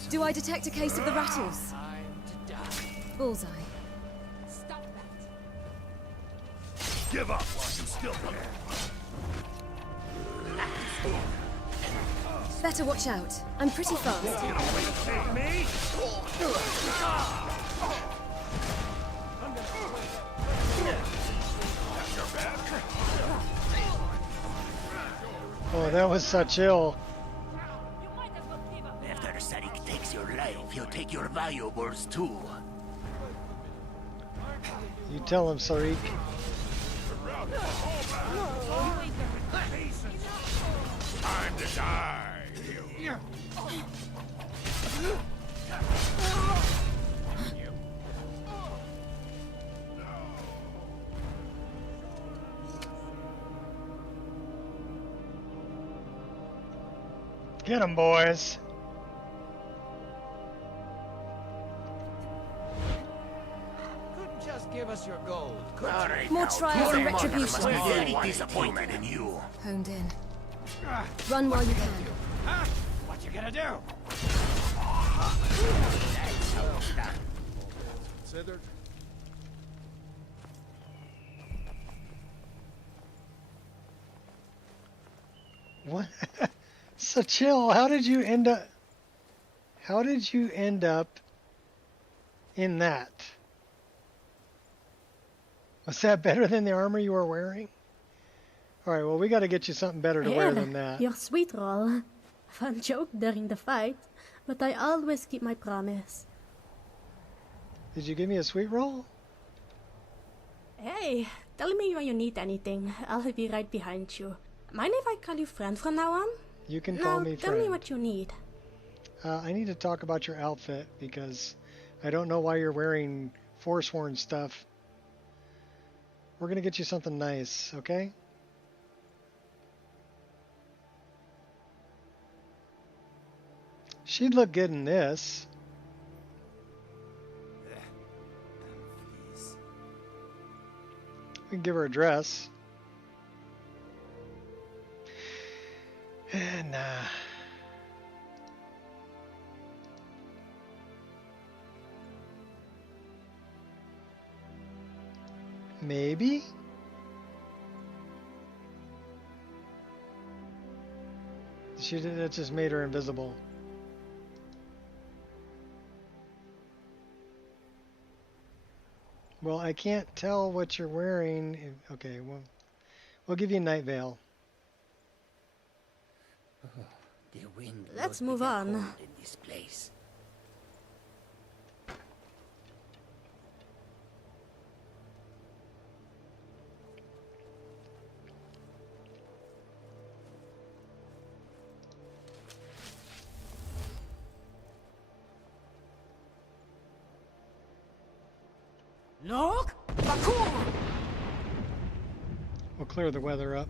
Do I detect a case of the rattles? Bullseye. Stop that. Give up while you still can. Better watch out. I'm pretty fast. Me? Oh, that was such ill. After Sarik takes your life, he'll take your valuables too. You tell him, Sarik. Time to die. Get them, boys. Couldn't just give us us your gold. More trials and retribution. Very disappointed in you. Honed in. Run while you can. Huh? What you gonna do? Considered. What? So chill. How did you end up? How did you end up in that? Was that better than the armor you were wearing? All right. Well, we got to get you something better to wear than that. You're sweet, Roll. Fun joke during the fight, but I always keep my promise. Did you give me a sweet roll? Hey, tell me when you need anything. I'll be right behind you. Mind if I call you friend from now on? You can call me tell friend. me what you need. I need to talk about your outfit because I don't know why you're wearing Forsworn stuff. We're gonna get you something nice, okay? She'd look good in this. We can give her a dress. And maybe? That just made her invisible. Well, I can't tell what you're wearing. Okay, well, we'll give you a night veil. The wind Let's blows move me on. cold in this place. Look! Bakur! We'll clear the weather up.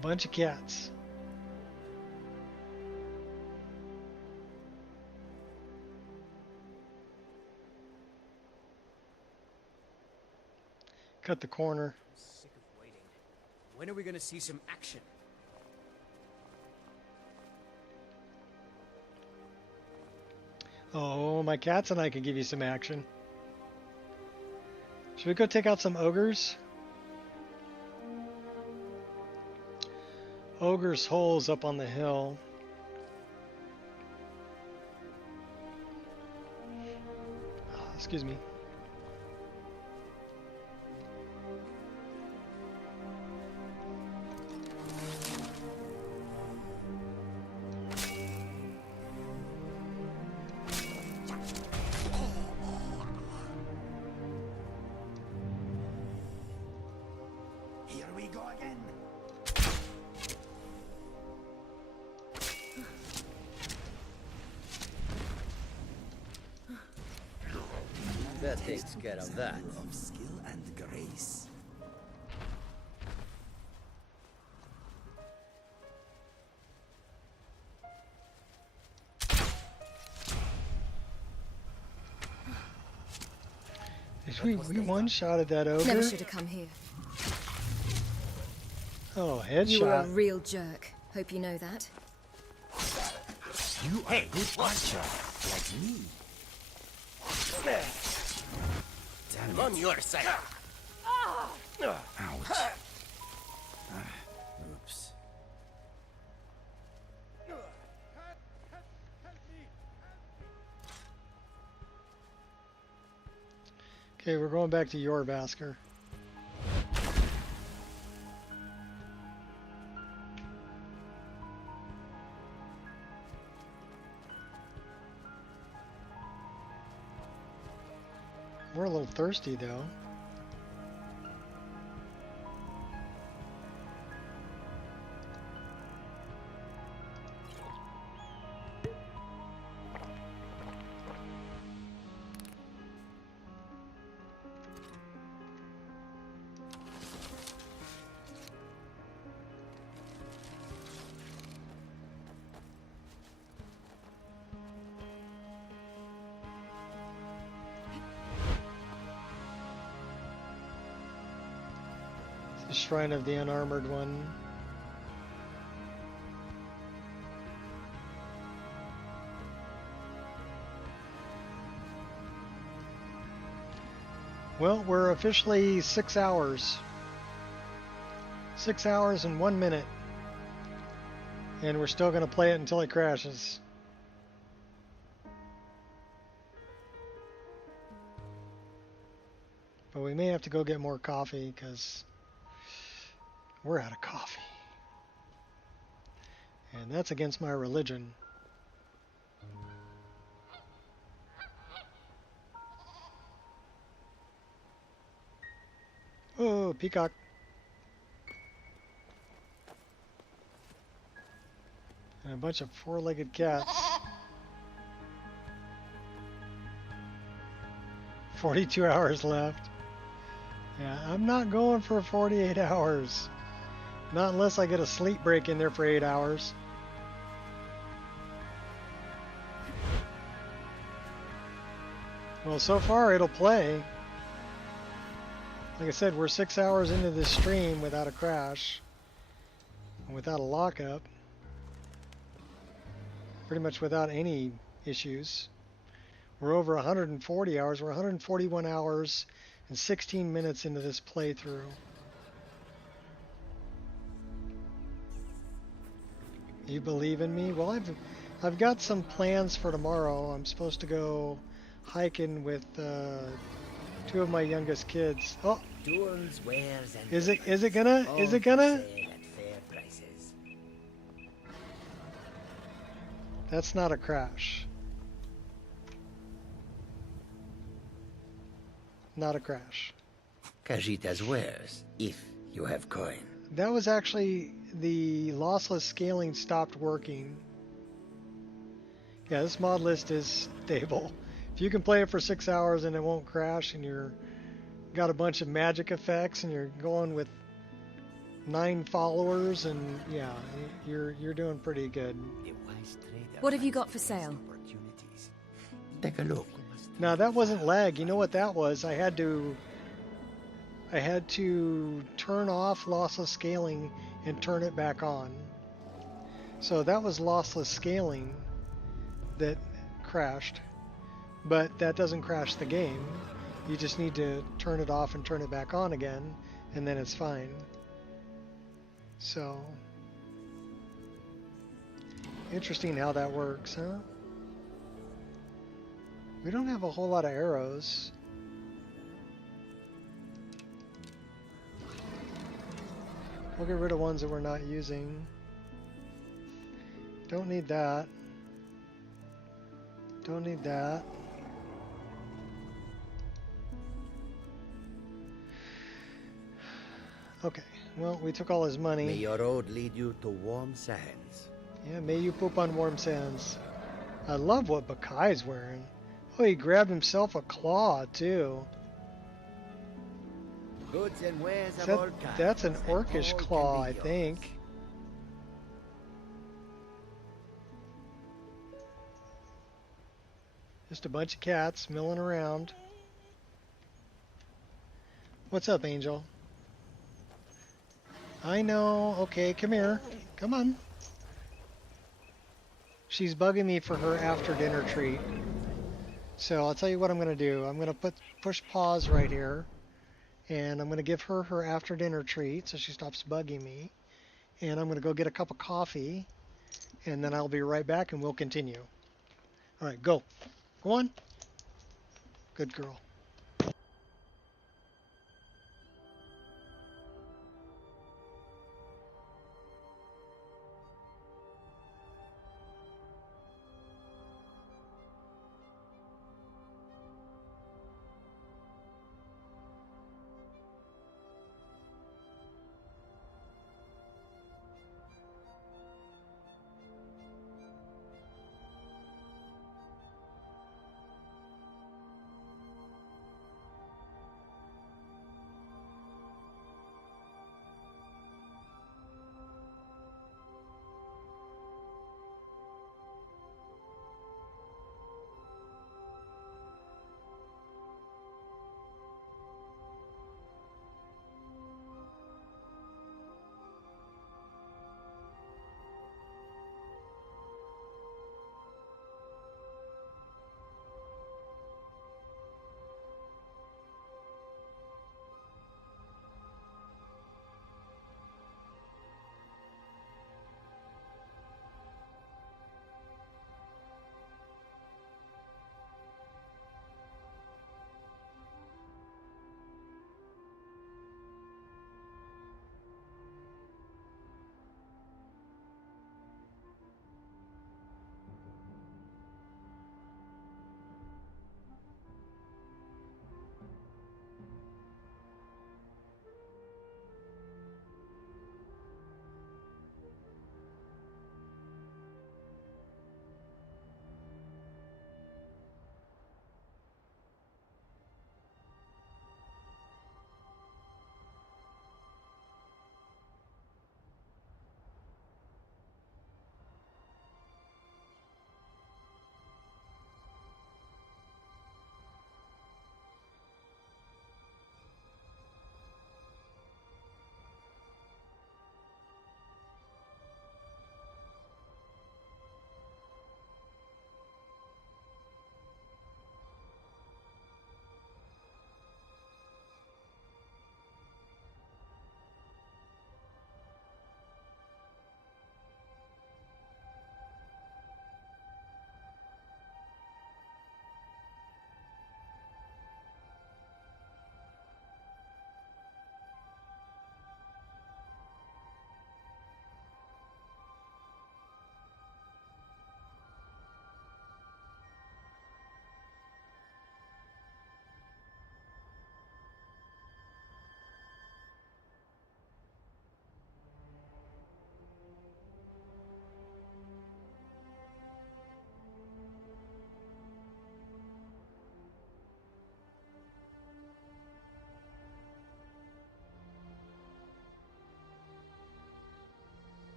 Bunch of cats. Cut the corner. I'm sick of waiting. When are we gonna see some action? Oh, my cats and I can give you some action. Should we go take out some ogres? Ogre's hole's up on the hill. Oh, excuse me. Here we go again. That takes care of that. Of skill and grace. We one-shotted that ogre. Never should have come here. Oh, headshot. You were a real jerk. Hope you know that. You are a good archer, like me. Damn it. On your side. Ouch. Oops. Okay, we're going back to Yorrvaskr. We're a little thirsty though. Shrine of the Unarmored One. Well, we're officially 6 hours. 6 hours and 1 minute. And we're still going to play it until it crashes. But we may have to go get more coffee because we're out of coffee. And that's against my religion. Oh, peacock. And a bunch of four-legged cats. 42 hours left. Yeah, I'm not going for 48 hours. Not unless I get a sleep break in there for 8 hours. Well, so far it'll play. Like I said, we're 6 hours into this stream without a crash. And without a lockup. Pretty much without any issues. We're over 140 hours. We're 141 hours and 16 minutes into this playthrough. You believe in me? Well, I've got some plans for tomorrow. I'm supposed to go hiking with 2 of my youngest kids. Oh, Tools, wares, and is it gonna? That's not a crash. Not a crash. Khajiita's wares, if you have coin. That was actually the lossless scaling stopped working. Yeah, this mod list is stable. If you can play it for 6 hours and it won't crash, and you're got a bunch of magic effects, and you're going with 9 followers, and yeah, you're doing pretty good. What have you got for sale? Take a look. Now that wasn't lag. You know what that was? I had to turn off lossless scaling and turn it back on. So that was lossless scaling that crashed. But that doesn't crash the game. You just need to turn it off and turn it back on again, and then it's fine. So interesting how that works, huh? We don't have a whole lot of arrows. We'll get rid of ones that we're not using. Don't need that. Don't need that. Okay, well, we took all his money. May your road lead you to warm sands. Yeah, may you poop on warm sands. I love what Bakai's wearing. Oh, he grabbed himself a claw, too. Goods and wares of all kinds. That's an orcish claw, I think. Just a bunch of cats milling around. What's up, Angel? I know. Okay, come here. Come on. She's bugging me for her after dinner treat. So I'll tell you what I'm going to do. I'm going to push pause right here. And I'm going to give her her after dinner treat so she stops bugging me. And I'm going to go get a cup of coffee. And then I'll be right back and we'll continue. All right, go. Go on. Good girl.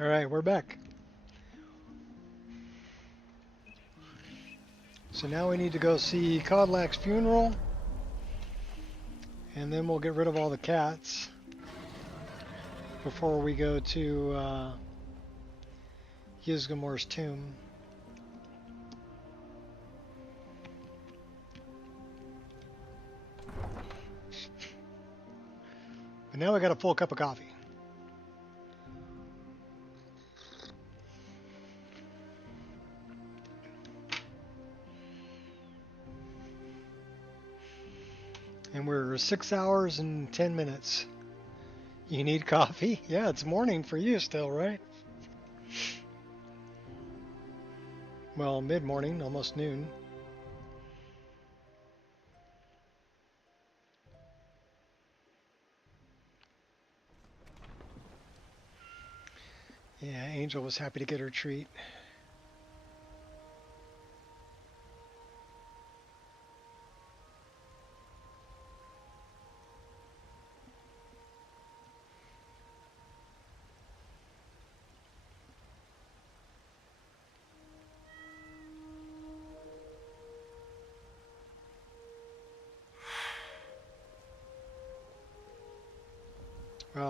Alright, we're back. So now we need to go see Kodlak's funeral. And then we'll get rid of all the cats before we go to Ysgramor's tomb. But now we got a full cup of coffee. And we're 6 hours and 10 minutes. You need coffee? Yeah, it's morning for you still, right? Well, mid-morning, almost noon. Yeah, Angel was happy to get her treat.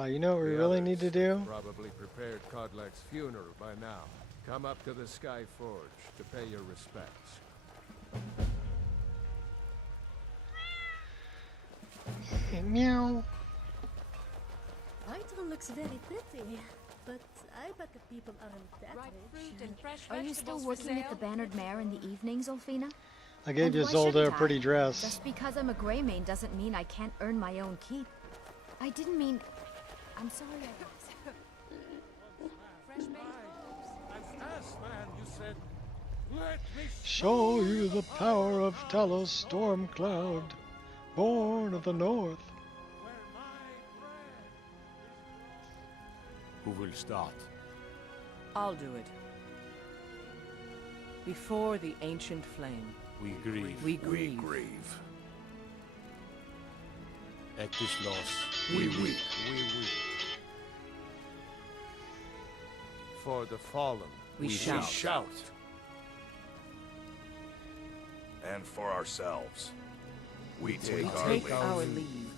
You know what we really need to do? Probably prepared Kodlak's funeral by now. Come up to the Sky Forge to pay your respects. Meow. White looks very pretty, but I bet the people aren't that rich. Are you still working at the Bannered Mare in the evenings, Ulfina? I gave And why Isolde a shouldn't pretty I? dress. Just because I'm a Grey Mane doesn't mean I can't earn my own keep. I didn't mean... I'm sorry, I Show you the power of Talos Stormcloud, born of the north. Who will start? I'll do it. Before the ancient flame. We grieve. We grieve. At this loss, We weep. For the fallen, We shout. And for ourselves, we take our leave. leave.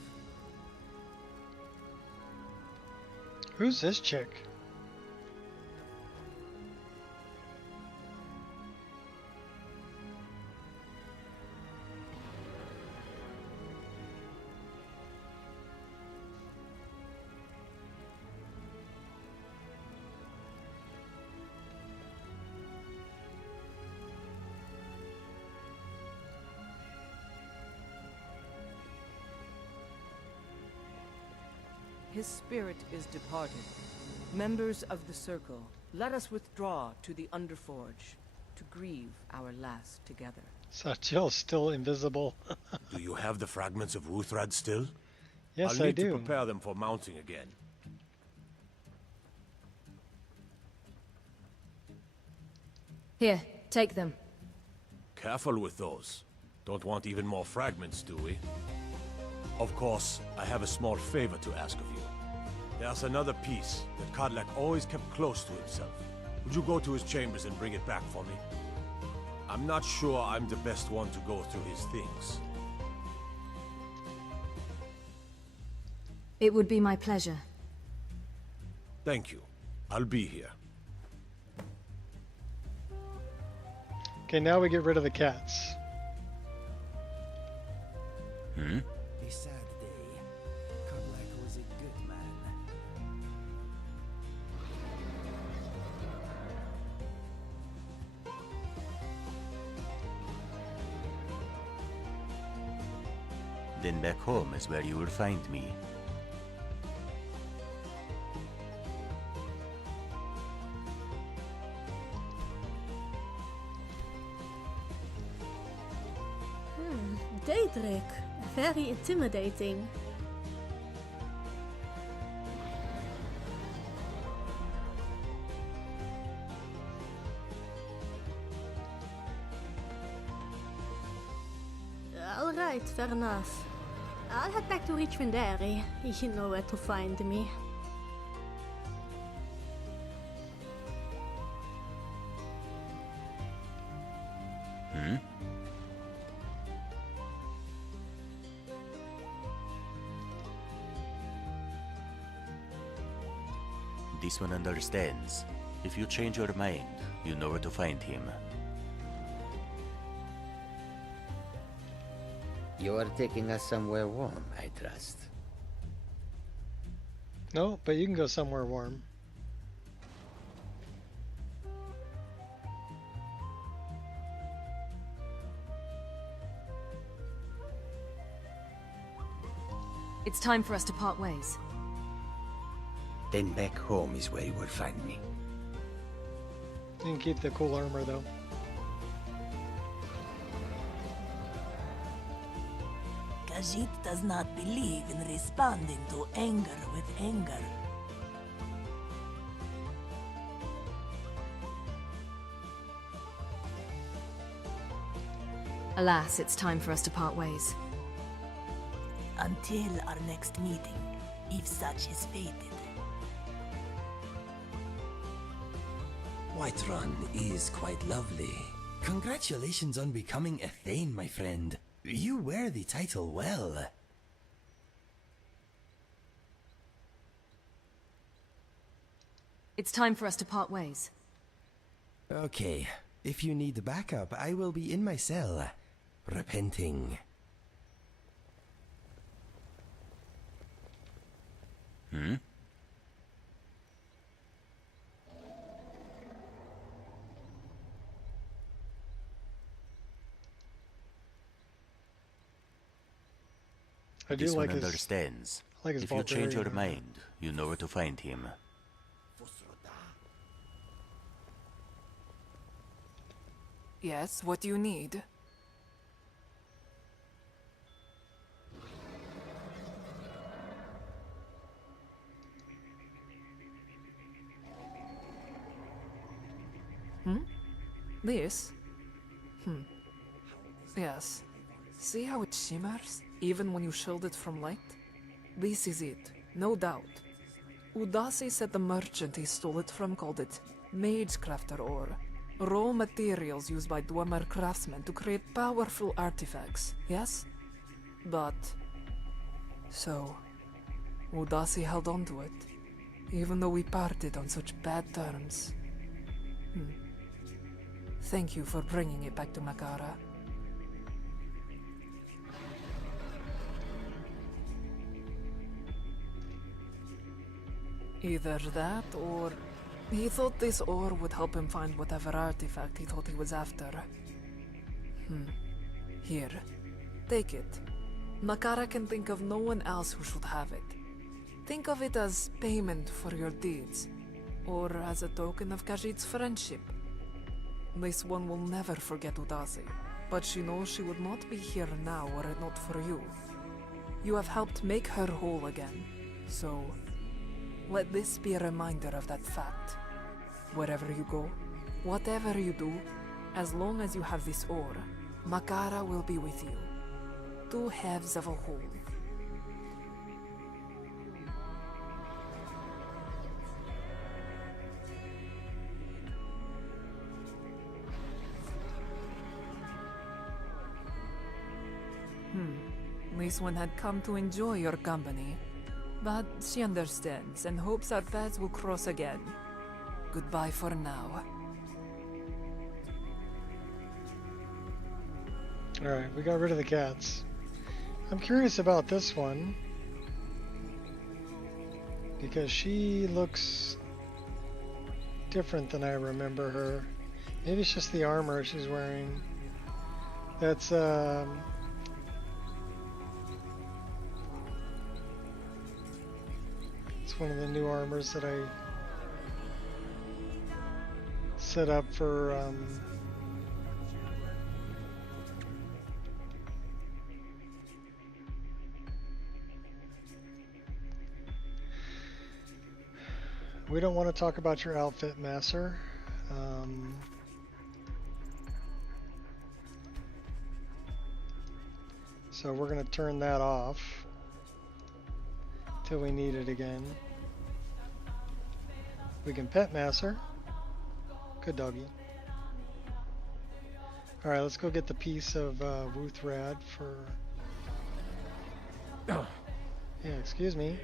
Who's this chick? His spirit is departed. Members of the Circle, let us withdraw to the Underforge to grieve our last together. Satchel's still invisible. Do you have the fragments of Wuuthrad still? Yes, I'll I need do. to prepare them for mounting again. Here, take them. Careful with those. Don't want even more fragments, do we? Of course, I have a small favor to ask of you. There's another piece that Kodlak always kept close to himself. Would you go to his chambers and bring it back for me? I'm not sure I'm the best one to go through his things. It would be my pleasure. Thank you. I'll be here. Okay, now we get rid of the cats. Hmm? A sad day. Kodlak was a good man. Then back home is where you will find me. Daedric. Very intimidating. Alright, fair enough. I'll head back to Riften. You know where to find me. Hmm? This one understands. If you change your mind, you know where to find him. You are taking us somewhere warm, I trust. No, but you can go somewhere warm. It's time for us to part ways. Then back home is where you will find me. You can keep the cool armor though. Khajiit does not believe in responding to anger with anger. Alas, it's time for us to part ways. Until our next meeting, if such is fated. Whiterun is quite lovely. Congratulations on becoming a Thane, my friend. You wear the title well. It's time for us to part ways. Okay, if you need backup, I will be in my cell, repenting. Hmm? I do This like one his, understands. like his If you change your barbarian. mind, you know where to find him. Yes, what do you need? Hmm? This? Yes. See how it shimmers, even when you shield it from light? This is it, no doubt. Udasi said the merchant he stole it from called it Magecrafter ore. Raw materials used by Dwemer craftsmen to create powerful artifacts, yes? But... So... Udasi held on to it, even though we parted on such bad terms. Thank you for bringing it back to Makara. Either that, or he thought this ore would help him find whatever artifact he thought he was after. Here, take it. Makara can think of no one else who should have it. Think of it as payment for your deeds, or as a token of Khajiit's friendship. This one will never forget Udasi, but she knows she would not be here now were it not for you. You have helped make her whole again, so let this be a reminder of that fact. Wherever you go, whatever you do, as long as you have this ore, Makara will be with you. Two halves of a whole. This one had come to enjoy your company. But she understands and hopes our paths will cross again. Goodbye for now. Alright, we got rid of the cats. I'm curious about this one, because she looks different than I remember her. Maybe it's just the armor she's wearing. That's it's one of the new armors that I set up for we don't want to talk about your outfit, Masser. So we're going to turn that off till we need it again. We can pet Masser. Good doggy. Alright, let's go get the piece of Wuuthrad for... Yeah, excuse me.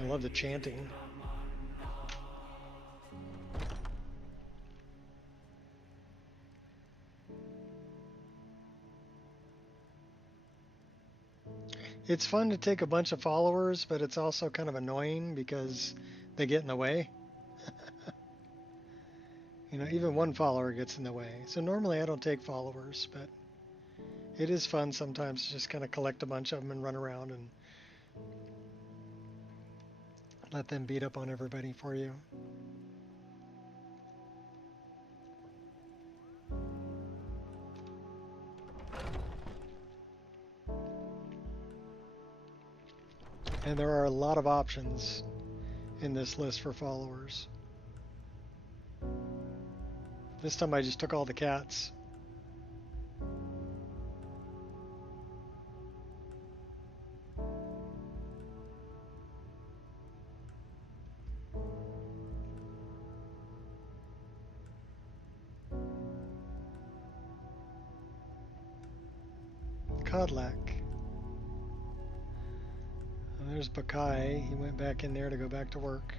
I love the chanting. It's fun to take a bunch of followers, but it's also kind of annoying because they get in the way. You know, even one follower gets in the way. So normally I don't take followers, but it is fun sometimes to just kind of collect a bunch of them and run around and let them beat up on everybody for you. And there are a lot of options in this list for followers. This time I just took all the cats. Kodlak. And there's Bakai. He went back in there to go back to work.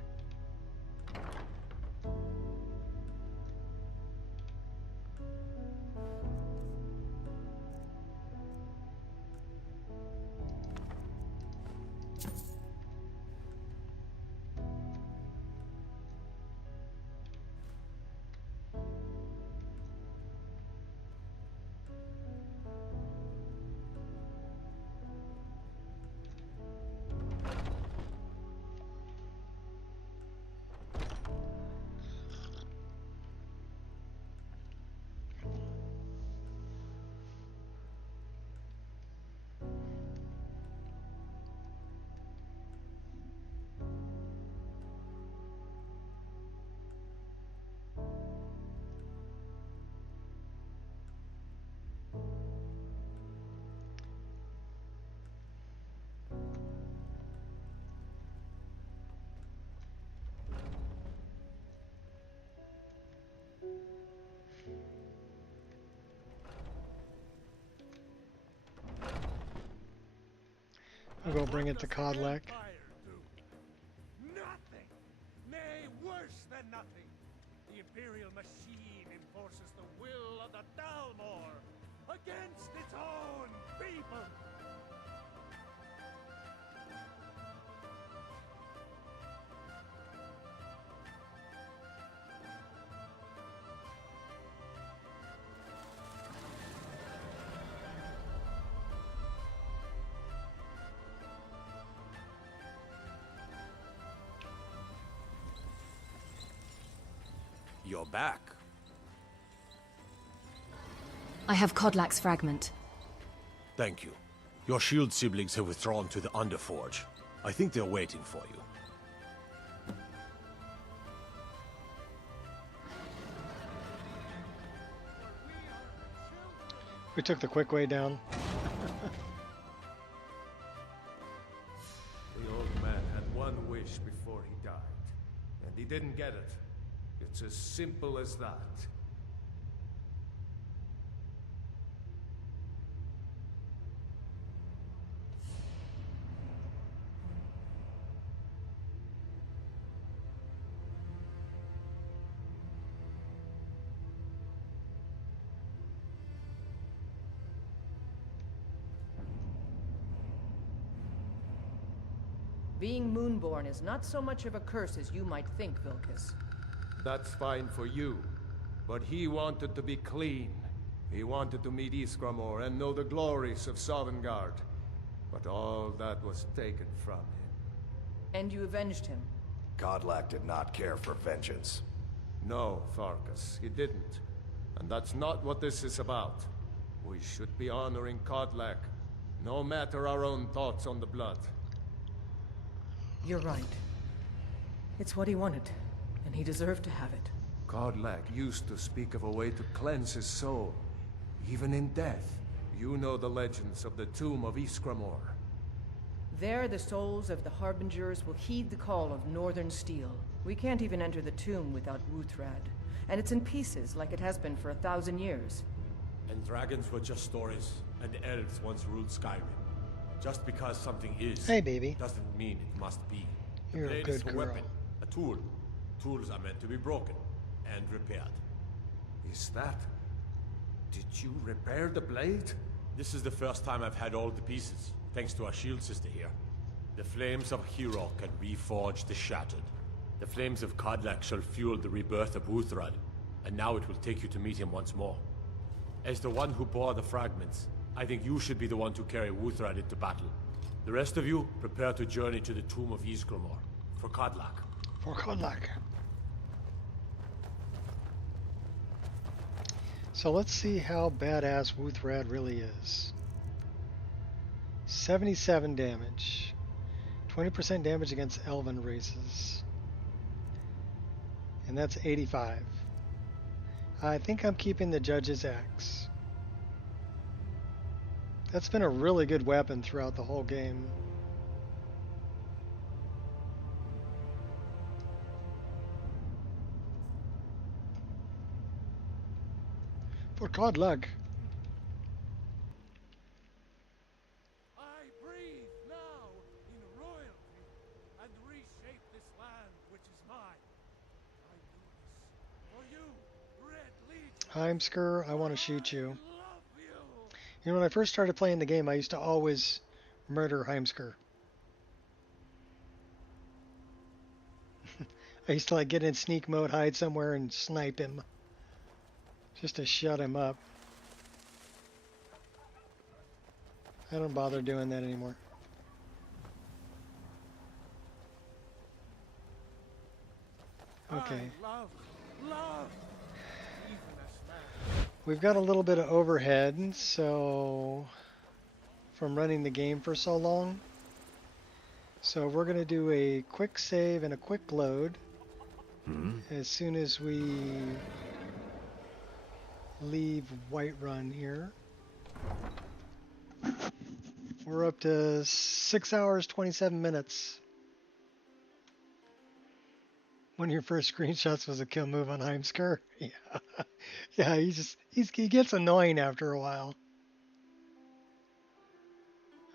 I'll go bring it to Kodlak. Nothing! Nay, worse than nothing! The Imperial machine enforces the will of the Dalmor against its own people! You're back. I have Kodlak's fragment. Thank you. Your shield siblings have withdrawn to the Underforge. I think they're waiting for you. We took the quick way down. The old man had one wish before he died, and he didn't get it. It's as simple as that. Being Moonborn is not so much of a curse as you might think, Vilcus. That's fine for you. But he wanted to be clean. He wanted to meet Ysgramor and know the glories of Sovngarde. But all that was taken from him. And you avenged him? Kodlak did not care for vengeance. No, Farkas, he didn't. And that's not what this is about. We should be honoring Kodlak, no matter our own thoughts on the blood. You're right. It's what he wanted, and he deserved to have it. Kodlak used to speak of a way to cleanse his soul, even in death. You know the legends of the tomb of Ysgramor. There, the souls of the Harbingers will heed the call of Northern Steel. We can't even enter the tomb without Wuuthrad, and it's in pieces like it has been for 1,000 years. And dragons were just stories, and elves once ruled Skyrim. Just because something is, hey, baby, doesn't mean it must be. You're a blade good is a girl. weapon, a tool. Tools are meant to be broken and repaired. Is that... Did you repair the blade? This is the first time I've had all the pieces, thanks to our shield sister here. The flames of Hero can reforge the shattered. The flames of Kodlak shall fuel the rebirth of Wuuthrad, and now it will take you to meet him once more. As the one who bore the fragments, I think you should be the one to carry Wuuthrad into battle. The rest of you, prepare to journey to the tomb of Ysgramor, for Kodlak. For Kodlak. So let's see how badass Wuuthrad really is. 77 damage. 20% damage against elven races. And that's 85. I think I'm keeping the Judge's Axe. That's been a really good weapon throughout the whole game. For Kodlak. I breathe now in royalty and reshape this land which is mine. I do this for you, Red Legion. Heimskr, I want to shoot you. You know, when I first started playing the game, I used to always murder Heimskr. I used to like get in sneak mode, hide somewhere, and snipe him. Just to shut him up. I don't bother doing that anymore. Okay. We've got a little bit of overhead, so from running the game for so long. So we're going to do a quick save and a quick load as soon as we leave Whiterun here. We're up to 6 hours 27 minutes. One of your first screenshots was a kill move on Heimskr. Yeah, yeah. He gets annoying after a while.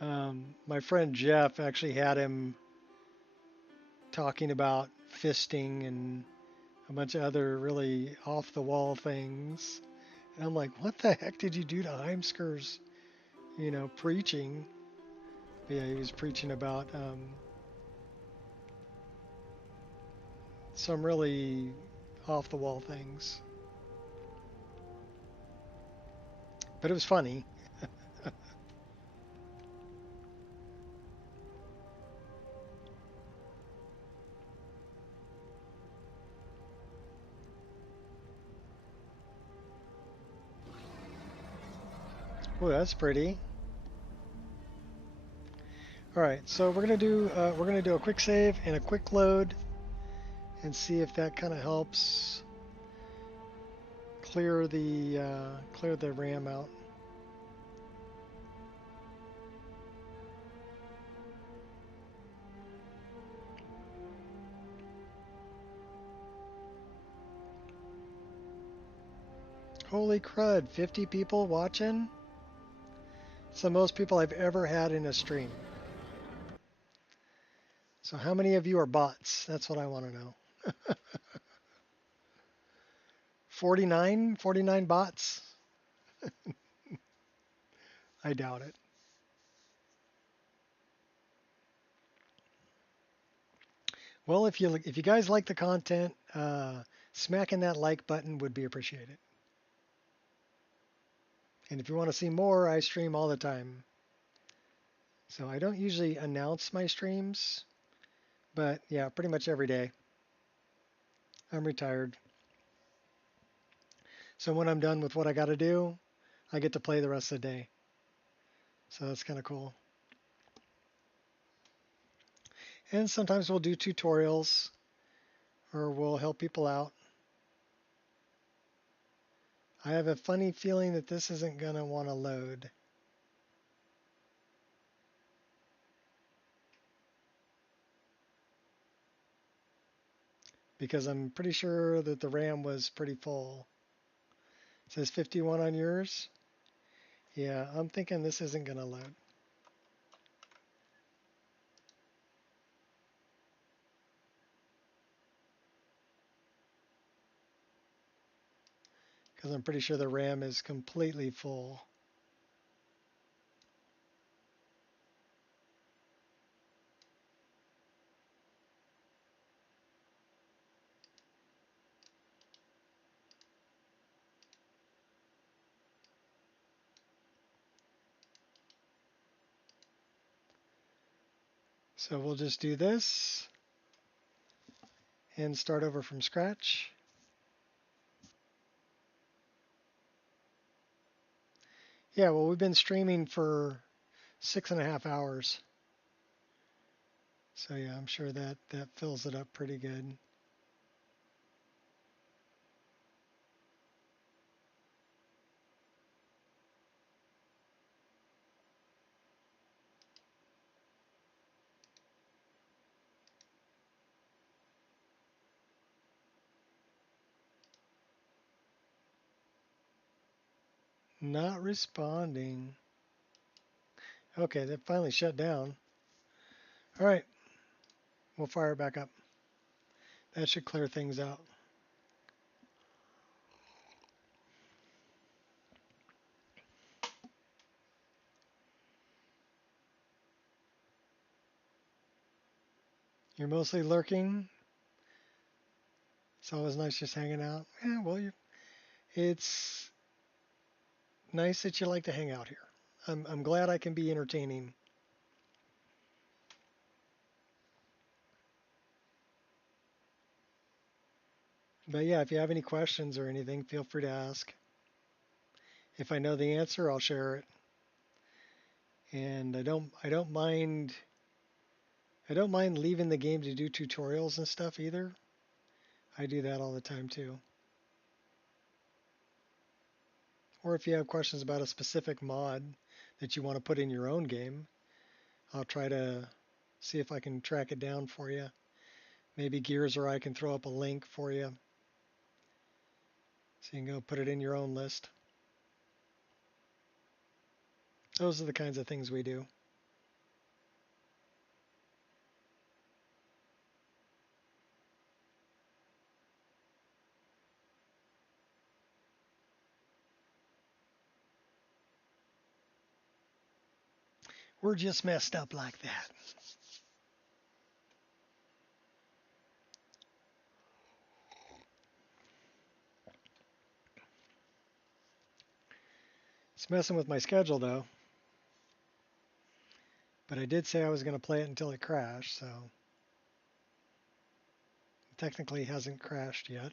My friend Jeff actually had him talking about fisting and a bunch of other really off the wall things. And I'm like, what the heck did you do to Heimskr's, you know, preaching? But yeah, he was preaching about some really off the wall things. But it was funny. Oh, that's pretty. All right, so we're gonna do a quick save and a quick load, and see if that kind of helps clear the RAM out. Holy crud! 50 people watching. It's the most people I've ever had in a stream. So how many of you are bots? That's what I want to know. 49 bots? I doubt it. Well, if you guys like the content, smacking that like button would be appreciated. And if you want to see more, I stream all the time. So I don't usually announce my streams, but yeah, pretty much every day. I'm retired. So when I'm done with what I got to do, I get to play the rest of the day. So that's kind of cool. And sometimes we'll do tutorials or we'll help people out. I have a funny feeling that this isn't going to want to load. Because I'm pretty sure that the RAM was pretty full. It says 51 on yours. Yeah, I'm thinking this isn't going to load. Because I'm pretty sure the RAM is completely full. So we'll just do this and start over from scratch. Yeah, well, we've been streaming for 6.5 hours. So yeah, I'm sure that fills it up pretty good. Not responding. Okay, that finally shut down. All right, we'll fire it back up. That should clear things out. You're mostly lurking. It's always nice just hanging out. Yeah, well, it's nice that you like to hang out here. I'm glad I can be entertaining. But yeah, if you have any questions or anything, feel free to ask. If I know the answer, I'll share it. And I don't mind leaving the game to do tutorials and stuff either. I do that all the time too. Or if you have questions about a specific mod that you want to put in your own game, I'll try to see if I can track it down for you. Maybe Gears or I can throw up a link for you so you can go put it in your own list. Those are the kinds of things we do. We're just messed up like that. It's messing with my schedule though. But I did say I was going to play it until it crashed, so it technically hasn't crashed yet.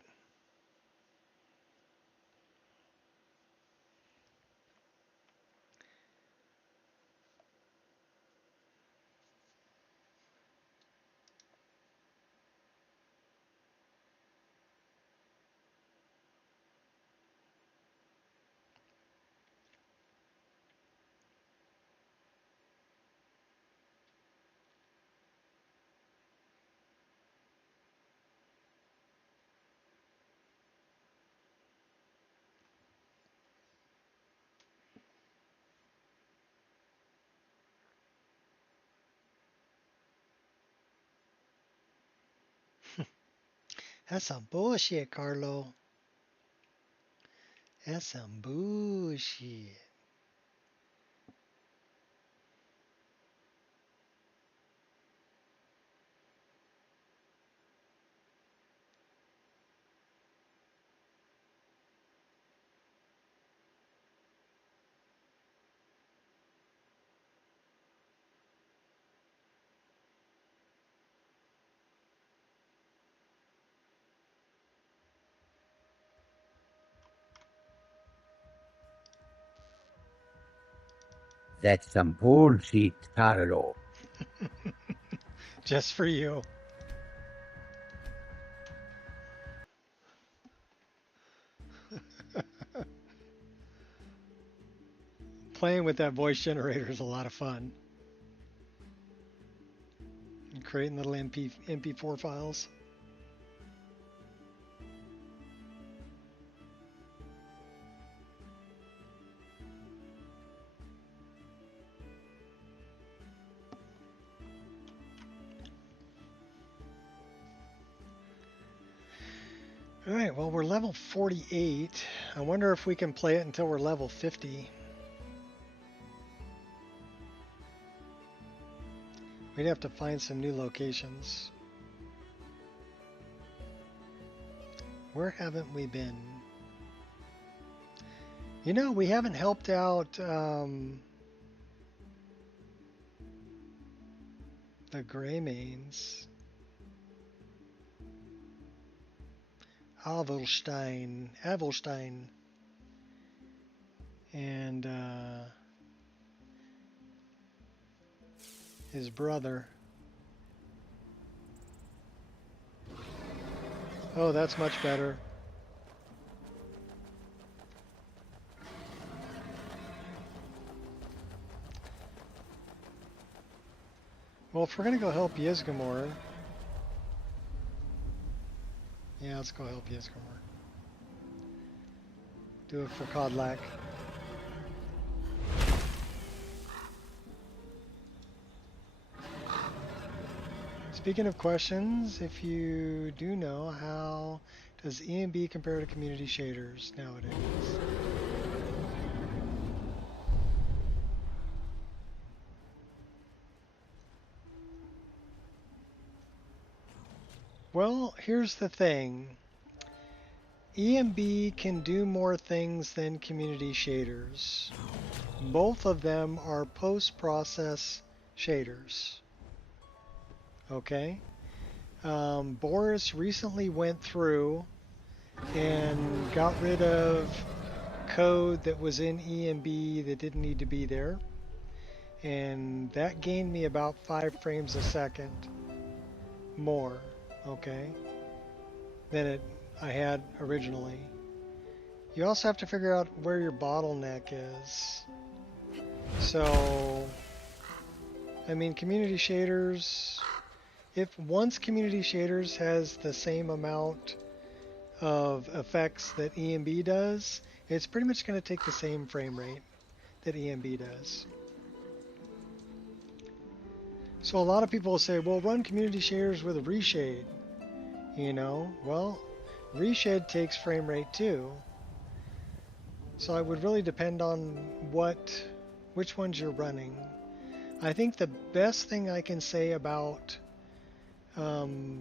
That's some bullshit, Carlo. That's some bullshit. That's some bullshit, Carlo. Just for you. Playing with that voice generator is a lot of fun. And creating little MP4 files. Alright, well we're level 48. I wonder if we can play it until we're level 50. We'd have to find some new locations. Where haven't we been? You know, we haven't helped out the Greymanes. Avelstein, and his brother. Oh, that's much better. Well, if we're gonna go help Ysgramor, yeah, let's go help Ysgramor. Do it for Kodlak. Speaking of questions, if you do know, how does EMB compare to community shaders nowadays? Well, here's the thing. EMB can do more things than community shaders. Both of them are post-process shaders. Okay? Boris recently went through and got rid of code that was in EMB that didn't need to be there. And that gained me about 5 frames a second more. Okay, than I had originally. You also have to figure out where your bottleneck is. So, I mean, community shaders, if once community shaders has the same amount of effects that EMB does, it's pretty much going to take the same frame rate that EMB does. So a lot of people will say, well, run community shaders with a reshade. You know, well, reshade takes frame rate too. So it would really depend on which ones you're running. I think the best thing I can say about to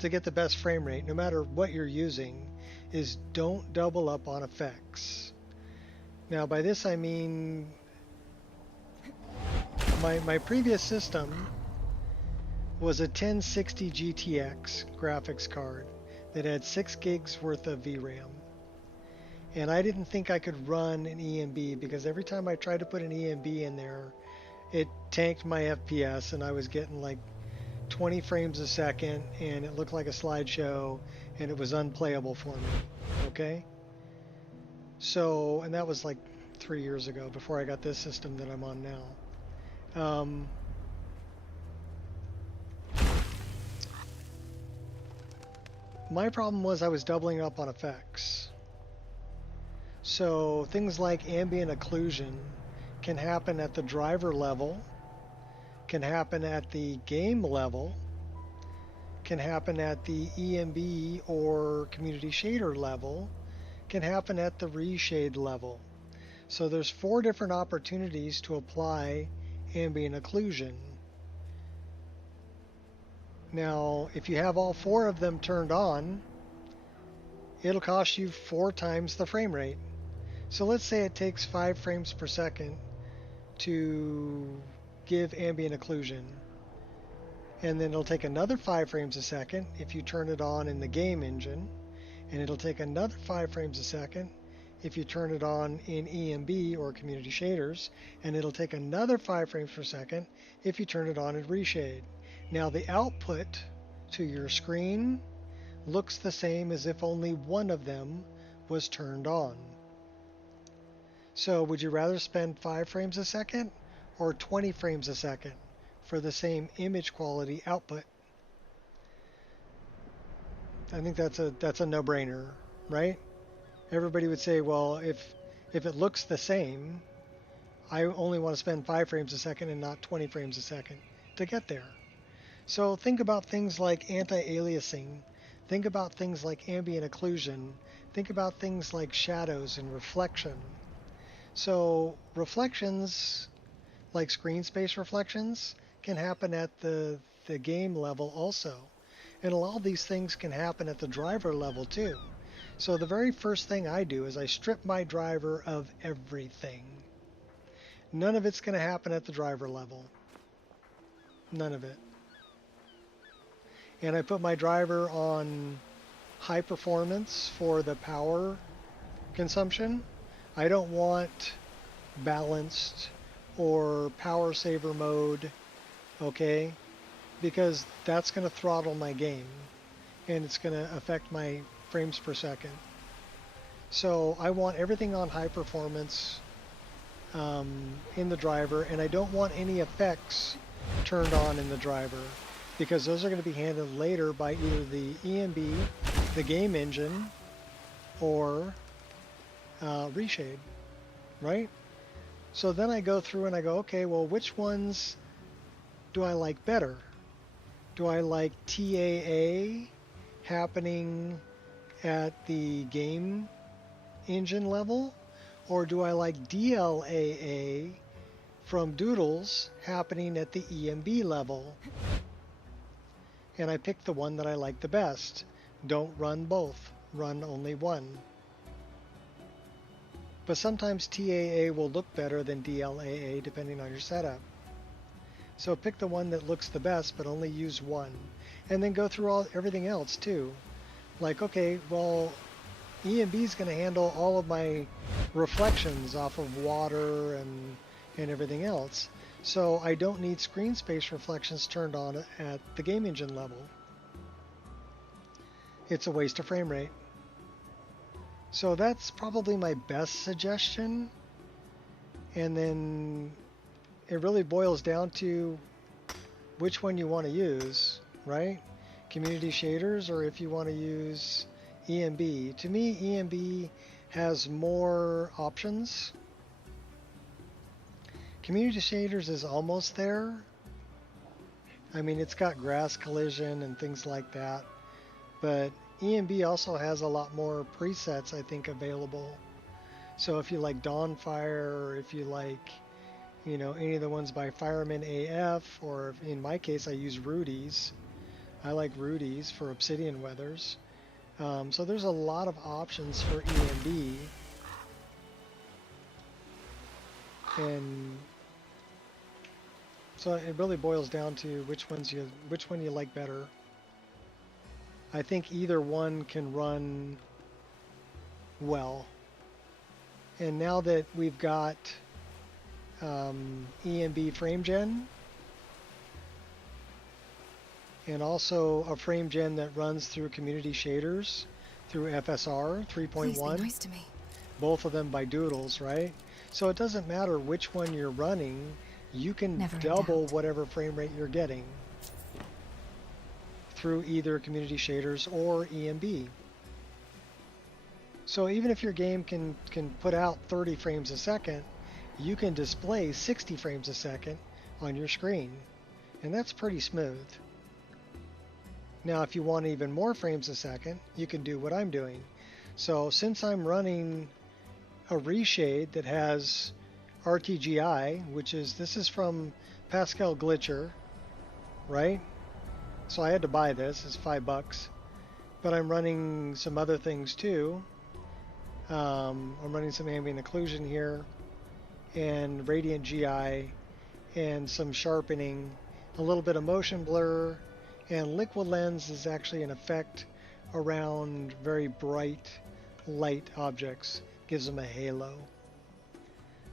get the best frame rate, no matter what you're using, is don't double up on effects. Now by this I mean my previous system was a 1060 GTX graphics card that had 6 gigs worth of VRAM. And I didn't think I could run an EMB because every time I tried to put an EMB in there, it tanked my FPS and I was getting like 20 frames a second and it looked like a slideshow and it was unplayable for me. Okay? So, and that was like 3 years ago before I got this system that I'm on now. My problem was I was doubling up on effects. So things like ambient occlusion can happen at the driver level, can happen at the game level, can happen at the EMB or community shader level, can happen at the reshade level. So there's 4 different opportunities to apply ambient occlusion. Now, if you have all 4 of them turned on, it'll cost you 4 times the frame rate. So let's say it takes 5 frames per second to give ambient occlusion. And then it'll take another 5 frames a second if you turn it on in the game engine. And it'll take another 5 frames a second if you turn it on in EMB or community shaders, and it'll take another 5 frames per second if you turn it on in reshade. Now the output to your screen looks the same as if only one of them was turned on. So would you rather spend 5 frames a second or 20 frames a second for the same image quality output? I think that's a no-brainer, right? Everybody would say, well, if it looks the same, I only want to spend 5 frames a second and not 20 frames a second to get there. So think about things like anti-aliasing. Think about things like ambient occlusion. Think about things like shadows and reflection. So reflections, like screen space reflections, can happen at the game level also. And a lot of these things can happen at the driver level too. So the very first thing I do is I strip my driver of everything. None of it's going to happen at the driver level. None of it. And I put my driver on high performance for the power consumption. I don't want balanced or power saver mode, okay? Because that's going to throttle my game and it's going to affect my frames per second. So I want everything on high performance in the driver, and I don't want any effects turned on in the driver because those are going to be handled later by either the EMB, the game engine, or reshade, right? So then I go through and I go, okay, well, which ones do I like better? Do I like TAA happening at the game engine level? Or do I like DLAA from Doodles happening at the EMB level? And I pick the one that I like the best. Don't run both. Run only one. But sometimes TAA will look better than DLAA depending on your setup. So pick the one that looks the best, but only use one. And then go through everything else too. Like, okay, well, EMB is going to handle all of my reflections off of water and everything else. So I don't need screen space reflections turned on at the game engine level. It's a waste of frame rate. So that's probably my best suggestion. And then it really boils down to which one you want to use, right? Community shaders, or if you want to use EMB. To me, EMB has more options. Community shaders is almost there. I mean, it's got grass collision and things like that. But EMB also has a lot more presets, I think, available. So if you like Dawnfire, or if you like, you know, any of the ones by Fireman AF, or in my case, I use Rudy's. I like Rudy's for Obsidian Weathers. So there's a lot of options for EMB. And so it really boils down to which one you like better. I think either one can run well. And now that we've got EMB frame gen, and also a frame gen that runs through community shaders through FSR 3.1. Nice to me. Both of them by Doodles, right? So it doesn't matter which one you're running, you can double whatever frame rate you're getting through either community shaders or EMB. So even if your game can put out 30 frames a second, you can display 60 frames a second on your screen, and that's pretty smooth. Now, if you want even more frames a second, you can do what I'm doing. So since I'm running a reshade that has RTGI, this is from Pascal Glitcher, right? So I had to buy this, it's $5. But I'm running some other things too. I'm running some ambient occlusion here, and radiant GI, and some sharpening, a little bit of motion blur, and liquid lens is actually an effect around very bright light objects. gives them a halo.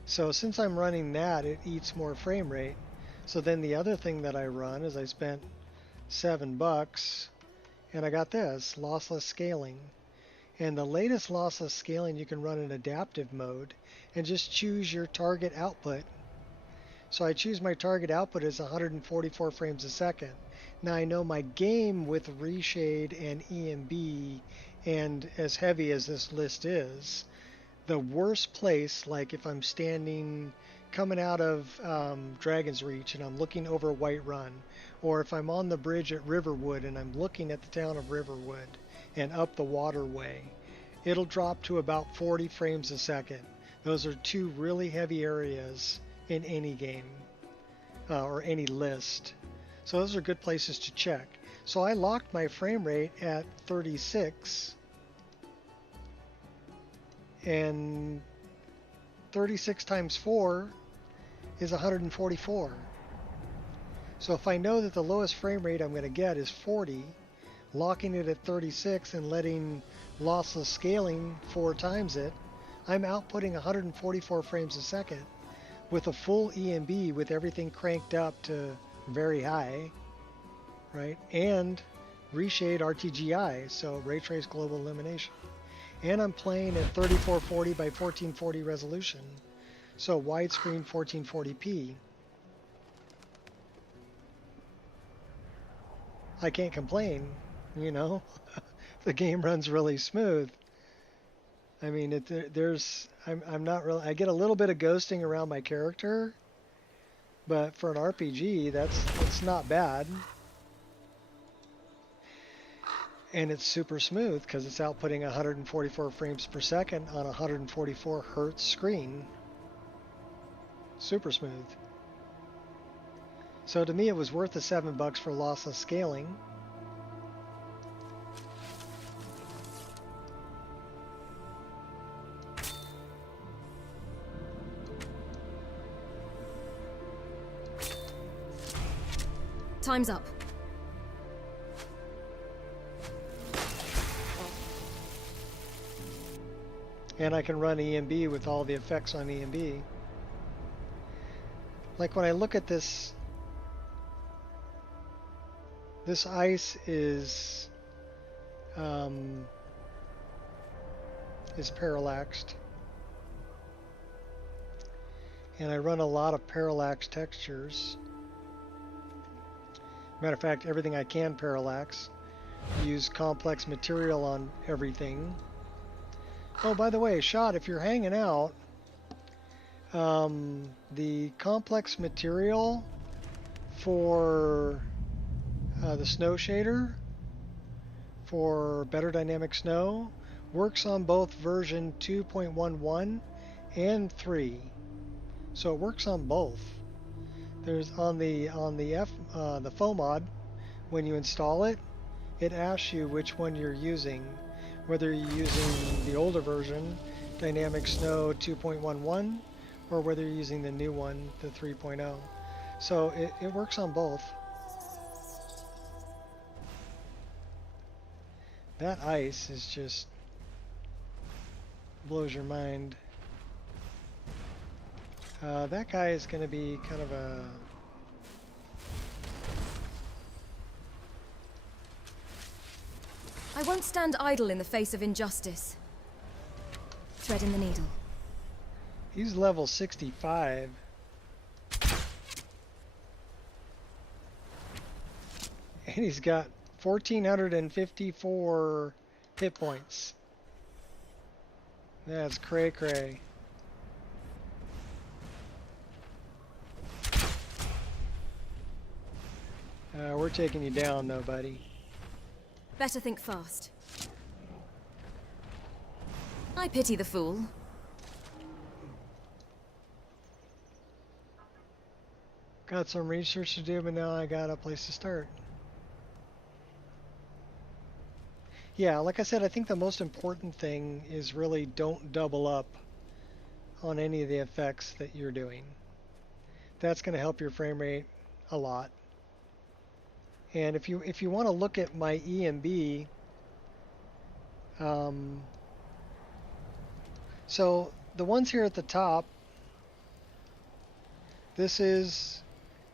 So since I'm running that, it eats more frame rate. So then the other thing that I run is I spent $7 and I got this, lossless scaling. And the latest lossless scaling you can run in adaptive mode and just choose your target output. So I choose my target output as 144 frames a second. Now I know my game with reshade and EMB, and as heavy as this list is, the worst place, like if I'm standing coming out of Dragon's Reach and I'm looking over Whiterun, or if I'm on the bridge at Riverwood and I'm looking at the town of Riverwood and up the waterway, it'll drop to about 40 frames a second. Those are two really heavy areas in any game or any list. So those are good places to check. So I locked my frame rate at 36, and 36 times 4 is 144. So if I know that the lowest frame rate I'm going to get is 40, locking it at 36 and letting lossless scaling 4 times it, I'm outputting 144 frames a second with a full EMB with everything cranked up to very high, right? And reshade RTGI, so ray trace global illumination. And I'm playing at 3440 by 1440 resolution, so widescreen 1440p. I can't complain, you know. The game runs really smooth. I mean, I'm not really. I get a little bit of ghosting around my character, but for an RPG, it's not bad. And it's super smooth because it's outputting 144 frames per second on a 144 hertz screen. Super smooth. So to me, it was worth the $7 for lossless scaling. Time's up. And I can run EMB with all the effects on EMB. Like when I look at this ice is parallaxed. And I run a lot of parallax textures. Matter of fact, everything I can parallax. Use complex material on everything. Oh, by the way, Shot, if you're hanging out, the complex material for the snow shader for better dynamic snow works on both version 2.11 and 3. So it works on both. There's on the FOMod, when you install it, it asks you which one you're using, whether you're using the older version, Dynamic Snow 2.11, or whether you're using the new one, the 3.0. So it works on both. That ice is just blows your mind. That guy is going to be kind of a... I won't stand idle in the face of injustice. Threading the needle. He's level 65. And he's got 1,454 hit points. That's cray-cray. We're taking you down, though, buddy. Better think fast. I pity the fool. Got some research to do, but now I got a place to start. Yeah, like I said, I think the most important thing is really don't double up on any of the effects that you're doing. That's going to help your frame rate a lot. And if you want to look at my So the ones here at the top, this is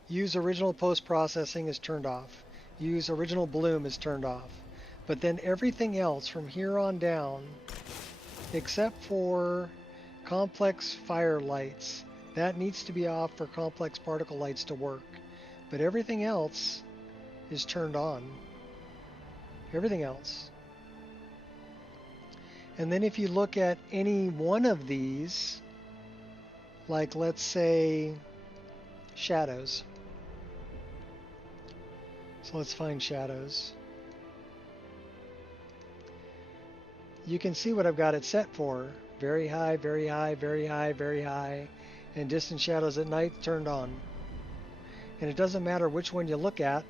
use original post-processing is turned off. Use original bloom is turned off. But then everything else from here on down, except for complex fire lights, that needs to be off for complex particle lights to work. But everything else is turned on. Everything else. And then if you look at any one of these, like let's say shadows. So let's find shadows. You can see what I've got it set for. Very high, very high, very high, very high. And distant shadows at night turned on. And it doesn't matter which one you look at.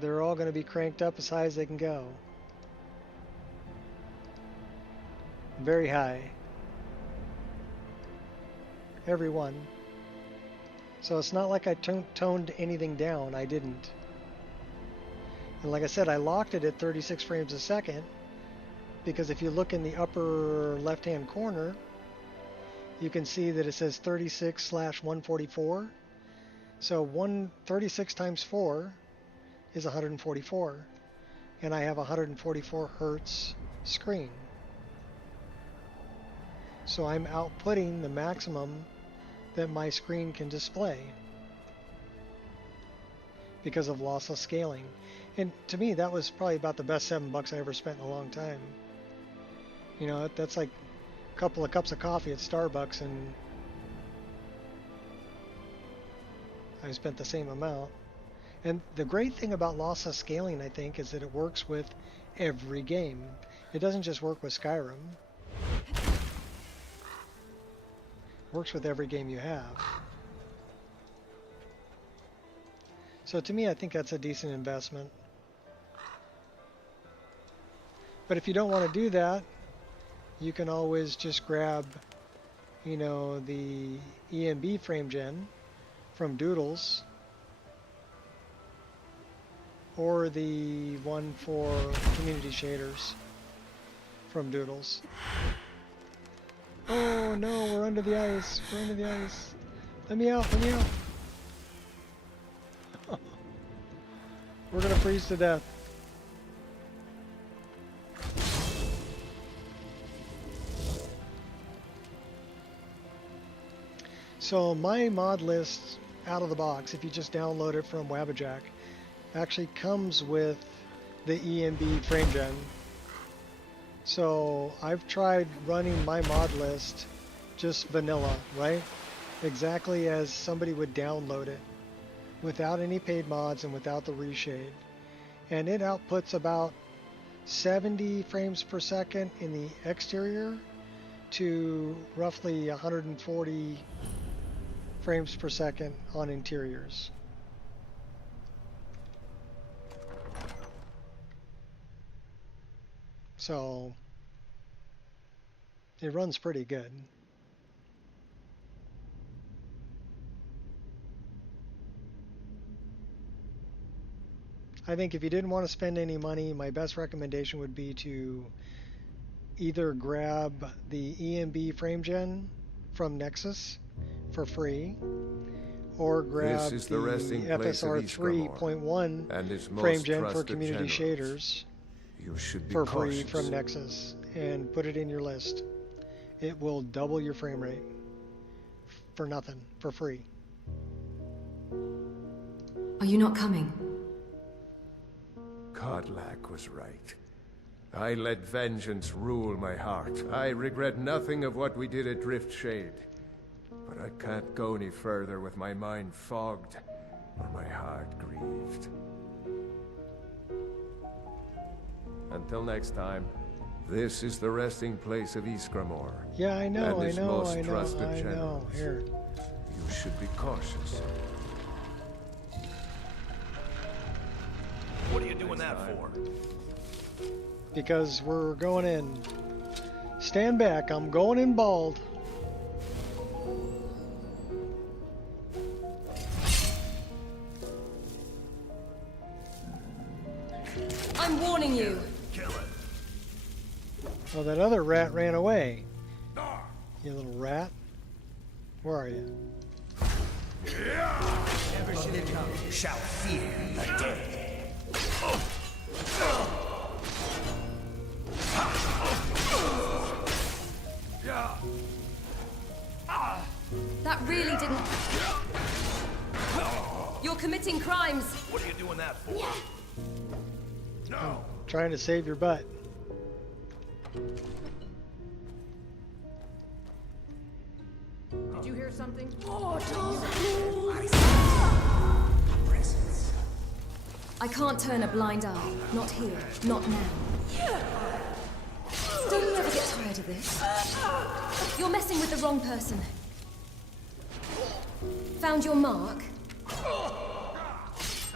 They're all going to be cranked up as high as they can go. Very high. Every one. So it's not like I toned anything down. I didn't. And like I said, I locked it at 36 frames a second because if you look in the upper left-hand corner, you can see that it says 36/144. So 136 times 4 is 144, and I have a 144 hertz screen. So I'm outputting the maximum that my screen can display because of lossless scaling. And to me, that was probably about the best $7 I ever spent in a long time. You know, that's like a couple of cups of coffee at Starbucks, and I spent the same amount. And the great thing about lossless scaling, I think, is that it works with every game. It doesn't just work with Skyrim. It works with every game you have. So to me, I think that's a decent investment. But if you don't want to do that, you can always just grab, you know, the EMB frame gen from Doodles, or the one for community shaders from Doodles. Oh no, we're under the ice. We're under the ice. Let me out, let me out. We're gonna freeze to death. So my mod list out of the box, if you just download it from Wabbajack, actually comes with the EMB frame gen. So I've tried running my mod list just vanilla, right? Exactly as somebody would download it, without any paid mods and without the reshade. And it outputs about 70 frames per second in the exterior to roughly 140 frames per second on interiors. So it runs pretty good. I think if you didn't want to spend any money, my best recommendation would be to either grab the EMB frame gen from Nexus for free, or grab the FSR 3.1 frame gen for community shaders for free from Nexus, and put it in your list. It will double your frame rate for nothing, for free. Are you not coming? Kodlak was right. I let vengeance rule my heart. I regret nothing of what we did at Driftshade. But I can't go any further with my mind fogged or my heart grieved. Until next time, this is the resting place of Ysgramor. Yeah, I know, and his I know, most I know, trusted I know. generals. Here. You should be cautious. What are you doing that for? Because we're going in. Stand back, I'm going in bald. I'm warning you. Kill it. Oh, that other rat ran away. You little rat. Where are you? Never should have come. Shall fear the dead. That really didn't... You're committing crimes. What are you doing that for? No. Trying to save your butt. Did you hear something? I can't turn a blind eye. Not here. Not now. Don't you ever get tired of this? You're messing with the wrong person. Found your mark?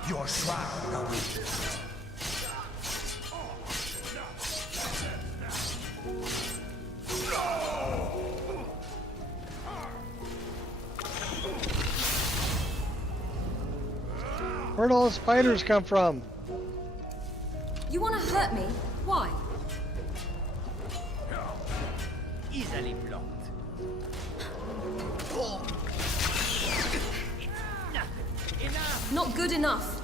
Your shroud awaits. Where'd all the spiders come from? You want to hurt me? Why? Easily blocked. Not good enough.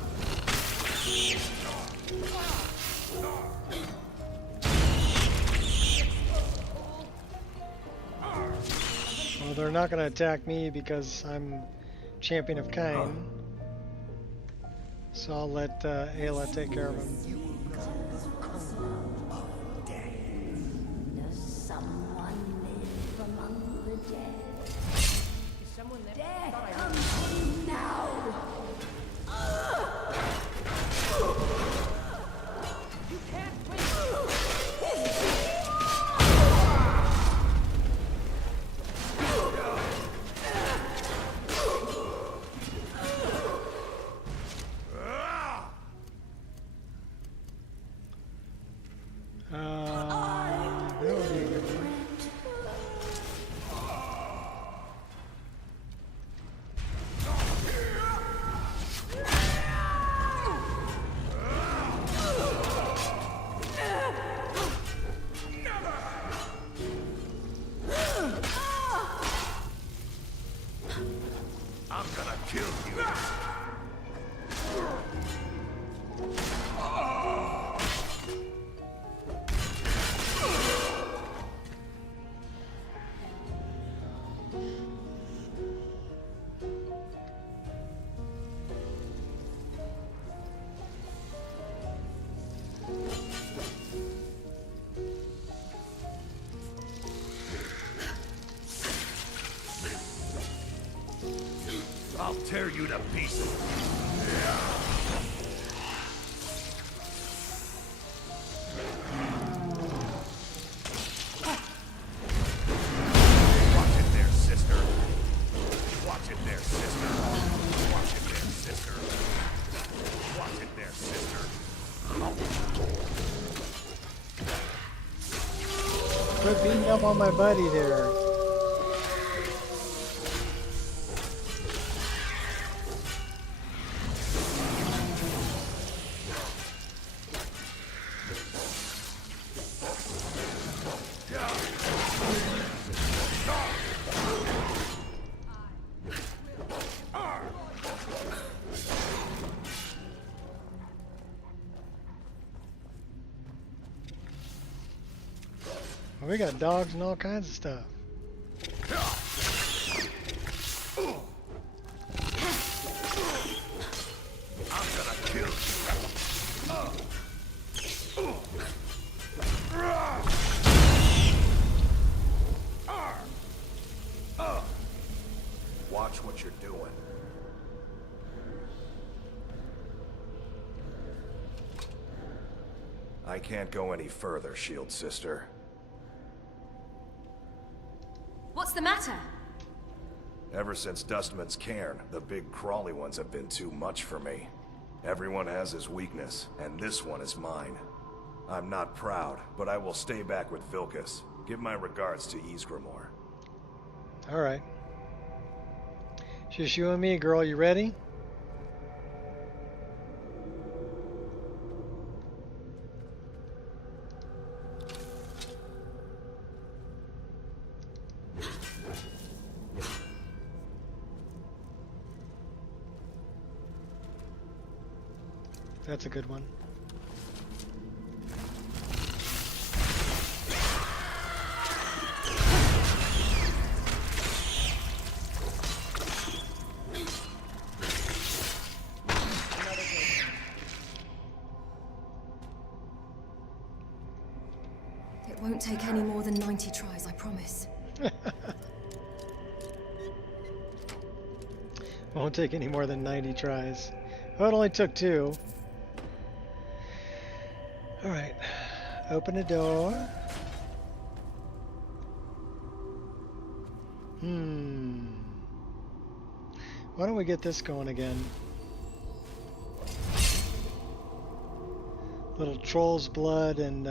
Well, they're not going to attack me because I'm champion of Cain. So I'll let Ayla take care of him. Does someone live among the dead? Is someone there? Death comes now! You can't win! That would be a good one. I'm gonna kill you. I'll tear you to pieces. Watch it there, sister. Watch it there, sister. Watch it there, sister. Watch it there, sister. Quit beating up on my buddy there. We got dogs and all kinds of stuff. I'm gonna kill you. Watch what you're doing. I can't go any further, Shield Sister. What's the matter? Ever since Dustman's cairn, the big crawly ones have been too much for me. Everyone has his weakness, and this one is mine. I'm not proud, but I will stay back with Vilkas. Give my regards to Ysgramor. Alright. Just you and me, girl. You ready? That's a good one. It won't take any more than 90 tries, I promise. Won't take any more than 90 tries. Oh, it only took 2. Alright. Open the door. Why don't we get this going again? Little troll's blood and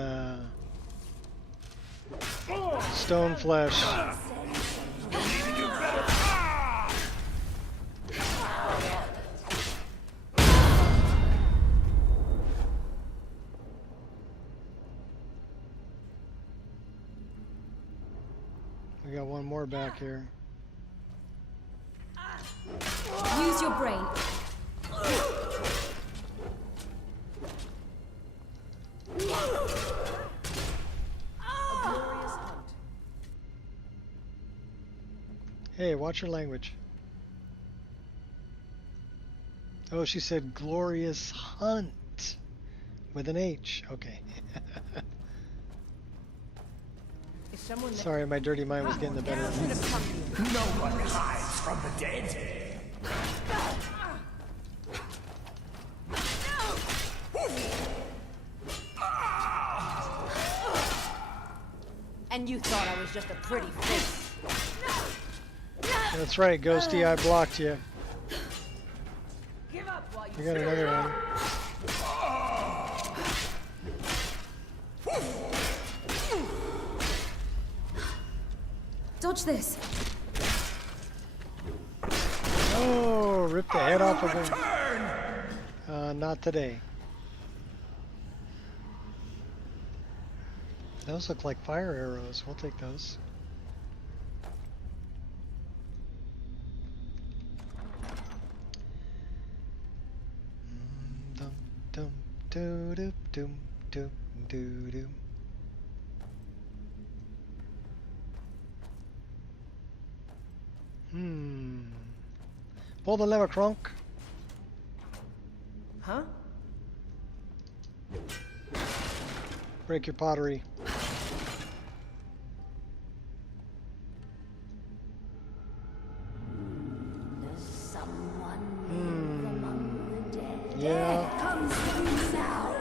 stone flesh. We got one more back here. Use your brain. Hey, watch your language. Oh, she said glorious hunt with an H. Okay. Sorry, my dirty mind was getting the better of me. No one hides from the dead. And you thought I was just a pretty face. That's right, Ghosty, I blocked you. We got another one. Dodge this. Oh, rip the head off of him. Not today. Those look like fire arrows. We'll take those. Dum dum doo doo dum doo doo doo. Pull the lever, Kronk. Huh? Break your pottery. Does someone move among the dead? Yeah. Comes to me now.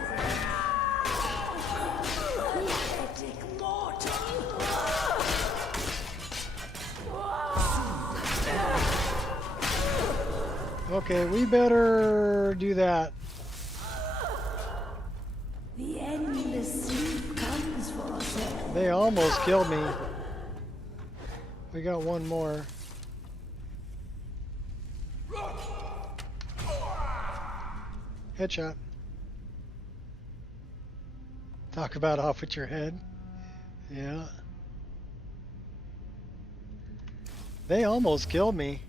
Pathetic mortal. Okay, we better do that. The endless sleep comes for us all. They almost killed me. We got one more. Headshot. Talk about off with your head. Yeah. They almost killed me.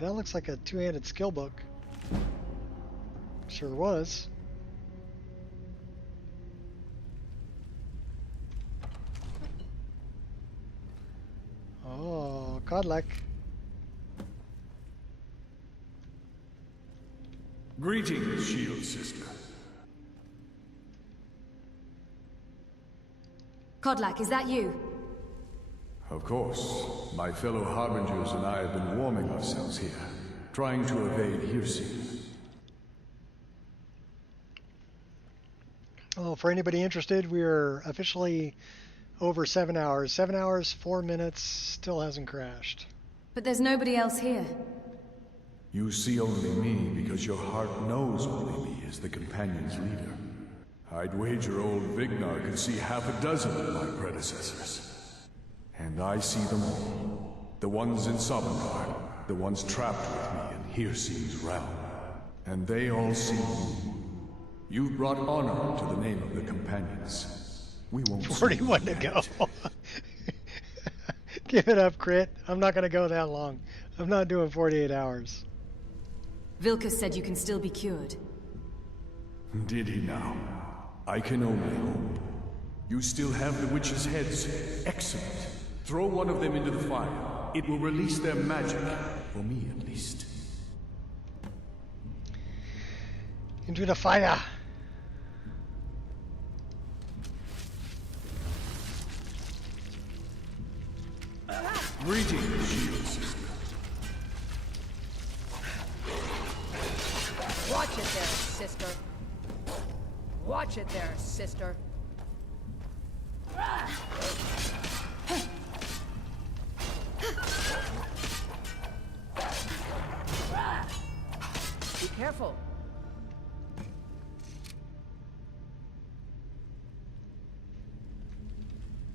That looks like a two-handed skill book. Sure was. Oh, Kodlak. Greetings, Shield Sister. Kodlak, is that you? Of course. My fellow Harbingers and I have been warming ourselves here, trying to evade hearsay. Oh, for anybody interested, we are officially over 7 hours. 7 hours, 4 minutes, still hasn't crashed. But there's nobody else here. You see only me because your heart knows only me as the Companion's leader. I'd wager old Vignar can see half a dozen of my predecessors. And I see them all. The ones in Sovngarde, the ones trapped with me in Hearse's realm. And they all see you. You've brought honor to the name of the Companions. We won't 41 to go. Give it up, Crit. I'm not going to go that long. I'm not doing 48 hours. Vilkas said you can still be cured. Did he now? I can only hope. You still have the witches' heads. Excellent. Throw one of them into the fire. It will release their magic. For me, at least. Into the fire! Greetings, shield sister. Watch it there, sister. Watch it there, sister. Be careful.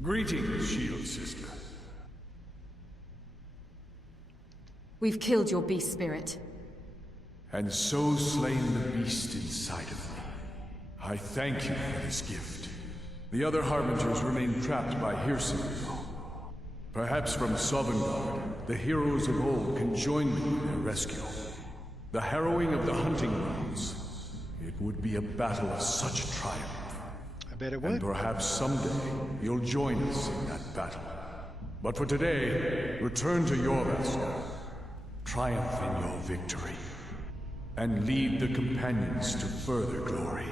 Greetings, shield sister. We've killed your beast spirit. And so slain the beast inside of me. I thank you for this gift. The other Harbingers remain trapped by hearsay. Perhaps from Sovngarde, the heroes of old can join me in their rescue. The harrowing of the hunting grounds. It would be a battle of such triumph. I bet it would. And perhaps someday you'll join us in that battle. But for today, return to Yorrvaskr. Triumph in your victory. And lead the companions to further glory.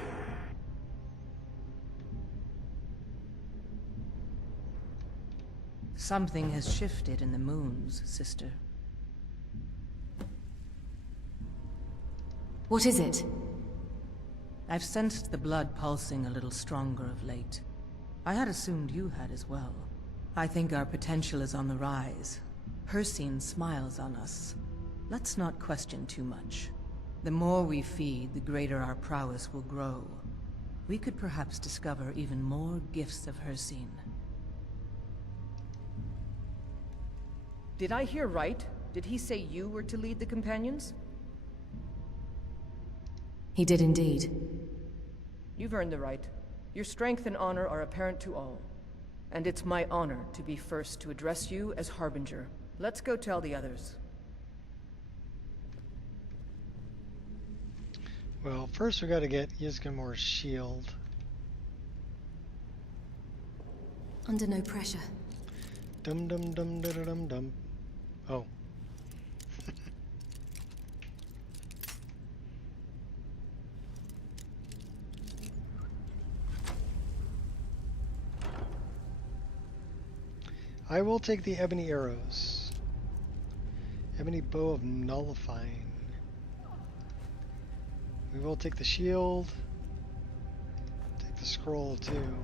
Something has shifted in the moons, sister. What is it? I've sensed the blood pulsing a little stronger of late. I had assumed you had as well. I think our potential is on the rise. Hircine smiles on us. Let's not question too much. The more we feed, the greater our prowess will grow. We could perhaps discover even more gifts of Hircine. Did I hear right? Did he say you were to lead the companions? He did indeed. You've earned the right. Your strength and honor are apparent to all. And it's my honor to be first to address you as Harbinger. Let's go tell the others. Well, first we gotta get Ysgramor's shield. Under no pressure. Dum dum dum dum dum dum. Oh. I will take the ebony arrows. Ebony bow of nullifying. We will take the shield. Take the scroll too.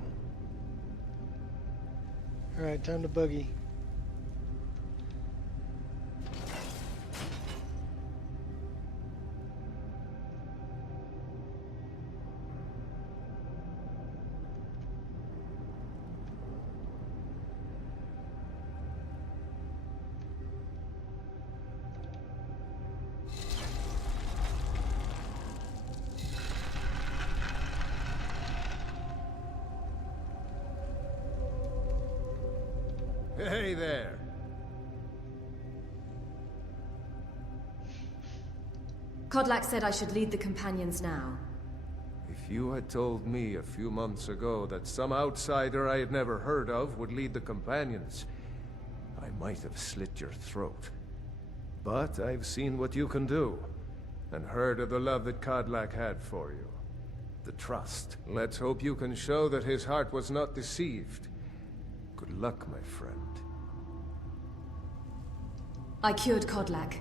Alright, time to boogie. Hey there. Kodlak said I should lead the companions now. If you had told me a few months ago that some outsider I had never heard of would lead the companions, I might have slit your throat. But I've seen what you can do, and heard of the love that Kodlak had for you. The trust. Let's hope you can show that his heart was not deceived. Good luck, my friend. I cured Kodlak.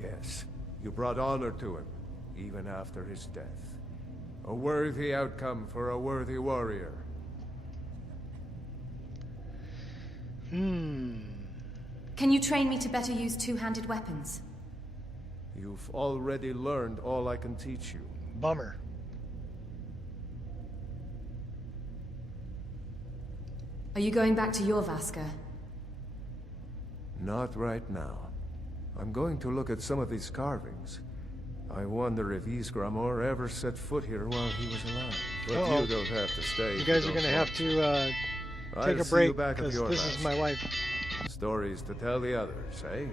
Yes, you brought honor to him, even after his death. A worthy outcome for a worthy warrior. Can you train me to better use two-handed weapons? You've already learned all I can teach you. Bummer. Are you going back to Yorrvaskr? Not right now. I'm going to look at some of these carvings. I wonder if Ysgramor ever set foot here while he was alive. But you don't have to stay. You guys are going to have to take a break, because this is my wife. Stories to tell the others, eh?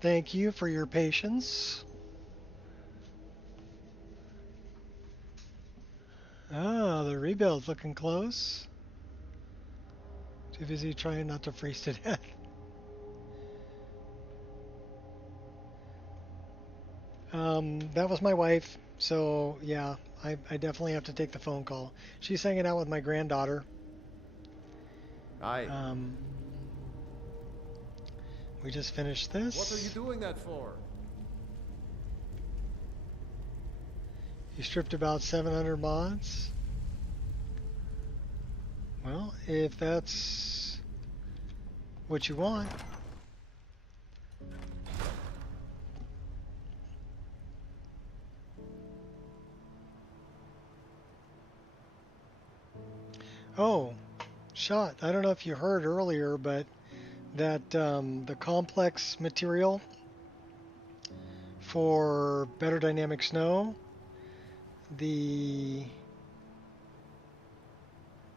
Thank you for your patience. Ah, the rebuild's looking close. Too busy trying not to freeze to death. That was my wife, so yeah, I definitely have to take the phone call. She's hanging out with my granddaughter. Aye. We just finished this. What are you doing that for? You stripped about 700 mods. Well, if that's what you want. Oh, shot. I don't know if you heard earlier, but that the complex material for better dynamic snow, the...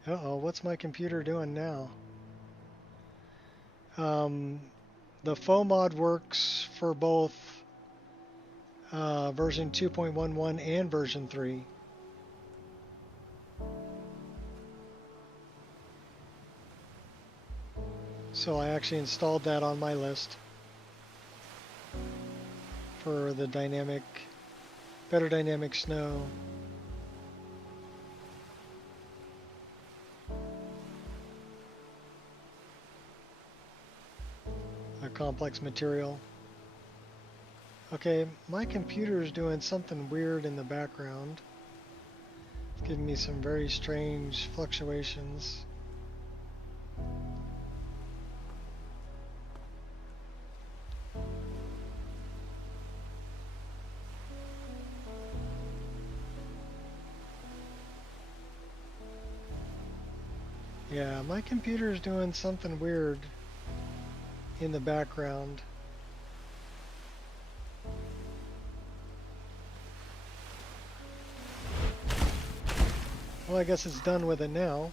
Uh-oh, what's my computer doing now? The faux mod works for both version 2.11 and version 3. So I actually installed that on my list for the better dynamic snow. A complex material. Okay, my computer is doing something weird in the background. It's giving me some very strange fluctuations. Yeah, my computer is doing something weird in the background. Well, I guess it's done with it now.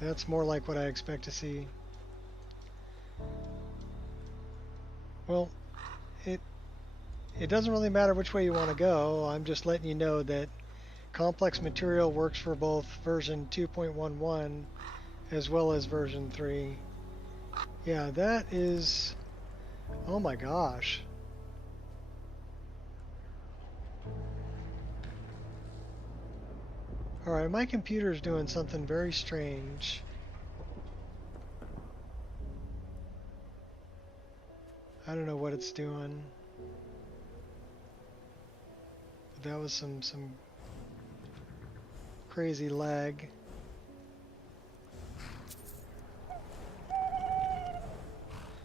That's more like what I expect to see. Well, it doesn't really matter which way you want to go. I'm just letting you know that complex material works for both version 2.11 as well as version 3. Yeah, that is... Oh my gosh. Alright, my computer is doing something very strange. I don't know what it's doing. But that was some crazy lag.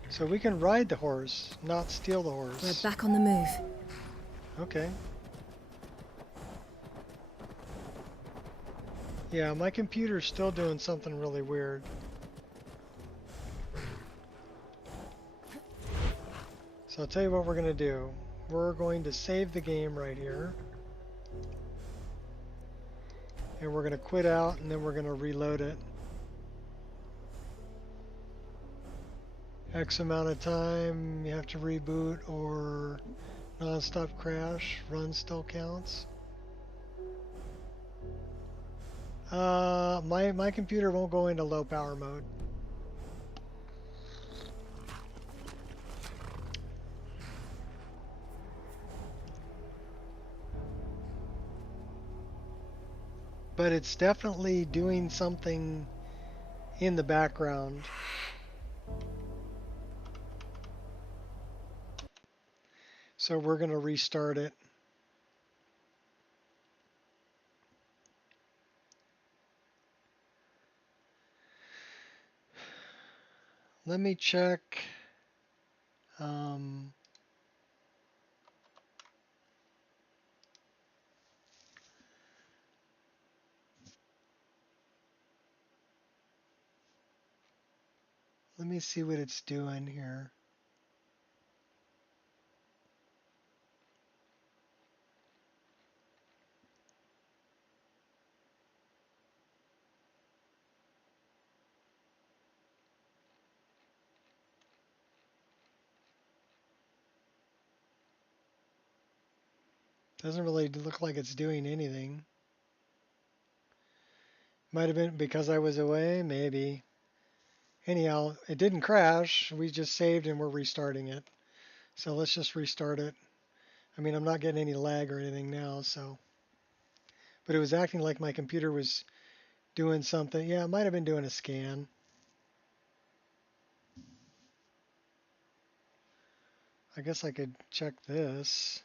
So we can ride the horse, not steal the horse. We're back on the move. Okay. Yeah, my computer's still doing something really weird. So I'll tell you what we're going to do. We're going to save the game right here. And we're going to quit out and then we're going to reload it. X amount of time, you have to reboot or non-stop crash, run still counts. My computer won't go into low power mode. But it's definitely doing something in the background. So we're going to restart it. Let me check. Let me see what it's doing here. Doesn't really look like it's doing anything. Might have been because I was away, maybe. Anyhow, it didn't crash. We just saved and we're restarting it. So let's just restart it. I mean, I'm not getting any lag or anything now, so. But it was acting like my computer was doing something. Yeah, it might have been doing a scan. I guess I could check this.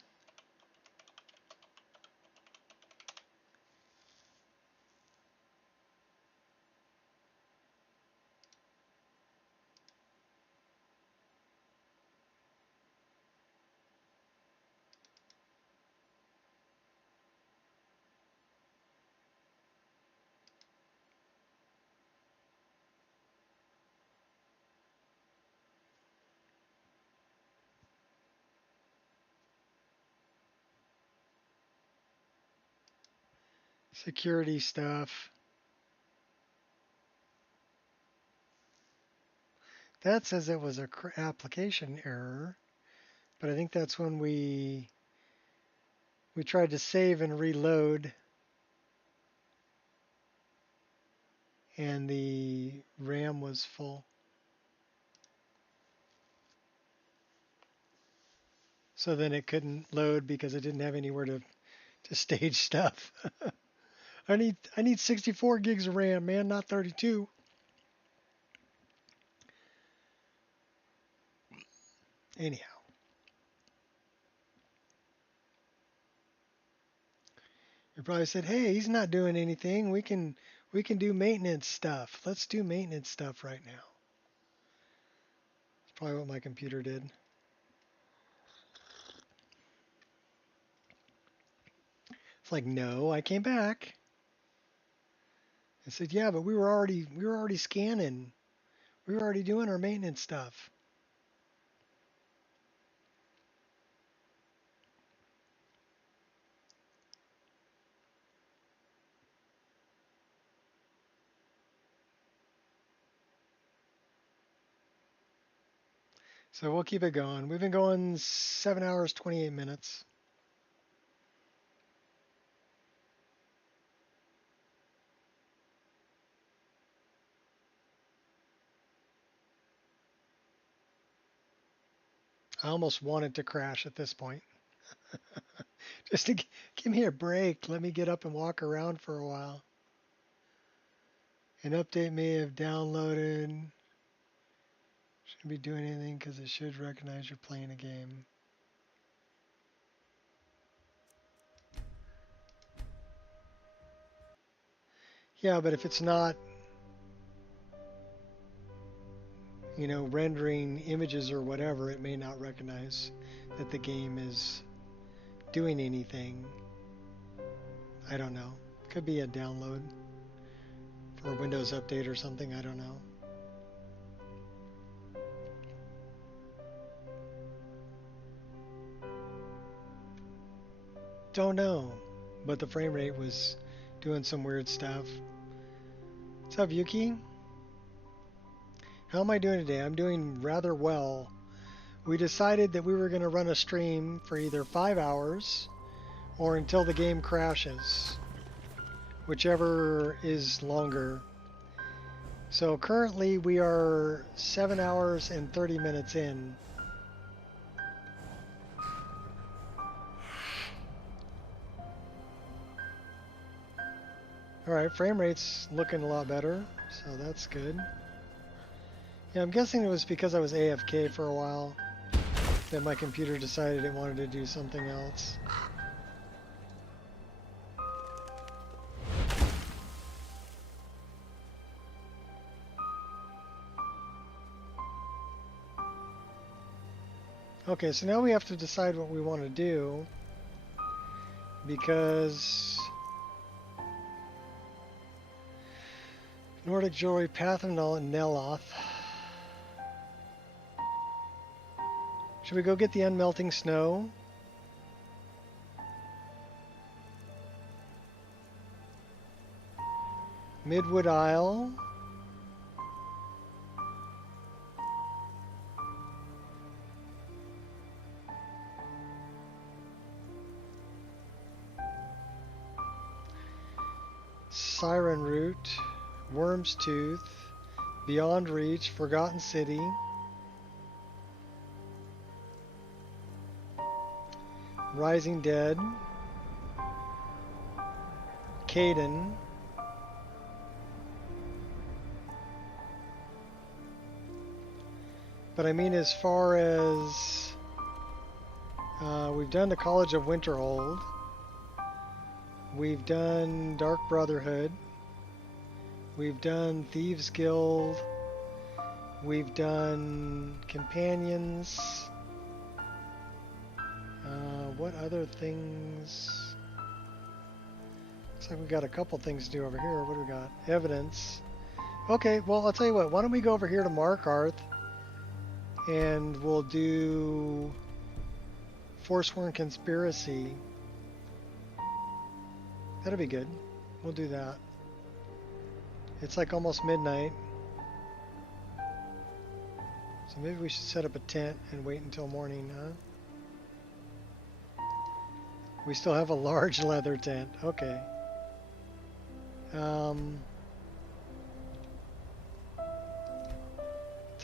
Security stuff. That says it was a application error, but I think that's when we tried to save and reload, and the RAM was full. So then it couldn't load because it didn't have anywhere to stage stuff. I need 64 gigs of RAM, man, not 32. Anyhow. You probably said, "Hey, he's not doing anything. We can do maintenance stuff. Let's do maintenance stuff right now." That's probably what my computer did. It's like, "No, I came back." I said, "Yeah, but we were already scanning. We were already doing our maintenance stuff." So we'll keep it going. We've been going 7 hours, 28 minutes. I almost wanted to crash at this point. Just to give me a break. Let me get up and walk around for a while. An update may have downloaded. Shouldn't be doing anything because it should recognize you're playing a game. Yeah, but if it's not, rendering images or whatever, it may not recognize that the game is doing anything. I don't know. Could be a download for a Windows update or something. I don't know. Don't know. But the frame rate was doing some weird stuff. What's up, Yuki? How am I doing today? I'm doing rather well. We decided that we were going to run a stream for either 5 hours or until the game crashes, whichever is longer. So currently we are 7 hours and 30 minutes in. Alright, frame rate's looking a lot better, so that's good. Yeah, I'm guessing it was because I was AFK for a while that my computer decided it wanted to do something else. Okay, so now we have to decide what we want to do, because Nordic Jewelry, Path of Neloth. Should we go get the unmelting snow? Midwood Isle. Siren Root, Worm's Tooth, Beyond Reach, Forgotten City, Rising Dead, Caden, but I mean as far as we've done the College of Winterhold, we've done Dark Brotherhood, we've done Thieves Guild, we've done Companions. What other things? Looks like we got a couple things to do over here. What do we got? Evidence. Okay, well, I'll tell you what. Why don't we go over here to Markarth and we'll do Forsworn Conspiracy. That'll be good. We'll do that. It's like almost midnight. So maybe we should set up a tent and wait until morning, huh? We still have a large leather tent. Okay. Tell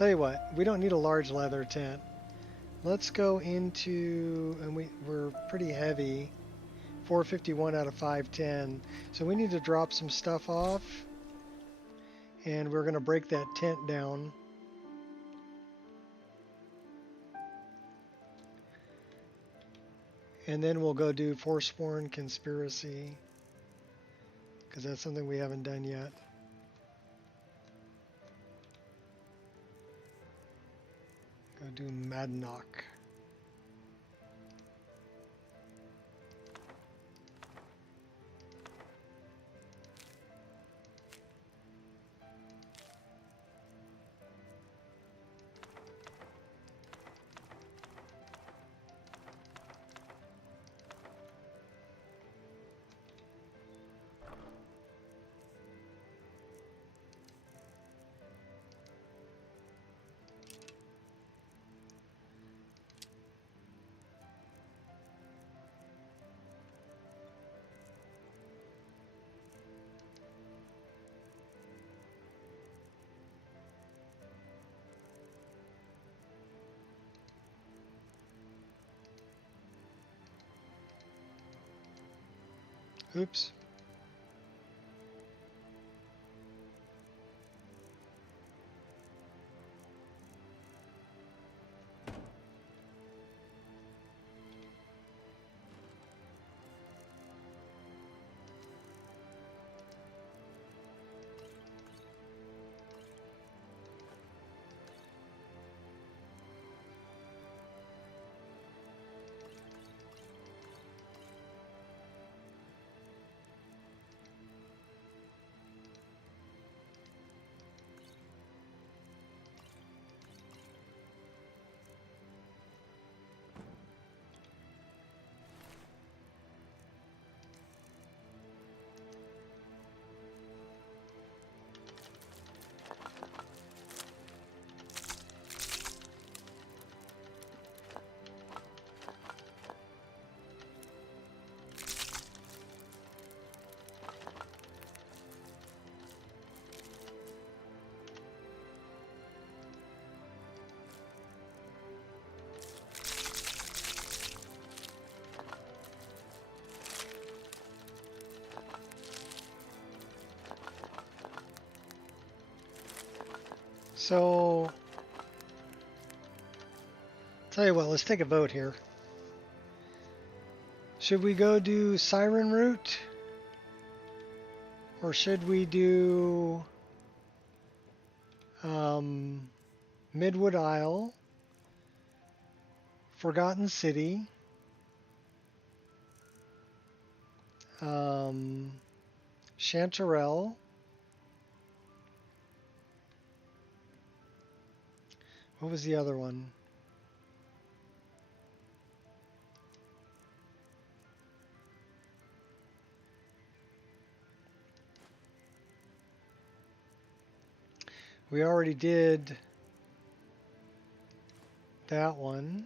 you what, we don't need a large leather tent. Let's go into, and we're pretty heavy. 451 out of 510. So we need to drop some stuff off. And we're going to break that tent down. And then we'll go do Forsworn Conspiracy, because that's something we haven't done yet. Go do Madnock. Oops. So, tell you what, let's take a vote here. Should we go do Siren Root? Or should we do Midwood Isle, Forgotten City, Chanterelle, what was the other one? We already did that one.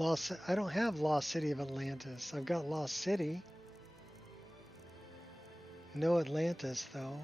I don't have Lost City of Atlantis. I've got Lost City. No Atlantis, though.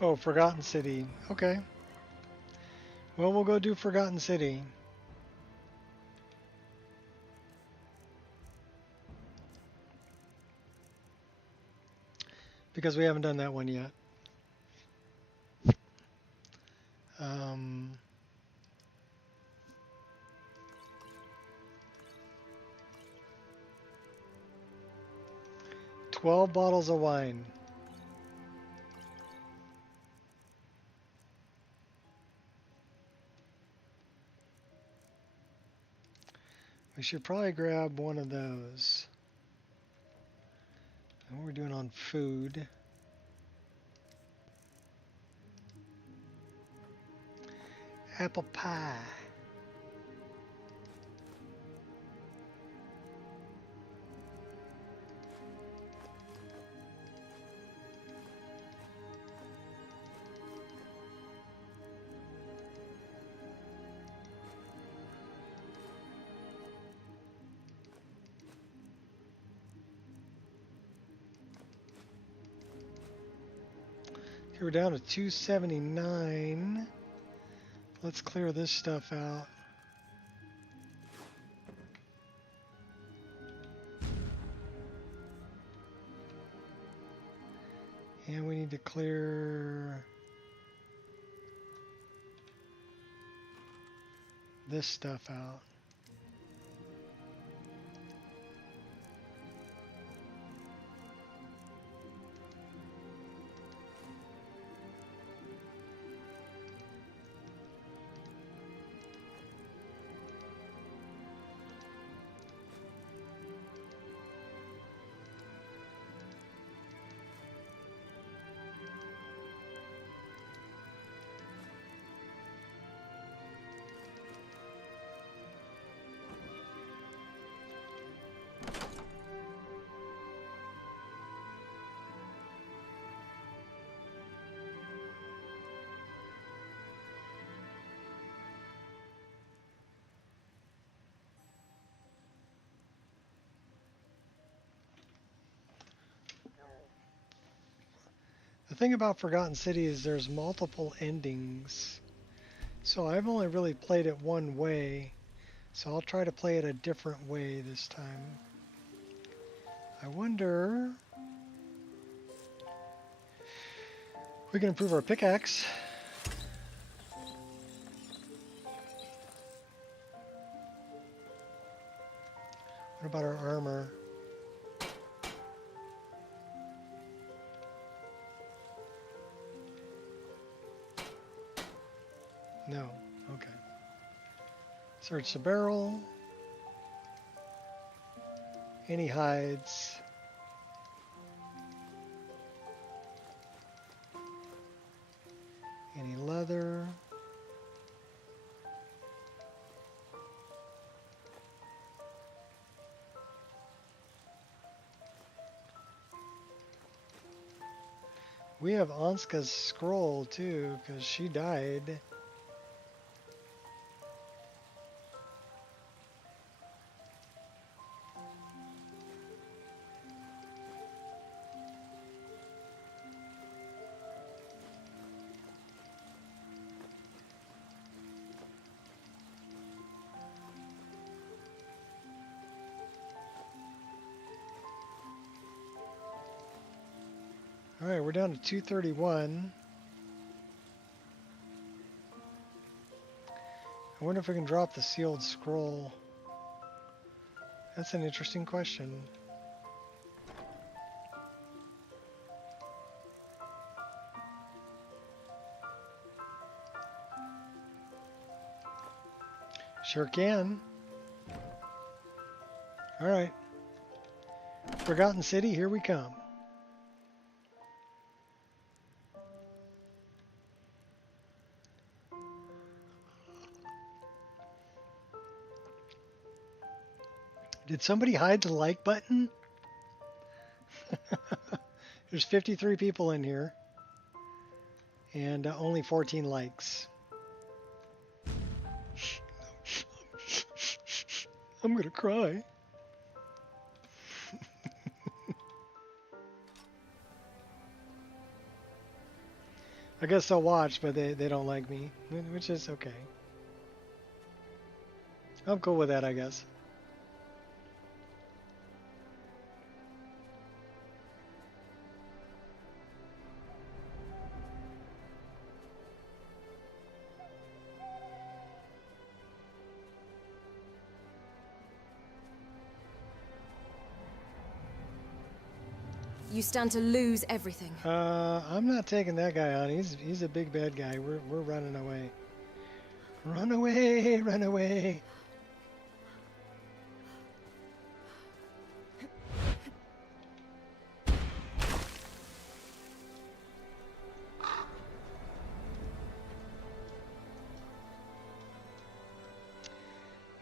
Oh, Forgotten City. Okay. Well, we'll go do Forgotten City. Because we haven't done that one yet. 12 bottles of wine. We should probably grab one of those. And what we're doing on food. Apple pie. Okay, we're down to 279. Let's clear this stuff out. And we need to clear this stuff out. The thing about Forgotten City is there's multiple endings. So I've only really played it one way. So I'll try to play it a different way this time. I wonder if we can improve our pickaxe. What about our armor? No. Okay. Search the barrel. Any hides. Any leather. We have Anska's scroll too, because she died. Alright, we're down to 231. I wonder if we can drop the sealed scroll. That's an interesting question. Sure can. Alright. Forgotten City, here we come. Did somebody hide the like button? There's 53 people in here. And only 14 likes. I'm gonna cry. I guess they'll watch, but they don't like me, which is okay. I'm cool with that, I guess. You stand to lose everything. I'm not taking that guy on. He's a big bad guy. We're running away. Run away, run away.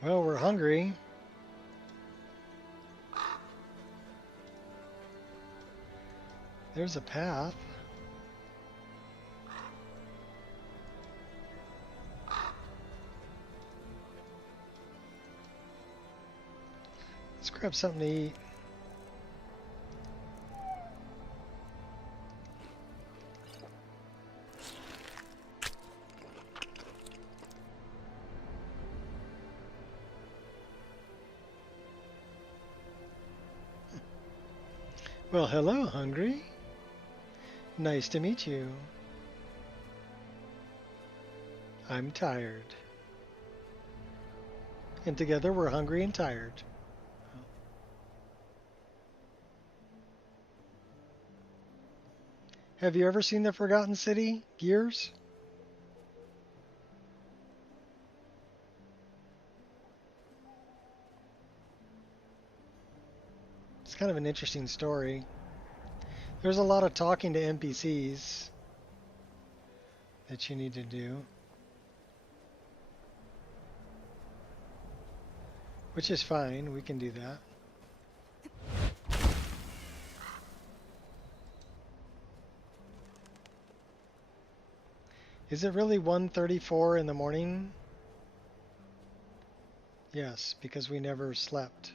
Well, we're hungry. There's a path. Let's grab something to eat. Well, hello, hungry. Nice to meet you. I'm tired. And together we're hungry and tired. Have you ever seen the Forgotten City, Gears? It's kind of an interesting story. There's a lot of talking to NPCs that you need to do, which is fine. We can do that. Is it really 1:34 in the morning? Yes, because we never slept.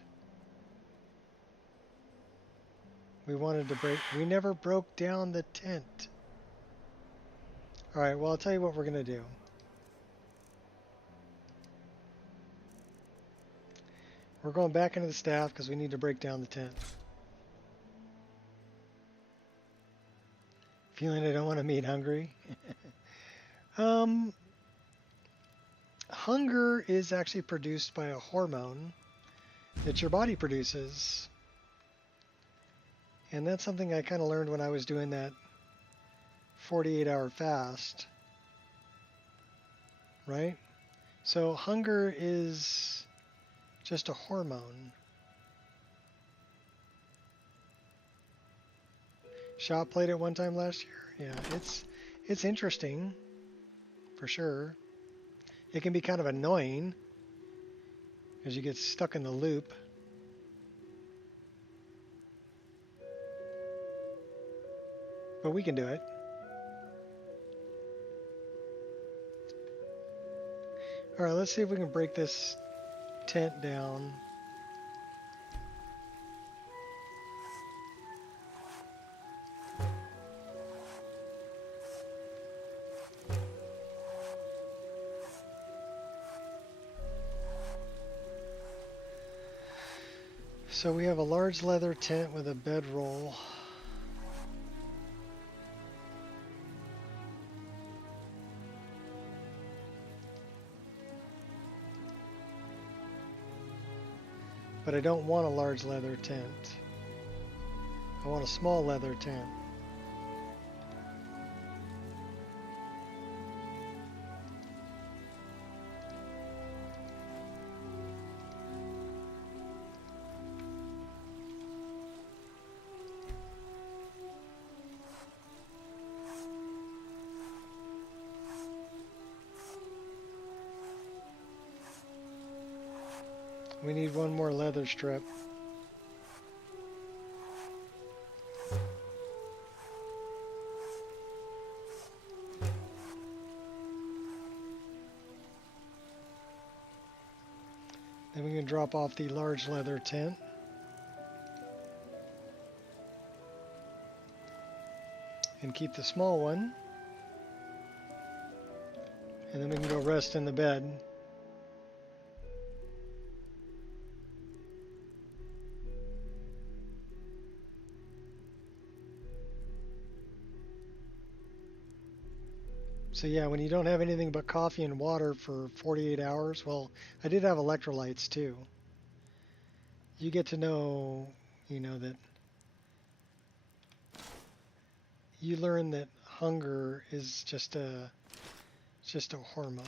We wanted to break. We never broke down the tent. Alright, well, I'll tell you what we're going to do. We're going back into the staff because we need to break down the tent. Feeling I don't want to meet hungry. Hunger is actually produced by a hormone that your body produces. And that's something I kind of learned when I was doing that 48-hour fast. Right? So hunger is just a hormone. Shop played it one time last year. Yeah, it's interesting, for sure. It can be kind of annoying as you get stuck in the loop. But but we can do it. Alright, let's see if we can break this tent down. So we have a large leather tent with a bedroll. But I don't want a large leather tent. I want a small leather tent. We need one more leather strip. Then we can drop off the large leather tent. And keep the small one. And then we can go rest in the bed. So yeah, when you don't have anything but coffee and water for 48 hours, well, I did have electrolytes too. You get to know, that you learn that hunger is just a hormone.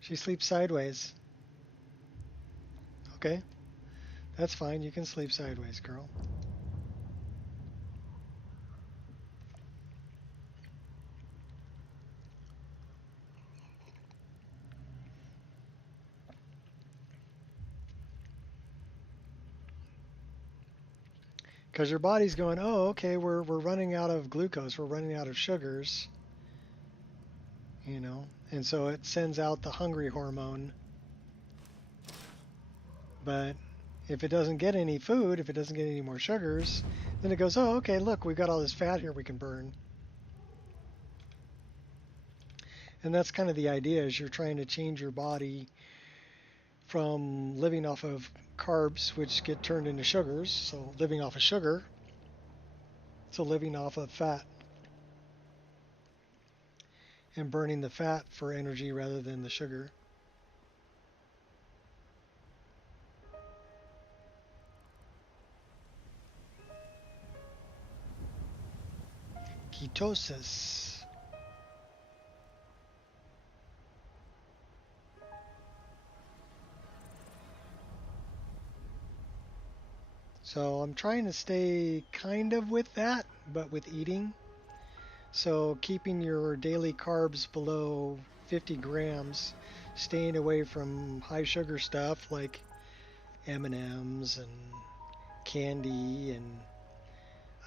She sleeps sideways. Okay, that's fine. You can sleep sideways, girl. Because your body's going, oh, okay, we're running out of glucose, we're running out of sugars, and so it sends out the hungry hormone. But if it doesn't get any food, if it doesn't get any more sugars, then it goes, oh, okay, look, we've got all this fat here we can burn. And that's kind of the idea, is you're trying to change your body from living off of carbs, which get turned into sugars, so living off of sugar, so living off of fat, and burning the fat for energy rather than the sugar. Ketosis. So I'm trying to stay kind of with that, but with eating. So keeping your daily carbs below 50 grams, staying away from high sugar stuff like M&Ms and candy and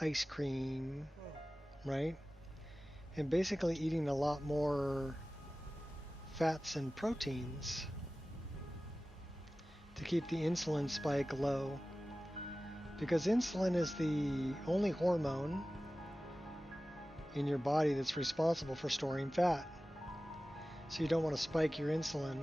ice cream, right? And basically eating a lot more fats and proteins to keep the insulin spike low. Because insulin is the only hormone in your body that's responsible for storing fat. So you don't want to spike your insulin.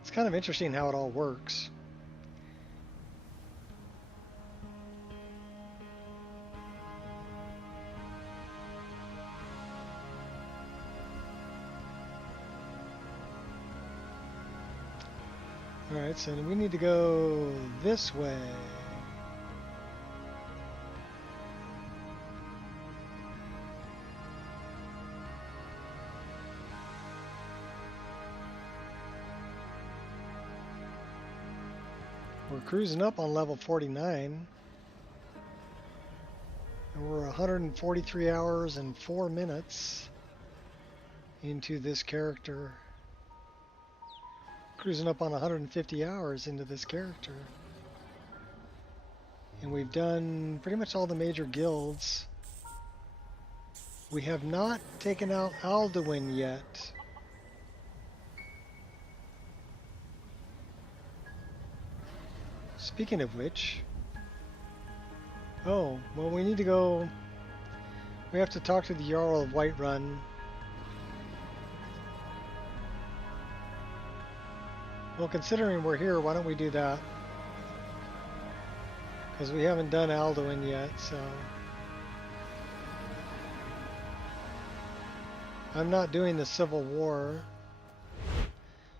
It's kind of interesting how it all works. Alright, so we need to go this way. We're cruising up on level 49. And we're 143 hours and 4 minutes into this character. Cruising up on 150 hours into this character. And we've done pretty much all the major guilds. We have not taken out Alduin yet. Speaking of which... Oh, well, we need to go... We have to talk to the Jarl of Whiterun. Well, considering we're here, why don't we do that? Because we haven't done Alduin yet, so... I'm not doing the Civil War.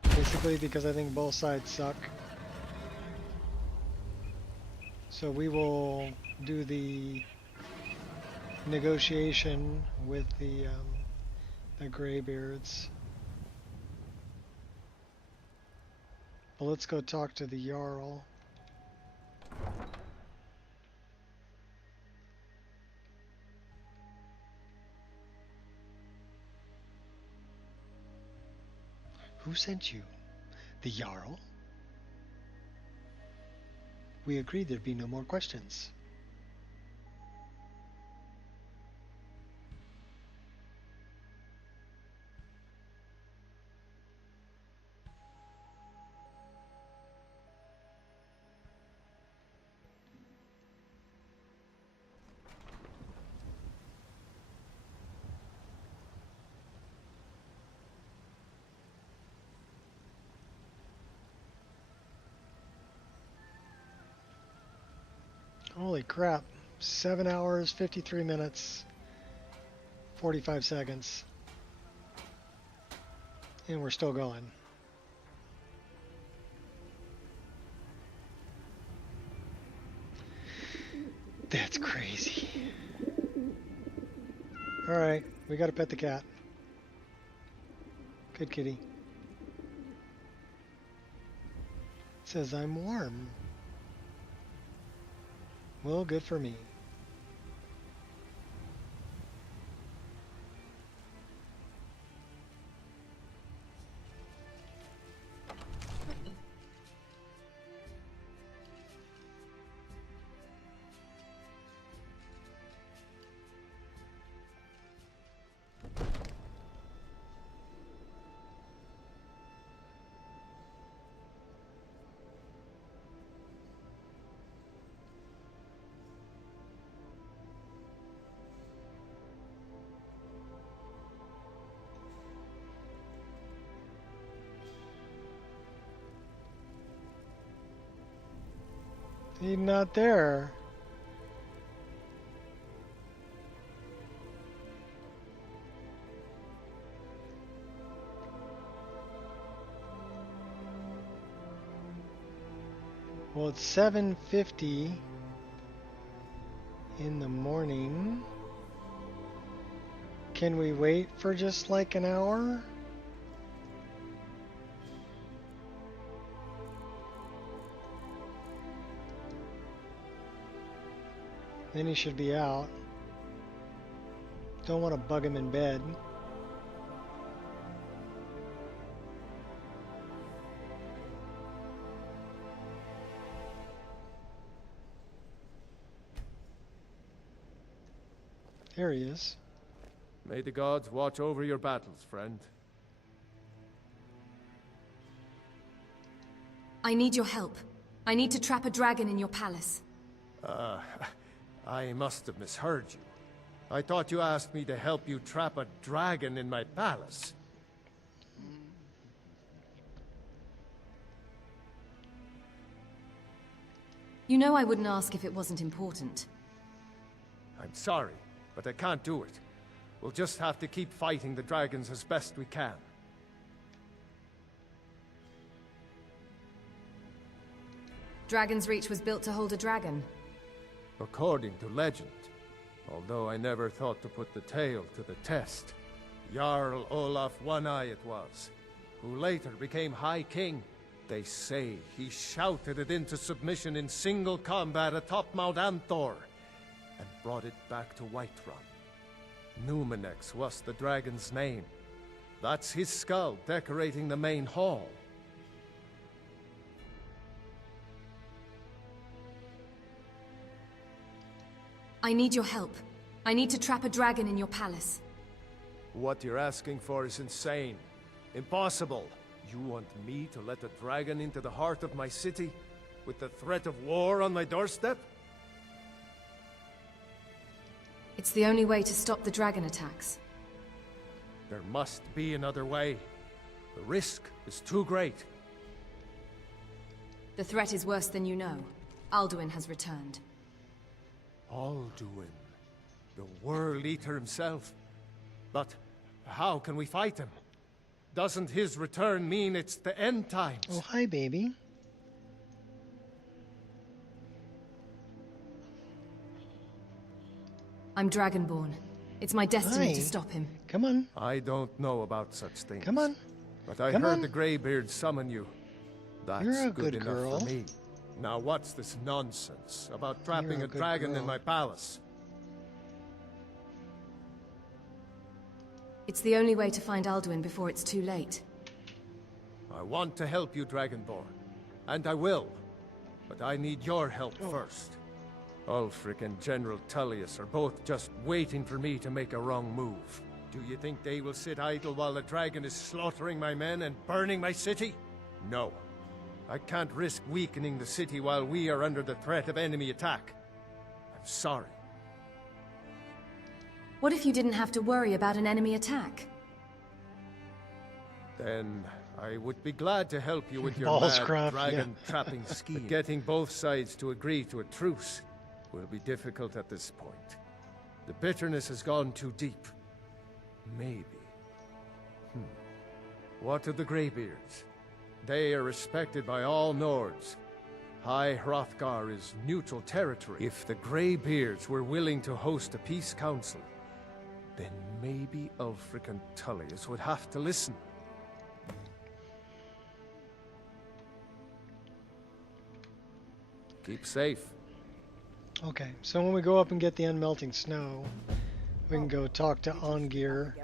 Basically because I think both sides suck. So we will do the negotiation with the Greybeards. But let's go talk to the Jarl. Who sent you? The Jarl? We agreed there'd be no more questions. Holy crap. 7 hours, 53 minutes, 45 seconds. And we're still going. That's crazy. Alright, we gotta pet the cat. Good kitty. It says I'm warm. Well, good for me. He's not there. Well, it's 7:50 in the morning. Can we wait for just like an hour? Then he should be out. Don't want to bug him in bed. There he is. May the gods watch over your battles, friend. I need your help. I need to trap a dragon in your palace. I must have misheard you. I thought you asked me to help you trap a dragon in my palace. You know I wouldn't ask if it wasn't important. I'm sorry, but I can't do it. We'll just have to keep fighting the dragons as best we can. Dragon's Reach was built to hold a dragon. According to legend. Although I never thought to put the tale to the test. Jarl Olaf One-Eye it was, who later became High King. They say he shouted it into submission in single combat atop Mount Anthor, and brought it back to Whiterun. Numenex was the dragon's name. That's his skull decorating the main hall. I need your help. I need to trap a dragon in your palace. What you're asking for is insane. Impossible. You want me to let a dragon into the heart of my city, with the threat of war on my doorstep? It's the only way to stop the dragon attacks. There must be another way. The risk is too great. The threat is worse than you know. Alduin has returned. Alduin, the World Eater himself. But how can we fight him? Doesn't his return mean it's the end times? Oh, hi, baby. I'm Dragonborn. It's my destiny Hi. to stop him. Come on. I don't know about such things. Come on. But I Come heard on. the Greybeard summon you. That's You're a good good enough girl. for me. Now what's this nonsense about trapping You're a a good dragon in girl. my palace? It's the only way to find Alduin before it's too late. I want to help you, Dragonborn. And I will. But I need your help first. Ulfric and General Tullius are both just waiting for me to make a wrong move. Do you think they will sit idle while the dragon is slaughtering my men and burning my city? No. I can't risk weakening the city while we are under the threat of enemy attack. I'm sorry. What if you didn't have to worry about an enemy attack? Then I would be glad to help you with your Balls mad craft, dragon trapping scheme. But getting both sides to agree to a truce will be difficult at this point. The bitterness has gone too deep. Maybe. What of the Greybeards? They are respected by all Nords. High Hrothgar is neutral territory. If the Greybeards were willing to host a peace council, then maybe Ulfric and Tullius would have to listen. Keep safe. Okay, so when we go up and get the unmelting snow, we can go talk to Ongir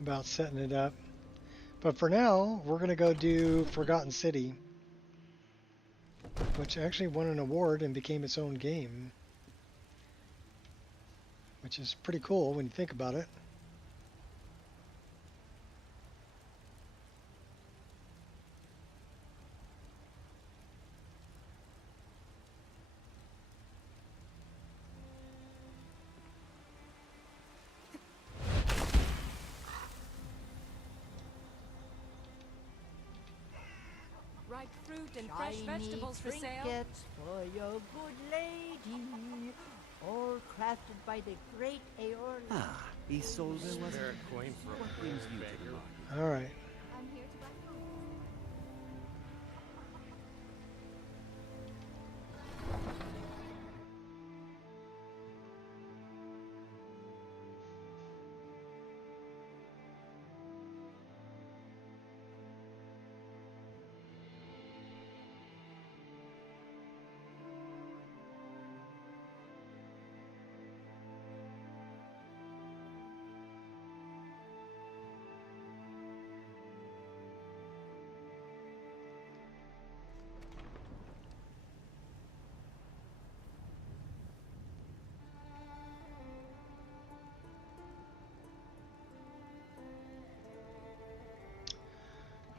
about setting it up. But for now, we're going to go do Forgotten City, which actually won an award and became its own game, which is pretty cool when you think about it. Ripe fruit and fresh vegetables for sale. Trinkets for your good lady, all crafted by the great Eorl. Ah, Isolde was there a coin for what brings you to the market? All right. I'm here to buy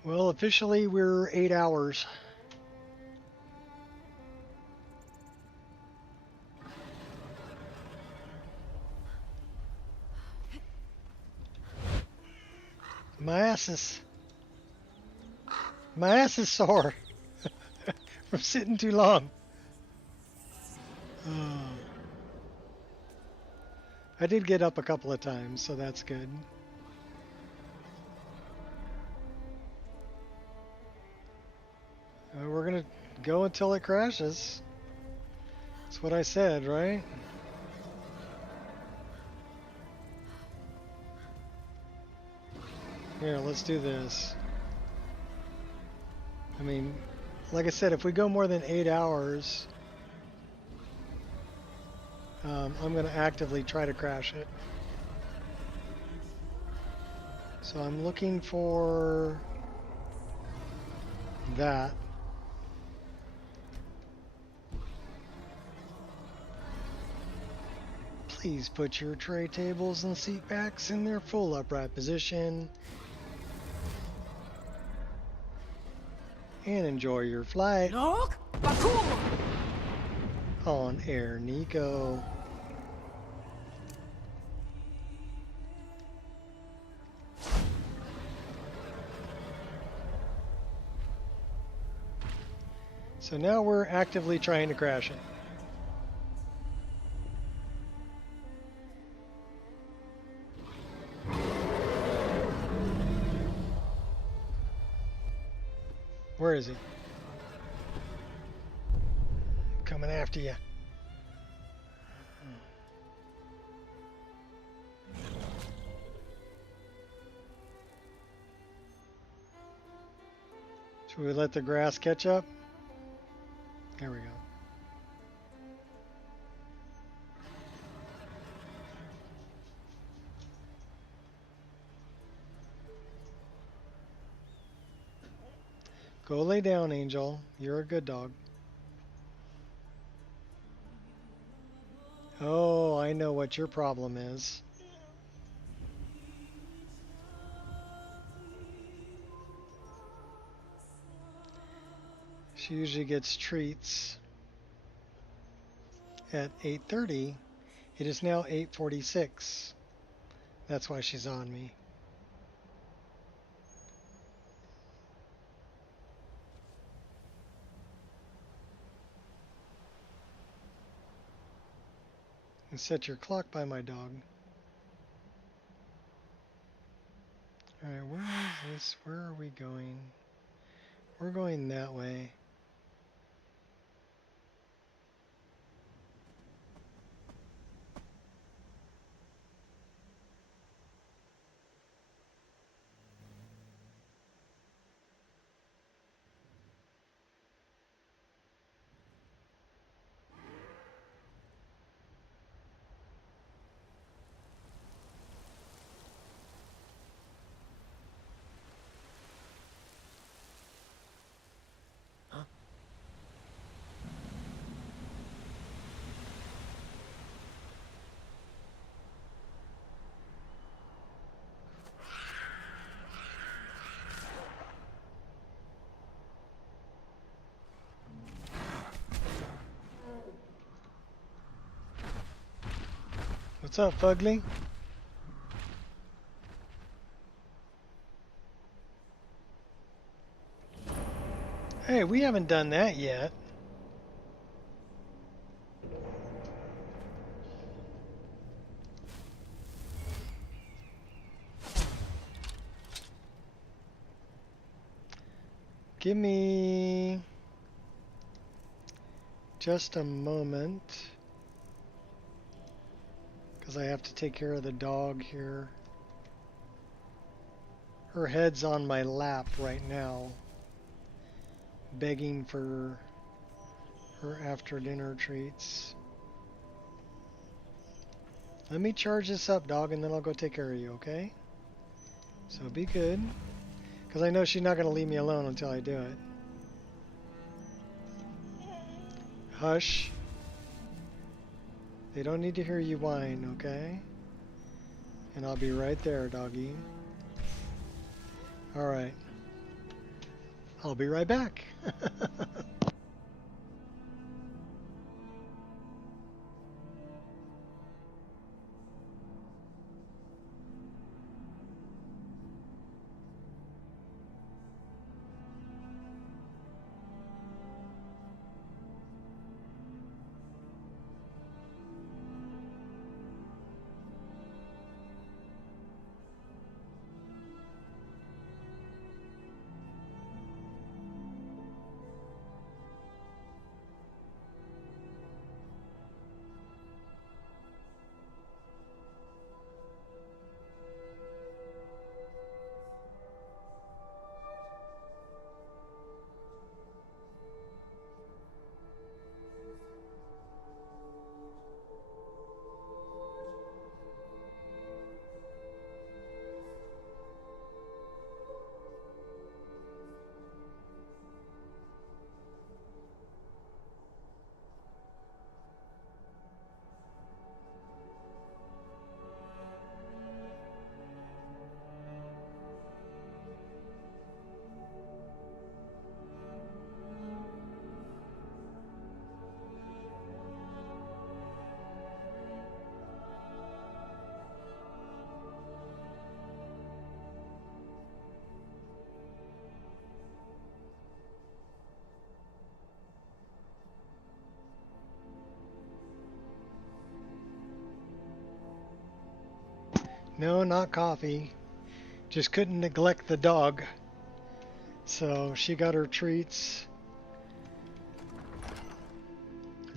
Well, officially we're 8 hours. My ass is sore from sitting too long. I did get up a couple of times, so that's good. We're gonna go until it crashes. That's what I said, right? Here, let's do this. I mean, like I said, if we go more than 8 hours, I'm going to actively try to crash it. So I'm looking for that. Please put your tray tables and seat backs in their full upright position. And enjoy your flight. On air, Nico. So now we're actively trying to crash it. Where is he? Coming after you. Should we let the grass catch up? There we go. Go lay down, Angel. You're a good dog. Oh, I know what your problem is. She usually gets treats at 8:30. It is now 8:46. That's why she's on me. And set your clock by my dog. Alright, where is this? Where are we going? We're going that way. What's up, Fugly? Hey, we haven't done that yet. Give me just a moment, because I have to take care of the dog here. Her head's on my lap right now, begging for her after dinner treats. Let me charge this up, dog, and then I'll go take care of you, okay? So be good, because I know she's not going to leave me alone until I do it. Hush. They don't need to hear you whine, okay? And I'll be right there, doggy. Alright. I'll be right back. No, not coffee. Just couldn't neglect the dog. So she got her treats.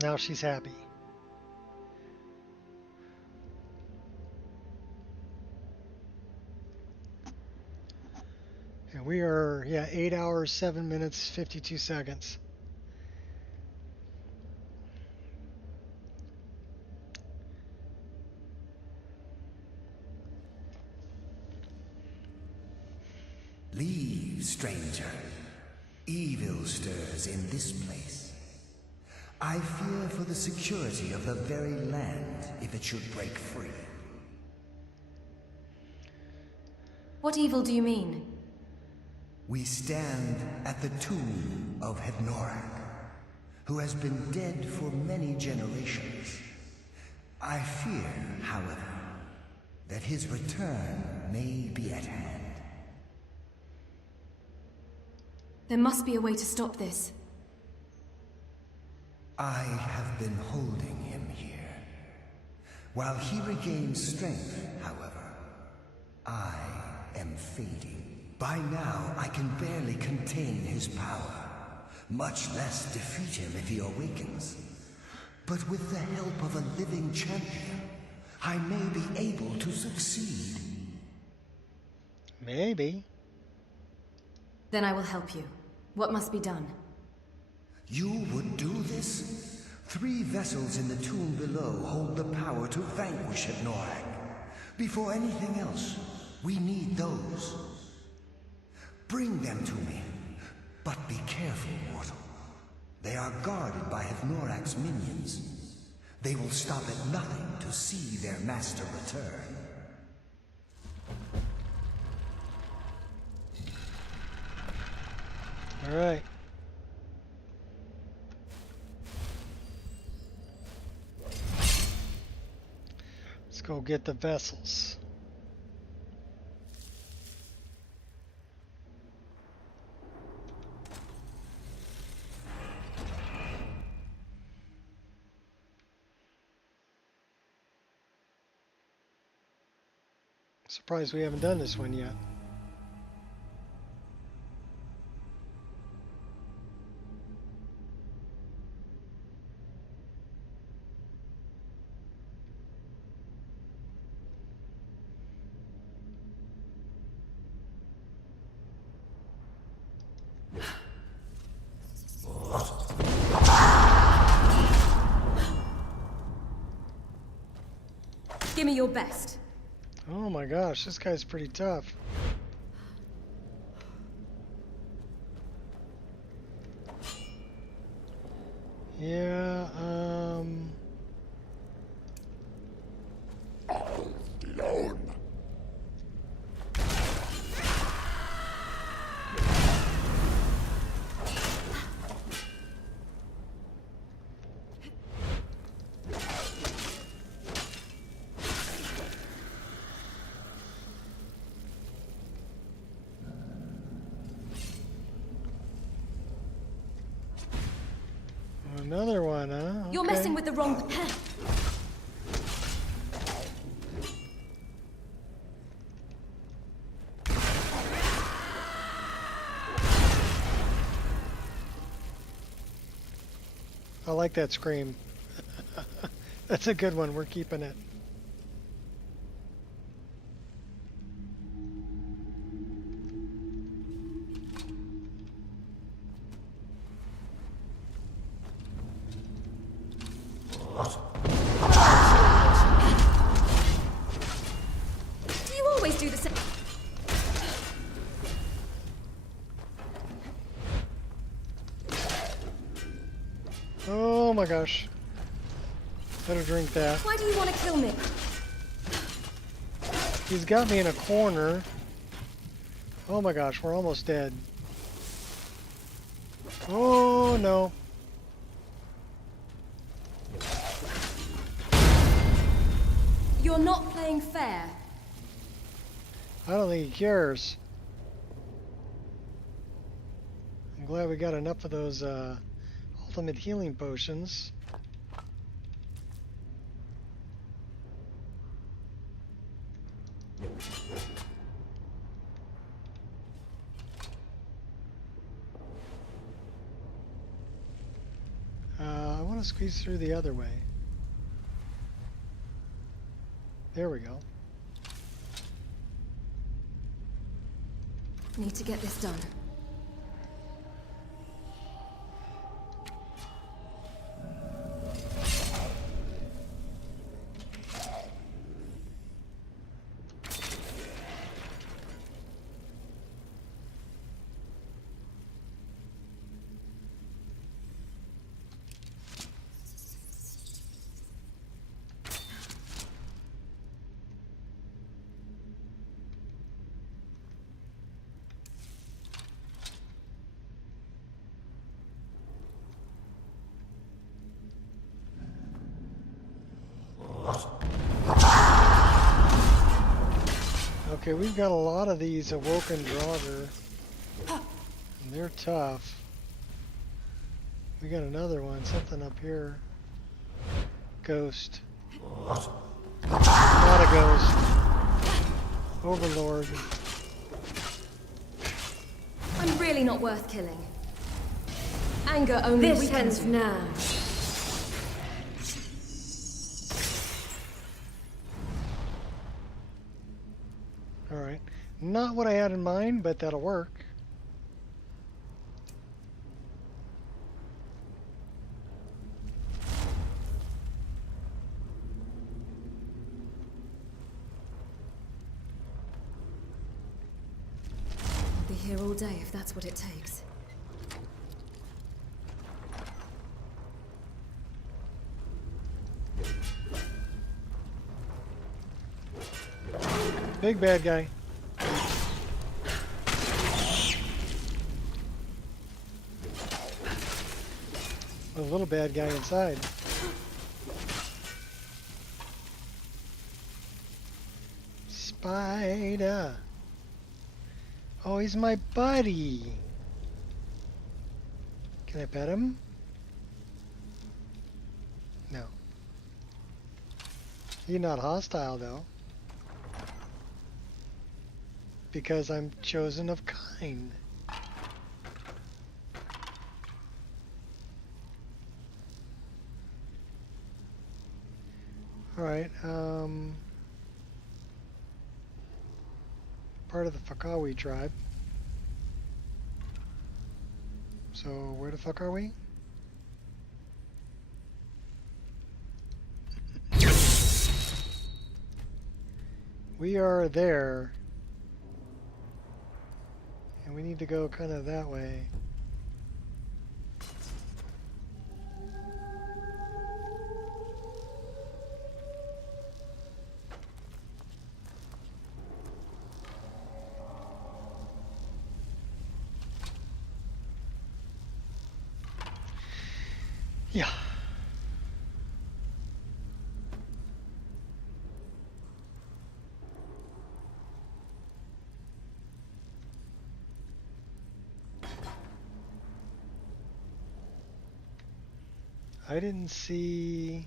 Now she's happy. And we are, 8 hours, 7 minutes, 52 seconds. Leave, stranger. Evil stirs in this place. I fear for the security of the very land if it should break free. What evil do you mean? We stand at the tomb of Hednorak, who has been dead for many generations. I fear, however, that his return may be at hand. There must be a way to stop this. I have been holding him here. While he regains strength, however, I am fading. By now, I can barely contain his power, much less defeat him if he awakens. But with the help of a living champion, I may be able to succeed. Maybe. Then I will help you. What must be done? You would do this? 3 vessels in the tomb below hold the power to vanquish Hednorak. Before anything else, we need those. Bring them to me. But be careful, mortal. They are guarded by Hednorak's minions. They will stop at nothing to see their master return. All right. Let's go get the vessels. Surprised we haven't done this one yet. Give me your best. Oh my gosh, this guy's pretty tough. Yeah, Alone. Another one, huh? You're Okay. messing with the wrong... I like that scream. That's a good one. We're keeping it. Do you always do the same? Oh my gosh. Better drink that. Why do you want to kill me? He's got me in a corner. Oh my gosh, we're almost dead. Oh no. You're not playing fair. I don't think he cares. I'm glad we got enough of those ultimate healing potions. I want to squeeze through the other way. There we go. Need to get this done. Okay, we've got a lot of these awoken Draugr, and they're tough. We got another one, something up here. Ghost. Not a ghost. Overlord. I'm really not worth killing. Anger only This weakens ends you. now. Alright. Not what I had in mind, but that'll work. I'll be here all day if that's what it takes. Big bad guy. A little bad guy inside. Spider. Oh, he's my buddy. Can I pet him? No. He's not hostile though. Because I'm chosen of kind. Alright, part of the Fakawi tribe. So, where the fuck are we? We are there. And we need to go kind of that way. Yeah. I didn't see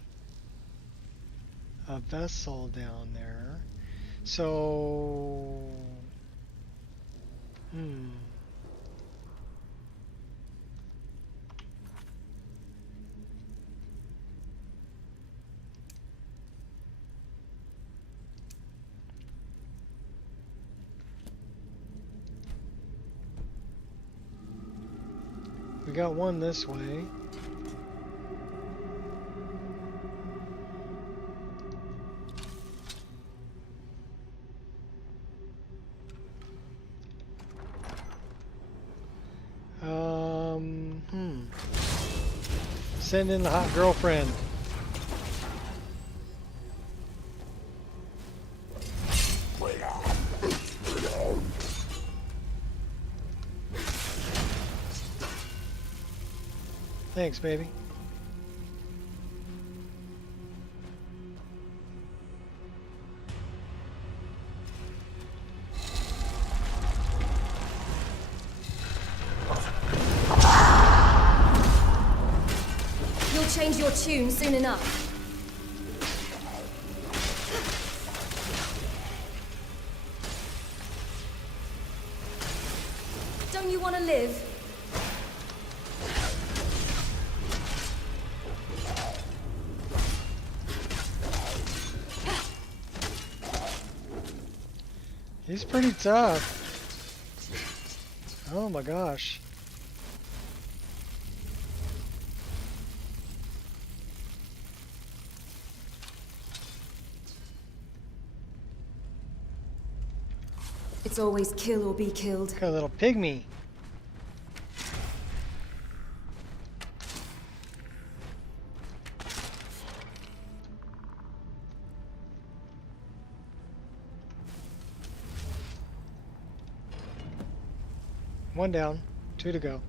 a vessel down there. So, we got one this way. Send in the hot girlfriend. Thanks, baby. Change your tune soon enough. long you want to live. He's pretty tough. Oh my gosh. It's always kill or be killed. Got a little pygmy. One down, 2 to go.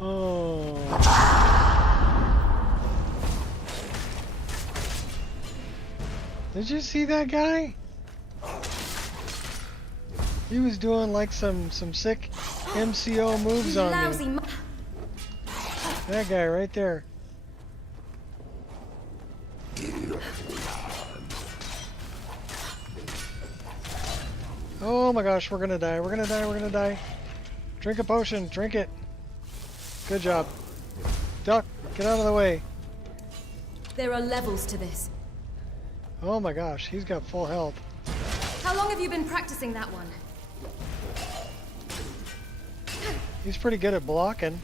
Oh. Did you see that guy? He was doing like some sick MCO moves on me. That guy right there. Oh my gosh, we're gonna die, we're gonna die, we're gonna die. Drink a potion, drink it. Good job. Duck, get out of the way. There are levels to this. Oh my gosh, he's got full health. How long have you been practicing that one? He's pretty good at blocking.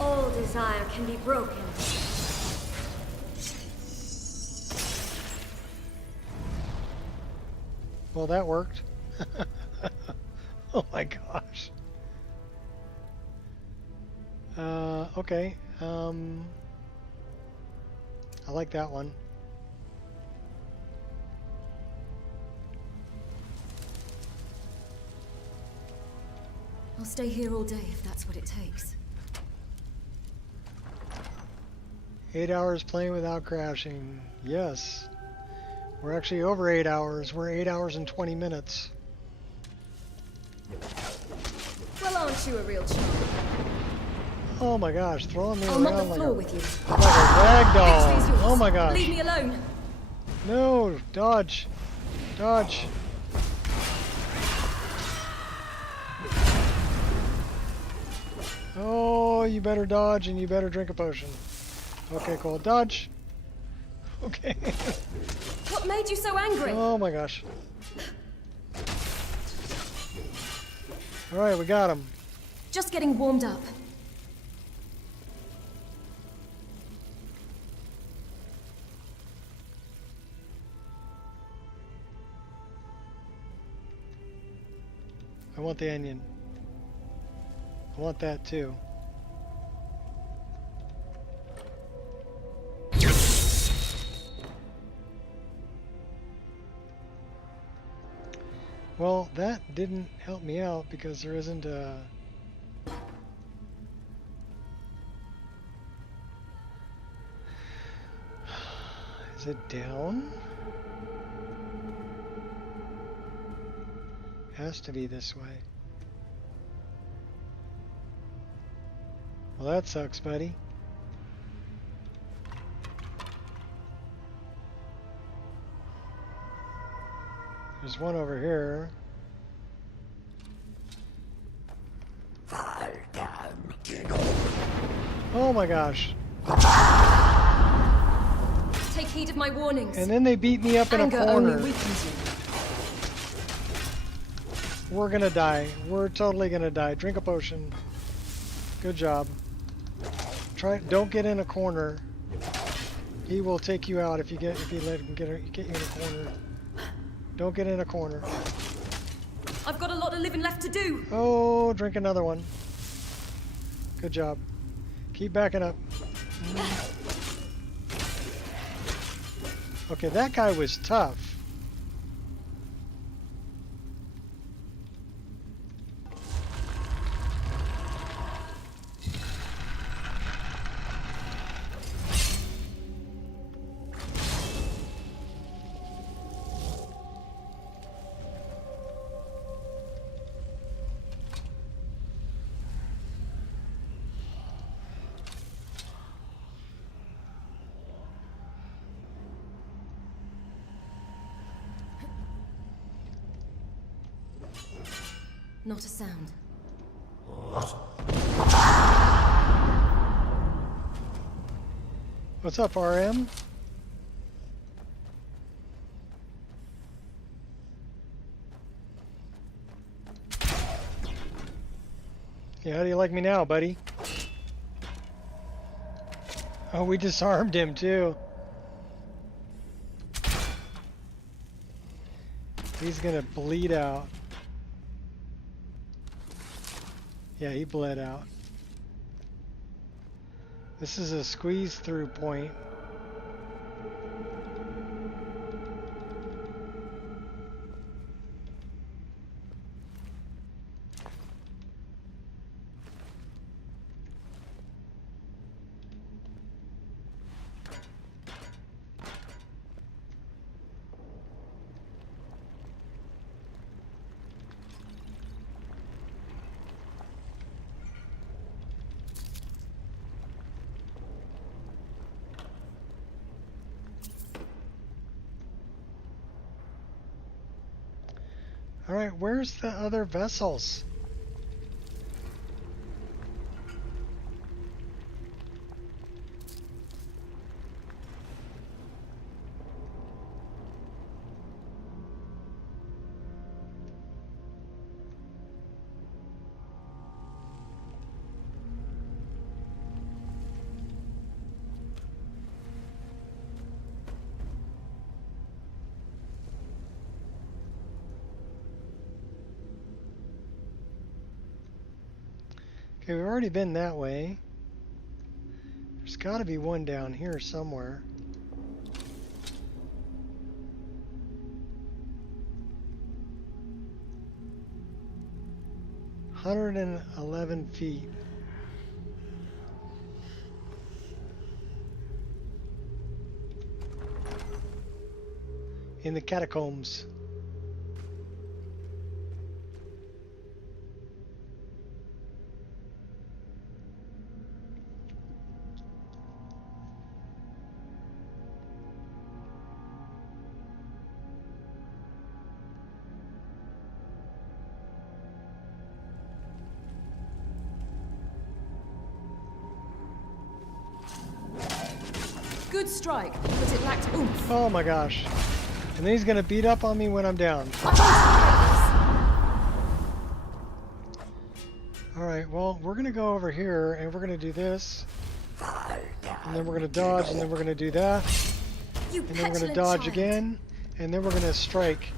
All desire can be broken. Well, that worked. Oh my gosh. Okay. I like that one. I'll stay here all day if that's what it takes. 8 hours playing without crashing. Yes. We're actually over 8 hours. We're 8 hours and 20 minutes. Well, aren't you a real charmer? Oh my gosh, throwing me I'll mop around the like floor a, with you. like a rag doll. Victory's yours. Oh my gosh. Leave me alone. No, dodge. Dodge. Oh, you better dodge and you better drink a potion. Okay, cool. Dodge. Okay. What made you so angry? Oh my gosh. Alright, we got him. Just getting warmed up. I want the onion. I want that too. Well, that didn't help me out because there isn't a... Is it down? Has to be this way. Well, that sucks, buddy. There's one over here. Oh my gosh. Take heed of my warnings. And then they beat me up in a Anger corner. only weakens you. We're gonna die. We're totally gonna die. Drink a potion. Good job. Don't get in a corner. He will take you out if you let him get you in a corner. Don't get in a corner. I've got a lot of living left to do. Oh, drink another one. Good job. Keep backing up. Okay, that guy was tough. Not a sound. What's up, RM? Yeah, how do you like me now, buddy? Oh, we disarmed him too. He's gonna bleed out. Yeah, he bled out. This is a squeeze through point. Alright, where's the other vessels? Okay, we've already been that way. There's got to be one down here somewhere. $111 feet. In the catacombs. Good strike, but it lacked oomph. Oh my gosh. And then he's gonna beat up on me when I'm down. Alright, well, we're gonna go over here and we're gonna do this. And then we're gonna dodge and then we're gonna do that. And then we're gonna dodge again. And then we're gonna strike.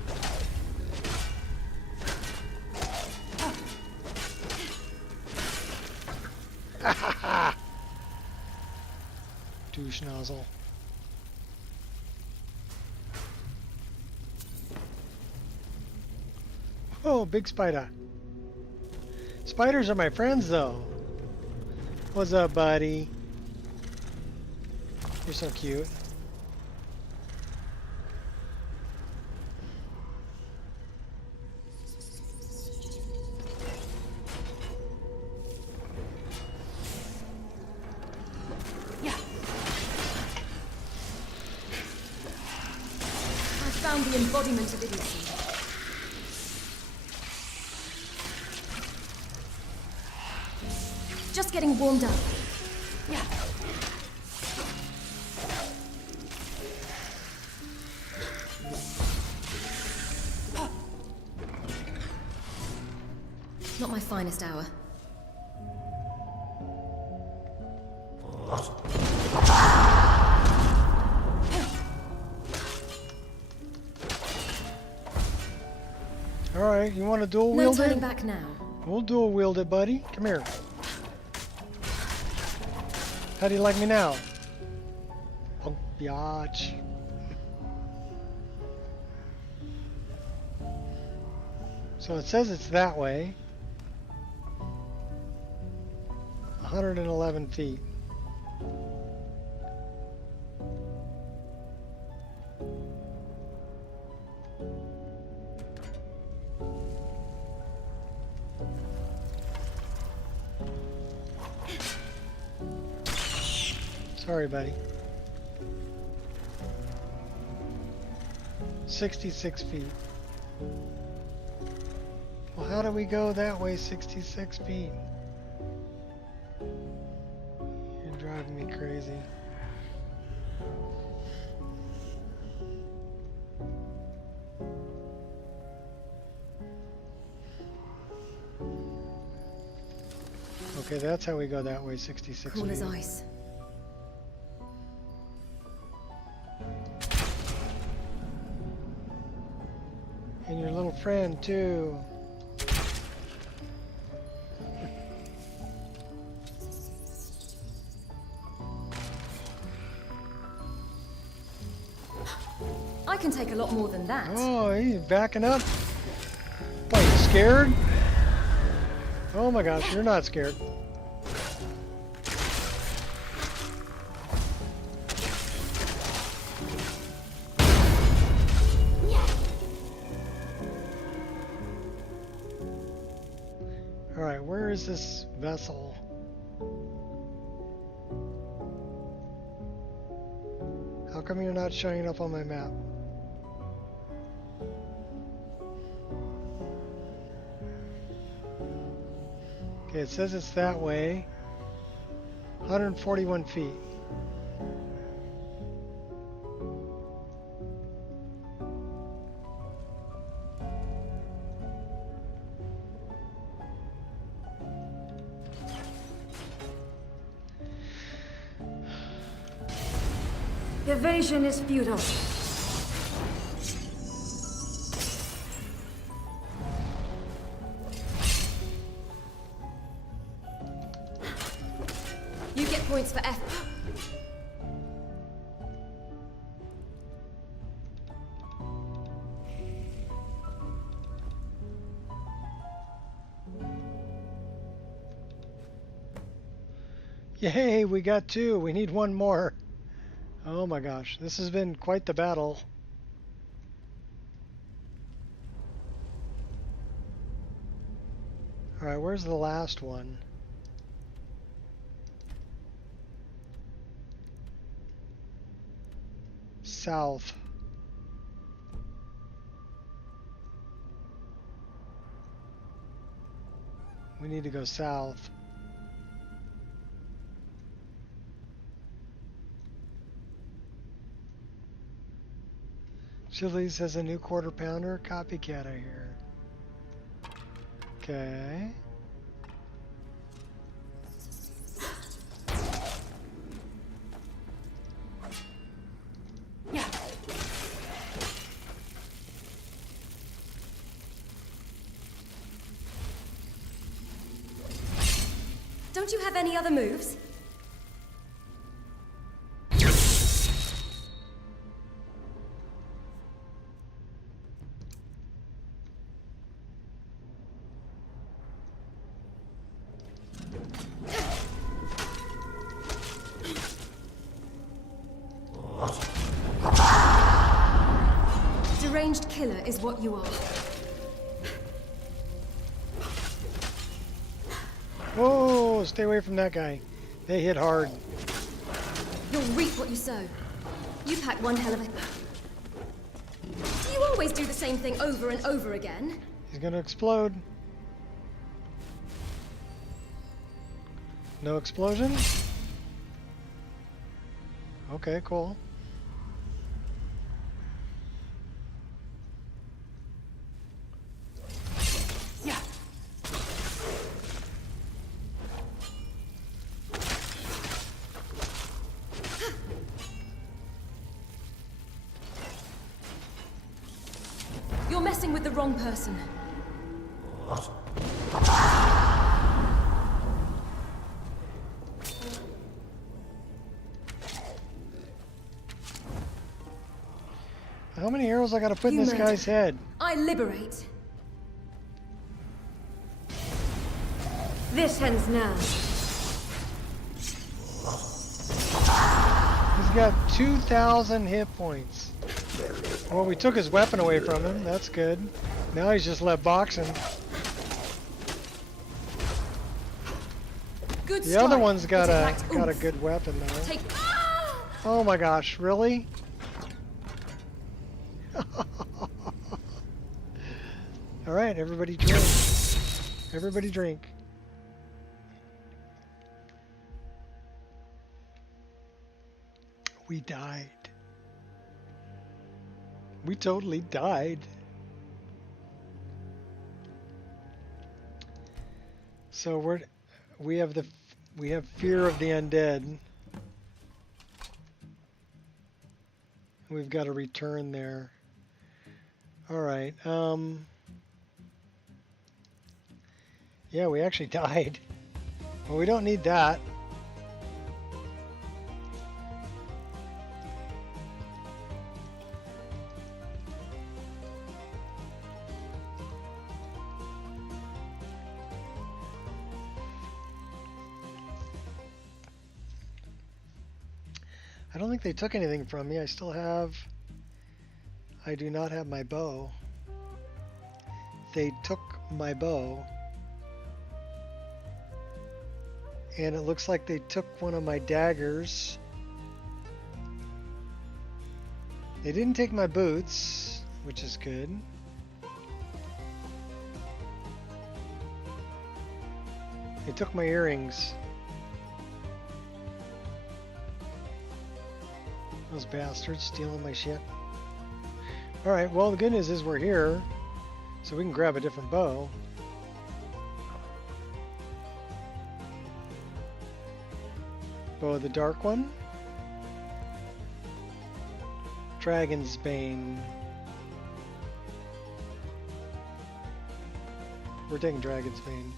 Douche nozzle. Oh, big spider. Spiders are my friends, though. What's up, buddy? You're so cute. Found the embodiment of idiocy. Just getting warmed up. Yeah. Not my finest hour. Alright, you want to dual wield it? No turning back now. We'll dual wield it, buddy. Come here. How do you like me now? Oh, biatch. So it says it's that way. 111 feet. Sorry, buddy. 66 feet. Well, How do we go that way 66 feet? You're driving me crazy. Okay, that's how we go that way 66 Cool feet. as ice. And your little friend too. I can take a lot more than that. Oh, he's backing up. What, you scared? Oh my gosh, you're not scared. Alright, where is this vessel? How come you're not showing up on my map? Okay, it says it's that way. 141 feet. Evasion is futile. You get points for effort. Yay, we got 2. We need 1 more. Oh my gosh, this has been quite the battle. Alright, where's the last one? South. We need to go south. Chili's has a new quarter pounder. Copycat, I hear. Okay. Yeah. Don't you have any other moves? Deranged killer is what you are. Whoa, stay away from that guy. They hit hard. You'll reap what you sow. You pack one hell of a... Do you always do the same thing over and over again? He's gonna explode. No explosion? Okay, cool. Yeah. You're messing with the wrong person. How many arrows I gotta put in this guy's head? I liberate. This ends now. He's got 2,000 hit points. Well, we took his weapon away from him. That's good. Now he's just left boxing. Good The other strike. one's got a It got a oomph. good weapon though. Take... Oh my gosh, really? All right, everybody drink. Everybody drink. We died. We totally died. So we have fear of the undead. We've got to return there. All right. Yeah, we actually died. Well, we don't need that. I don't think they took anything from me. I do not have my bow. They took my bow. And it looks like they took one of my daggers. They didn't take my boots, which is good. They took my earrings. Those bastards stealing my shit. Alright, well the good news is we're here, so we can grab a different bow. Bow of the Dark One. Dragon's Bane. We're taking Dragon's Bane.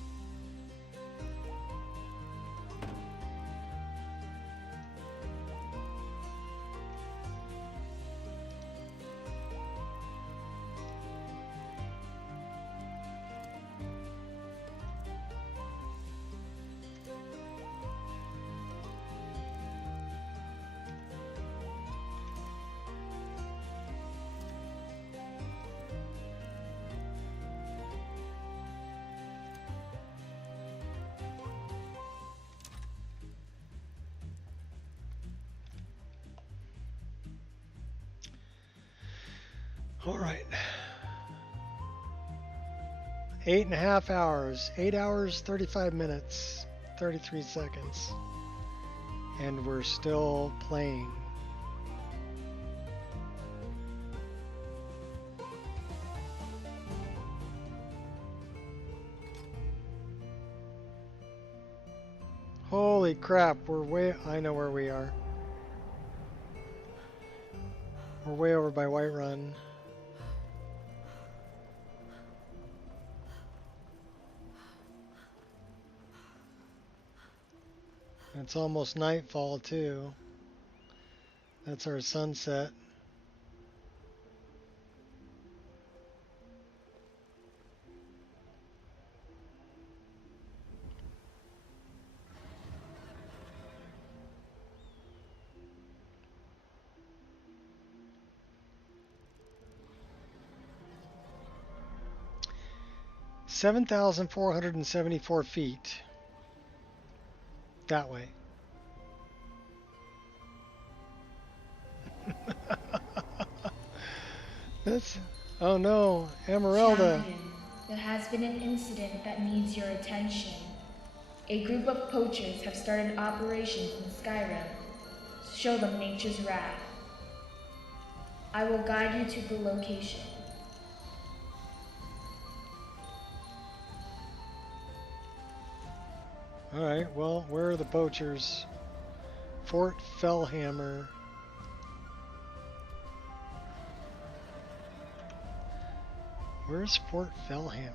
All right. 8.5 hours. 8 hours, 35 minutes, 33 seconds. And we're still playing. Holy crap, I know where we are. We're way over by Whiterun. It's almost nightfall too. That's our sunset. $7,474 feet. That way. Oh no, Emeralda. Champion, there has been an incident that needs your attention. A group of poachers have started operations in Skyrim to show them nature's wrath. I will guide you to the location. Alright, well, where are the poachers? Fort Fellhammer. Where's Fort Fellhammer?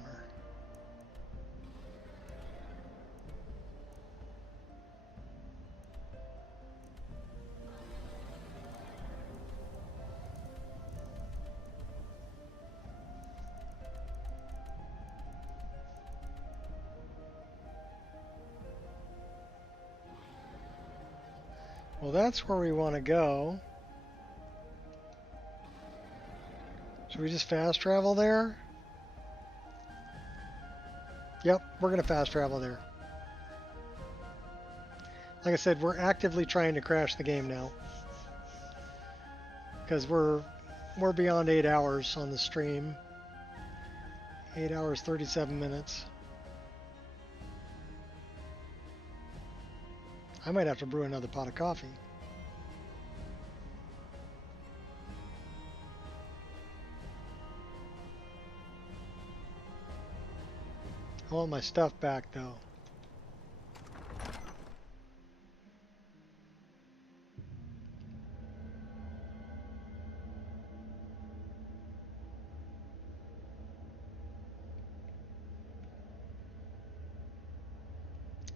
Well, that's where we want to go. Should we just fast travel there? Yep, we're going to fast travel there. Like I said, we're actively trying to crash the game now. Because we're beyond 8 hours on the stream. 8 hours, 37 minutes. I might have to brew another pot of coffee. I want my stuff back though.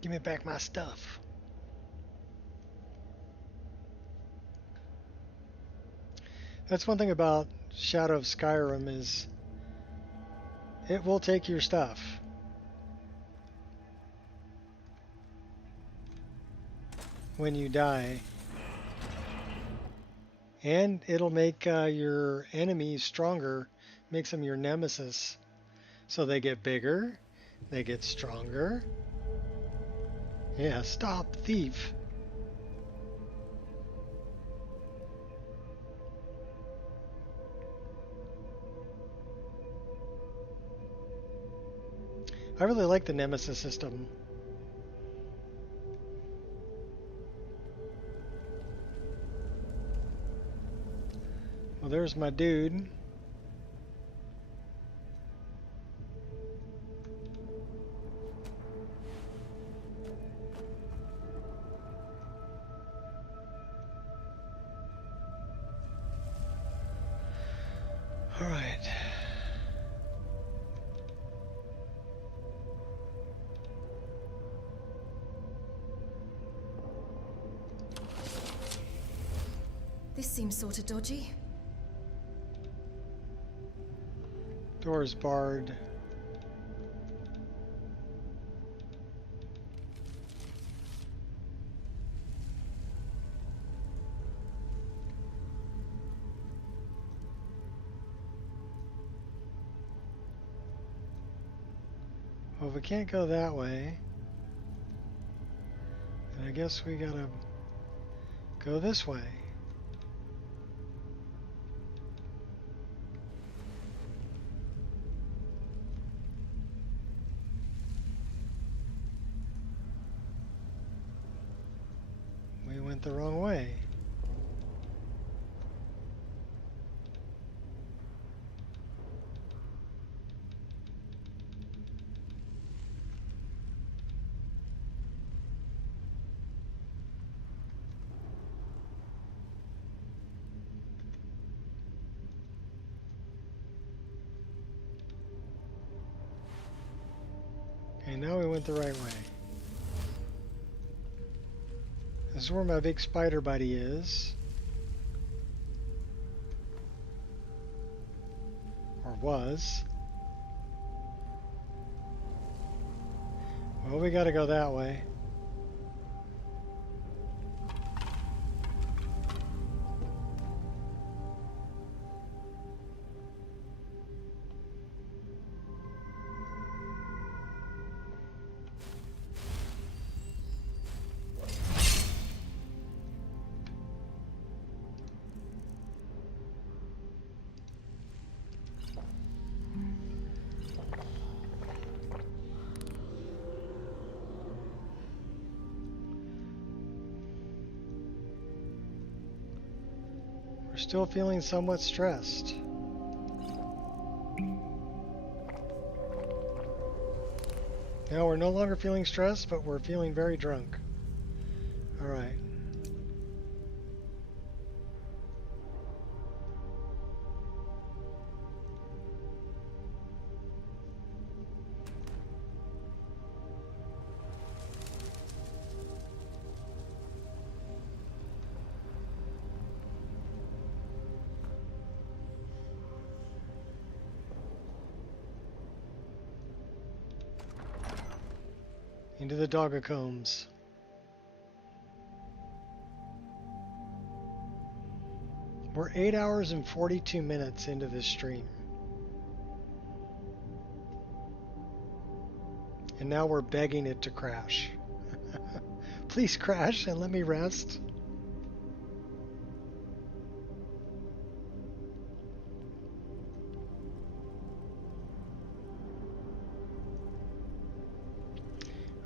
Give me back my stuff. That's one thing about Shadow of Skyrim is it will take your stuff. When you die. And it'll make your enemies stronger, makes them your nemesis. So they get bigger, they get stronger. Yeah, stop, thief. I really like the nemesis system. Well, there's my dude. All right. This seems sort of dodgy. Door's barred. Well, if we can't go that way, then I guess we gotta go this way. We went the wrong way. Okay, now we went the right way. This is where my big spider buddy is. Or was. Well, we gotta go that way. Still feeling somewhat stressed. Now we're no longer feeling stressed, but we're feeling very drunk. All right. Into the Doggacombs. We're 8 hours and 42 minutes into this stream. And now we're begging it to crash. Please crash and let me rest.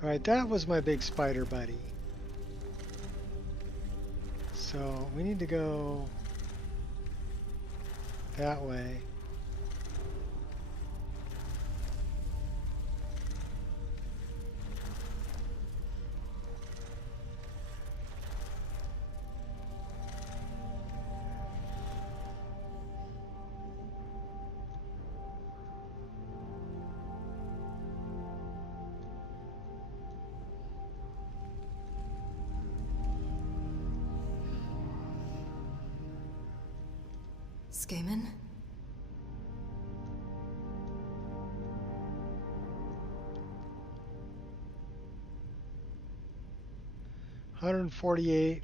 Alright, that was my big spider buddy. So we need to go that way. Skaman? 148.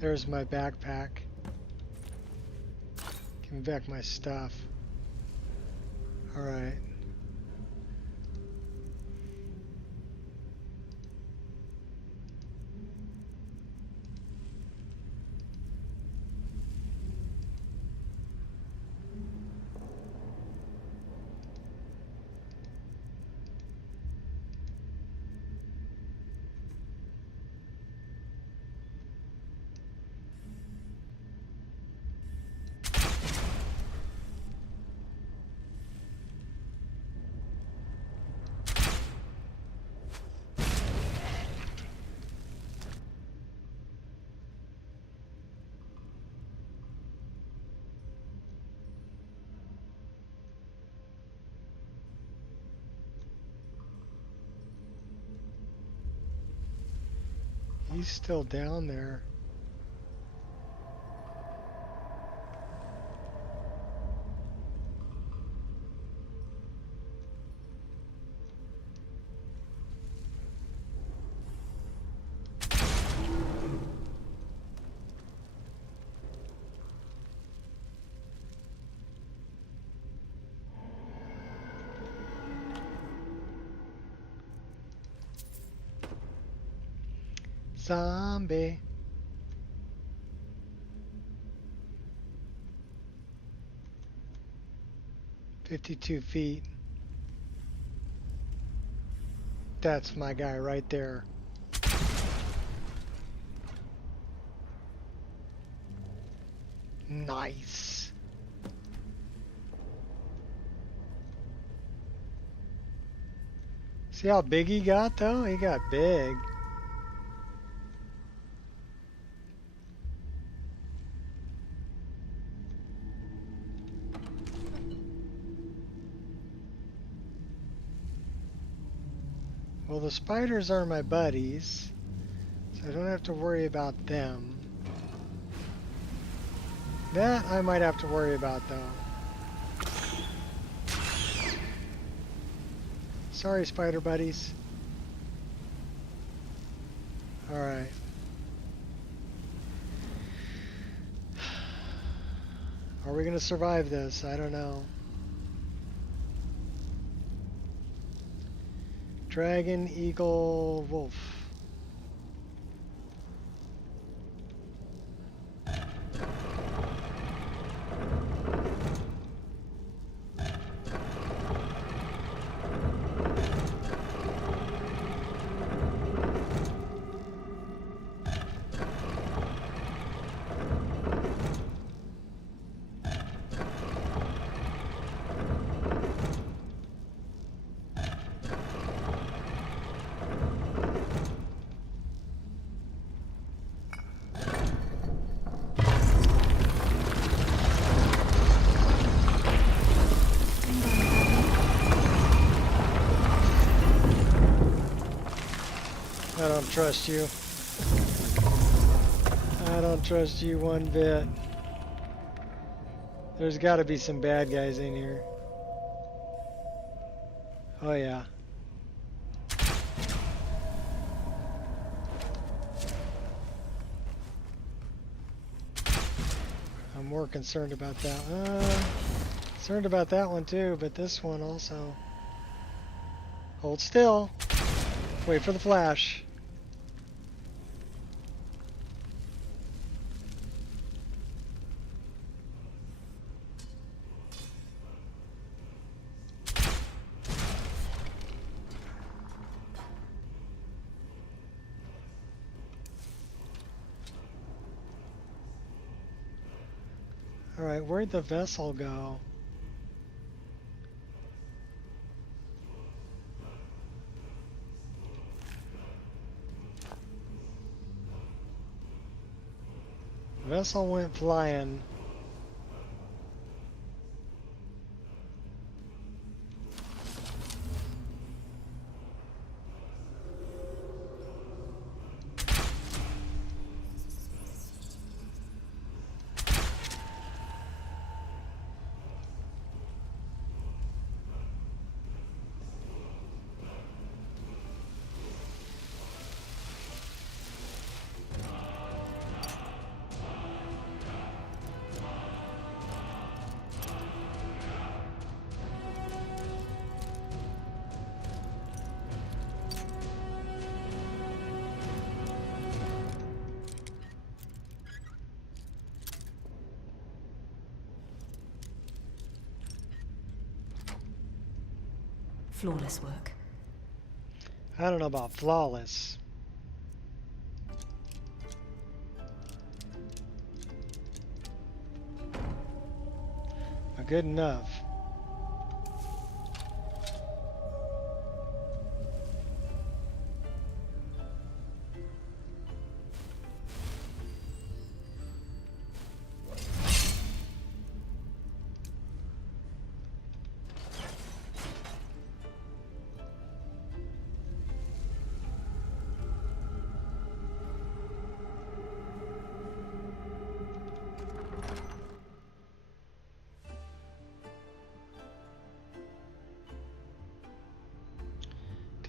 There's my backpack. Give me back my stuff. All right. He's still down there. Zombie. "52 feet. That's my guy right there. Nice. See how big he got though? He got big. Well, the spiders are my buddies, so I don't have to worry about them. That I might have to worry about, though. Sorry, spider buddies. Alright. Are we going to survive this? I don't know. Dragon, eagle, wolf. I don't trust you. I don't trust you one bit. There's got to be some bad guys in here. Oh yeah. I'm more concerned about that. Concerned about that one too, but this one also. Hold still. Wait for the flash. Alright, where'd the vessel go? Vessel went flying. Flawless work. I don't know about flawless. But good enough.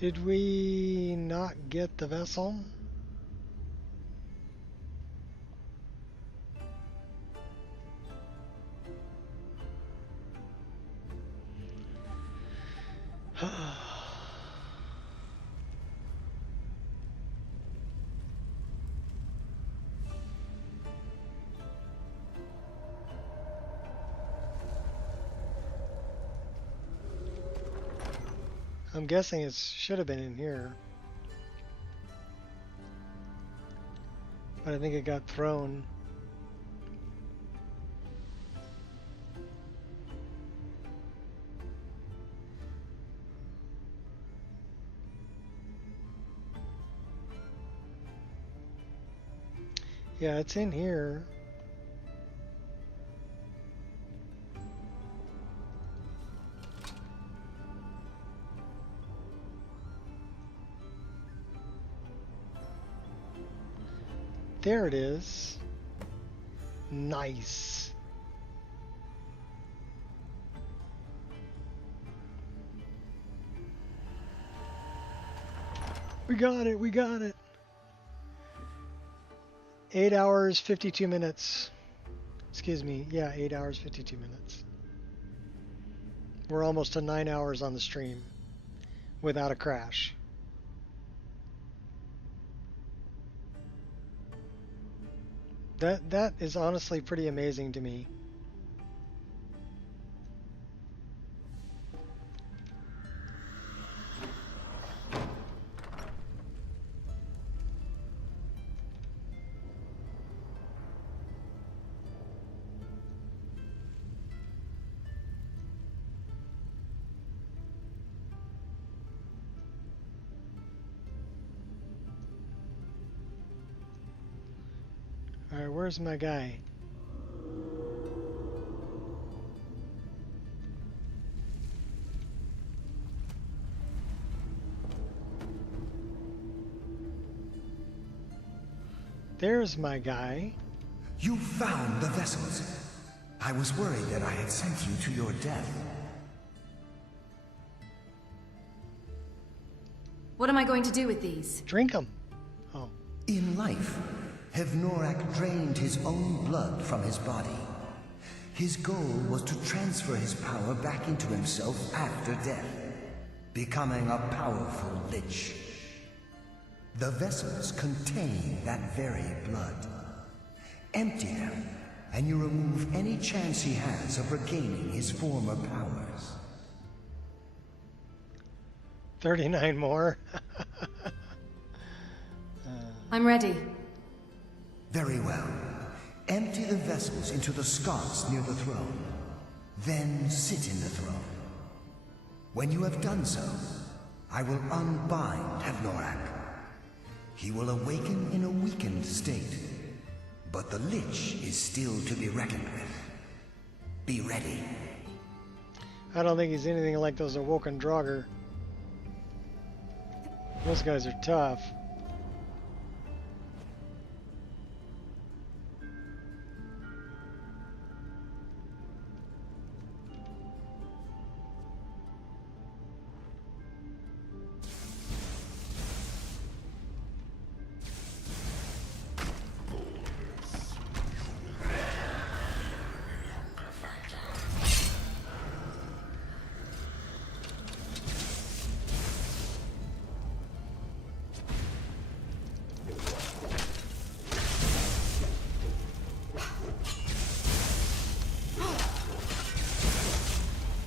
Did we not get the vessel? I'm guessing it should have been in here. But I think it got thrown. Yeah, it's in here. There it is. Nice. We got it, we got it. 8 hours, 52 minutes. Excuse me, yeah, 8 hours, 52 minutes. We're almost to 9 hours on the stream without a crash. That is honestly pretty amazing to me. Alright, where's my guy? There's my guy. You found the vessels. I was worried that I had sent you to your death. What am I going to do with these? Drink them. Oh. In life, Hevnorak drained his own blood from his body. His goal was to transfer his power back into himself after death, becoming a powerful lich. The vessels contain that very blood. Empty them, and you remove any chance he has of regaining his former powers. 39 more. I'm ready. Very well. Empty the vessels into the sconce near the throne. Then sit in the throne. When you have done so, I will unbind Hevnorak. He will awaken in a weakened state, but the Lich is still to be reckoned with. Be ready. I don't think he's anything like those awoken Draugr. Those guys are tough.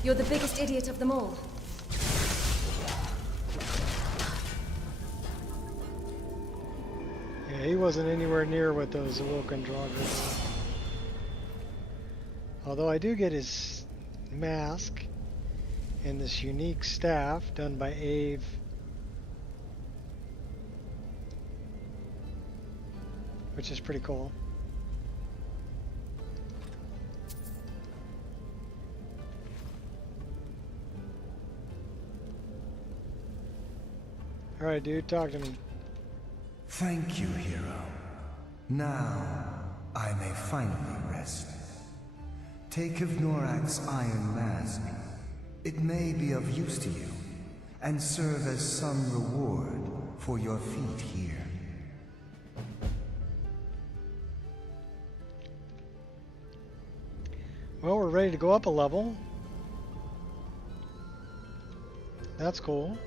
You're the biggest idiot of them all. Yeah, he wasn't anywhere near what those awoken Draugr were. Although I do get his mask and this unique staff done by Ave. Which is pretty cool. Alright, dude, talk to me. Thank you, hero. Now, I may finally rest. Take Hevnorak's iron mask. It may be of use to you, and serve as some reward for your feat here. Well, we're ready to go up a level. That's cool.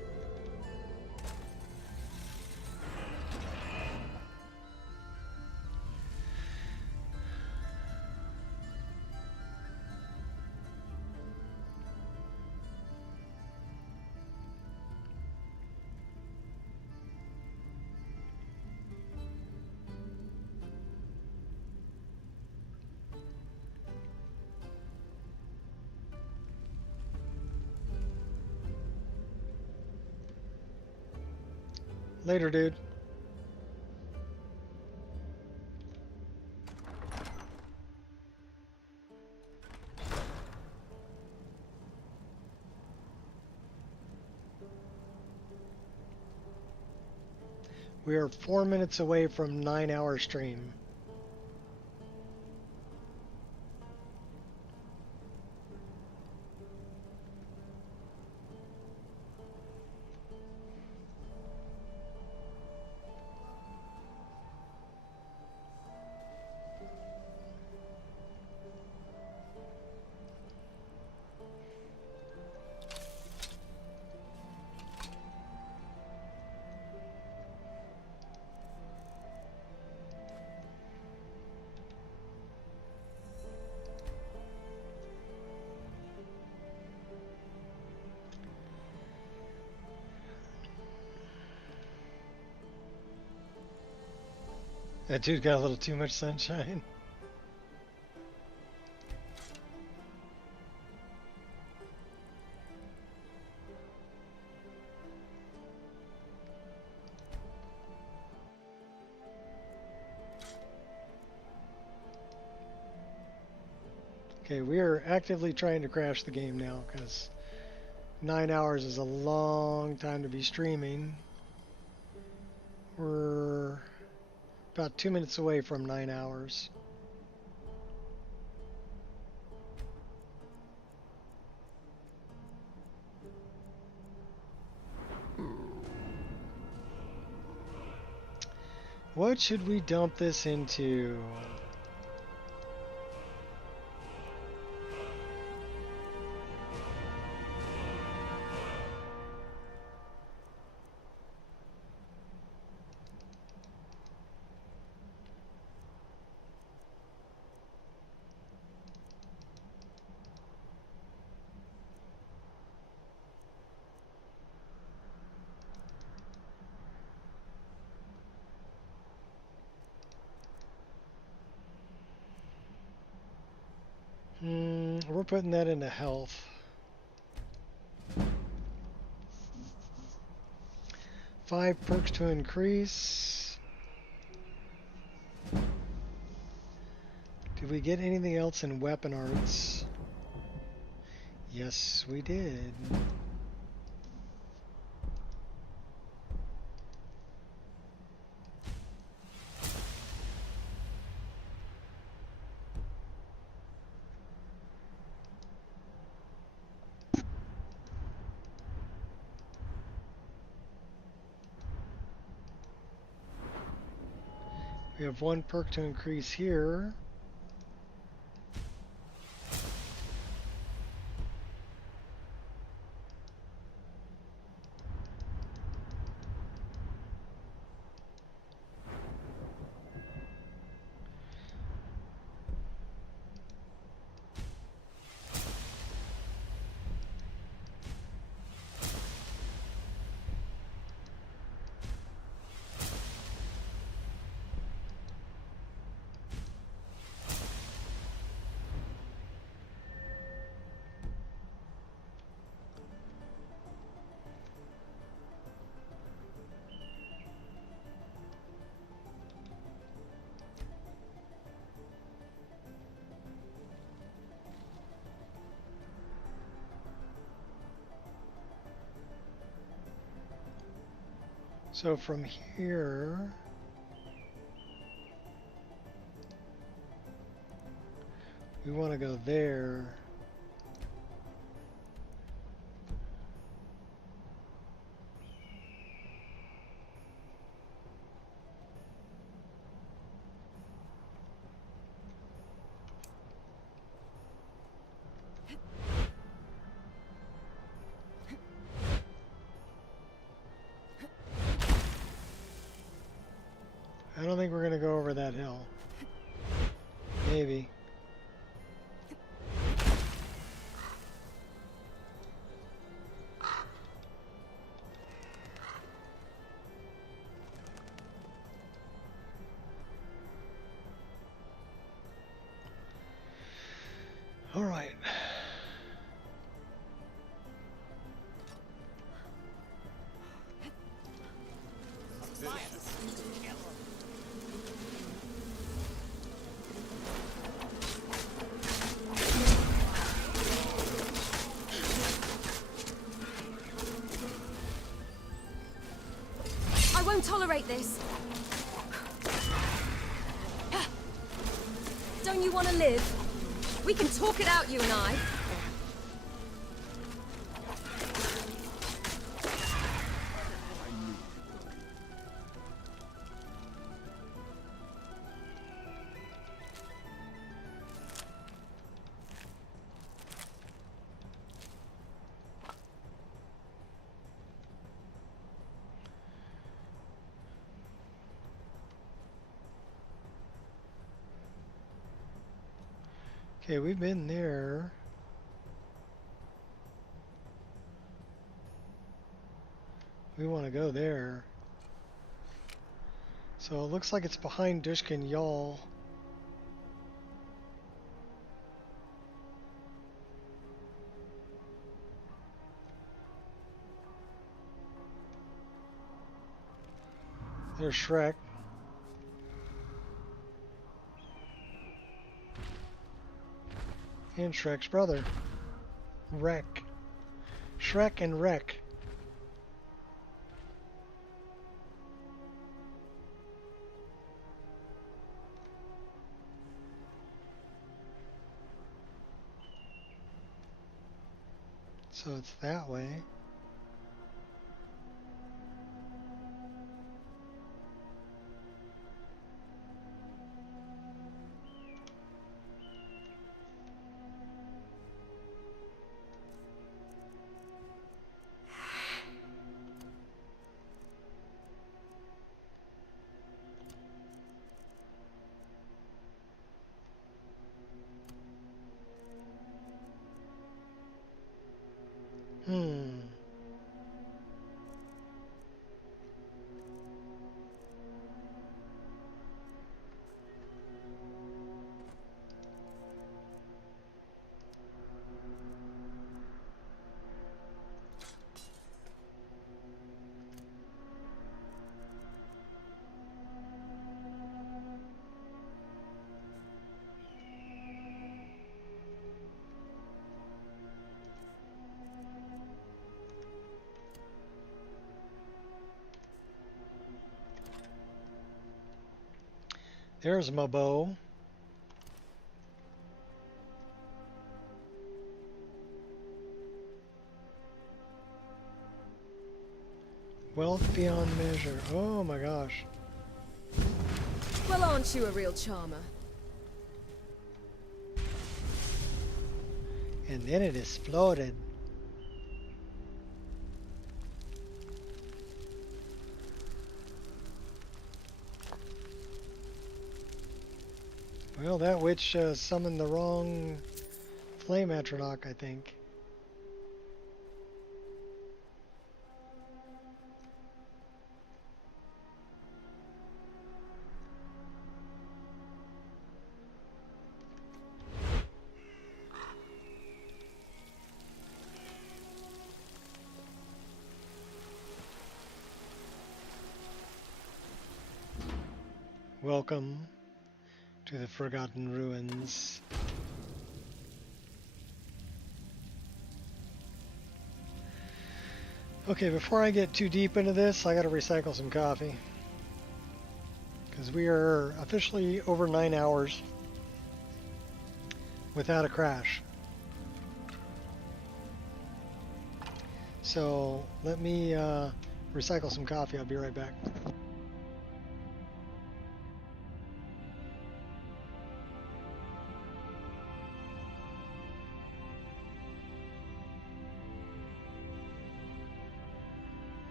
Later, dude. We are 4 minutes away from 9-hour stream. That dude got a little too much sunshine. Okay, we are actively trying to crash the game now because 9 hours is a long time to be streaming. We're About 2 minutes away from 9 hours. What should we dump this into? We're putting that into health. 5 perks to increase. Did we get anything else in weapon arts? Yes, we did. We have 1 perk to increase here. So from here, we want to go there. I don't think we're going to go over that hill. Maybe. All right. I won't tolerate this. Don't you want to live? We can talk it out, you and I. Okay, we've been there. We want to go there. So it looks like it's behind Dushkin Jarl. There's Shrek. And Shrek's brother, Wreck. Shrek and Wreck. So it's that way. There's my bow. Wealth beyond measure. Oh my gosh. Well, aren't you a real charmer? And then it exploded. Well, that witch summoned the wrong flame atronach, I think. Welcome to the Forgotten Ruins. Okay, before I get too deep into this, I gotta recycle some coffee. Because we are officially over 9 hours without a crash. So let me recycle some coffee. I'll be right back.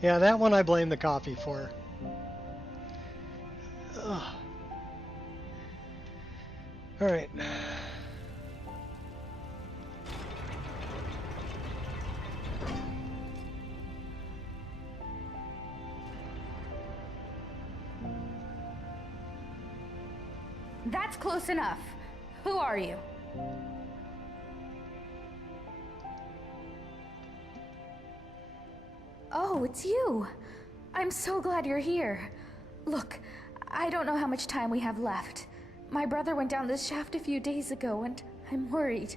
Yeah, that one I blame the coffee for. Ugh. All right. That's close enough. Who are you? Oh, it's you. I'm so glad you're here. Look, I don't know how much time we have left. My brother went down this shaft a few days ago and I'm worried.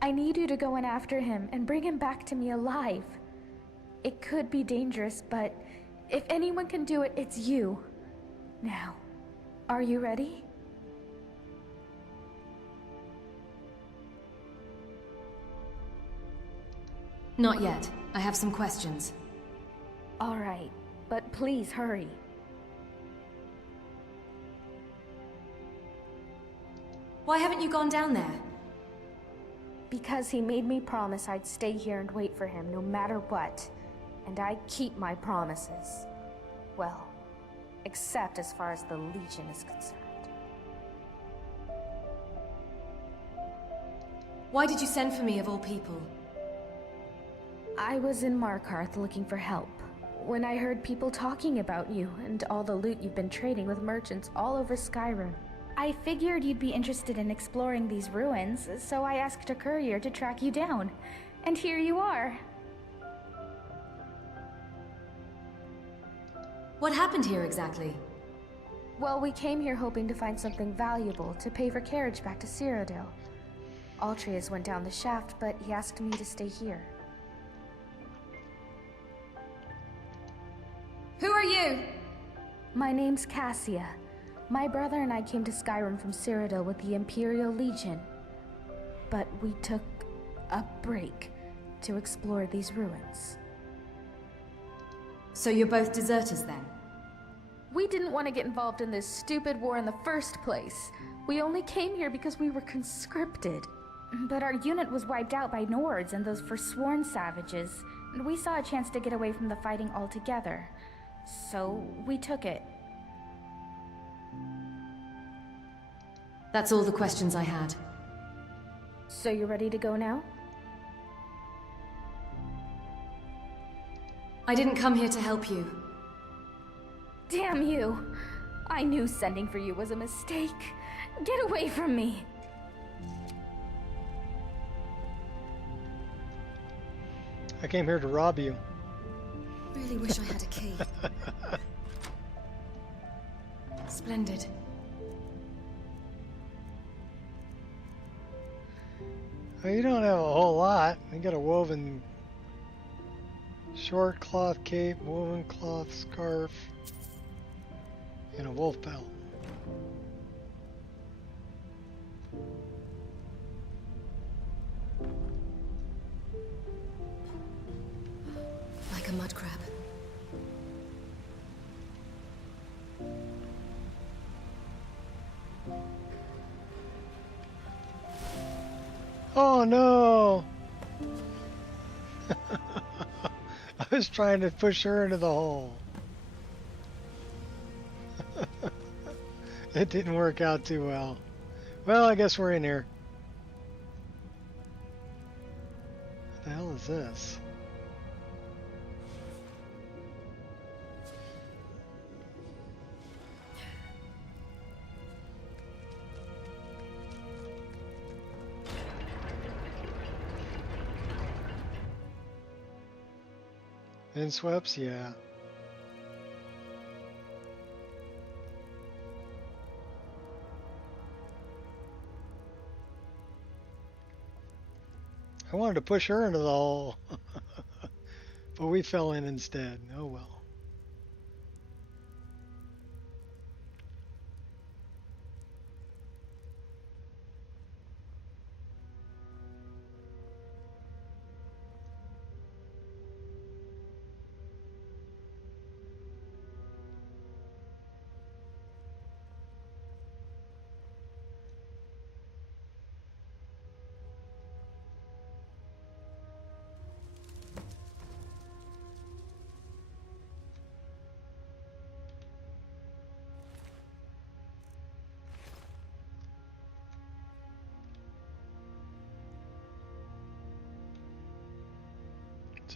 I need you to go in after him and bring him back to me alive. It could be dangerous, but if anyone can do it, it's you. Now, are you ready? Not yet. I have some questions. All right, but please hurry. Why haven't you gone down there? Because he made me promise I'd stay here and wait for him no matter what. And I keep my promises. Well, except as far as the Legion is concerned. Why did you send for me of all people? I was in Markarth looking for help. When I heard people talking about you and all the loot you've been trading with merchants all over Skyrim. I figured you'd be interested in exploring these ruins, so I asked a courier to track you down. And here you are. What happened here exactly? Well, we came here hoping to find something valuable to pay for carriage back to Cyrodiil. Altreus went down the shaft, but he asked me to stay here. Who are you? My name's Cassia. My brother and I came to Skyrim from Cyrodiil with the Imperial Legion. But we took a break to explore these ruins. So you're both deserters then? We didn't want to get involved in this stupid war in the first place. We only came here because we were conscripted. But our unit was wiped out by Nords and those forsworn savages, and we saw a chance to get away from the fighting altogether. So we took it. That's all the questions I had. So you're ready to go now? I didn't come here to help you. Damn you! I knew sending for you was a mistake. Get away from me! I came here to rob you. Really wish I had a key. Splendid. Well, you don't have a whole lot. You got a woven short cloth cape, woven cloth scarf, and a wolf belt. Like a mud crab. Oh no! I was trying to push her into the hole. It didn't work out too well. Well, I guess we're in here. What the hell is this? Windsweeps, yeah. I wanted to push her into the hole, but we fell in instead. Oh well.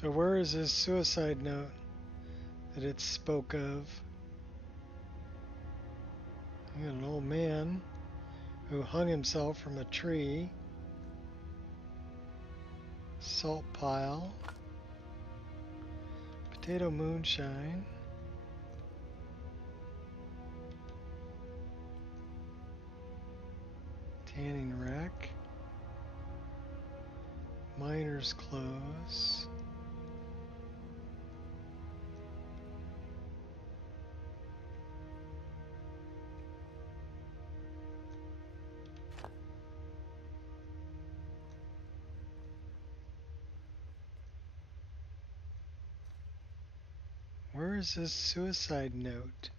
So where is this suicide note that it spoke of? We got an old man who hung himself from a tree. Salt pile. Potato moonshine. Tanning rack. Miner's clothes. Where is this suicide note?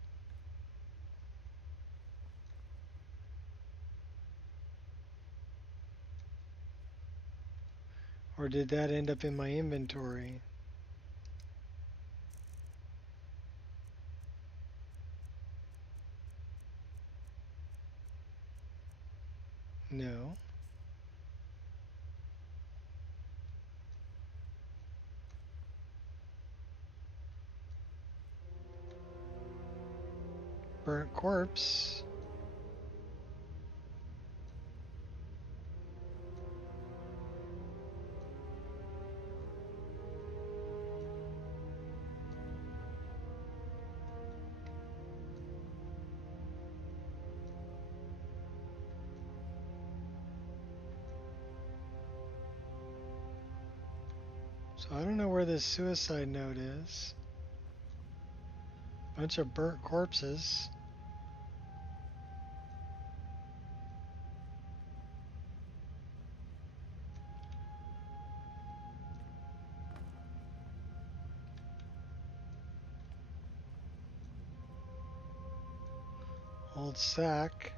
Or did that end up in my inventory? No. Burnt corpse. So I don't know where this suicide note is. Bunch of burnt corpses. Old sack.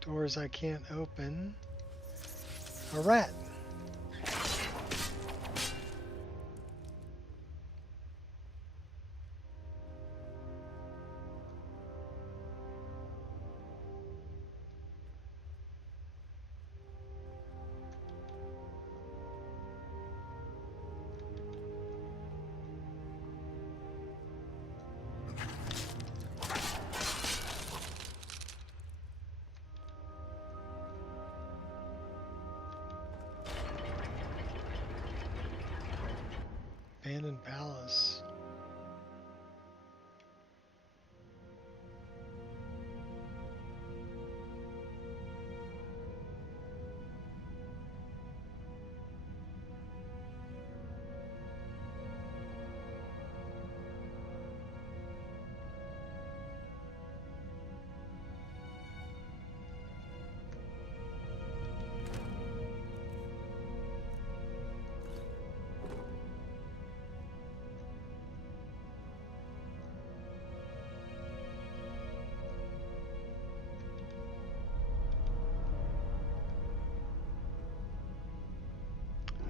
Doors I can't open. A rat. Abandoned palace.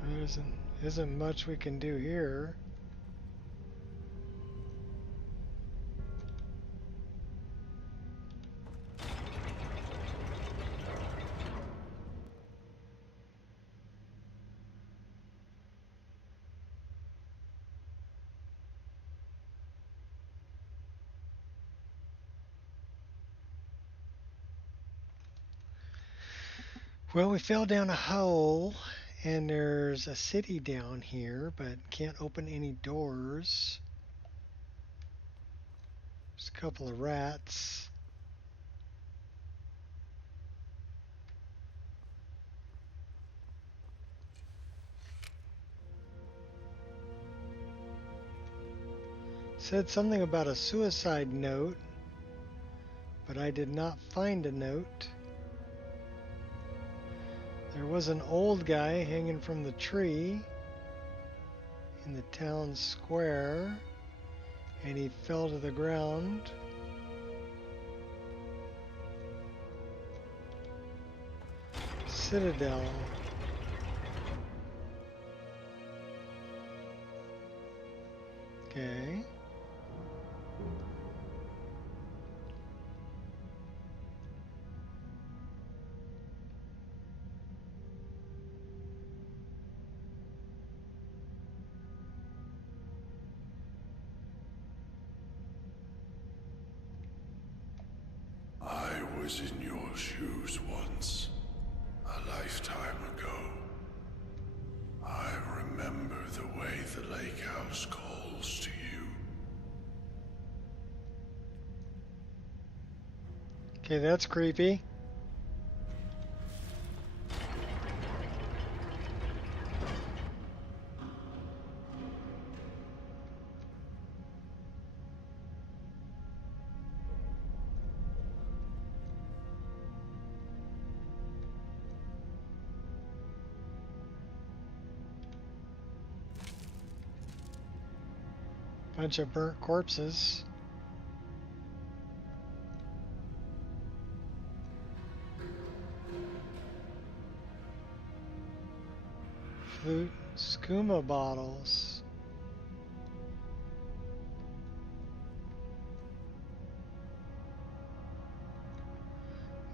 There isn't much we can do here. Well, we fell down a hole, and there's a city down here, but can't open any doors. There's a couple of rats. Said something about a suicide note, but I did not find a note. There was an old guy hanging from the tree in the town square, and he fell to the ground. Citadel. Okay. I was in your shoes once, a lifetime ago. I remember the way the lake house calls to you. Okay, that's creepy. Bunch of burnt corpses. Flute, skooma bottles.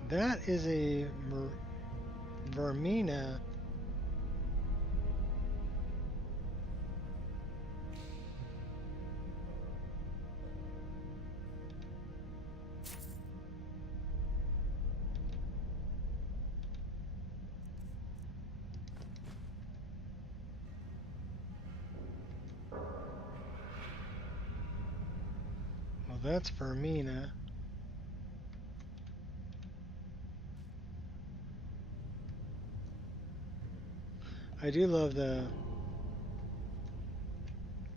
That is a Vermina. Well, that's Vermina. I do love the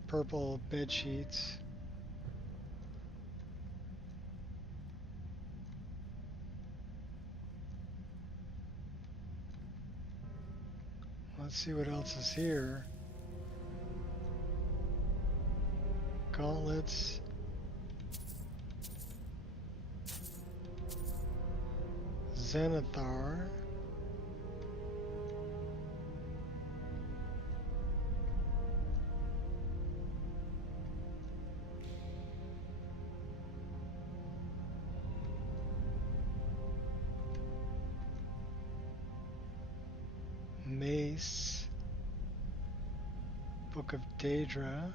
purple bed sheets. Let's see what else is here. Gauntlets. Zenithar. Mace. Book of Daedra.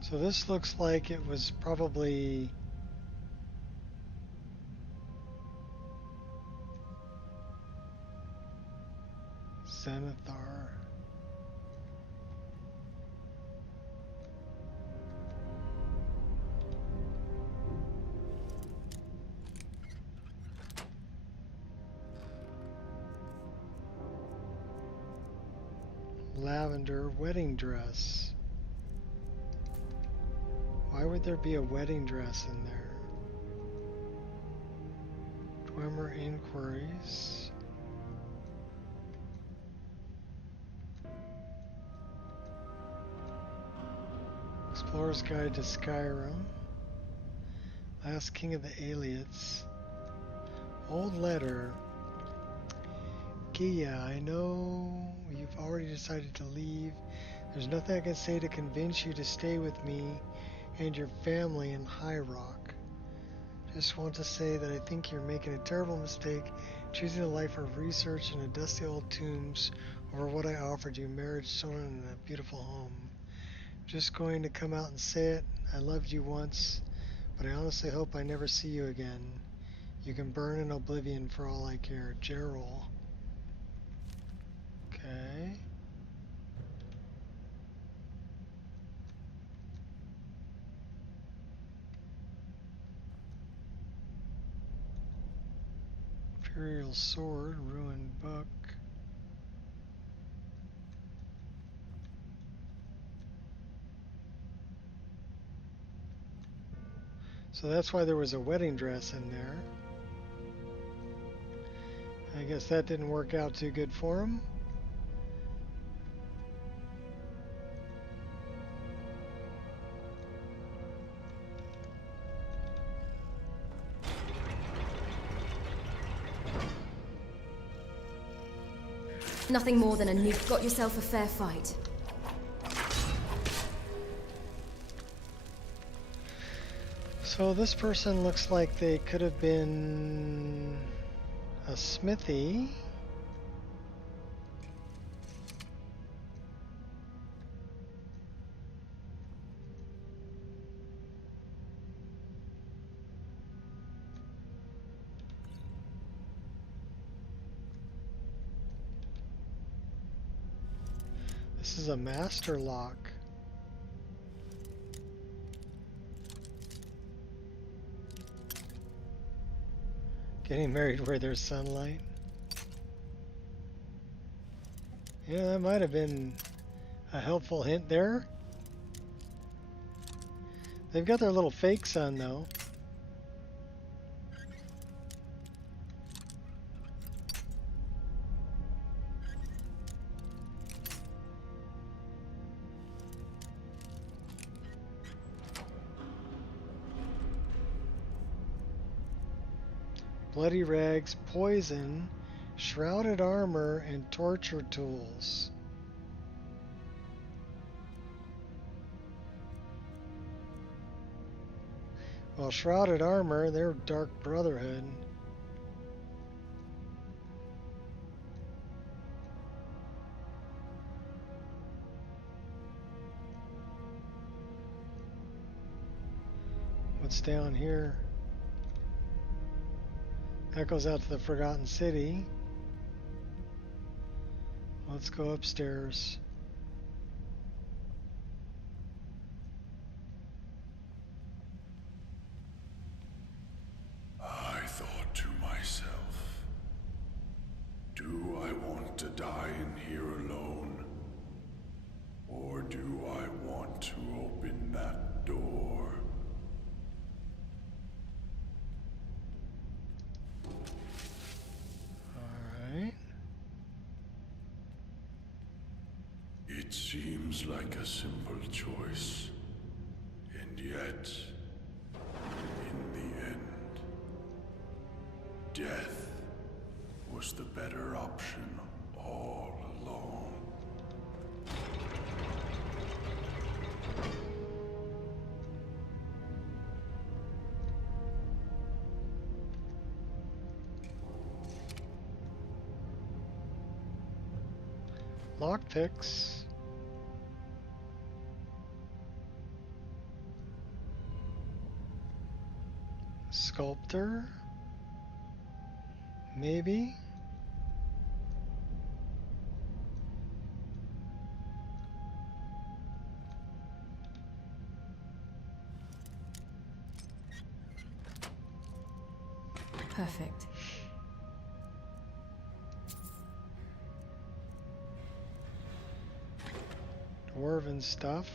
So this looks like it was probably Zenithar. Lavender wedding dress. Why would there be a wedding dress in there? Dwemer inquiries. Explorer's Guide to Skyrim. Last King of the Aliates. Old letter. Gia, I know you've already decided to leave. There's nothing I can say to convince you to stay with me and your family in High Rock. Just want to say that I think you're making a terrible mistake choosing a life of research in the dusty old tombs over what I offered you, marriage, children, and a beautiful home. Just going to come out and say it. I loved you once, but I honestly hope I never see you again. You can burn in oblivion for all I care. Jarl. Okay. Imperial Sword, Ruined Book. So that's why there was a wedding dress in there. I guess that didn't work out too good for him. Nothing more than a nuke. Got yourself a fair fight. So this person looks like they could have been a smithy. This is a master lock. Getting married where there's sunlight. Yeah, that might have been a helpful hint there. They've got their little fakes on though. bloody rags, poison, shrouded armor, and torture tools. Well, shrouded armor, they're Dark Brotherhood. What's down here? That goes out to the Forgotten City. Let's go upstairs. I thought to myself, do I want to die in here alone? Or do I want to open that door? Alright. It seems like a simple choice, and yet, in the end, death was the better option all along. Lockpicks. Sculptor? Maybe? Perfect. Dwarven stuff.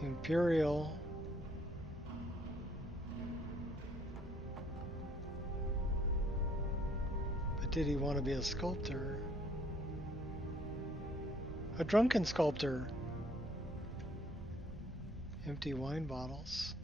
Imperial. But did he want to be a sculptor? A drunken sculptor. Empty wine bottles.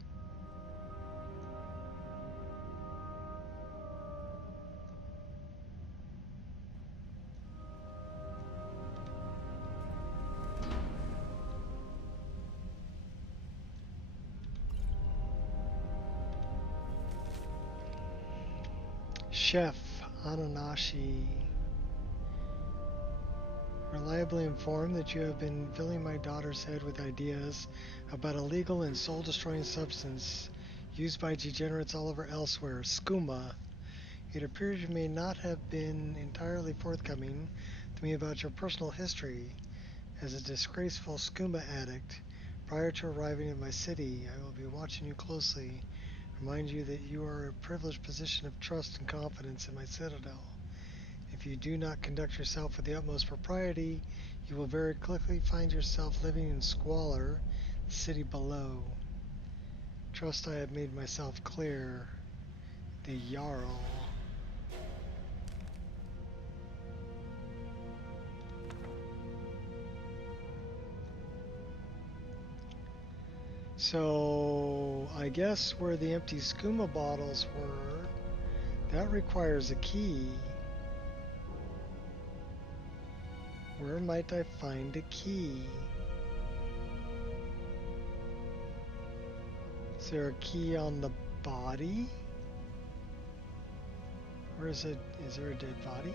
Chef Ananashi. Reliably informed that you have been filling my daughter's head with ideas about a legal and soul-destroying substance used by degenerates all over elsewhere, skooma. It appears you may not have been entirely forthcoming to me about your personal history. As a disgraceful skooma addict, prior to arriving in my city, I will be watching you closely. Remind you that you are in a privileged position of trust and confidence in my citadel. If you do not conduct yourself with the utmost propriety, you will very quickly find yourself living in squalor, the city below. Trust I have made myself clear. The Jarl. So, I guess where the empty skooma bottles were, that requires a key. Where might I find a key? Is there a key on the body? Or is there a dead body?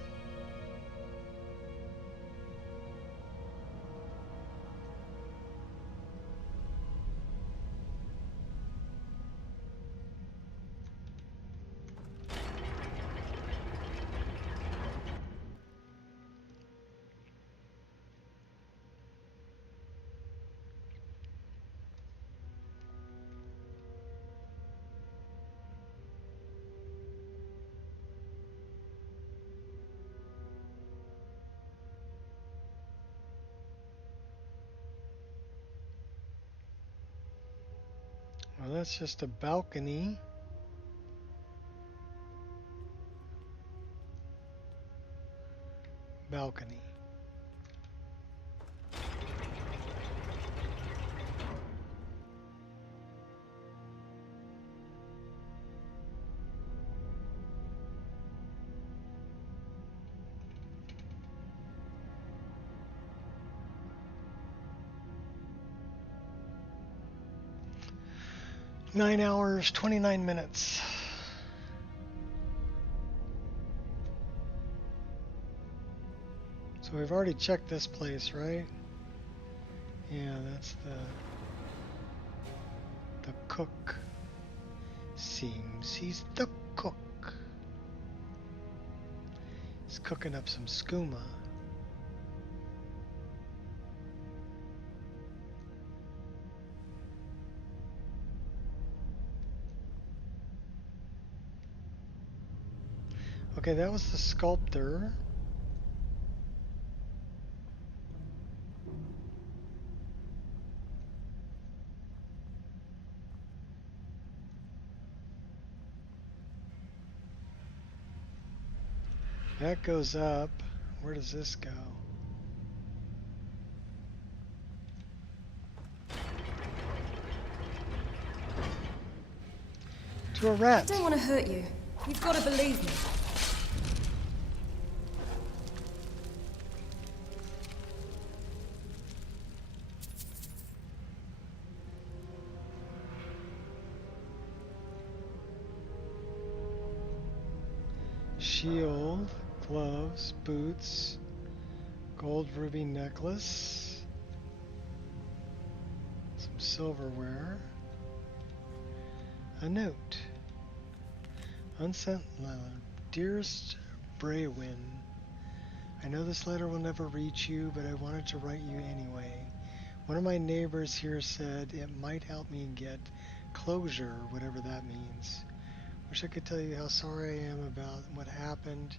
Well, that's just a balcony. Balcony. 9 hours, 29 minutes. So we've already checked this place, right? Yeah, that's the cook. Seems he's the cook. He's cooking up some skooma. Okay, that was the sculptor. That goes up. Where does this go? To a rat. I don't want to hurt you. You've got to believe me. Shield, gloves, boots, gold ruby necklace, some silverware, a note. Unsent letter. Dearest Raevyn, I know this letter will never reach you, but I wanted to write you anyway. One of my neighbors here said it might help me get closure, whatever that means. Wish I could tell you how sorry I am about what happened.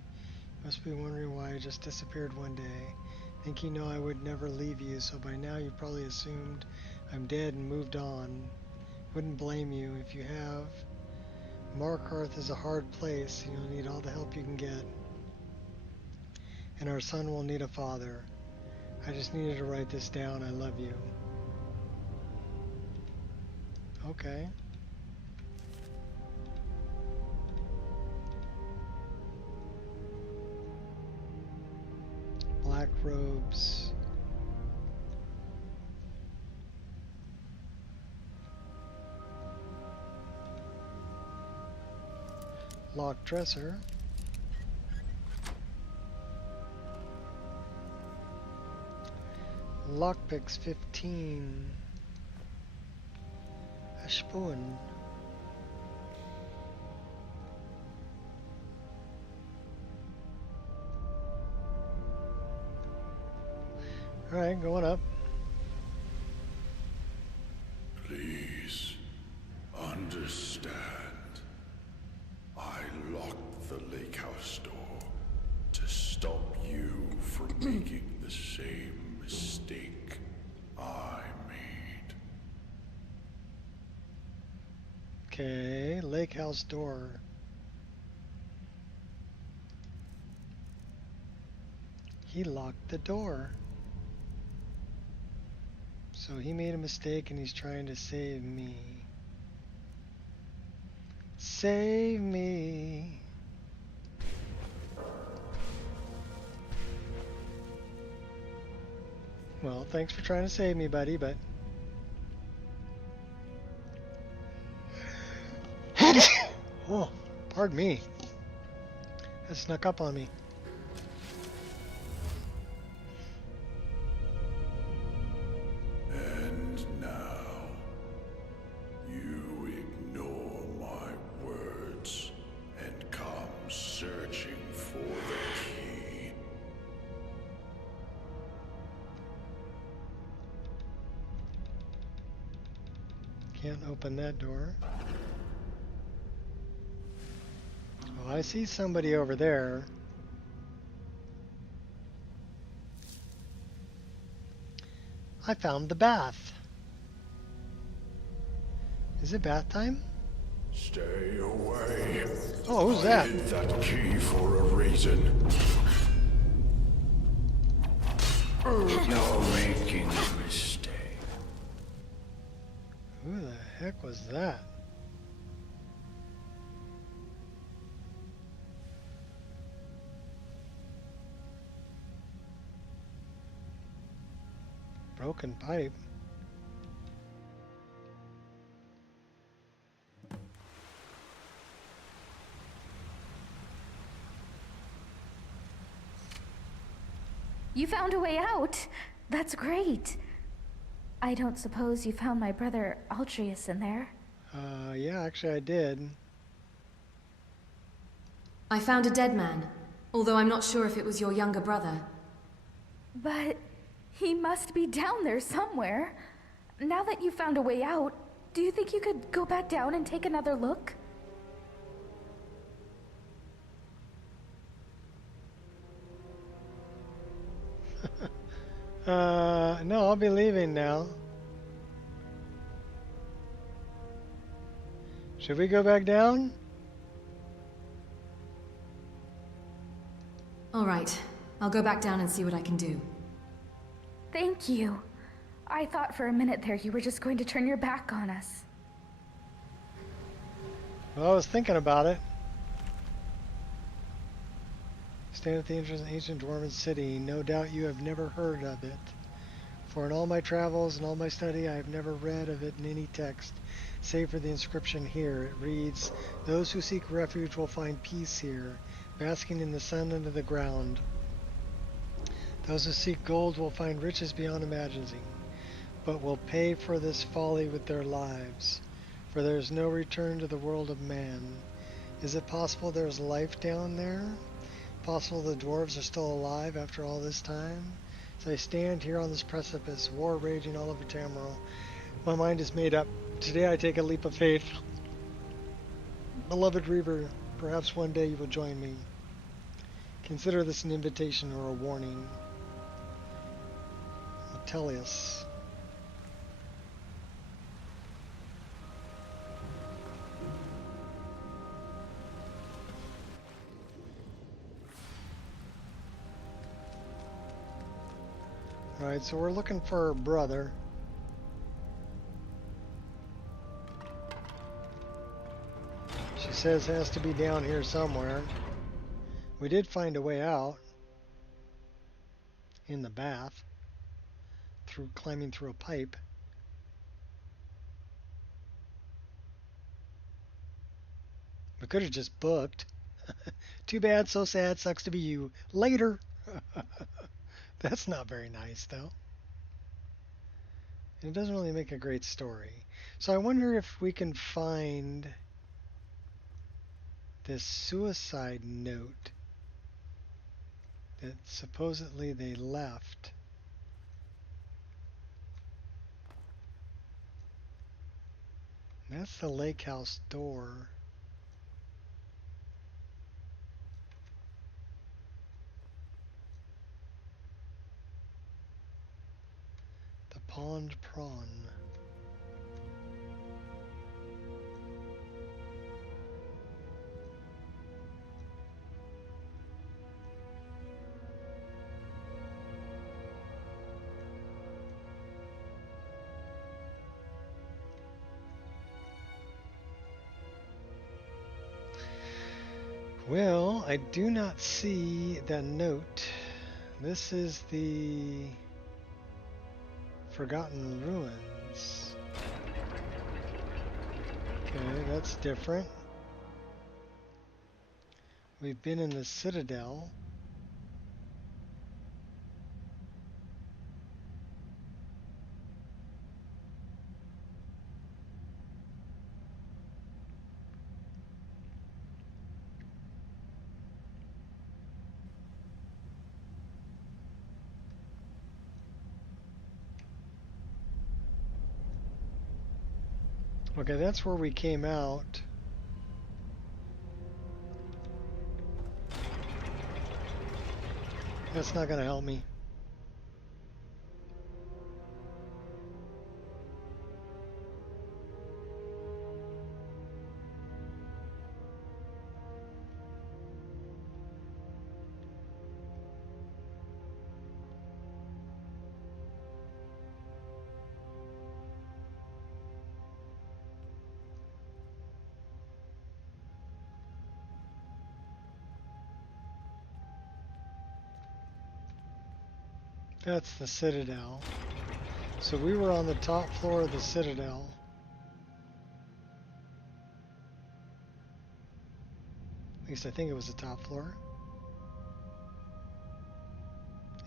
You must be wondering why I just disappeared one day. Think you know I would never leave you, so by now you probably assumed I'm dead and moved on. Wouldn't blame you if you have. Markarth is a hard place, and you'll need all the help you can get. And our son will need a father. I just needed to write this down. I love you. Okay. Black robes. Locked dresser. Lockpicks 15. A spoon. Alright, going up. Please understand. I locked the lake house door to stop you from making the same mistake I made. Okay, lake house door. He locked the door. So he made a mistake and he's trying to save me. Save me. Well, thanks for trying to save me, buddy, but... Oh, pardon me. That snuck up on me. And now, you ignore my words and come searching for the key. Can't open that door. Oh, I see somebody over there. I found the bath. Is it bath time? Stay away. Oh, who's that? I hid that key for a reason. You're making a mistake. Who the heck was that? Broken pipe. You found a way out! That's great! I don't suppose you found my brother Altreus in there? Yeah, actually I did. I found a dead man, although I'm not sure if it was your younger brother. But he must be down there somewhere. Now that you found a way out, do you think you could go back down and take another look? No, I'll be leaving now. Should we go back down? All right, I'll go back down and see what I can do. Thank you. I thought for a minute there you were just going to turn your back on us. Well, I was thinking about it. Stand at the entrance of an ancient dwarven city. No doubt you have never heard of it. For in all my travels and all my study, I have never read of it in any text, save for the inscription here. It reads, "Those who seek refuge will find peace here, basking in the sun under the ground. Those who seek gold will find riches beyond imagining, but will pay for this folly with their lives. For there is no return to the world of man. Is it possible there is life down there? Possible the dwarves are still alive after all this time? As I stand here on this precipice, war raging all over Tamriel, my mind is made up. Today I take a leap of faith. Beloved Reaver, perhaps one day you will join me. Consider this an invitation or a warning." Metellus. Alright, so we're looking for her brother. She says it has to be down here somewhere. We did find a way out. In the bath. Through climbing through a pipe. We could have just booked. Too bad, so sad, sucks to be you. Later! That's not very nice, though. It doesn't really make a great story. So I wonder if we can find this suicide note that supposedly they left. That's the lake house door. The pond prawn. Well, I do not see the note. This is the Forgotten Ruins. Okay, that's different. We've been in the Citadel. Okay, that's where we came out. That's not gonna help me. That's the Citadel. So we were on the top floor of the Citadel. At least I think it was the top floor.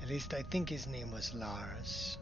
At least I think his name was Lars.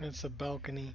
It's a balcony.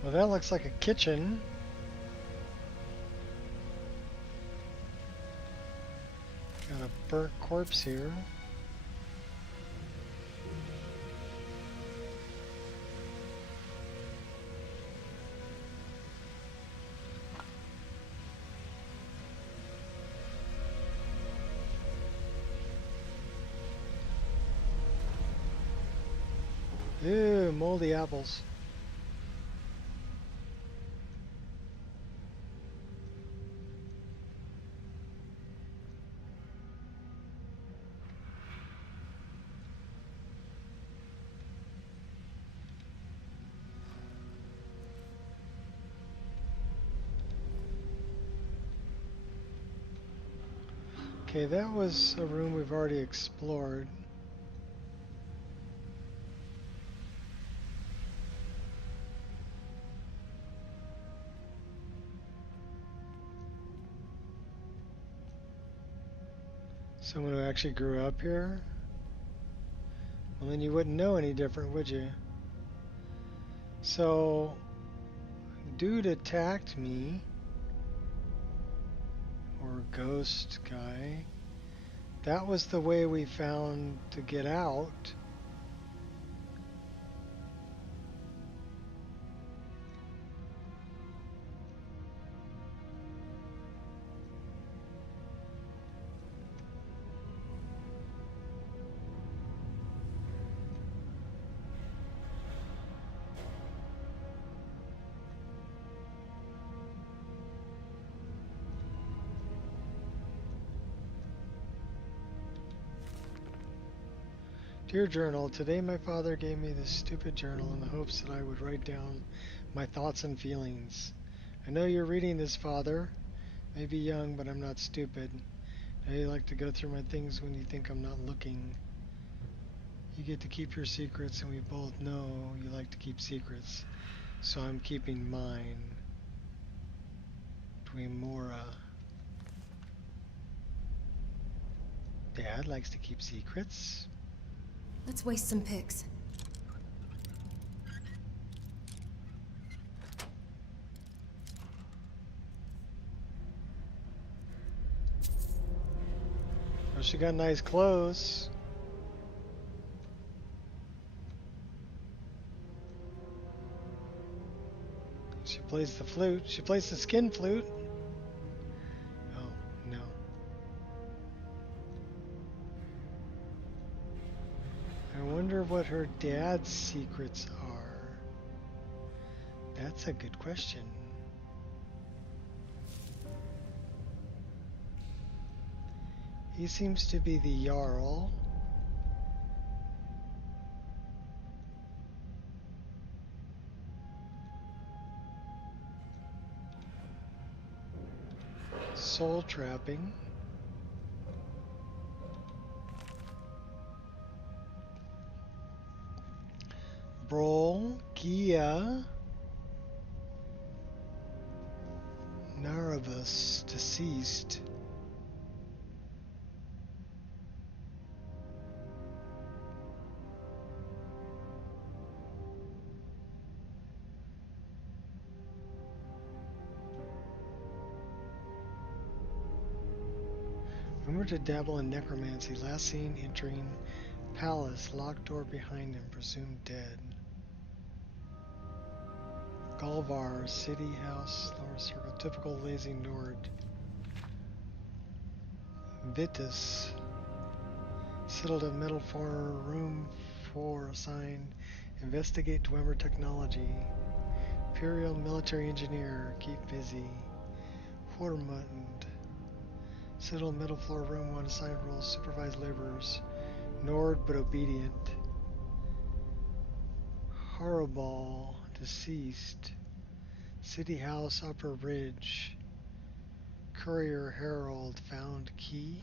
Well, that looks like a kitchen. Got a burnt corpse here. Ew, moldy apples. Okay, that was a room we've already explored. Someone who actually grew up here? Well, then you wouldn't know any different, would you? So, dude attacked me. Or ghost guy. That was the way we found to get out. Dear Journal, today my father gave me this stupid journal in the hopes that I would write down my thoughts and feelings. I know you're reading this, Father. Maybe young, but I'm not stupid. I know you like to go through my things when you think I'm not looking. You get to keep your secrets, and we both know you like to keep secrets. So I'm keeping mine. Dweemora. Dad likes to keep secrets. Let's waste some pics. Oh, she got nice clothes. She plays the flute. She plays the skin flute. Oh, no. I wonder what her dad's secrets are. That's a good question. He seems to be the Jarl. soul trapping. Brawl, Gia, Narabus, deceased. Rumored to dabble in necromancy, last seen entering palace, locked door behind him, presumed dead. Galvar, city house, lower circle, typical lazy Nord. Vitus, settled in middle floor, room 4, assigned, investigate Dwemer technology. Imperial military engineer, keep busy. Hormund, settled middle floor, room 1, assigned roles, supervise laborers. Nord but obedient. Horrible, deceased. City house, upper ridge. Courier herald, found key.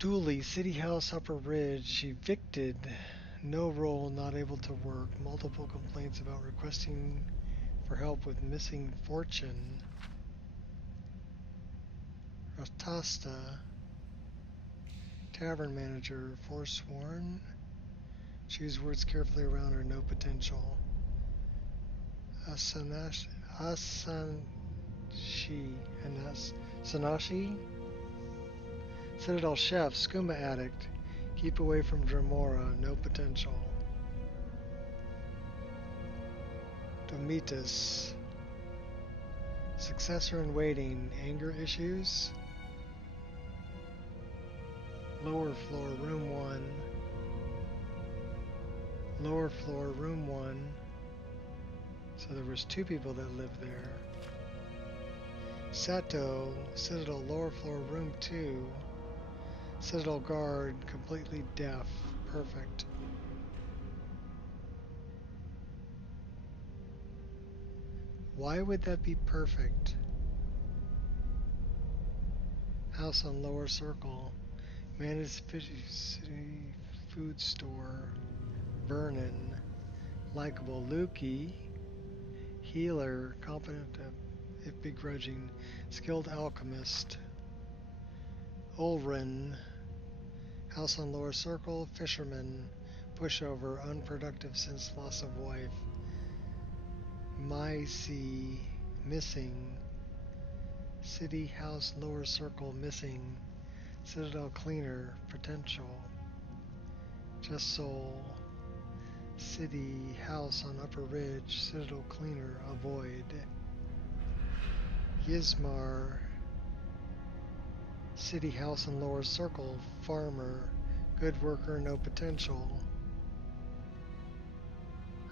Dooley, city house, upper ridge, evicted. No role, not able to work. Multiple complaints about requesting for help with missing fortune. Ratasta, tavern manager, forsworn. Choose words carefully around her, no potential. Sanashi, Citadel chef, skooma addict. Keep away from Dremora, no potential. Domitas, successor in waiting, anger issues. Lower floor, room 1. Lower floor, room 1. So there was 2 people that lived there. Sato, Citadel, lower floor, room 2. Citadel guard, completely deaf. Perfect. Why would that be perfect? House on lower circle. Managed city food store. Vernon. Likeable. Lukey. Healer. Competent if begrudging. Skilled alchemist. Ulrin. House on lower circle. Fisherman. Pushover. Unproductive since loss of wife. Myci. Missing. City house lower circle. Missing. Citadel cleaner. Potential. Just soul. City house on upper ridge. Citadel cleaner. Avoid. Yismar. City house on lower circle. Farmer. Good worker. No potential.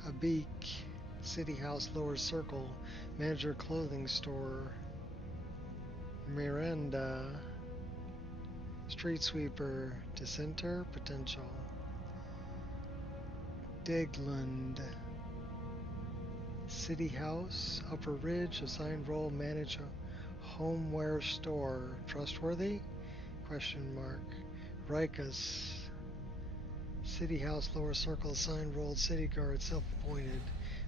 Abik. City house lower circle. Manager clothing store. Miranda. Street sweeper. Dissenter. Potential. Diglund. City house. Upper ridge. Assigned role. Manage homeware store. Trustworthy? Question mark. Rikus. City house lower circle. Assigned role. City guard. Self-appointed.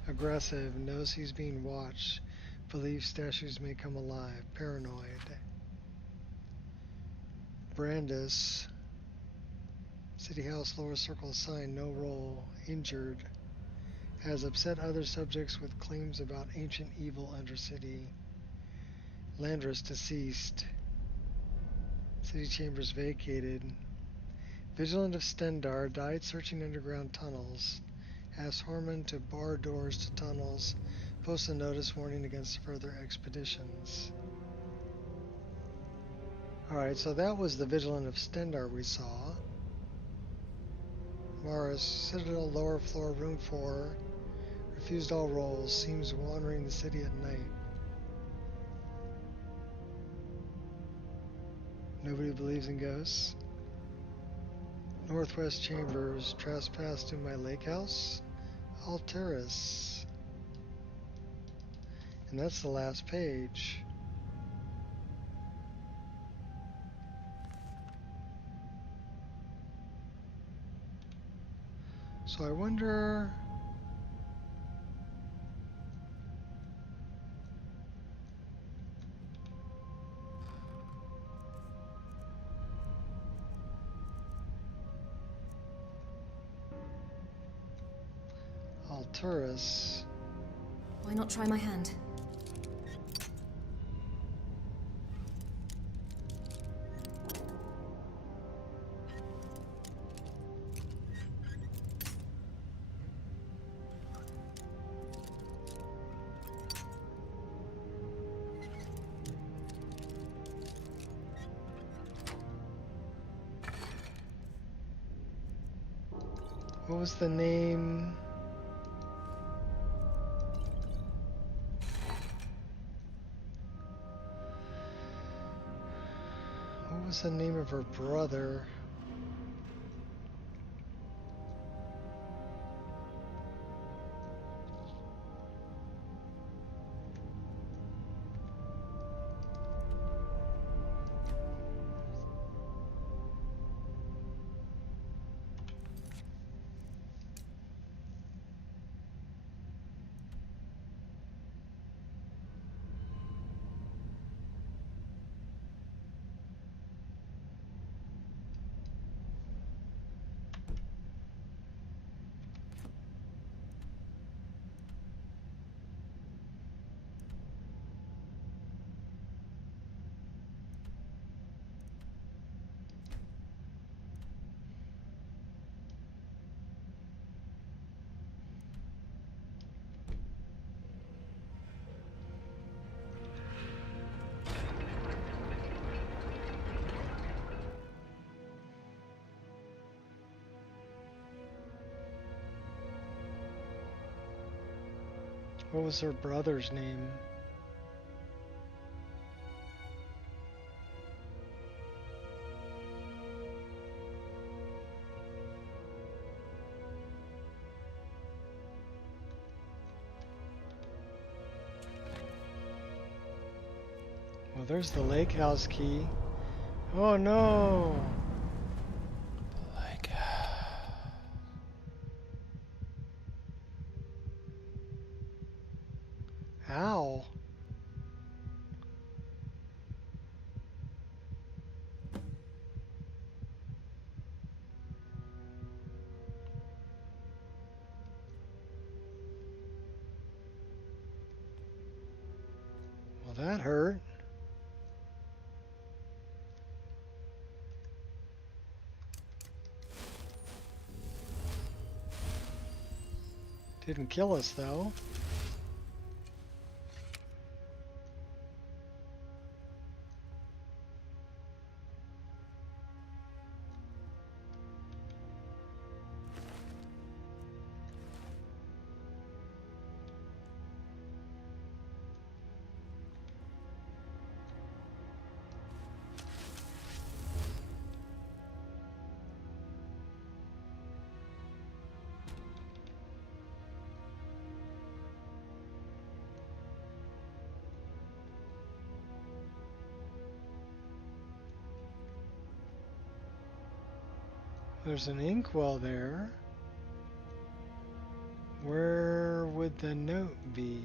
Aggressive. Knows he's being watched. Believes statues may come alive. Paranoid. Brandis. City house lower circle. Assigned. No role. Injured. Has upset other subjects with claims about ancient evil Undercity. Landris deceased. City chambers vacated. Vigilant of Stendar died searching underground tunnels. Asked Horman to bar doors to tunnels. Post a notice warning against further expeditions. Alright, so that was the Vigilant of Stendar we saw. Mars, Citadel, lower floor, room 4. Refused all roles. Seems wandering the city at night. Nobody believes in ghosts. Northwest Chambers. Trespassed in my lake house. Alteris. And that's the last page. So I wonder... Alturas. Why not try my hand? What was the name? What was the name of her brother? What was her brother's name? Well, there's the lake house key. Oh no! Ow. Well, that hurt. Didn't kill us though. There's an inkwell there. Where would the note be?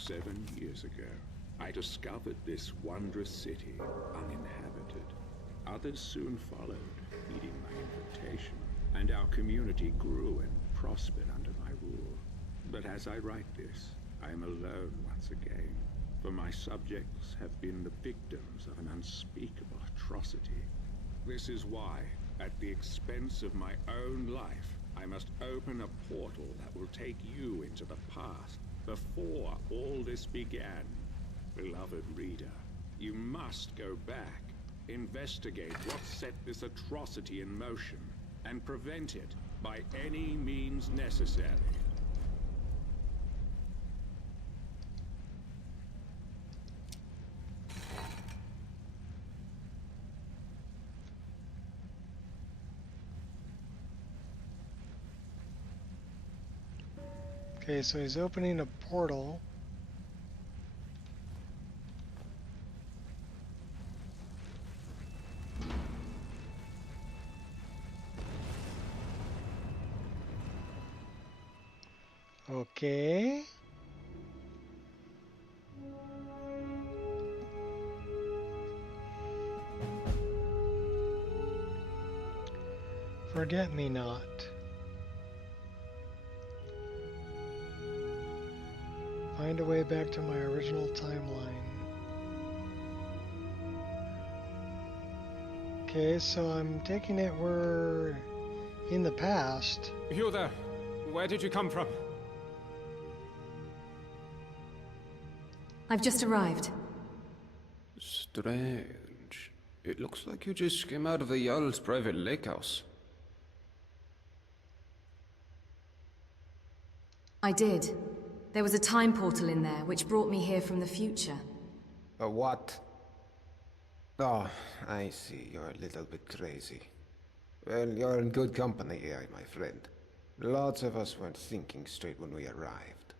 7 years ago, I discovered this wondrous city uninhabited. Others soon followed, heeding my invitation, and our community grew and prospered under my rule. But as I write this, I am alone once again, for my subjects have been the victims of an unspeakable atrocity. This is why, at the expense of my own life, I must open a portal that will take you into the past, before all this began. Beloved reader, you must go back, investigate what set this atrocity in motion, and prevent it by any means necessary. Okay, so he's opening a portal. Okay. Forget me not. Find a way back to my original timeline. Okay, so I'm taking it we're in the past. You there? Where did you come from? I've just arrived. Strange. It looks like you just came out of the Jarl's private lake house. I did. There was a time portal in there, which brought me here from the future. A what? Oh, I see. You're a little bit crazy. Well, you're in good company here, my friend. Lots of us weren't thinking straight when we arrived.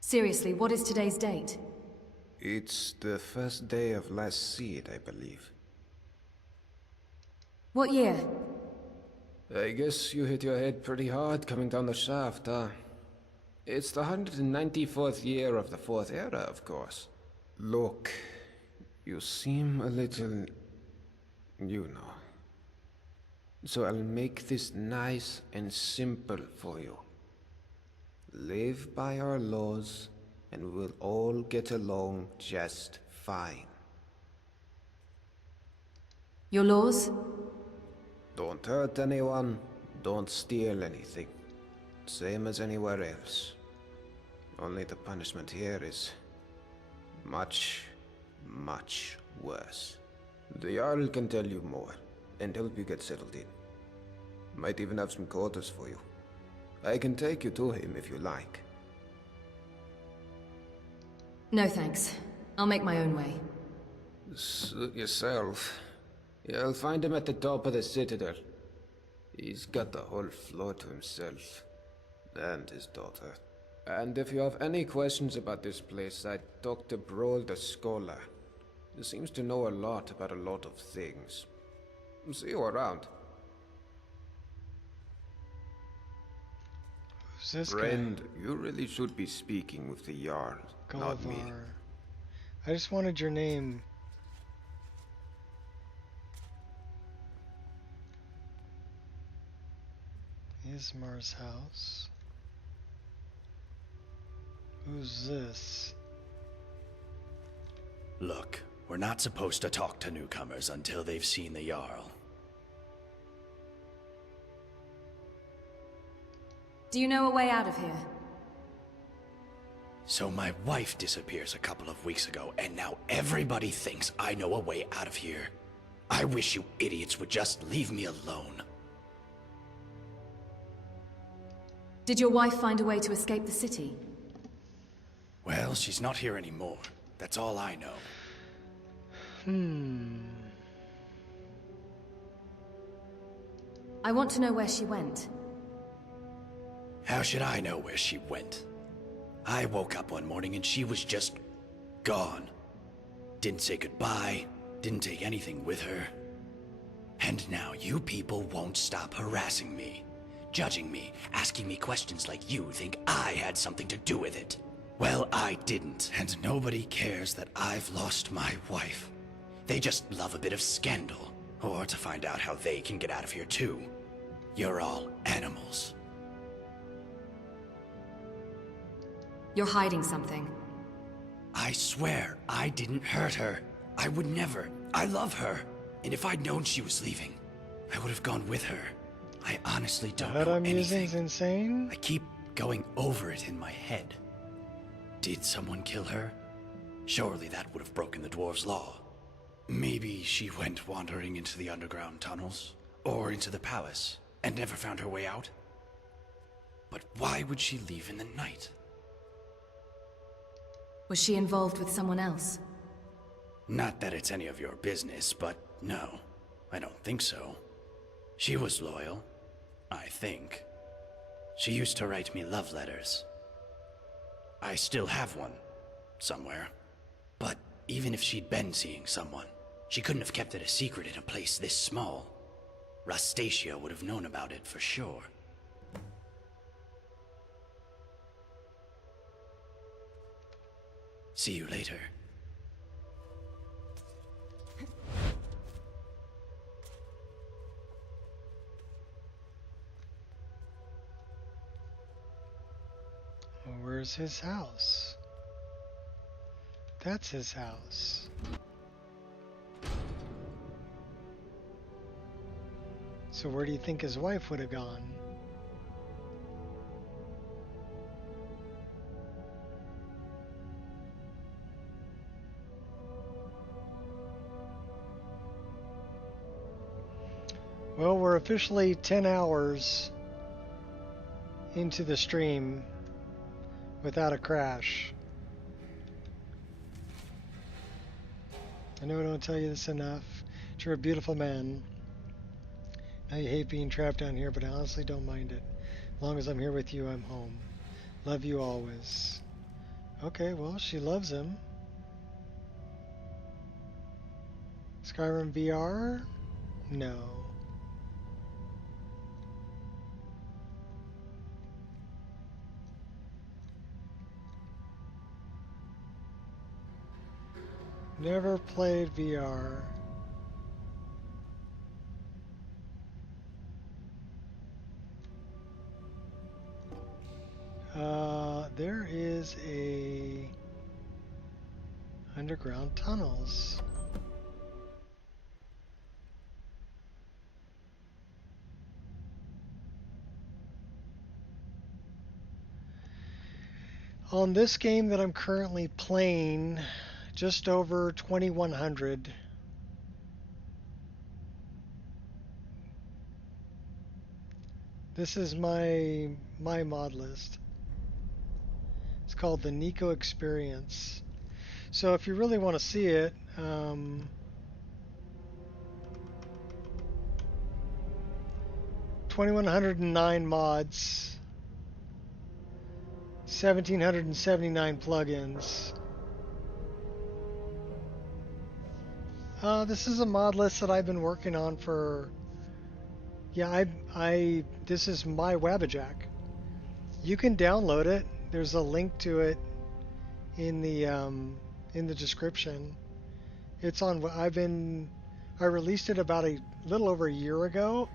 Seriously, what is today's date? It's the first day of last seed, I believe. What year? I guess you hit your head pretty hard coming down the shaft, huh? It's the 194th year of the Fourth Era, of course. Look, you seem a little... you know. So I'll make this nice and simple for you. Live by our laws, and we'll all get along just fine. Your laws? Don't hurt anyone, don't steal anything. Same as anywhere else. Only the punishment here is much, much worse. The Jarl can tell you more, and help you get settled in. Might even have some quarters for you. I can take you to him if you like. No thanks. I'll make my own way. Suit yourself. You'll find him at the top of the Citadel. He's got the whole floor to himself. And his daughter. And if you have any questions about this place, I'd talk to Brohl the Scholar. He seems to know a lot about a lot of things. See you around. Who's this Friend, you really should be speaking with the Jarl, not me. I just wanted your name. Ismar's house. Who's this? Look, we're not supposed to talk to newcomers until they've seen the Jarl. Do you know a way out of here? So my wife disappears a couple of weeks ago, and now everybody thinks I know a way out of here. I wish you idiots would just leave me alone. Did your wife find a way to escape the city? Well, she's not here anymore. That's all I know. I want to know where she went. How should I know where she went? I woke up one morning and she was just gone. Didn't say goodbye, didn't take anything with her. And now you people won't stop harassing me. judging me, asking me questions like you think I had something to do with it. Well, I didn't, and nobody cares that I've lost my wife. They just love a bit of scandal, or to find out how they can get out of here too. You're all animals. You're hiding something. I swear, I didn't hurt her. I would never. I love her. And if I'd known she was leaving, I would have gone with her. I honestly don't know I'm anything. using's insane. I keep going over it in my head. Did someone kill her? Surely that would have broken the dwarves' law. Maybe she went wandering into the underground tunnels, or into the palace, and never found her way out? But why would she leave in the night? Was she involved with someone else? Not that it's any of your business, but no, I don't think so. She was loyal, I think. She used to write me love letters. I still have one, somewhere. But even if she'd been seeing someone, she couldn't have kept it a secret in a place this small. Rastasia would have known about it for sure. See you later. Well, where's his house? That's his house. So where do you think his wife would have gone? Well, we're officially 10 hours into the stream without a crash. I know I don't tell you this enough. You're a beautiful man. I hate being trapped down here, but I honestly don't mind it. As long as I'm here with you, I'm home. Love you always. Okay, well, she loves him. Skyrim VR? No. Never played VR. There is a underground tunnels. On this game that I'm currently playing, just over 2100. This is my mod list. It's called the Nico Experience. So if you really want to see it, 2109 mods, 1779 plugins. This is a mod list that I've been working on for. Yeah, this is my Wabbajack. You can download it. There's a link to it in the description. It's on. I released it about a little over a year ago,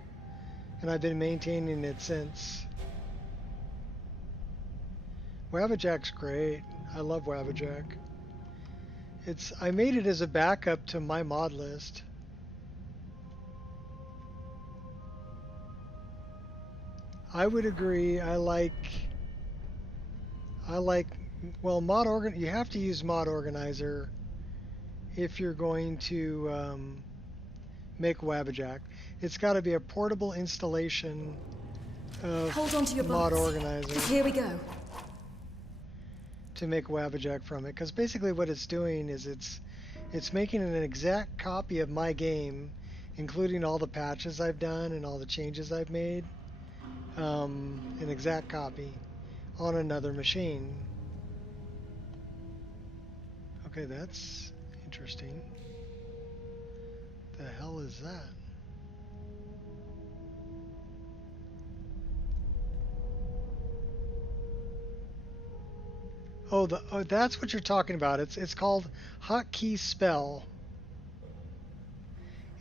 and I've been maintaining it since. Wabbajack's great. I love Wabbajack. I made it as a backup to my mod list. I would agree. I like well, you have to use Mod Organizer if you're going to make Wabbajack. It's got to be a portable installation of Hold on to your Mod butts. Organizer. Here we go. To make Wabbajack from it, because basically what it's doing is it's making an exact copy of my game, including all the patches I've done and all the changes I've made. An exact copy on another machine. Okay, that's interesting. The hell is that? Oh, that's what you're talking about. It's called Hotkey Spell.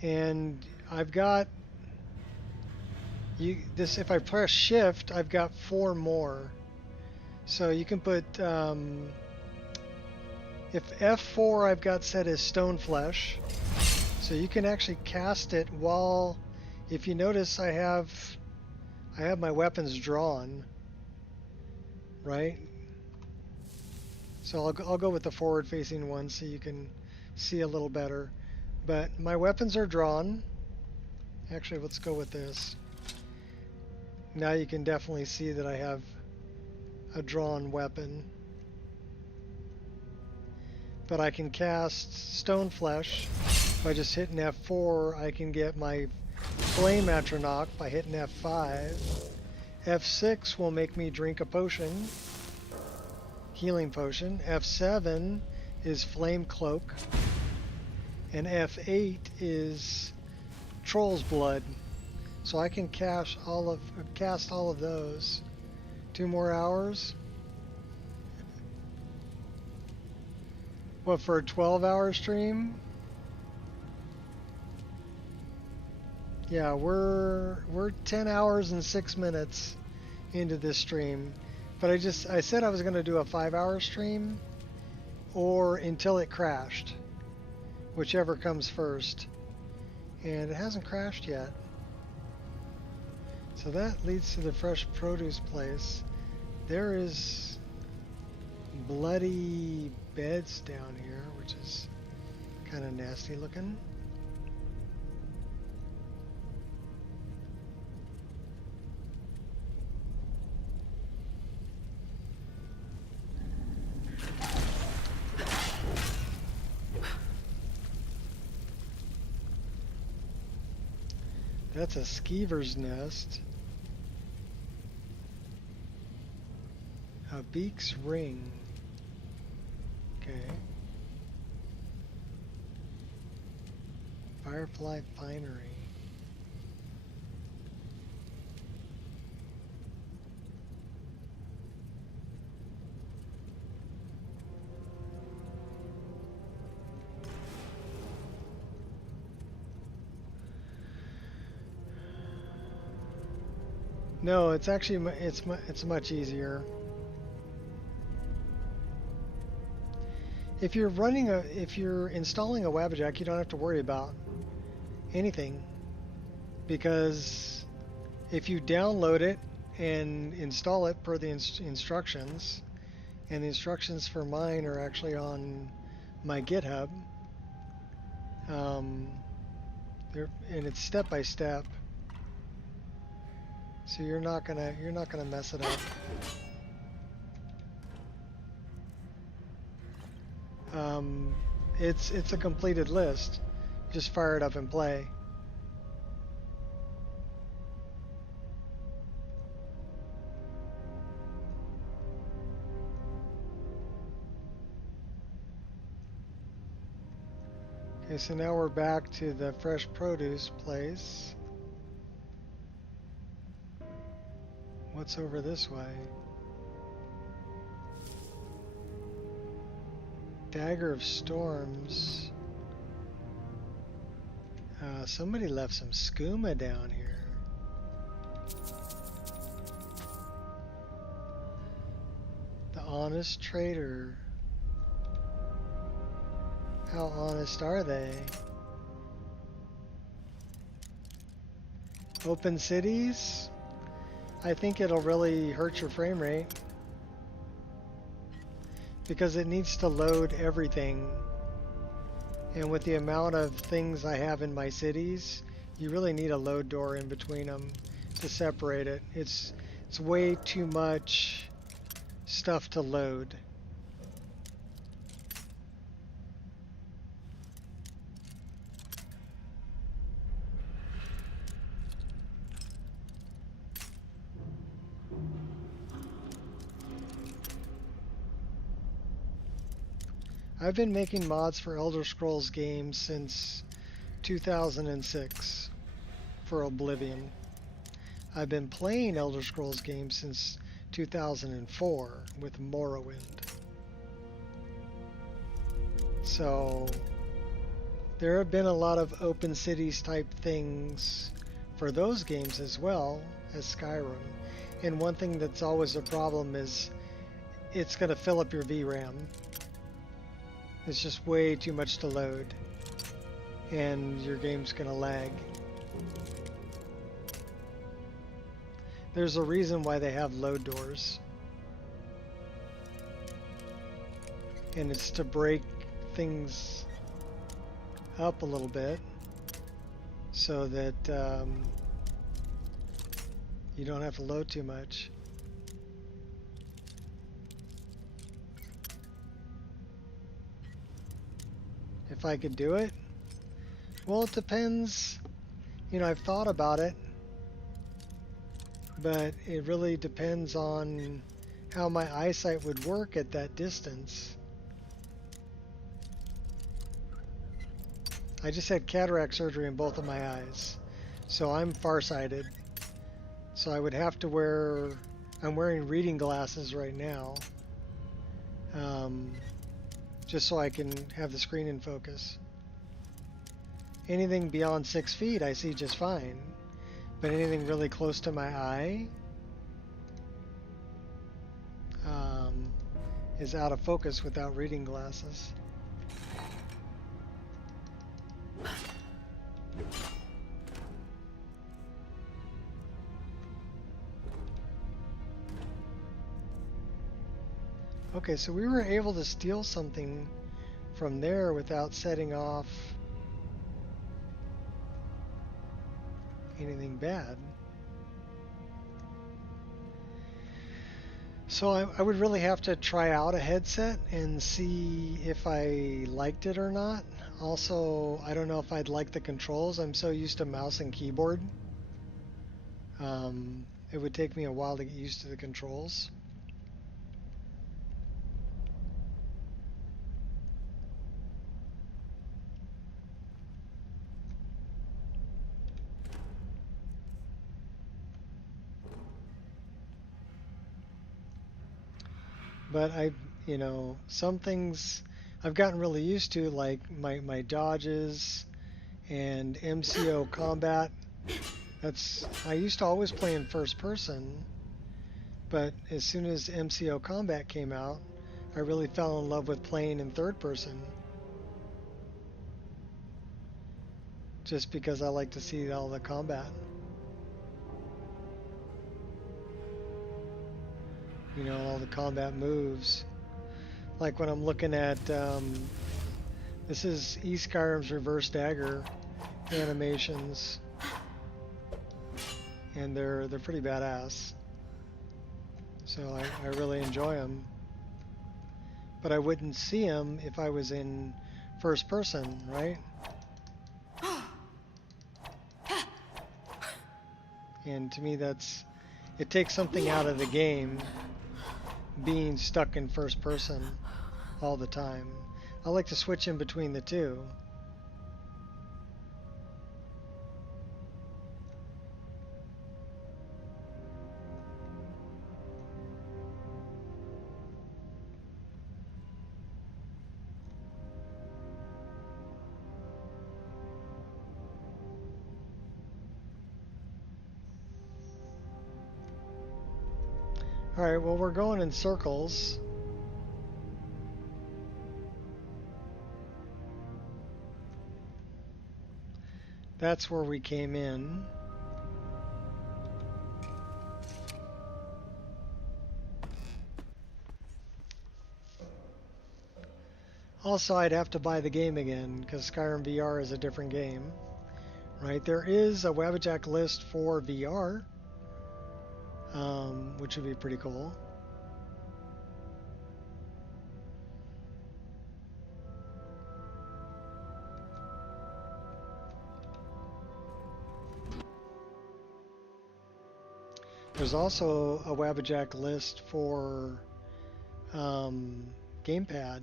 And I've got this. If I press Shift, I've got 4 more. So you can put if F4 I've got set as Stone Flesh. So you can actually cast it while, if you notice, I have my weapons drawn, right? So I'll go with the forward-facing one so you can see a little better. But my weapons are drawn. Actually, let's go with this. Now you can definitely see that I have a drawn weapon. But I can cast Stone Flesh by just hitting F4. I can get my Flame Atronach by hitting F5. F6 will make me drink a potion, healing potion. F7 is Flame Cloak. And F8 is Troll's Blood. So I can cast all of those. 2 more hours. What, for a 12-hour stream? Yeah, we're 10 hours and 6 minutes into this stream. But I said I was going to do a 5-hour stream or until it crashed. Whichever comes first. And it hasn't crashed yet. So that leads to the fresh produce place. There is bloody beds down here, which is kind of nasty looking. That's a skeever's nest. A beak's ring. Okay. Firefly finery. No, it's actually it's much easier. If you're installing a Wabbajack, you don't have to worry about anything, because if you download it and install it per the instructions, and the instructions for mine are actually on my GitHub, and it's step by step, so you're not gonna mess it up. It's a completed list. Just fire it up and play. Okay, so now we're back to the fresh produce place. What's over this way? Dagger of Storms. Somebody left some skooma down here. The Honest Trader. How honest are they? Open cities? I think it'll really hurt your frame rate, because it needs to load everything, and with the amount of things I have in my cities, you really need a load door in between them to separate it. It's way too much stuff to load. I've been making mods for Elder Scrolls games since 2006 for Oblivion. I've been playing Elder Scrolls games since 2004 with Morrowind. So there have been a lot of open cities type things for those games as well as Skyrim. And one thing that's always a problem is it's going to fill up your VRAM. It's just way too much to load, and your game's going to lag. There's a reason why they have load doors. And it's to break things up a little bit so that you don't have to load too much. If I could do it? Well, it depends. You know, I've thought about it, but it really depends on how my eyesight would work at that distance. I just had cataract surgery in both of my eyes, so I'm farsighted. So I would have to wear, I'm wearing reading glasses right now, just so I can have the screen in focus. Anything beyond 6 feet I see just fine, but anything really close to my eye is out of focus without reading glasses. Okay, so we were able to steal something from there without setting off anything bad. So I would really have to try out a headset and see if I liked it or not. Also, I don't know if I'd like the controls. I'm so used to mouse and keyboard. It would take me a while to get used to the controls. But you know, some things I've gotten really used to, like my dodges and MCO combat. I used to always play in first person, but as soon as MCO combat came out, I really fell in love with playing in third person. Just because I like to see all the combat. You know, all the combat moves. Like when I'm looking at, this is Skyrim's reverse dagger animations, and they're pretty badass. So I really enjoy them. But I wouldn't see them if I was in first person, right? And to me, it takes something out of the game being stuck in first person all the time. I like to switch in between the two. Alright, well, we're going in circles. That's where we came in. Also, I'd have to buy the game again, because Skyrim VR is a different game. Right, there is a Wabbajack list for VR. Which would be pretty cool. There's also a Wabbajack list for gamepad.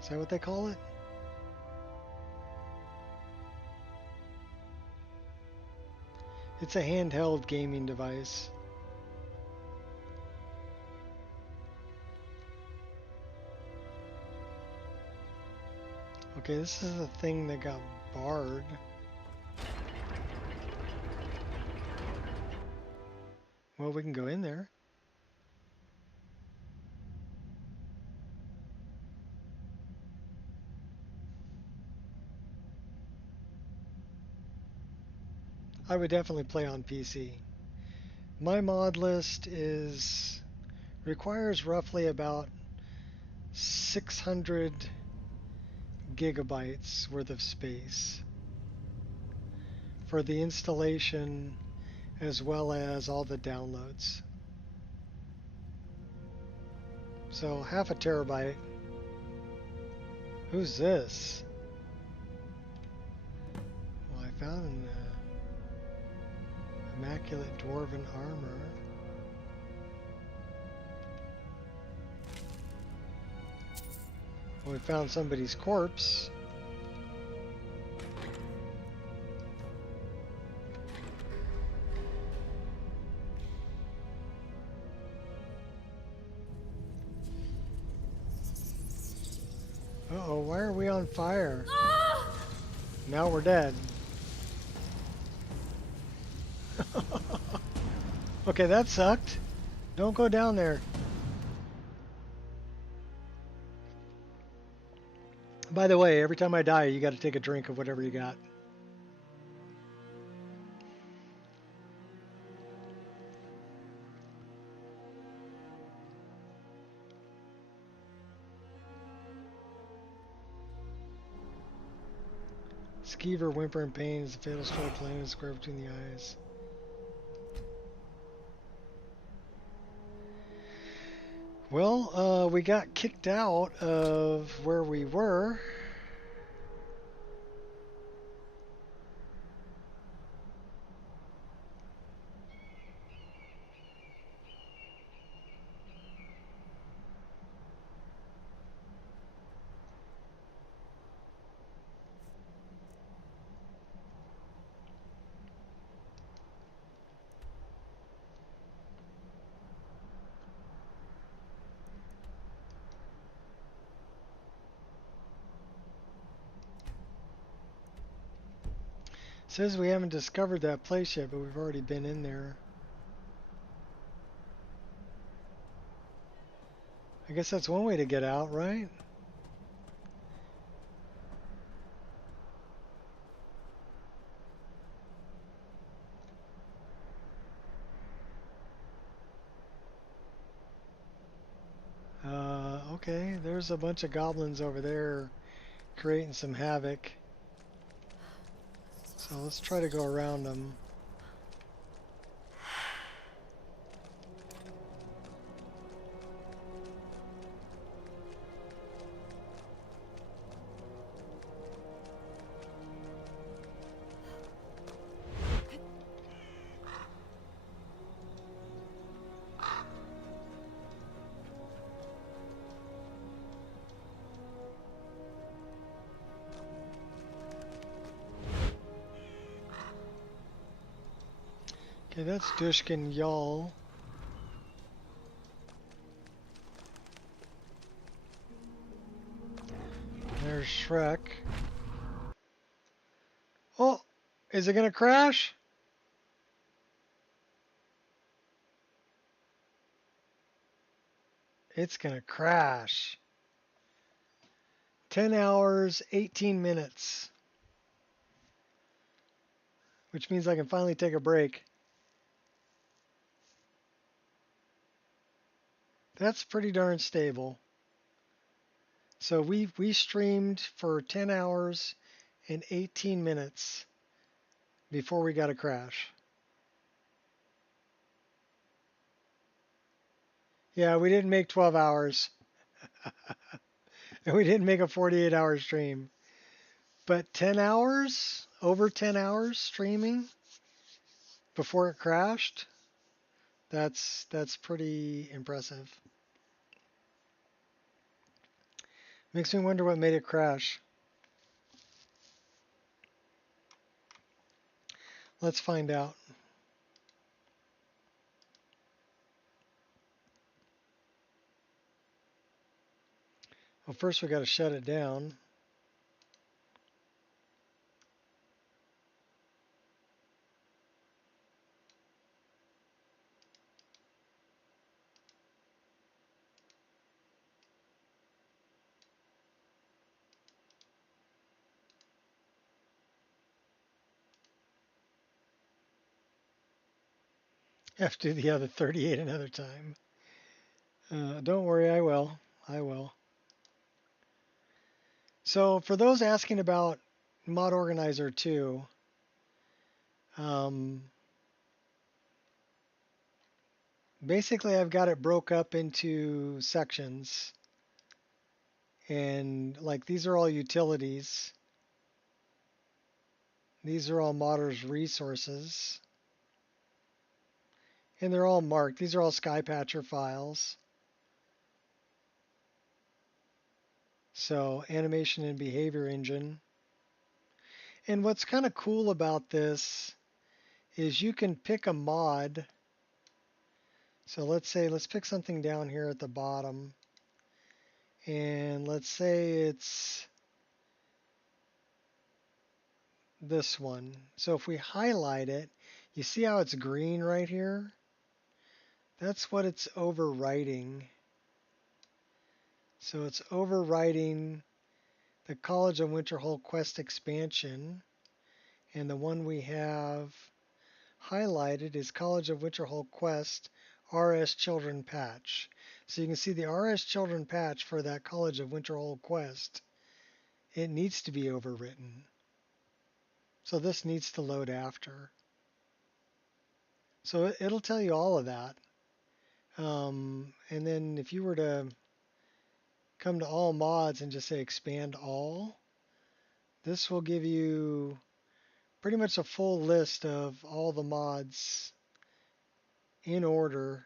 Is that what they call it? It's a handheld gaming device. Okay, this is the thing that got barred. Well, we can go in there. I would definitely play on PC. My mod list requires roughly about 600 gigabytes worth of space for the installation as well as all the downloads. So half a terabyte. Who's this? Well, I found an immaculate dwarven armor. Well, we found somebody's corpse. Uh-oh, why are we on fire? Now we're dead. Okay, that sucked. Don't go down there. By the way, every time I die, you got to take a drink of whatever you got. Skeever, whimper, and pain is the fatal stroke landing square between the eyes. Well, we got kicked out of where we were. Says we haven't discovered that place yet, but we've already been in there. I guess that's one way to get out, right? Okay, there's a bunch of goblins over there creating some havoc. So let's try to go around them. Okay, that's Dushkin Jarl. There's Shrek. Oh, is it gonna crash? It's gonna crash. 10 hours, 18 minutes. Which means I can finally take a break. That's pretty darn stable. So we streamed for 10 hours and 18 minutes before we got a crash. Yeah, we didn't make 12 hours. And we didn't make a 48-hour stream. But 10 hours, over 10 hours streaming before it crashed, that's pretty impressive. Makes me wonder what made it crash. Let's find out. Well, first we got to shut it down. Have to do the other 38 another time. Don't worry, I will. I will. So for those asking about Mod Organizer 2, basically I've got it broke up into sections. And like these are all utilities. These are all modders resources. And they're all marked. These are all Skypatcher files. So animation and behavior engine. And what's kind of cool about this is you can pick a mod. So let's pick something down here at the bottom. And let's say it's this one. So if we highlight it, you see how it's green right here? That's what it's overwriting. So it's overwriting the College of Winterhold quest expansion, and the one we have highlighted is College of Winterhold quest RS Children patch. So you can see the RS Children patch for that College of Winterhold quest, it needs to be overwritten. So this needs to load after. So it'll tell you all of that. And then if you were to come to all mods and just say expand all, this will give you pretty much a full list of all the mods in order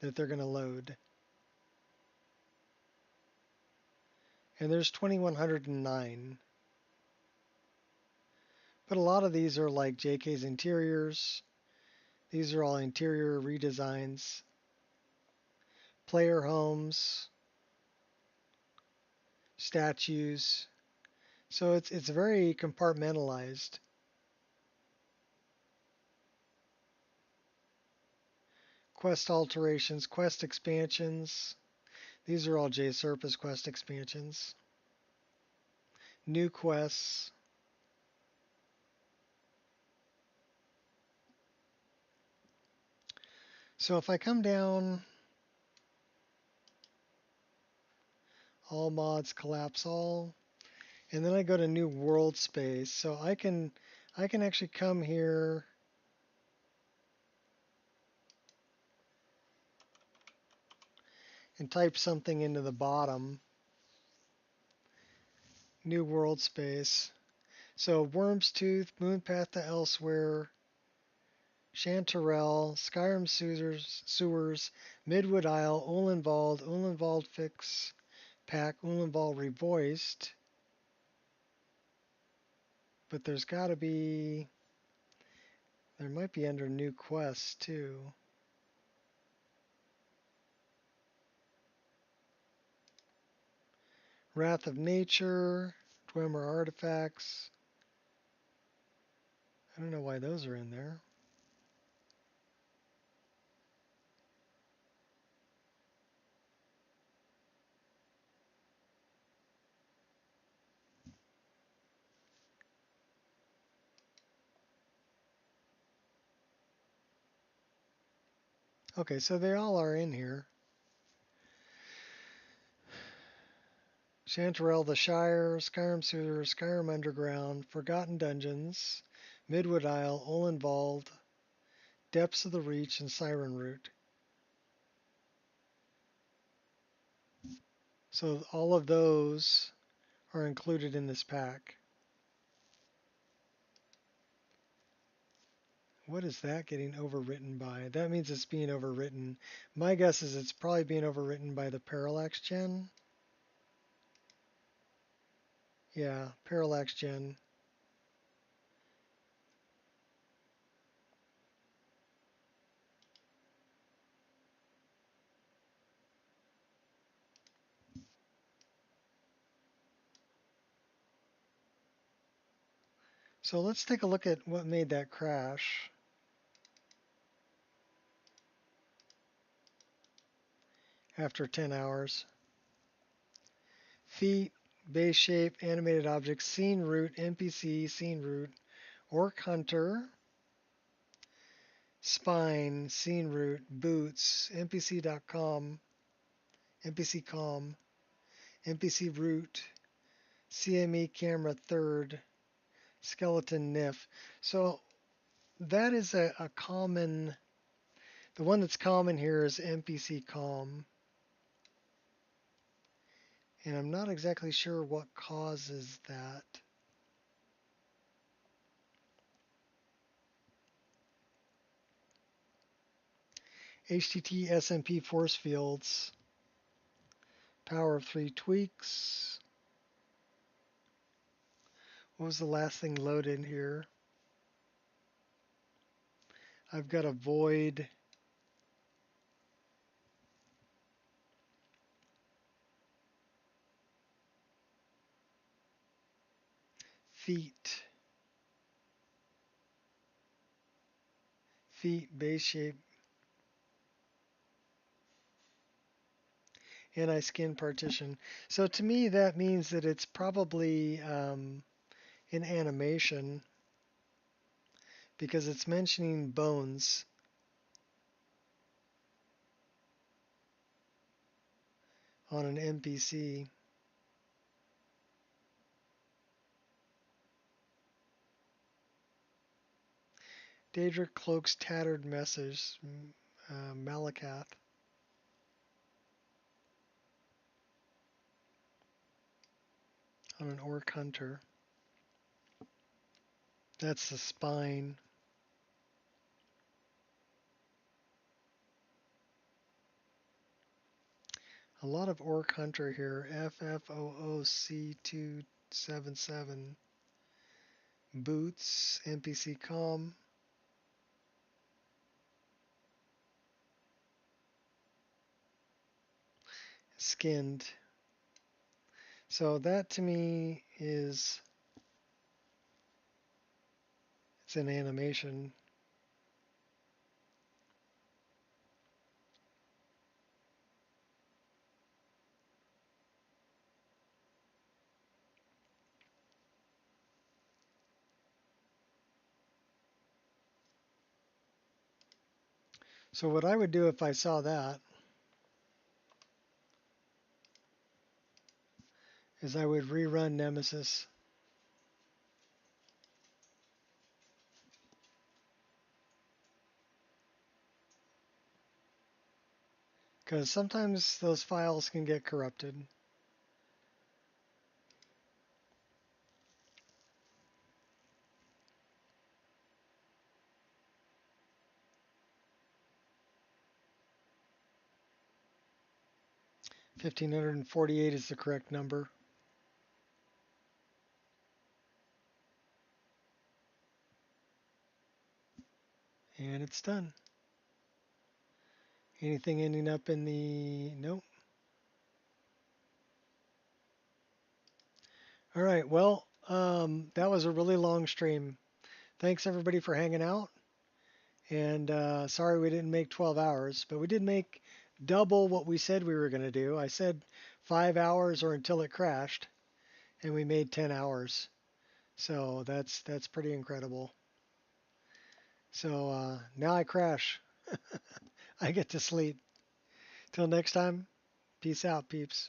that they're going to load. And there's 2109. But a lot of these are like JK's interiors. These are all interior redesigns. Player homes. Statues. So it's very compartmentalized. Quest alterations, quest expansions. These are all JSerpa's quest expansions. New quests. So if I come down, all mods collapse all, and then I go to new world space. So I can actually come here and type something into the bottom. New world space. So Worm's Tooth, Moonpath to Elsewhere, Chanterelle, Skyrim Sewers, Midwood Isle, Ulenvald Fix Pack, Ulenvald Revoiced. But there's got to be, there might be under new quests too. Wrath of Nature, Dwemer Artifacts. I don't know why those are in there. Okay, so they all are in here. Chanterelle the Shire, Skyrim Sewers, Skyrim Underground, Forgotten Dungeons, Midwood Isle, Ulenvald, Depths of the Reach, and Siren Root. So all of those are included in this pack. What is that getting overwritten by? That means it's being overwritten. My guess is it's probably being overwritten by the Parallax Gen. Yeah, Parallax Gen. So let's take a look at what made that crash. After 10 hours. Feet, base shape, animated objects, scene root, NPC, scene root, Orc Hunter, Spine, Scene Route, Boots, NPC.com, NPC.com, NPC Route, CME Camera Third, Skeleton NIF. So that is a common, the one that's common here is NPC.com. And I'm not exactly sure what causes that. HTT SMP force fields. Power of 3 tweaks. What was the last thing loaded here? I've got a void. Feet, base shape, anti-skin partition. So to me that means that it's probably an animation because it's mentioning bones. On an NPC. Daedric cloak's tattered message, Malakath. On an orc hunter. That's the spine. A lot of orc hunter here. FFOOC277. Boots, NPC com. Skinned. So that to me is, it's an animation. So what I would do if I saw that is I would rerun Nemesis. Because sometimes those files can get corrupted. $1,548 is the correct number. And it's done. Anything ending up in the... Nope. All right, well, that was a really long stream. Thanks everybody for hanging out. And sorry we didn't make 12 hours, but we did make double what we said we were going to do. I said 5 hours or until it crashed, and we made 10 hours. So that's pretty incredible. So now I crash. I get to sleep. Till next time, peace out, peeps.